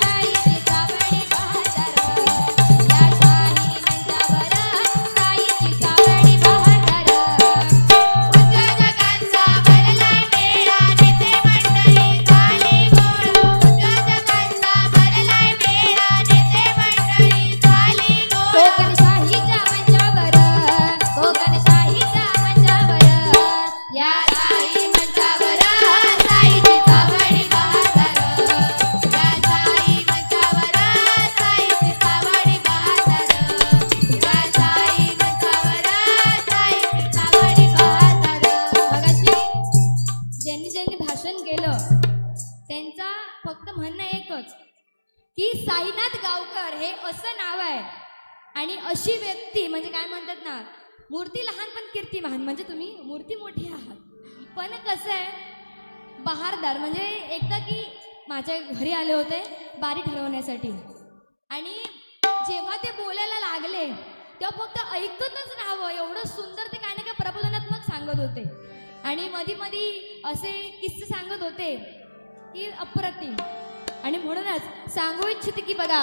साईची चावडी बहारदार साईनाथ गावकर हे असं नाव आहे आणि अशी व्यक्ती म्हणजे काय म्हणतात ना, मूर्ती लहान पण कीर्ती महान, म्हणजे तुम्ही मूर्ती मोठी आहात पण कसं आहे बहारदार. म्हणजे एकदा की माझ्या घरी आले होते बारी ठरवण्यासाठी आणि जेव्हा ते बोलायला लागले तेव्हा फक्त ऐकतच राहावं एवढं सुंदर ते काय ना काय प्रबोधनात्मक सांगत होते आणि मधी मधी असे किस्से सांगत होते की अप्रतिम. आणि म्हणूनच सांगू इच्छिते की बघा,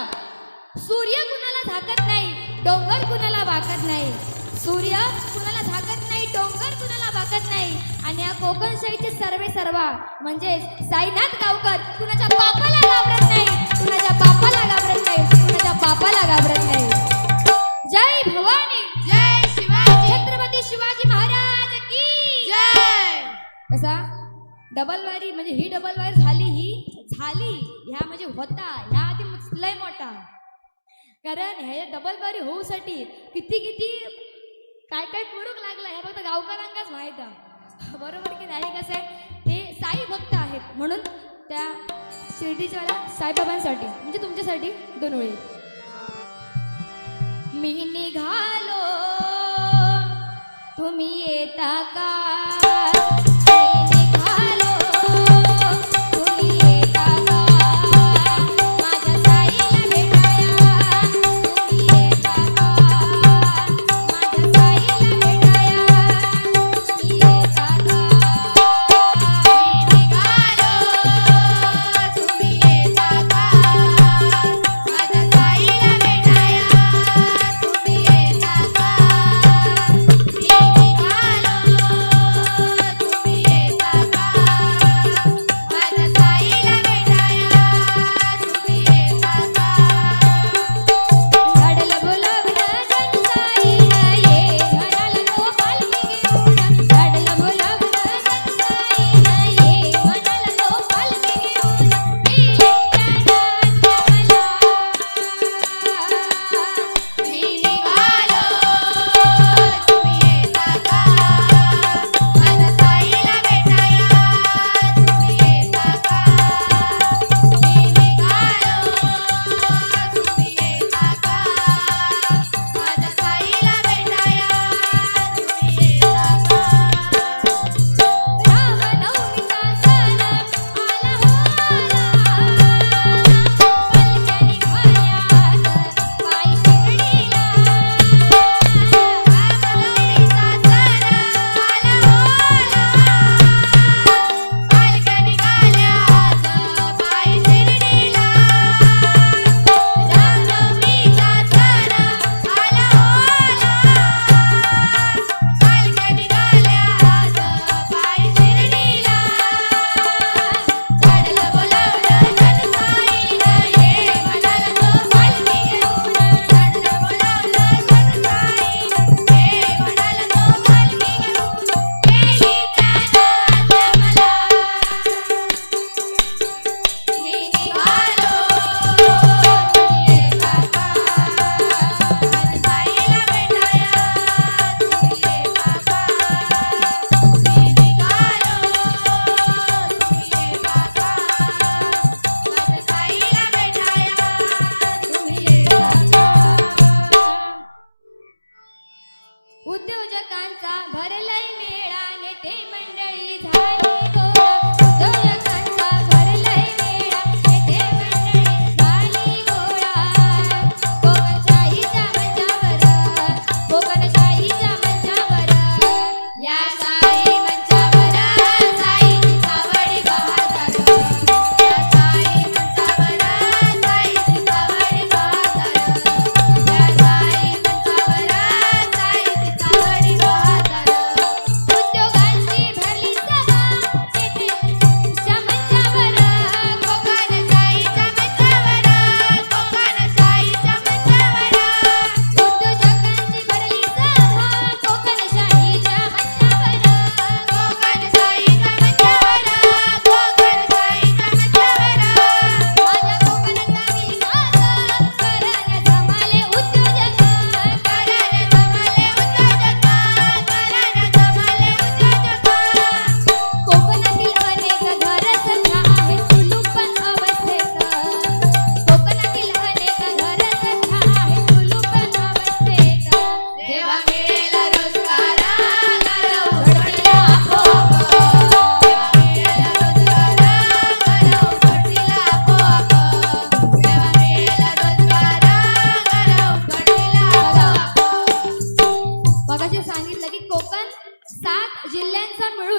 सूर्य कुणाला झाकत नाही, डोंगर कुणाला वाकत नाही, सूर्य कुणाला झाकत नाही, डोंगर कुणाला वाकत नाही. आणि या कोकणशाहीचे सर्वा म्हणजे साईनाथ गावकर कुणाच्या बापाला घाबरत नाही, कुणाच्या बापाला घाबरत नाही, कुणाच्या बापाला घाबरत नाही. जय भवानी, जय शिवाजी, छत्रपती शिवाजी महाराज की जय. कसा डबल वारी म्हणजे ही डबल वारी झाली ह्या म्हणजे होता ह्या आधी लय मोठा, कारण ह्या डबल वारी होऊसाठी किती काय करूक लागला हे फक्त गावकरांनाच माहित आहे, बरोबर की नाही. कसं आहे ते साई भक्त आहेत म्हणून त्या शिर्डीच्या साईबाबांसाठी म्हणजे तुमच्यासाठी 2 वेळी. मी निघालो तुम्ही येता का,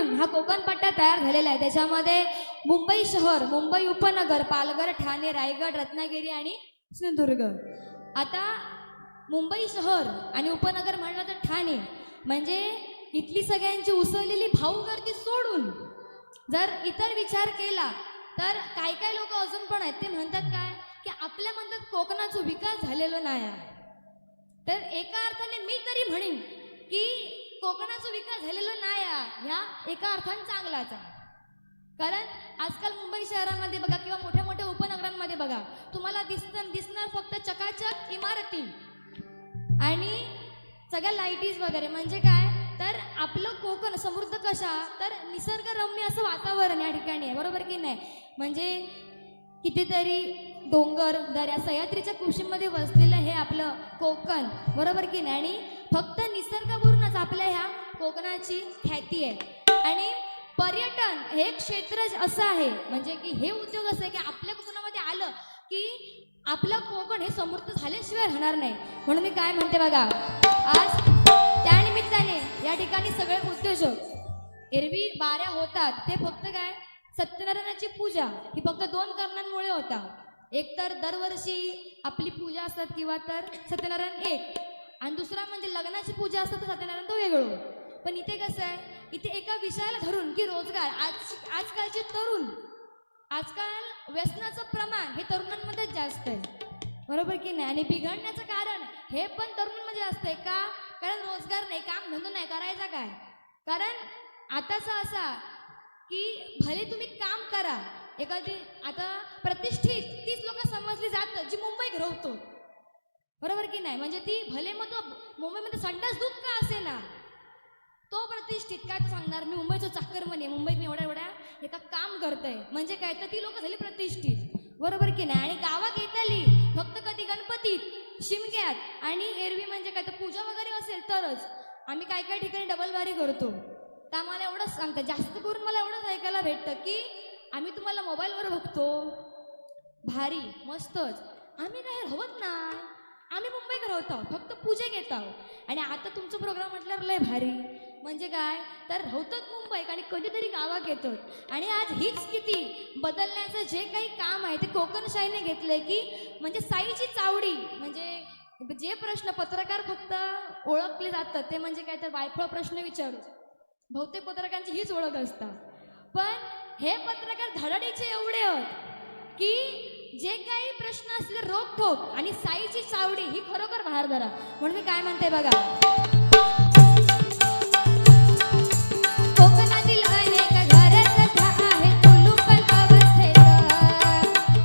मिळून हा कोकण पट्टा तयार झालेला आहे. त्याच्यामध्ये मुंबई शहर, मुंबई उपनगर, पालघर, ठाणे, रायगड, रत्नागिरी आणि सिंधुदुर्ग. आता मुंबई शहर आणि उपनगर म्हणलं तर ठाणे, म्हणजे इथली सगळ्यांची उसळलेली भाऊगर्दी सोडून जर इतर विचार केला तर काही काही लोक अजून पण आहेत. ते म्हणतात काय की आपल्या म्हणतात कोकणाचा विकास झालेला नाही आहे. तर एका अर्थाने मी तरी म्हणेन की कोकणाचा विकास झालेला नाही आहे ह्या एका अर्थाने चांगलाच आहे. कारण आजकाल मुंबई शहरामध्ये बघा किंवा मोठ्या मोठ्या उपनगरांमध्ये बघा, तुम्हाला दिसणार फक्त चकाचक इमारती आणि सगळ्या लाईटीज वगैरे. म्हणजे काय तर आपलं कोकण समृद्ध कशा तर निसर्गरम्य असं वातावरण या ठिकाणी आहे, बरोबर की नाही. म्हणजे कितीतरी डोंगर दऱ्या सह्याद्रीच्या कुशीमध्ये वसलेलं हे आपलं कोकण, बरोबर की नाही. आणि फक्त निसर्गावरूनच आपल्या ह्या कोकणाची ख्याती आहे. आणि पर्यटन हे क्षेत्र असं आहे, म्हणजे की हे उद्योग असं आहे की आपल्या कोकणामध्ये आलं की आपलं कोकण हे समृद्ध झाल्याशिवाय राहणार नाही. म्हणून मी काय म्हणते बघा, आज त्यानिमित्ताने या ठिकाणी सगळे उद्योजक एरवी बाऱ्या होतात ते फक्त काय सत्यनारायणाची पूजा ही फक्त 2 कारणांमुळे होता. एक तर दरवर्षी आपली पूजा असतात किंवा तर सत्यनारायण एक, आणि दुसरा म्हणजे लग्नाची पूजा असतात तर सत्यनारायण तो वेगळं. पण इथे कसं आहे, इथे एका विषयाला धरून की रोजगार, आजकालचे तरुण, आजकाल व्यसनाचं प्रमाण हे तरुणांमध्ये जास्त आहे, बरोबर की नाही. आणि बिघडण्याचं कारण हे पण तरुणांमध्ये जास्त आहे का, कारण रोजगार नाही, काम धंदा नाही, करायचा काय. कारण आताचा असा की भले तुम्ही काम करा, एखादी आता प्रतिष्ठित 30 लोक समजली जातं जी मुंबई घरवतो, बरोबर की नाही. म्हणजे ती भले मग तो मुंबईमध्ये संडास दूध का असे ना, तो प्रतिष्ठित काय तो सांगणार मी मुंबईचं चाकर म्हणे, मुंबईत मी एवढ्या एका काम करतंय, म्हणजे काय तर ती लोक झाली प्रतिष्ठित, बरोबर की नाही. आणि गावात येतली फक्त कधी गणपतीत, शिमग्यात आणि एरवी म्हणजे काय तर पूजा वगैरे असेल तरच. आम्ही काय काय ठिकाणी डबलबारी करतो, तर आम्हाला एवढंच सांगतात, जास्त करून मला एवढंच ऐकायला भेटतं की आम्ही तुम्हाला मोबाईलवर बघतो, भारी मस्तच, आम्ही काय राहत नाही, आम्ही मुंबईत राहतो, फक्त पूजा घेत आहोत. आणि आता तुमचं प्रोग्राम म्हटल्यावर लय भारी, म्हणजे काय तर राहतात मुंबईत आणि कधीतरी गावात येतात. आणि आज हीच स्थिती बदलण्याचं जे काही काम आहे ते कोकणशाहीने घेतलंय की म्हणजे साईची चावडी, म्हणजे जे प्रश्न पत्रकार फक्त ओळखले जातात ते म्हणजे काय तर वायफळ प्रश्न विचारू, बहुतेक पत्रकारांची हीच ओळख असतात. पण हे पत्रकार धडाडीचे एवढे आहेत की जे काही प्रश्न असले रोखोक आणि साईची चावडी ही खरोखर बाहेर धरा. म्हणून मी काय म्हणते बघा, कोकणातील अनेक घरं सध्या आहेत कुलूपण अवस्थेत,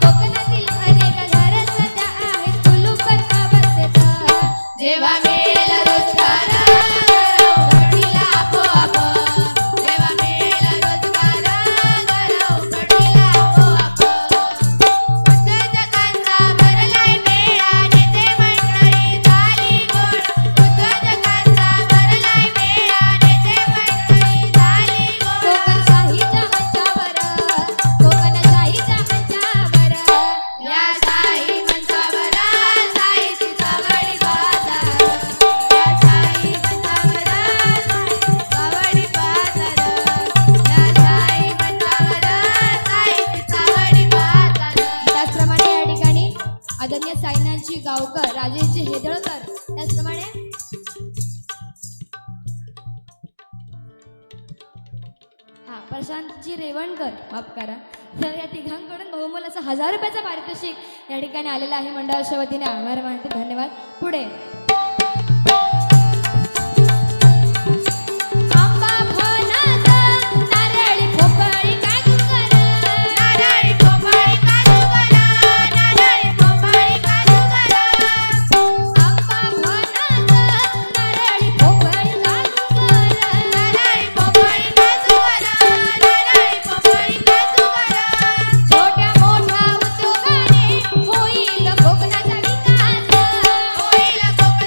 कोकणातील अनेक घरं सध्या आहेत कुलूपण अवस्थेत. जेव्हा मिळेल रोजगार उघडीला आपोआप, जेव्हा मिळेल रोजगार उघडीला आपोआप. उद्योजकांचा भरलाय मेळा, नेते मंडळी झाली गोड, उद्योजकांचा भरलाय मेळा, नेते मंडळी झाली गोड. कोकणशाहीच्या मंचावर, कोकणशाहीच्या मंचावर, या शाही मंचावर साईची चावडी बाजार, या शाही मंचावर साईची चावडी बाजार, या शाही मंचावर साईची चावडी बाजार. त्याचप्रमाणे या ठिकाणी आदरणीय साईनाथजी गावकर, राजेशजी हेदळकर, त्याचप्रमाणे प्रशांतजी रेवणकर, माफ करा, तर या तिघांकडून बहुमोल असं 1000 रुपयाचं पारितोषिक या ठिकाणी आलेलं आहे. मंडळाच्या वतीने आभार मानते, धन्यवाद. पुढे आंबा फणस नारळी पोपळी काजूगर, नारळी पोपळी काजूगर, नारळी पोपळी काजूगर. आंबा फणस नारळी पोपळी काजूगर, नारळी पोपळी काजूगर, नारळी पोपळी काजूगर. छोट्या मोठ्या उद्योगाने होईल कोकणाचा विकास, होईल कोकणाचा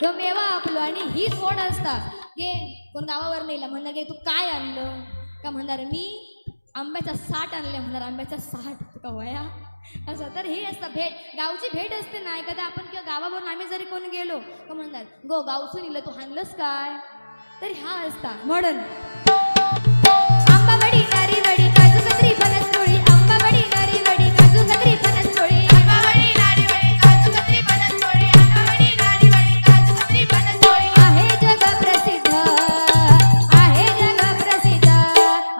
ह्यो मेवा आपलो आणि हीच ओढ असता गे कोण गावावर नेला म्हणणार गे तू काय आणलं का म्हणणार मी आंब्याचा साठ आणले म्हणणार आंब्याचा साठ तुका वया असं तर ही असतं भेट गावची भेट असते ना एखादा आपण किंवा गावावरून आम्ही जरी कोण गेलो का म्हणणार गो गावचं नेलं तू आणलंस काय तर हा असता म्हणून आंबावडी नारी वडी काजू कतरी फणस पोळी आंबावडी नारी वडी काजू कतरी फणस पोळी आंबावडी नारी वडी काजू कतरी फणस पोळी आंबावडी नारी वडी काजू कतरी फणस पोळी आहे जग प्रसिद्ध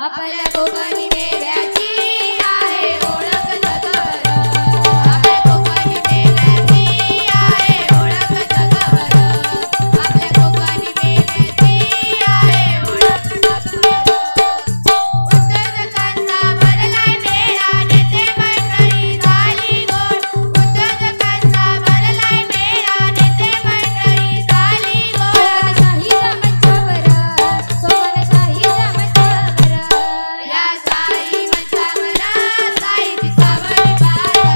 आपल्या कोकणी मेव्याची आहे ओळख जगभर आपल्या कोकणी मेव्याची आहे ओळख जगभर आपल्या कोकणी मेव्याची आहे ओळख जगभर उद्योजकांचा भरलाय मेळा नेते मंडळी झाली गोड उद्योजकांचा भरलाय मेळा नेते मंडळी झाली गोड कोकणशाहीच्या मंचावर कोकणशाहीच्या मंचावर या साई मंचावर साईची सावडी बाजार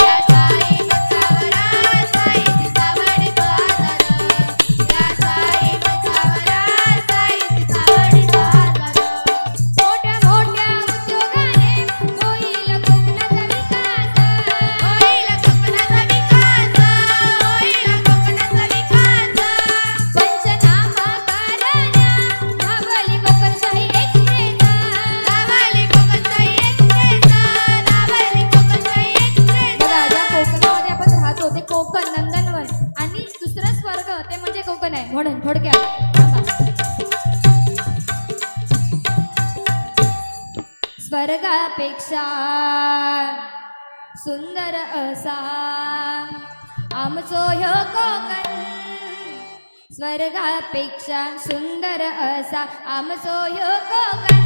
या साई मंचावर साईची सावडी बाजार या साई मंचावर साईची सावडी बाजार मोठ्या मोठ्या उद्योगाने होईल कोकणाचा विकास होईल कोकणाचा विकास होईल कोकणाचा विकास पंचनामा करण्या धावली कोकणशाही एक्सप्रेस धावली कोकणशाही एक्सप्रेस धावली कोकणशाही एक्सप्रेस बघा ज्या कोकणामध्ये आपण राहतो ते कोकण नंदनवन आणि दुसरा स्वर्ग ते म्हणजे कोकण आहे म्हणून थोडक्यात स्वर्गापेक्षा सुंदर असा आमचो ह्यो कोकण स्वर्गापेक्षा सुंदर असा आमचो ह्यो कोकण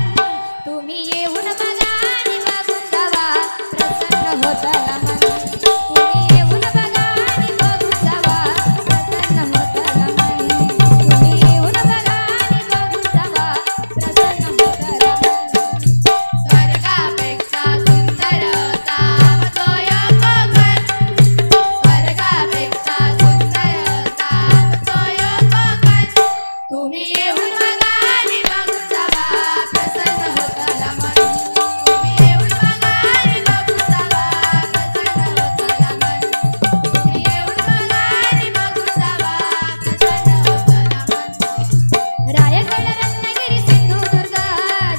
तुम्ही येऊन बघा आणि बघून जावा प्रसन्न होताला मन तुम्ही येऊन बघा आणि बघून जावा प्रसन्न होताला मन तुम्ही येऊन बघा आणि बघून जावा प्रसन्न होताला मन स्वर्गापेक्षा सुंदर असा आमचो ह्यो कोकण स्वर्गापेक्षा सुंदर असा आमचो ह्यो कोकण तुम्ही येऊन बघा आणि बघून जावा प्रसन्न होताला मन तुम्ही येऊन बघा आणि बघून जावा प्रसन्न होताला मन तुम्ही येऊन बघा आणि बघून जावा प्रसन्न होताला मन रायगड रत्नागिरी सिंधुदुर्ग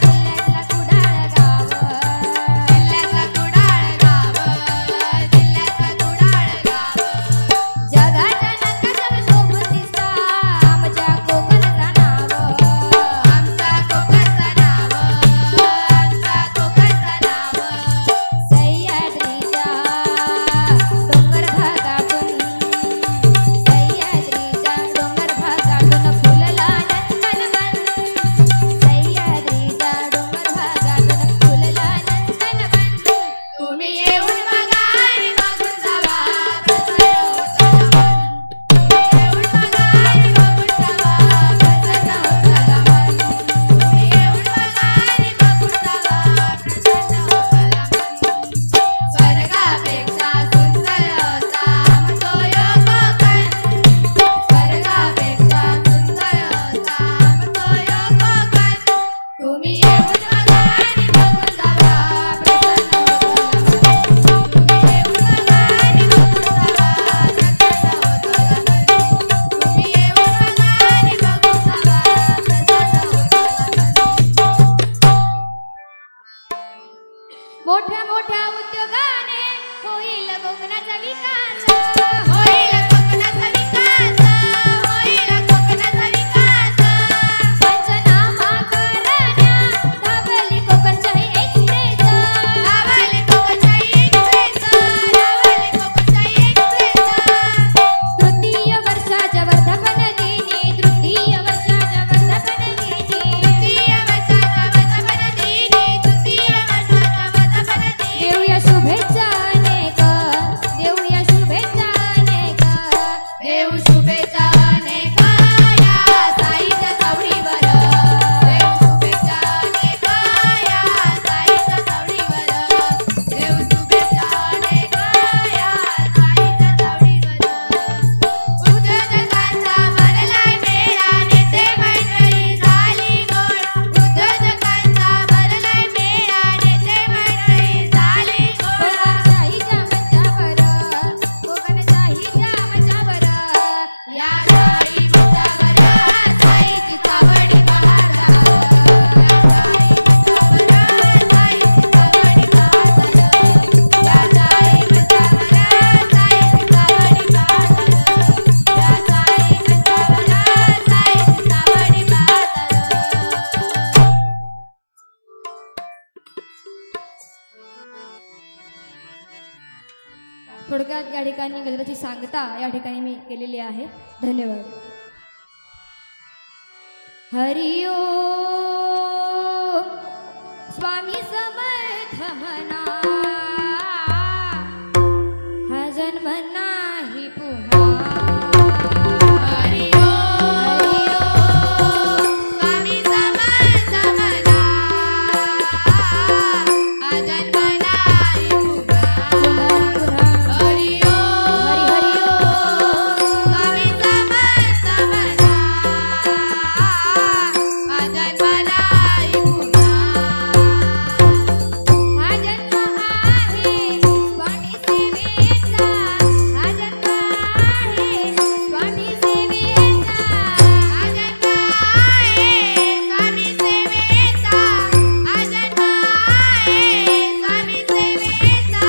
जिल्ह्यातला कुडाळ गाव जिल्ह्यातला कुडाळ गाव जिल्ह्यातला कुडाळ गाव जगाच्या नकाशावर शोभून दिसता आमच्या कोकणचं नाव आमच्या कोकणचं नाव आमच्या कोकणचं नाव सह्याद्रीच्या डोंगर भागातून सह्याद्रीच्या डोंगर भागातून फुलला नंदनवन सह्याद्रीच्या डोंगर भागातून फुलला नंदनवन तुम्ही येऊन बघा आणि बघून जावा प्रसन्न होताला मन तुम्ही येऊन बघा आणि बघून जावा प्रसन्न होताला मन तुम्ही येऊन बघा आणि बघून जावा प्रसन्न होताला मन स्वर्गापेक्षा सुंदर असा आमचो ह्यो कोकण स्वर्गापेक्षा सुंदर असा आमचो ह्यो कोकण तुम्ही येऊन बघा आणि बघून जावा प्रसन्न होताला मन तुम्ही येऊन बघा आणि बघून जावा प्रसन्न होताला मन तुम्ही येऊन बघा आणि बघून जावा प्रसन्न होताला मन मोठ्या मोठ्या उद्योगाने होईल कोकणाचा विकास होईल कोकणाचा विकास होईल कोकणाचा विकास पंचनामा करण्या धावली कोकणशाही एक्सप्रेस धावली कोकणशाही एक्सप्रेस धावली कोकणशाही एक्सप्रेस तृतीय वर्षाच्या वर्धापन दिनी तृतीय वर्षाच्या वर्धापन दिनी तृतीय वर्षाच्या वर्धापन दिनी तृतीय वर्षाच्या वर्धापन दिनी देऊया शुभेच्छा अनेक देऊया शुभेच्छा अनेक देऊ शुभेच्छा अनेक या साईच्या चवडीवर देऊ शुभेच्छा अनेक या साईच्या चवडीवर देऊ शुभेच्छा अनेक या साईच्या चवडीवर उद्योजकांचा सांगता या ठिकाणी मी केलेली आहे. धन्यवाद. हरि ओम स्वामी समर्थ म्हणा, हा जन्म नाही पुन्हा. हरि ओम स्वामी समर्थ म्हणा, हा जन्म नाही पुन्हा. हरि ओम हरि ओम स्वामी समर्थ म्हणा, हा जन्म नाही पुन्हा. हा जन्म आहे स्वामी सेवेचा, हा जन्म आहे स्वामी सेवेचा, हा जन्म आहे स्वामी सेवेचा, हा जन्म आहे स्वामी सेवेचा,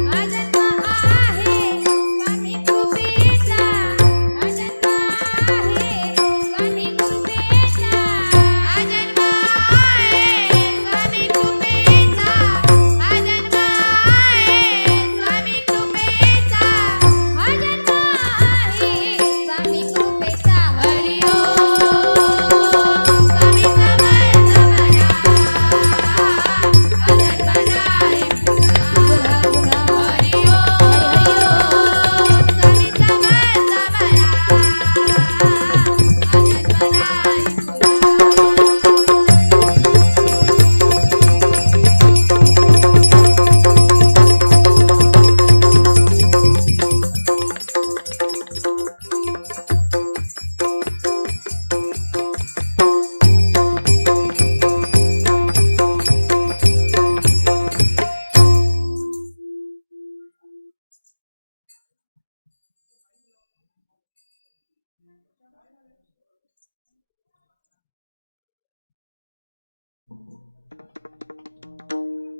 हा जन्म आहे स्वामी कृपेचा, हा जन्म आहे स्वामी कृपेचा, हा जन्म आहे स्वामी कृपेचा, हा जन्म आहे स्वामी कृपेचा, हा जन्म आहे स्वामी कृपेचा. हरि ओम स्वामी समर्थ म्हणा, हा जन्म नाही पुन्हा पुन्हा. हरि ओम स्वामी समर्थ म्हणा, हा जन्म नाही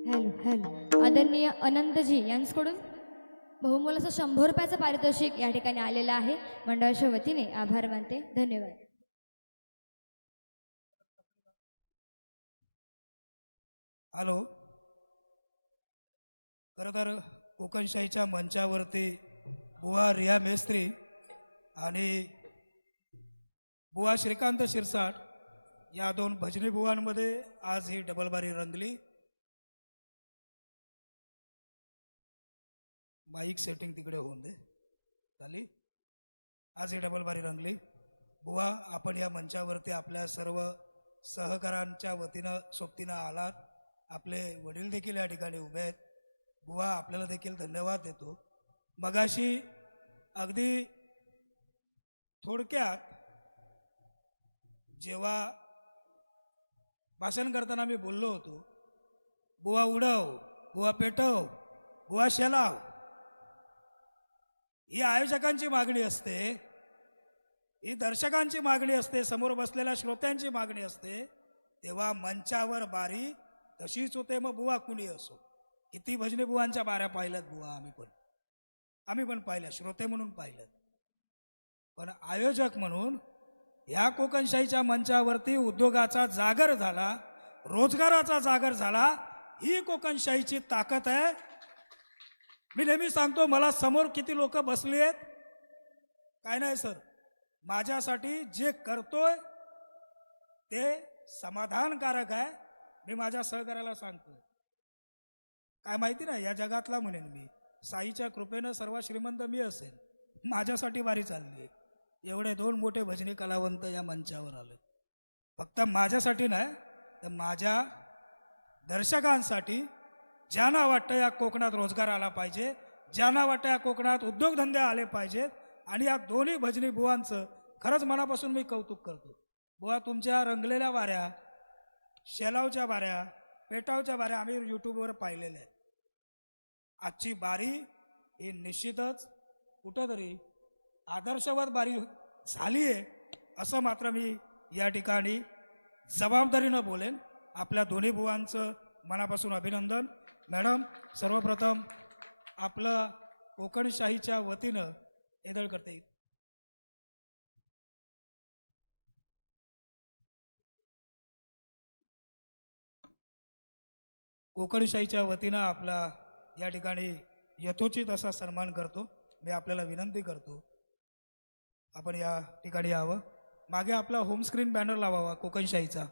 हॅलो हॅलो. आदरणीय अनंतजी यांच्याकडून बहुमोलाचं 100 रुपयाचं पारितोषिक या ठिकाणी आलेलं आहे. मंडळाच्या वतीने आभार मानते. धन्यवाद. हॅलो. खरं तर कोकणशाहीच्या मंचावरती बुवा रिया मेस्त्री आणि बुवा श्रीकांत शिरसाट या 2 भजनी बुवांमध्ये आज ही डबलबारी रंगली. माईक सेटिंग तिकडे होऊन दे झाली. आज ही डबलबारी रंगली. बुवा आपण या मंचावरती आपल्या सर्व सहकाऱ्यांच्या वतीनं सोबतीनं आलात. आपले वडील देखील या ठिकाणी उभे आहेत. बुवा आपल्याला देखील धन्यवाद देतो. मगाशी अगदी थोडक्यात जेव्हा भाषण करताना मी बोललो होतो, बुवा उडव, बुवा पेटव, बुवा शेलाव, ही आयोजकांची मागणी असते, ही दर्शकांची मागणी असते, समोर बसलेल्या श्रोत्यांची मागणी असते. तेव्हा मंचावर बारी तशीच होते. मग बुवा कुणी असो. किती भजनी बुवांच्या बाऱ्या पाहिल्यात बुवा आम्ही पण पाहिल्या, श्रोते म्हणून पाहिल्यात. पण आयोजक म्हणून या कोकणशाहीच्या मंचावरती उद्योगाचा जागर झाला, रोजगाराचा जागर झाला. ही कोकणशाहीची ताकद आहे. मी नेहमी सांगतो, मला समोर किती लोक बसली आहेत काय नाही सर, माझ्यासाठी जे करतोय ते समाधानकारक आहे. मी माझ्या सहकार्याला सांगतोय, काय माहिती नाही या जगातला म्हणेन मी, साईच्या कृपेनं सर्वात श्रीमंत मी असेल. माझ्यासाठी वारी चालली आहे. एवढे 2 मोठे भजनी कलावंत या मंचावर आले. फक्त माझ्यासाठी नाही तर माझ्या दर्शकांसाठी, ज्यांना वाटतं या कोकणात रोजगार आला पाहिजे, ज्यांना वाटतं या कोकणात उद्योगधंदे आले पाहिजेत. आणि या दोन्ही भजनी बुवांचं खरंच मनापासून मी कौतुक करतो. बुवा तुमच्या रंगलेल्या वाऱ्या, शेलावच्या वाऱ्या, पेटावच्या वाऱ्या आम्ही यूट्यूबवर पाहिलेल्या आहेत. आजची बारी ही निश्चितच कुठंतरी आदर्शवत बारी झाली आहे असं मात्र मी या ठिकाणी जबाबदारीनं बोलेन. आपल्या दोन्ही बुवांचं मनापासून अभिनंदन. मॅडम सर्वप्रथम आपलं कोकणशाहीच्या वतीनं एदळ करते. कोकणशाहीच्या वतीनं आपला या ठिकाणी यथोचित असा सन्मान करतो. मी आपल्याला विनंती करतो आपण या ठिकाणी यावं. मागे आपला होम स्क्रीन बॅनर लावावा कोकणशाहीचा.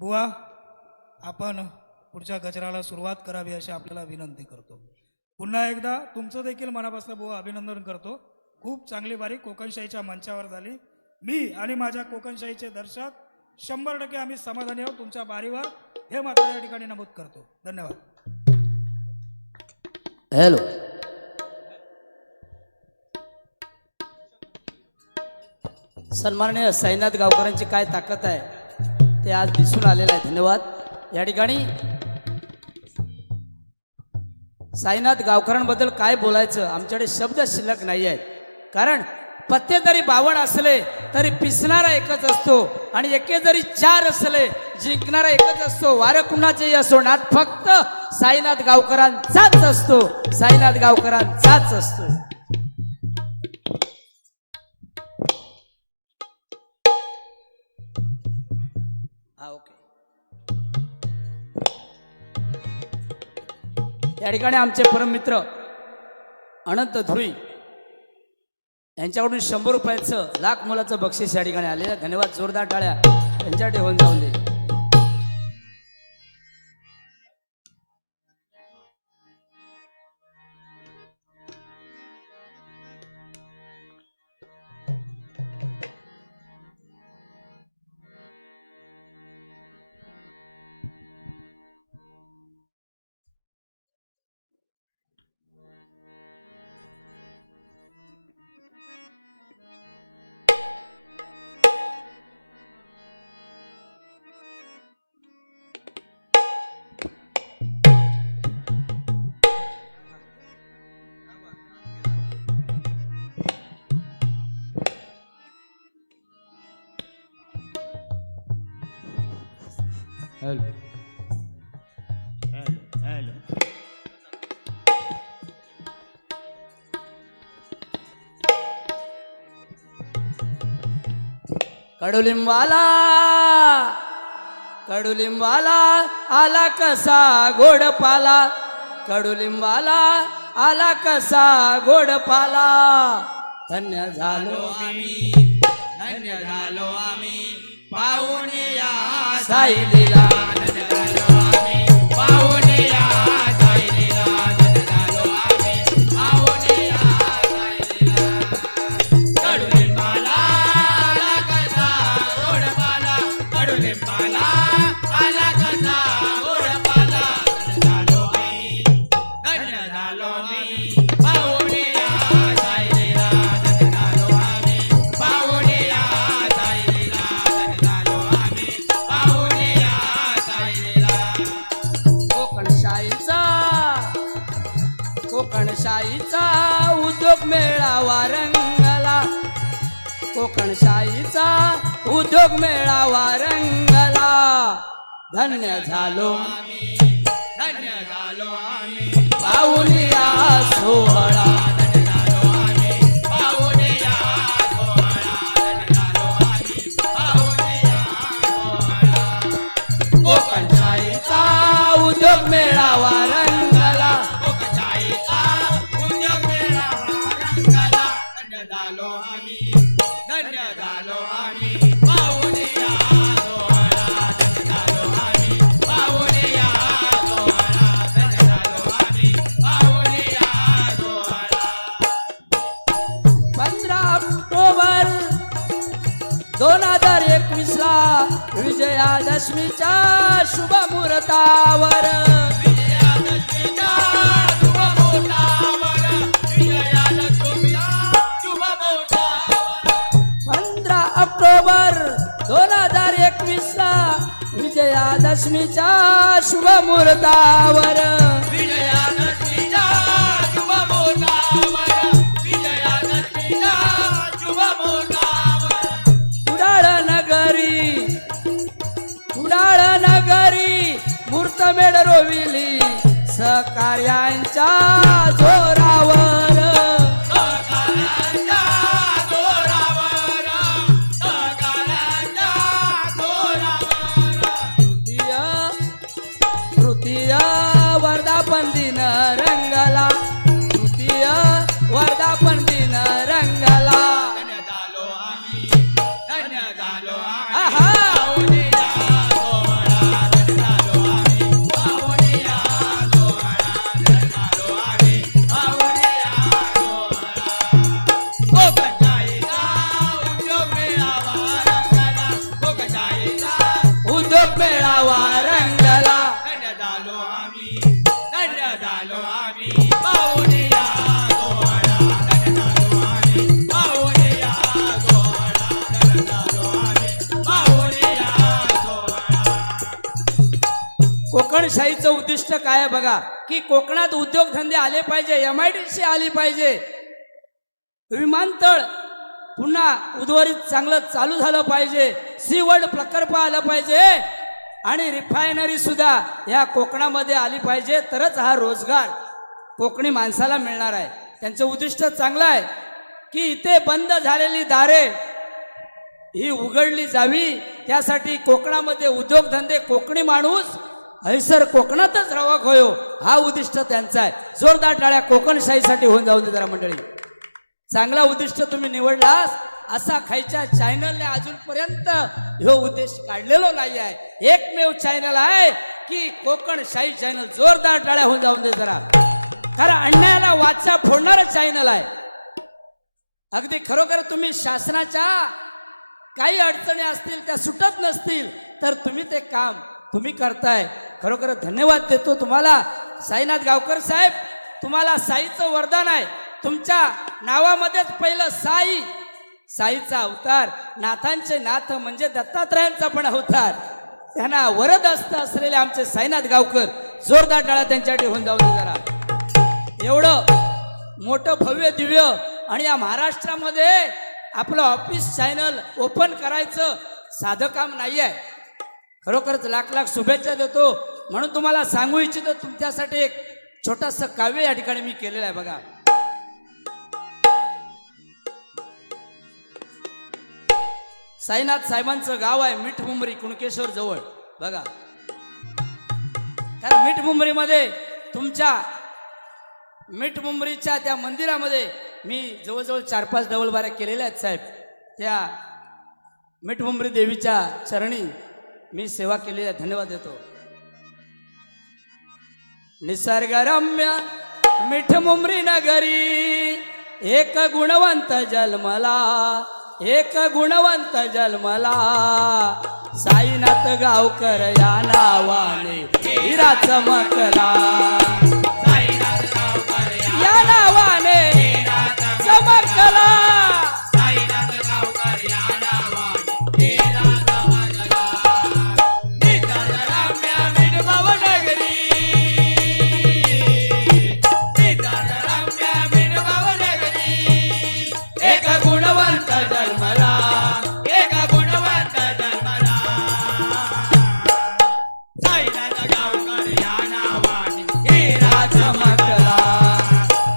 बुवा आपण पुढच्या गजराला सुरुवात करावी अशी आपल्याला विनंती करतो. पुन्हा एकदा तुमचं देखील मनापासून बुवा अभिनंदन करतो. खूप चांगली बारी कोकणशाहीच्या मंचावर झाली. मी आणि माझ्या कोकणशाहीचे दर्शक 100% आम्ही समाधानी आहोत तुमच्या बारीवर, हे मात्र या ठिकाणी नमूद करतो. धन्यवाद. हॅलो. सन्माननीय साईनाथ गावकरांची काय ताकद आहे ते आज दिसून आलेलं आहे. धन्यवाद. या ठिकाणी साईनाथ गावकरांबद्दल काय बोलायचं, आमच्याकडे शब्द शिल्लक नाही आहेत. कारण पत्ते जरी 52 असले तरी पिसणारा एकच असतो आणि एके जरी 4 असले जिंकणारा एकच असतो. वारं कुणाचेही असो, नाद फक्त साईनाथ गावकरांचाच असतो. साईनाथ गावकरांचाच असतो. हा, ओके. या ठिकाणी आमचे परममित्र अनंत धुरी यांच्याकडून 100 रुपयाचं लाख मोलाचं बक्षीस या ठिकाणी आलेलं. धन्यवाद. जोरदार टाळ्या यांच्यासाठी होऊन जाऊन दे. Hello hello hello. कडुलिंबाला कडुलिंबाला आला कसा गोड पाला. कडुलिंबाला आला कसा गोड पाला. धन्य झालो आम्ही, धन्य झालो आम्ही पाहून या साईलीला. धन्य झालो आम्ही पाहून या साईलीला. धन्य झालो आम्ही पाहून या साईलीला. कडुलिंबाला आला कसा गोड पाला. कडुलिंबाला आला कसा गोड पाला. धन्य झालो आम्ही पाहून या साईलीला. धन्य झालो आम्ही पाहून या साईलीला. धन्य झालो आम्ही पाहून या साईलीला. कोकणशाहीचा कोकणशाहीचा उद्योग मेळावा रंगला. कोकणशाहीचा उद्योग मेळावा रंगला. धन्य झालो धन्य झालो आम्ही पाहून या सोहळा. धन्य झालो आम्ही पाहून या सोहळा. धन्य झालो आम्ही पाहून या सोहळा. कोकणशाहीचा उद्योग मेळावा रंगला. कोकणशाहीचा उद्योग मेळावा रंगला. धन्य झालो आम्ही धन्य झालो आम्ही पाहून या सोहळा. धन्य झालो आम्ही पाहून या सोहळा. धन्य झालो आम्ही पाहून या सोहळा. 15 ऑक्टोबर 2021 ला विजयादशमीच्या शुभ मुहूर्तावर विजयादशमीच्या शुभ मुहूर्तावर. विजयादशमीच्या शुभ मुहूर्तावर. 15 ऑक्टोबर 2021 ला विजयादशमीच्या शुभ मुहूर्तावर विजयादशमीच्या शुभ मुहूर्तावर. विजयादशमीच्या शुभ मुहूर्तावर. कुडाळ नगर मुहूर्तमेढ रोविली सहकार्यांच्या जोरावर तृतीय वर्धापन दिन रंगला तृतीय वर्धापन दिन रंगला आहा. उद्योग मेळावा रंगला कोकणशाहीचं उद्दिष्ट काय आहे बघा की कोकणात उद्योगधंदे आले पाहिजे MIDC आली पाहिजे विमानतळ पुन्हा उर्वरित चांगलं चालू झालं पाहिजे सी वर्ल्ड प्रकल्प आला पाहिजे आणि रिफायनरी सुद्धा या कोकणामध्ये आली पाहिजे तरच हा रोजगार कोकणी माणसाला मिळणार आहे त्यांचं उद्दिष्ट चांगलं आहे की इथे बंद झालेली दारे ही उघडली जावी त्यासाठी कोकणामध्ये उद्योगधंदे कोकणी माणूस हैसर कोकणातच रवाक होयो हा उद्दिष्ट त्यांचा आहे जोरदार टाळ्या कोकणशाहीसाठी होऊन जाऊ दे जरा मंडळी चांगला उद्दिष्ट तुम्ही निवडलास असा खायच्या चॅनलने अजूनपर्यंत ह्यो उद्देश काढलेलो नाही आहे एकमेव चॅनल आहे की कोकणशाही चॅनल जोरदार टाळ्या होऊन जाऊन दे जरा कारण अन्यायाला वाचा फोडणारं चॅनल आहे अगदी खरोखर तुम्ही शासनाच्या काही अडचणी असतील त्या सुटत नसतील तर तुम्ही ते काम तुम्ही करताय खरोखर धन्यवाद देतो तुम्हाला साईनाथ गावकर साहेब तुम्हाला साईचं वरदान आहे तुमच्या नावामध्येच पहिलं साई साईचा अवतार नाथांचे नाथ म्हणजे दत्तात्रयांचा पण अवतार त्यांना वरद असलेले आमचे साईनाथ गावकर जोरदार टाळा त्यांच्यासाठी होऊन जाऊ दे जरा एवढं मोठं भव्य दिव्य आणि या महाराष्ट्रामध्ये आपलं ऑफिस चॅनल ओपन करायचं साधं काम नाही आहे खरोखरच लाख लाख शुभेच्छा देतो म्हणून तुम्हाला सांगू इच्छितो तुमच्यासाठी एक छोटंसं काव्य या ठिकाणी मी केलेलं आहे बघा साईनाथ साहेबांचं गाव आहे मिठमुंबरी कुणकेश्वर जवळ बघा कारण मिठमुंबरीमध्ये तुमच्या मिठमुंबरीच्या त्या मंदिरामध्ये मी जवळजवळ 4-5 डबल बाऱ्या केलेल्या आहेत साहेब त्या मिठमुंबरी देवीच्या चरणी मी सेवा केली आहे धन्यवाद देतो निसर्गरम्य मिठमुंबरी नगरी एक गुणवंत जन्मला एक गुणवंत जन्मला साईनाथ गावकर या नावाने हिरा चमकला साईनाथ गावकर या नावाने चमकला साईनाथ गावकर या नावाने हिरा चमकला निसर्गरम्य मिठभाव नगरी निसर्गरम्य मिठभाव नगरी एक गुणवंत जन्मला एक गुणवंत जन्मला साईनाथ गावकर या नावाने हिरा चमकला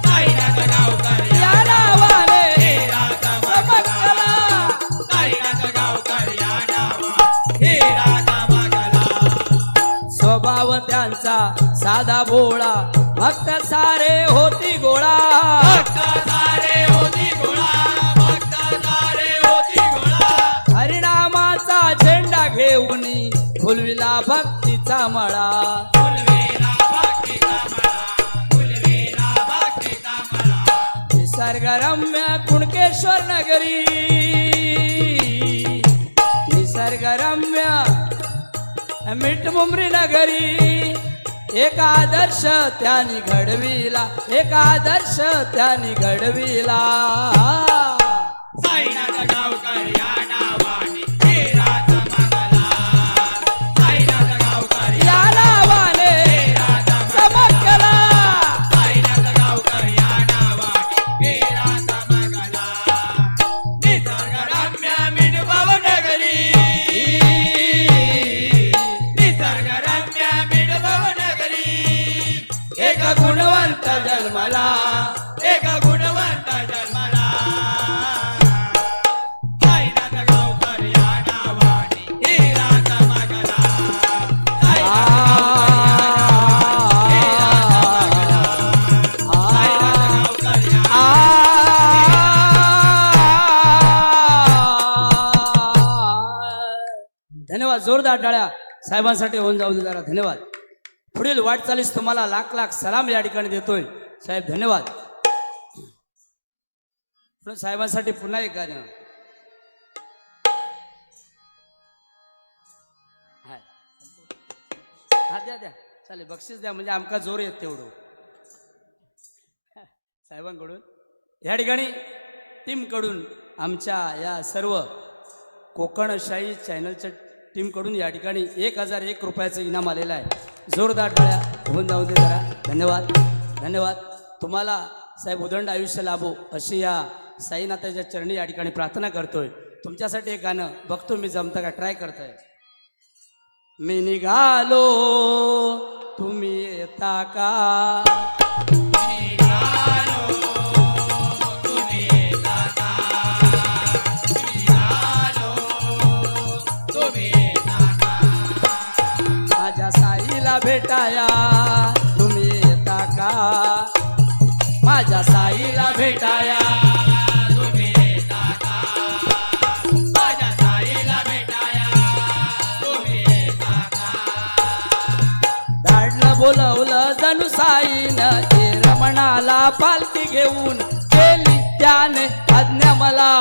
साईनाथ गावकर या नावाने हिरा चमकला साईनाथ गावकर या नावाने हिरा चमकला स्वभाव त्यांचा साधा भोळा भक्त सारे होती गोळा भक्त सारे होती गोळा भक्त सारे होती गोळा हरिनामाचा झेंडा घेऊन फुलविला भक्तीचा मळा फुलविला भक्तीचा मळा फुलविला भक्तीचा मळा निसर्गरम्य कुणकेश्वर नगरी निसर्गरम्य मिठमुंबरी नगरी एक आदर्श त्यांनी घडविला एक आदर्श त्यांनी घडविला साईनाथ गावकर या नावाने हिरा चमकला साईनाथ गावकर या नावाने हिरा चमकला साईनाथ गावकर या नावाने हिरा चमकला निसर्गरम्य मिठभाव नगरी निसर्गरम्य मिठभाव जन्मला एक गुणवंत जन्मला साईनाथ गावकर या नावाने हिरा चमकला धन्यवाद. जोरदार टाळ्या साहेबांसाठी होऊन जाऊ दे जरा. धन्यवाद. पुढील वाटचालीस तुम्हाला लाख लाख सलाम या ठिकाणी देतोय साहेब. धन्यवाद. साहेबांसाठी पुन्हा एक गाणं. हा द्या द्या चालेल. बक्षीस द्या म्हणजे आमका जोर येत तेवढं साहेबांकडून. या ठिकाणी टीमकडून आमच्या या सर्व कोकणशाही चॅनलच्या टीमकडून या ठिकाणी 1001 रुपयाचं इनाम आलेलं आहे. जोरदार टाळ्या होऊन जाऊ दे जरा. धन्यवाद. धन्यवाद. तुम्हाला साहेब उदंड आयुष्य लाभो अशी या साईनाथाच्या चरणी या ठिकाणी प्रार्थना करतोय. तुमच्यासाठी एक गाणं बघतो मी जमतं का ट्राय करतोय. मी निघालो तुम्ही येता का माझ्या साईला भेटाया तुम्ही येता का माझ्या साईला भेटाया तुम्ही येता का माझ्या साईला भेटाया तुम्ही येता का धाडलं बोलवलं जणू साईनं ते रमणाला पालखी घेऊन केली त्याने आज्ञा मला.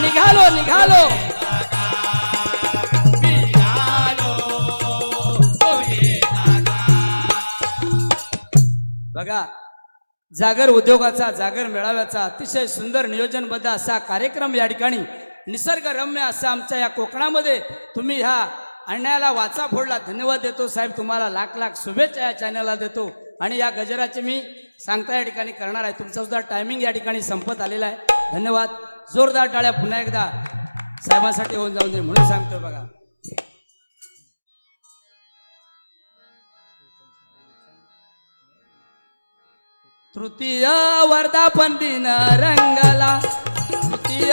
निघालो निघालो बघा. जागर उद्योगाचा जागर मेळाव्याचा अतिशय सुंदर नियोजनबद्ध असा कार्यक्रम या ठिकाणी निसर्गरम्य असा आमच्या या कोकणामध्ये तुम्ही ह्या आणण्याला वाचा फोडला. धन्यवाद देतो साहेब. तुम्हाला लाख लाख शुभेच्छा या चॅनलला देतो. आणि या गजराचे मी सांगता या ठिकाणी करणार आहे. तुमचा सुद्धा टायमिंग या ठिकाणी संपत आलेला आहे. धन्यवाद. जोरदार टाळ्या पुन्हा एकदा साहेबांसाठी होऊन जाऊन दे म्हणून सांगतो बघा. तृतीय वर्धापन दिन रंगला तृतीय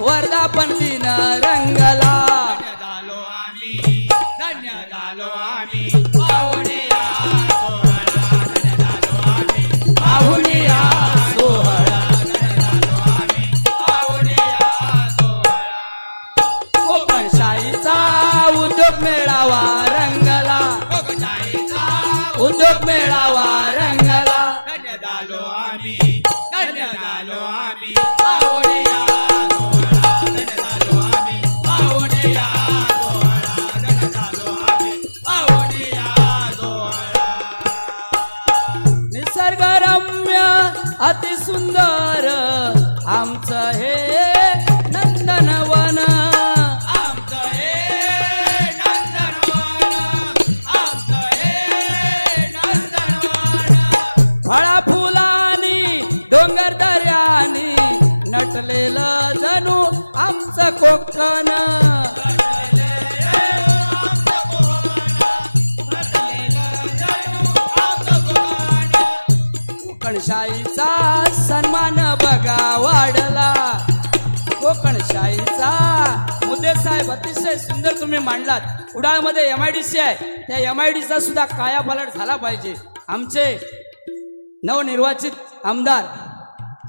वर्धापन दिन रंगला झालो आम्ही धन्य झालो आम्ही पाहुणिया सोहळा धन्य झालो आम्ही पाहुणिया सोहळा कोकणशाहीचा उद्योग मेळावा रंगला उद्योग मेळावा रंगला धन्य झालो आम्ही धन्य झालो आम्ही पाहुणिया सोहळा धन्य झालो आम्ही पाहुणिया सोहळा धन्य झालो आम्ही पाहुणिया सोहळा. निसर्गरम्य अतिसुंदर आमचं हे नंदनवन आमचं हे नंदनवन आमचं हे नंदनवन फळा फुलानी डोंगर दर्यानी नटलेलं जणू आमचं कोकण कोकणशाहीचा सन्मान बघा वाढला कोकणशाहीचा मुद्दे साहेब अतिशय सुंदर तुम्ही मांडलात. कुडाळमध्ये MIDC आहे. त्या MIDCचा सुद्धा कायापालट झाला पाहिजे. आमचे नवनिर्वाचित आमदार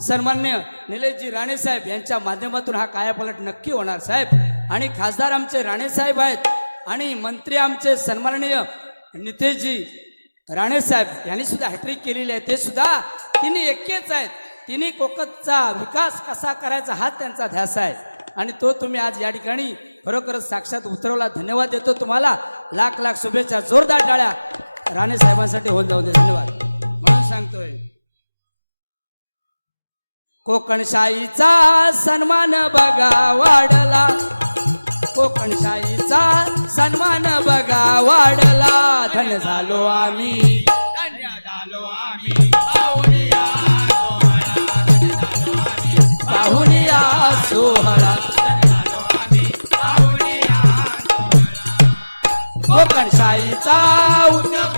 सन्मान्य निलेशजी राणे साहेब यांच्या माध्यमातून हा कायापालट नक्की होणार साहेब. आणि खासदार आमचे राणे साहेब आहेत आणि मंत्री आमचे सन्माननीय नितेशजी राणे साहेब यांनी सुद्धा हॅट्रिक केलेली आहे. ते सुद्धा तिन्ही एकेच आहेत. तिन्ही कोकणचा विकास कसा करायचा हा त्यांचा ध्यास आहे आणि तो तुम्ही आज या ठिकाणी खरोखरच साक्षात उतरवला. धन्यवाद देतो तुम्हाला. लाख लाख शुभेच्छा. जोरदार टाळ्या राणे साहेबांसाठी होऊन जाऊ दे. धन्यवाद म्हणून सांगतोय. कोकणशाहीचा सन्मान बघा वाढला कोकणशाहीचा सन्मान बघा वाढला. धन्य झालो आम्ही धन्य झालो आम्ही पाहुणिया सोहळा धन्य झालो आम्ही पाहुणिया सोहळा धन्य झालो आम्ही लोकशाहीचा उद्योग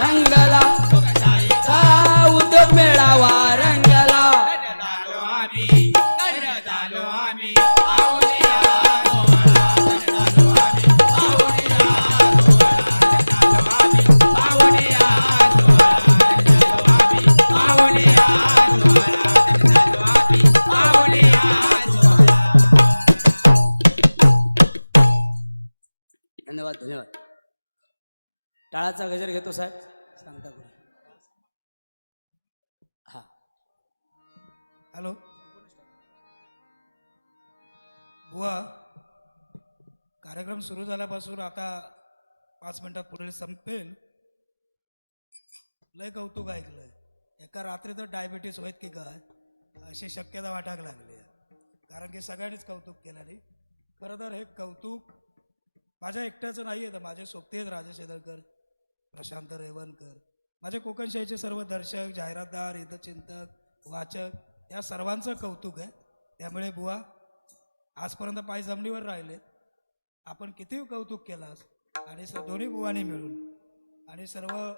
रंगला, लोकशाहीचा उद्योग मेळावा रंगला. धन्यवाद धन्यवाद. टाळाचा गजर घेतो साहेब, सांगता कोणी. हा हॅलो बुवा, कार्यक्रम सुरू झाल्यापासून आता 5 मिनिटात पुढे संपेल. लय कौतुक ऐकलंय. एका रात्रीत डायबिटीस होत की काय अशी शक्यता वाटायला लागली आहे, कारण की सगळ्यांनीच कौतुक केलं. नाही खरं तर हे कौतुक माझ्या एकट्याचं नाही आहे, तर माझे सोबती आहेत राजेश येदळकर, प्रशांत रेवणकर, माझे कोकणशाहीचे सर्व दर्शक, जाहिरातदार, हितचिंतक, वाचक, या सर्वांचं कौतुक आहे. त्यामुळे बुवा आजपर्यंत पाय जमिनीवर राहिले. आपण किती कौतुक केलास, आणि दोन्ही बुवांनी मिळून आणि सर्व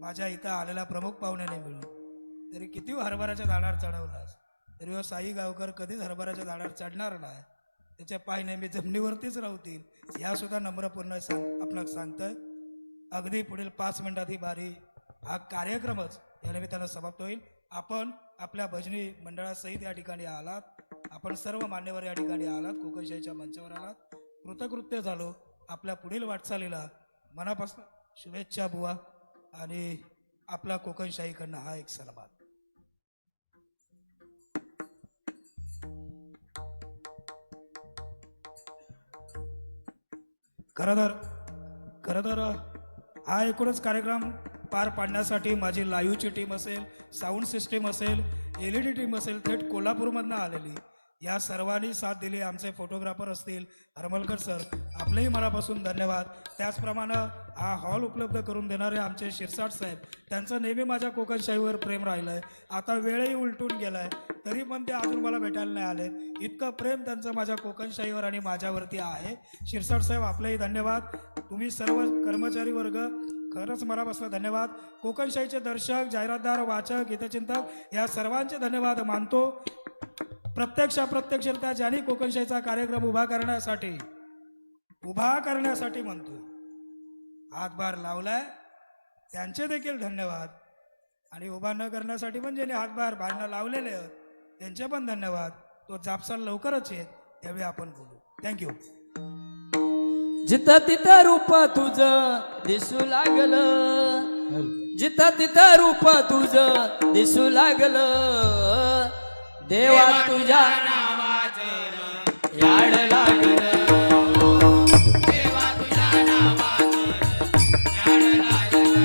माझ्या इथं आलेल्या प्रमुख पाहुण्याने मिळून तरी किती हरभऱ्याच्या झाडावर चढवलास, तरी हो साई गावकर कधीच हरभऱ्याच्या झाडावर चढणार नाही. त्याचे पाय नेहमी जमिनीवरतीच राहतील. यासुद्धा नम्रपूर्ण आपणास सांगतोय. अगदी पुढील 5 मिनिटात ही बारी, हा कार्यक्रमच या निमित्तानं समाप्त होईल. आपण आपल्या भजनी मंडळासहित या ठिकाणी आलात, आपण सर्व मान्यवर या ठिकाणी आलात, कोकणशाहीच्या मंचावर आलात. कृतकृत्य झालो. आपल्या पुढील वाटचालीला मनापासून शुभेच्छा बुवा, आणि आपला कोकणशाहीकडनं हा एक सन्मान. खरं तर हा एकूणच कार्यक्रम पार पाडण्यासाठी माझी लाईव्हची टीम असेल, साऊंड सिस्टीम असेल, LED टीम असेल, थेट कोल्हापूरमधनं आलेली, या सर्वांनी साथ दिली. आमचे फोटोग्राफर असतील हरमलकर सर, आपलेही मनापासून धन्यवाद. त्याचप्रमाणे हा हॉल उपलब्ध करून देणारे आमचे शिरसाट साहेब, त्यांचं नेहमी माझ्या कोकणशाहीवर प्रेम राहिलं आहे. आता वेळही उलटून गेला आहे, तरी पण ते अजून मला भेटायला नाही आले. इतकं प्रेम त्यांचं माझ्या कोकणशाहीवर आणि माझ्यावरती आहे. शिरसाट साहेब, आपलेही धन्यवाद. तुम्ही सर्व कर्मचारी वर्ग, खरंच मनापासून धन्यवाद. कोकणशाहीचे दर्शक, जाहिरातदार, वाचक, हितचिंतक, या सर्वांचे धन्यवाद मानतो. प्रत्यक्षरित्या ज्यांनी कोकणशाहीचा कार्यक्रम उभा करण्यासाठी म्हणतो हातभार लावलाय, त्यांचे देखील धन्यवाद. आणि उभा न करण्यासाठी पण ज्यांनी भारणं लावलेले आहेत त्यांचे पण धन्यवाद. तो जापसाल लवकरच येत, त्यावेळी आपण बोलू. थँक्यू. जिथं तिथं रूप तुझं दिसू लागलं, जिथं तिथं रूप तुझं दिसू लागलं, देवा तुझ्या नावाचं याड लागलं, देवा तुझ्या नावाचं याड लागलं,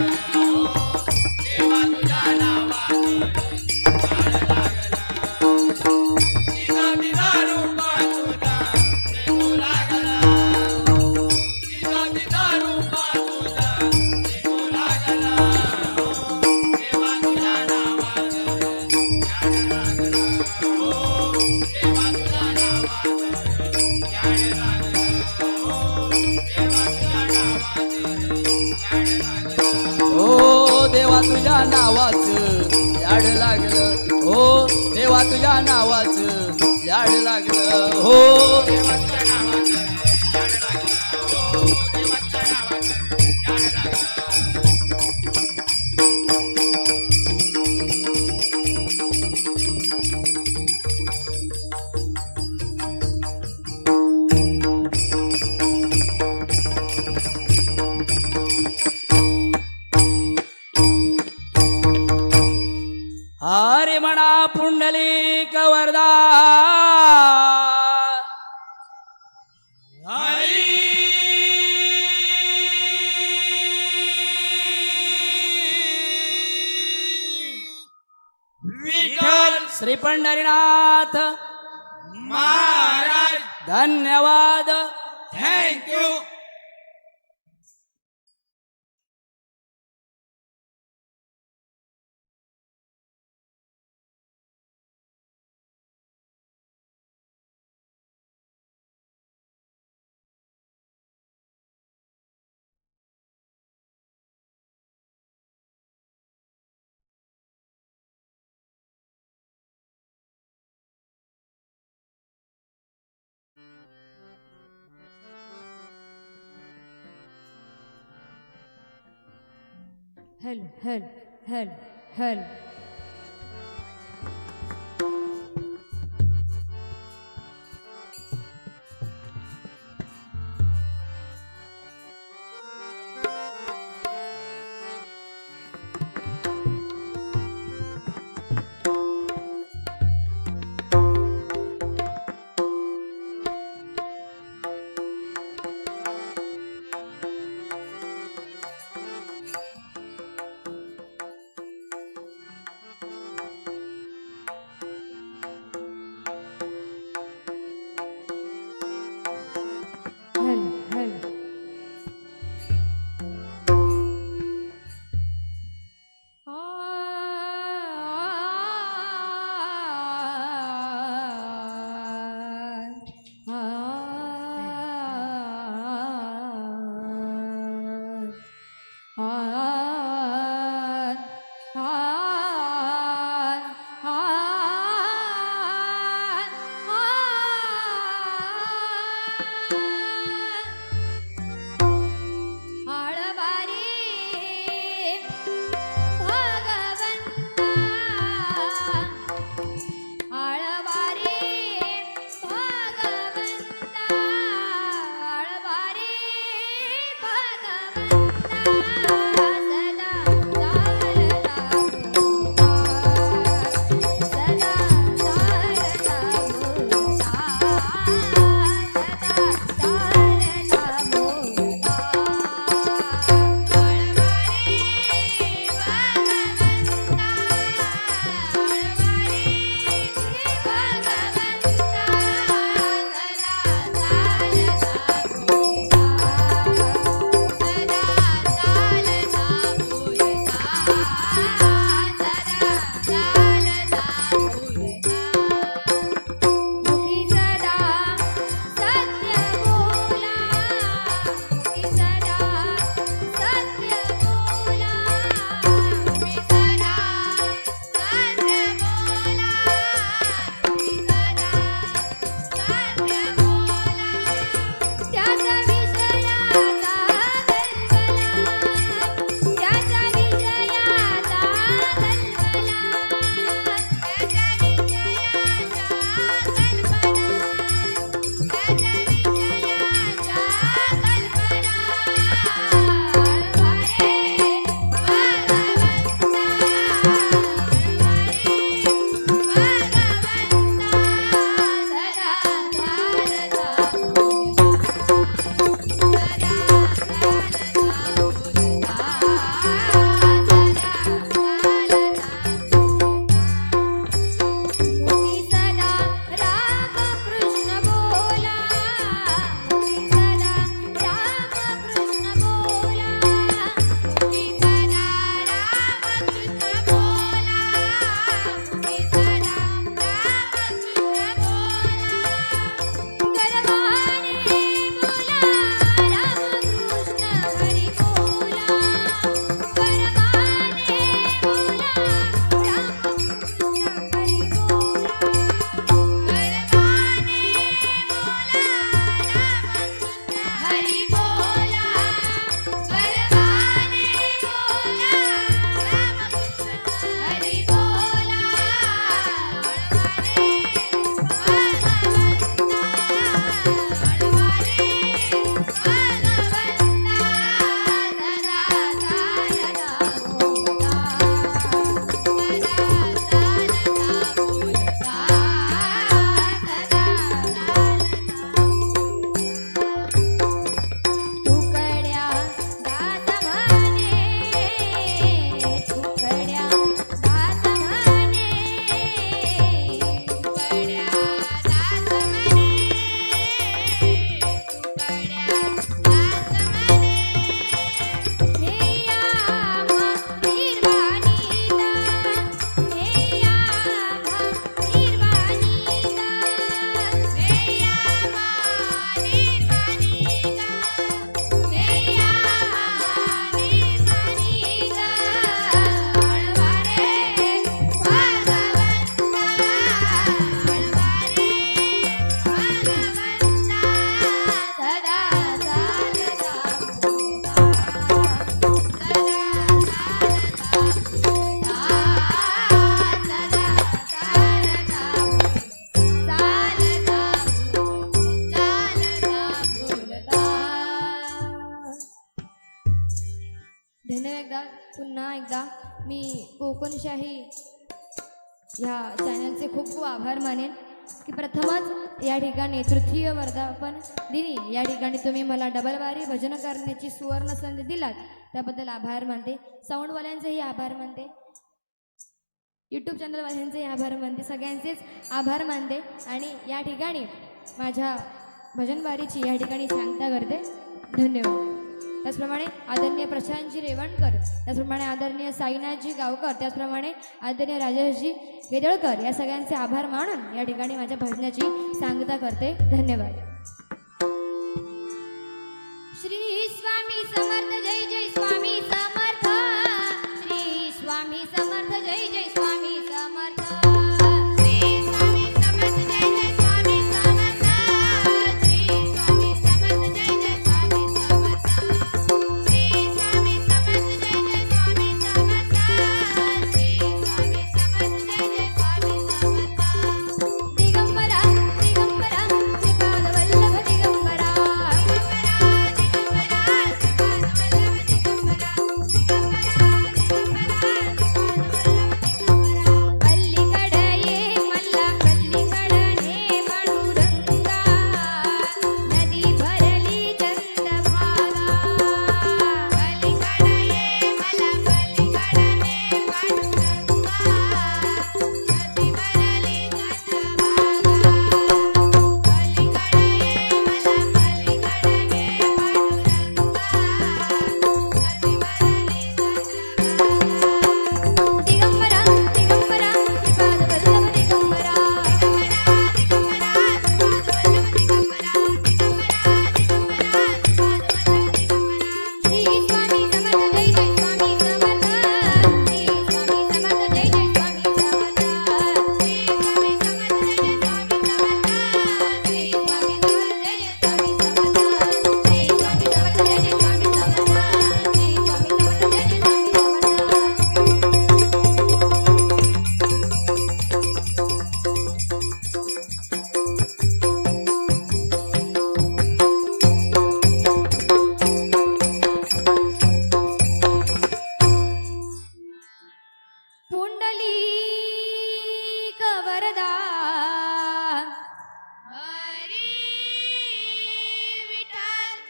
देवा तुझ्या नावाचं याड लागलं, तिथं तिथं रूप तुझं दिसू लागलं, तिथं तिथं रूप तुझं दिसू लागलं, देवा तुझ्या नावाचं याड लागलं. ओ देवा तुझ्या नावाचं याड लागलं, ओ देवा तुझ्या नावाचं याड लागलं, हो देवा तुझ्या नावाचं याड लागलं, हो देवा तुझ्या नावाचं याड लागलं. हरे म्हणा पुंडलिक वरदा, हरी विठ्ठल श्री पंढरीनाथ महाराज. धन्यवाद. Thank you. Hello hello hello hello मी कोकणशाही ह्या चॅनलचे खूप खूप आभार मानेन की प्रथमच या ठिकाणी तृतीय वर्धापन दिनी या ठिकाणी तुम्ही मला डबल बारी भजन करण्याची सुवर्ण संधी दिलात, त्याबद्दल आभार मानते. साऊंडवाल्यांचेही आभार मानते, यूट्यूब चॅनलवाल्यांचेही आभार मानते, सगळ्यांचेच आभार मानते. आणि या ठिकाणी माझ्या भजनबारीची या ठिकाणी सांगता करते. धन्यवाद. त्याचप्रमाणे आदरणीय प्रशांतजी रेवणकर, त्याचप्रमाणे आदरणीय साईनाथजी गावकर, त्याचप्रमाणे आदरणीय राजेशजी गेदळकर या सगळ्यांचे आभार मानून या ठिकाणी माझ्या भजनाची सांगता करते. धन्यवाद. श्री स्वामी समर्थ जय जय स्वामी समर्थ, श्री स्वामी समर्थ जय जय स्वामी समर्थ, श्री स्वामी समर्थ जय जय स्वामी समर्थ, श्री स्वामी समर्थ जय जय स्वामी समर्थ, श्री स्वामी समर्थ जय जय स्वामी समर्थ, श्री स्वामी समर्थ जय जय स्वामी समर्थ. दिगंबरा दिगंबरा श्रीपाद वल्लभ दिगंबरा,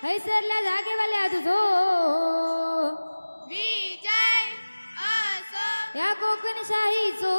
हैसरल्या जागेवाल्या तुझो विजय असो या कोकणशाहीचो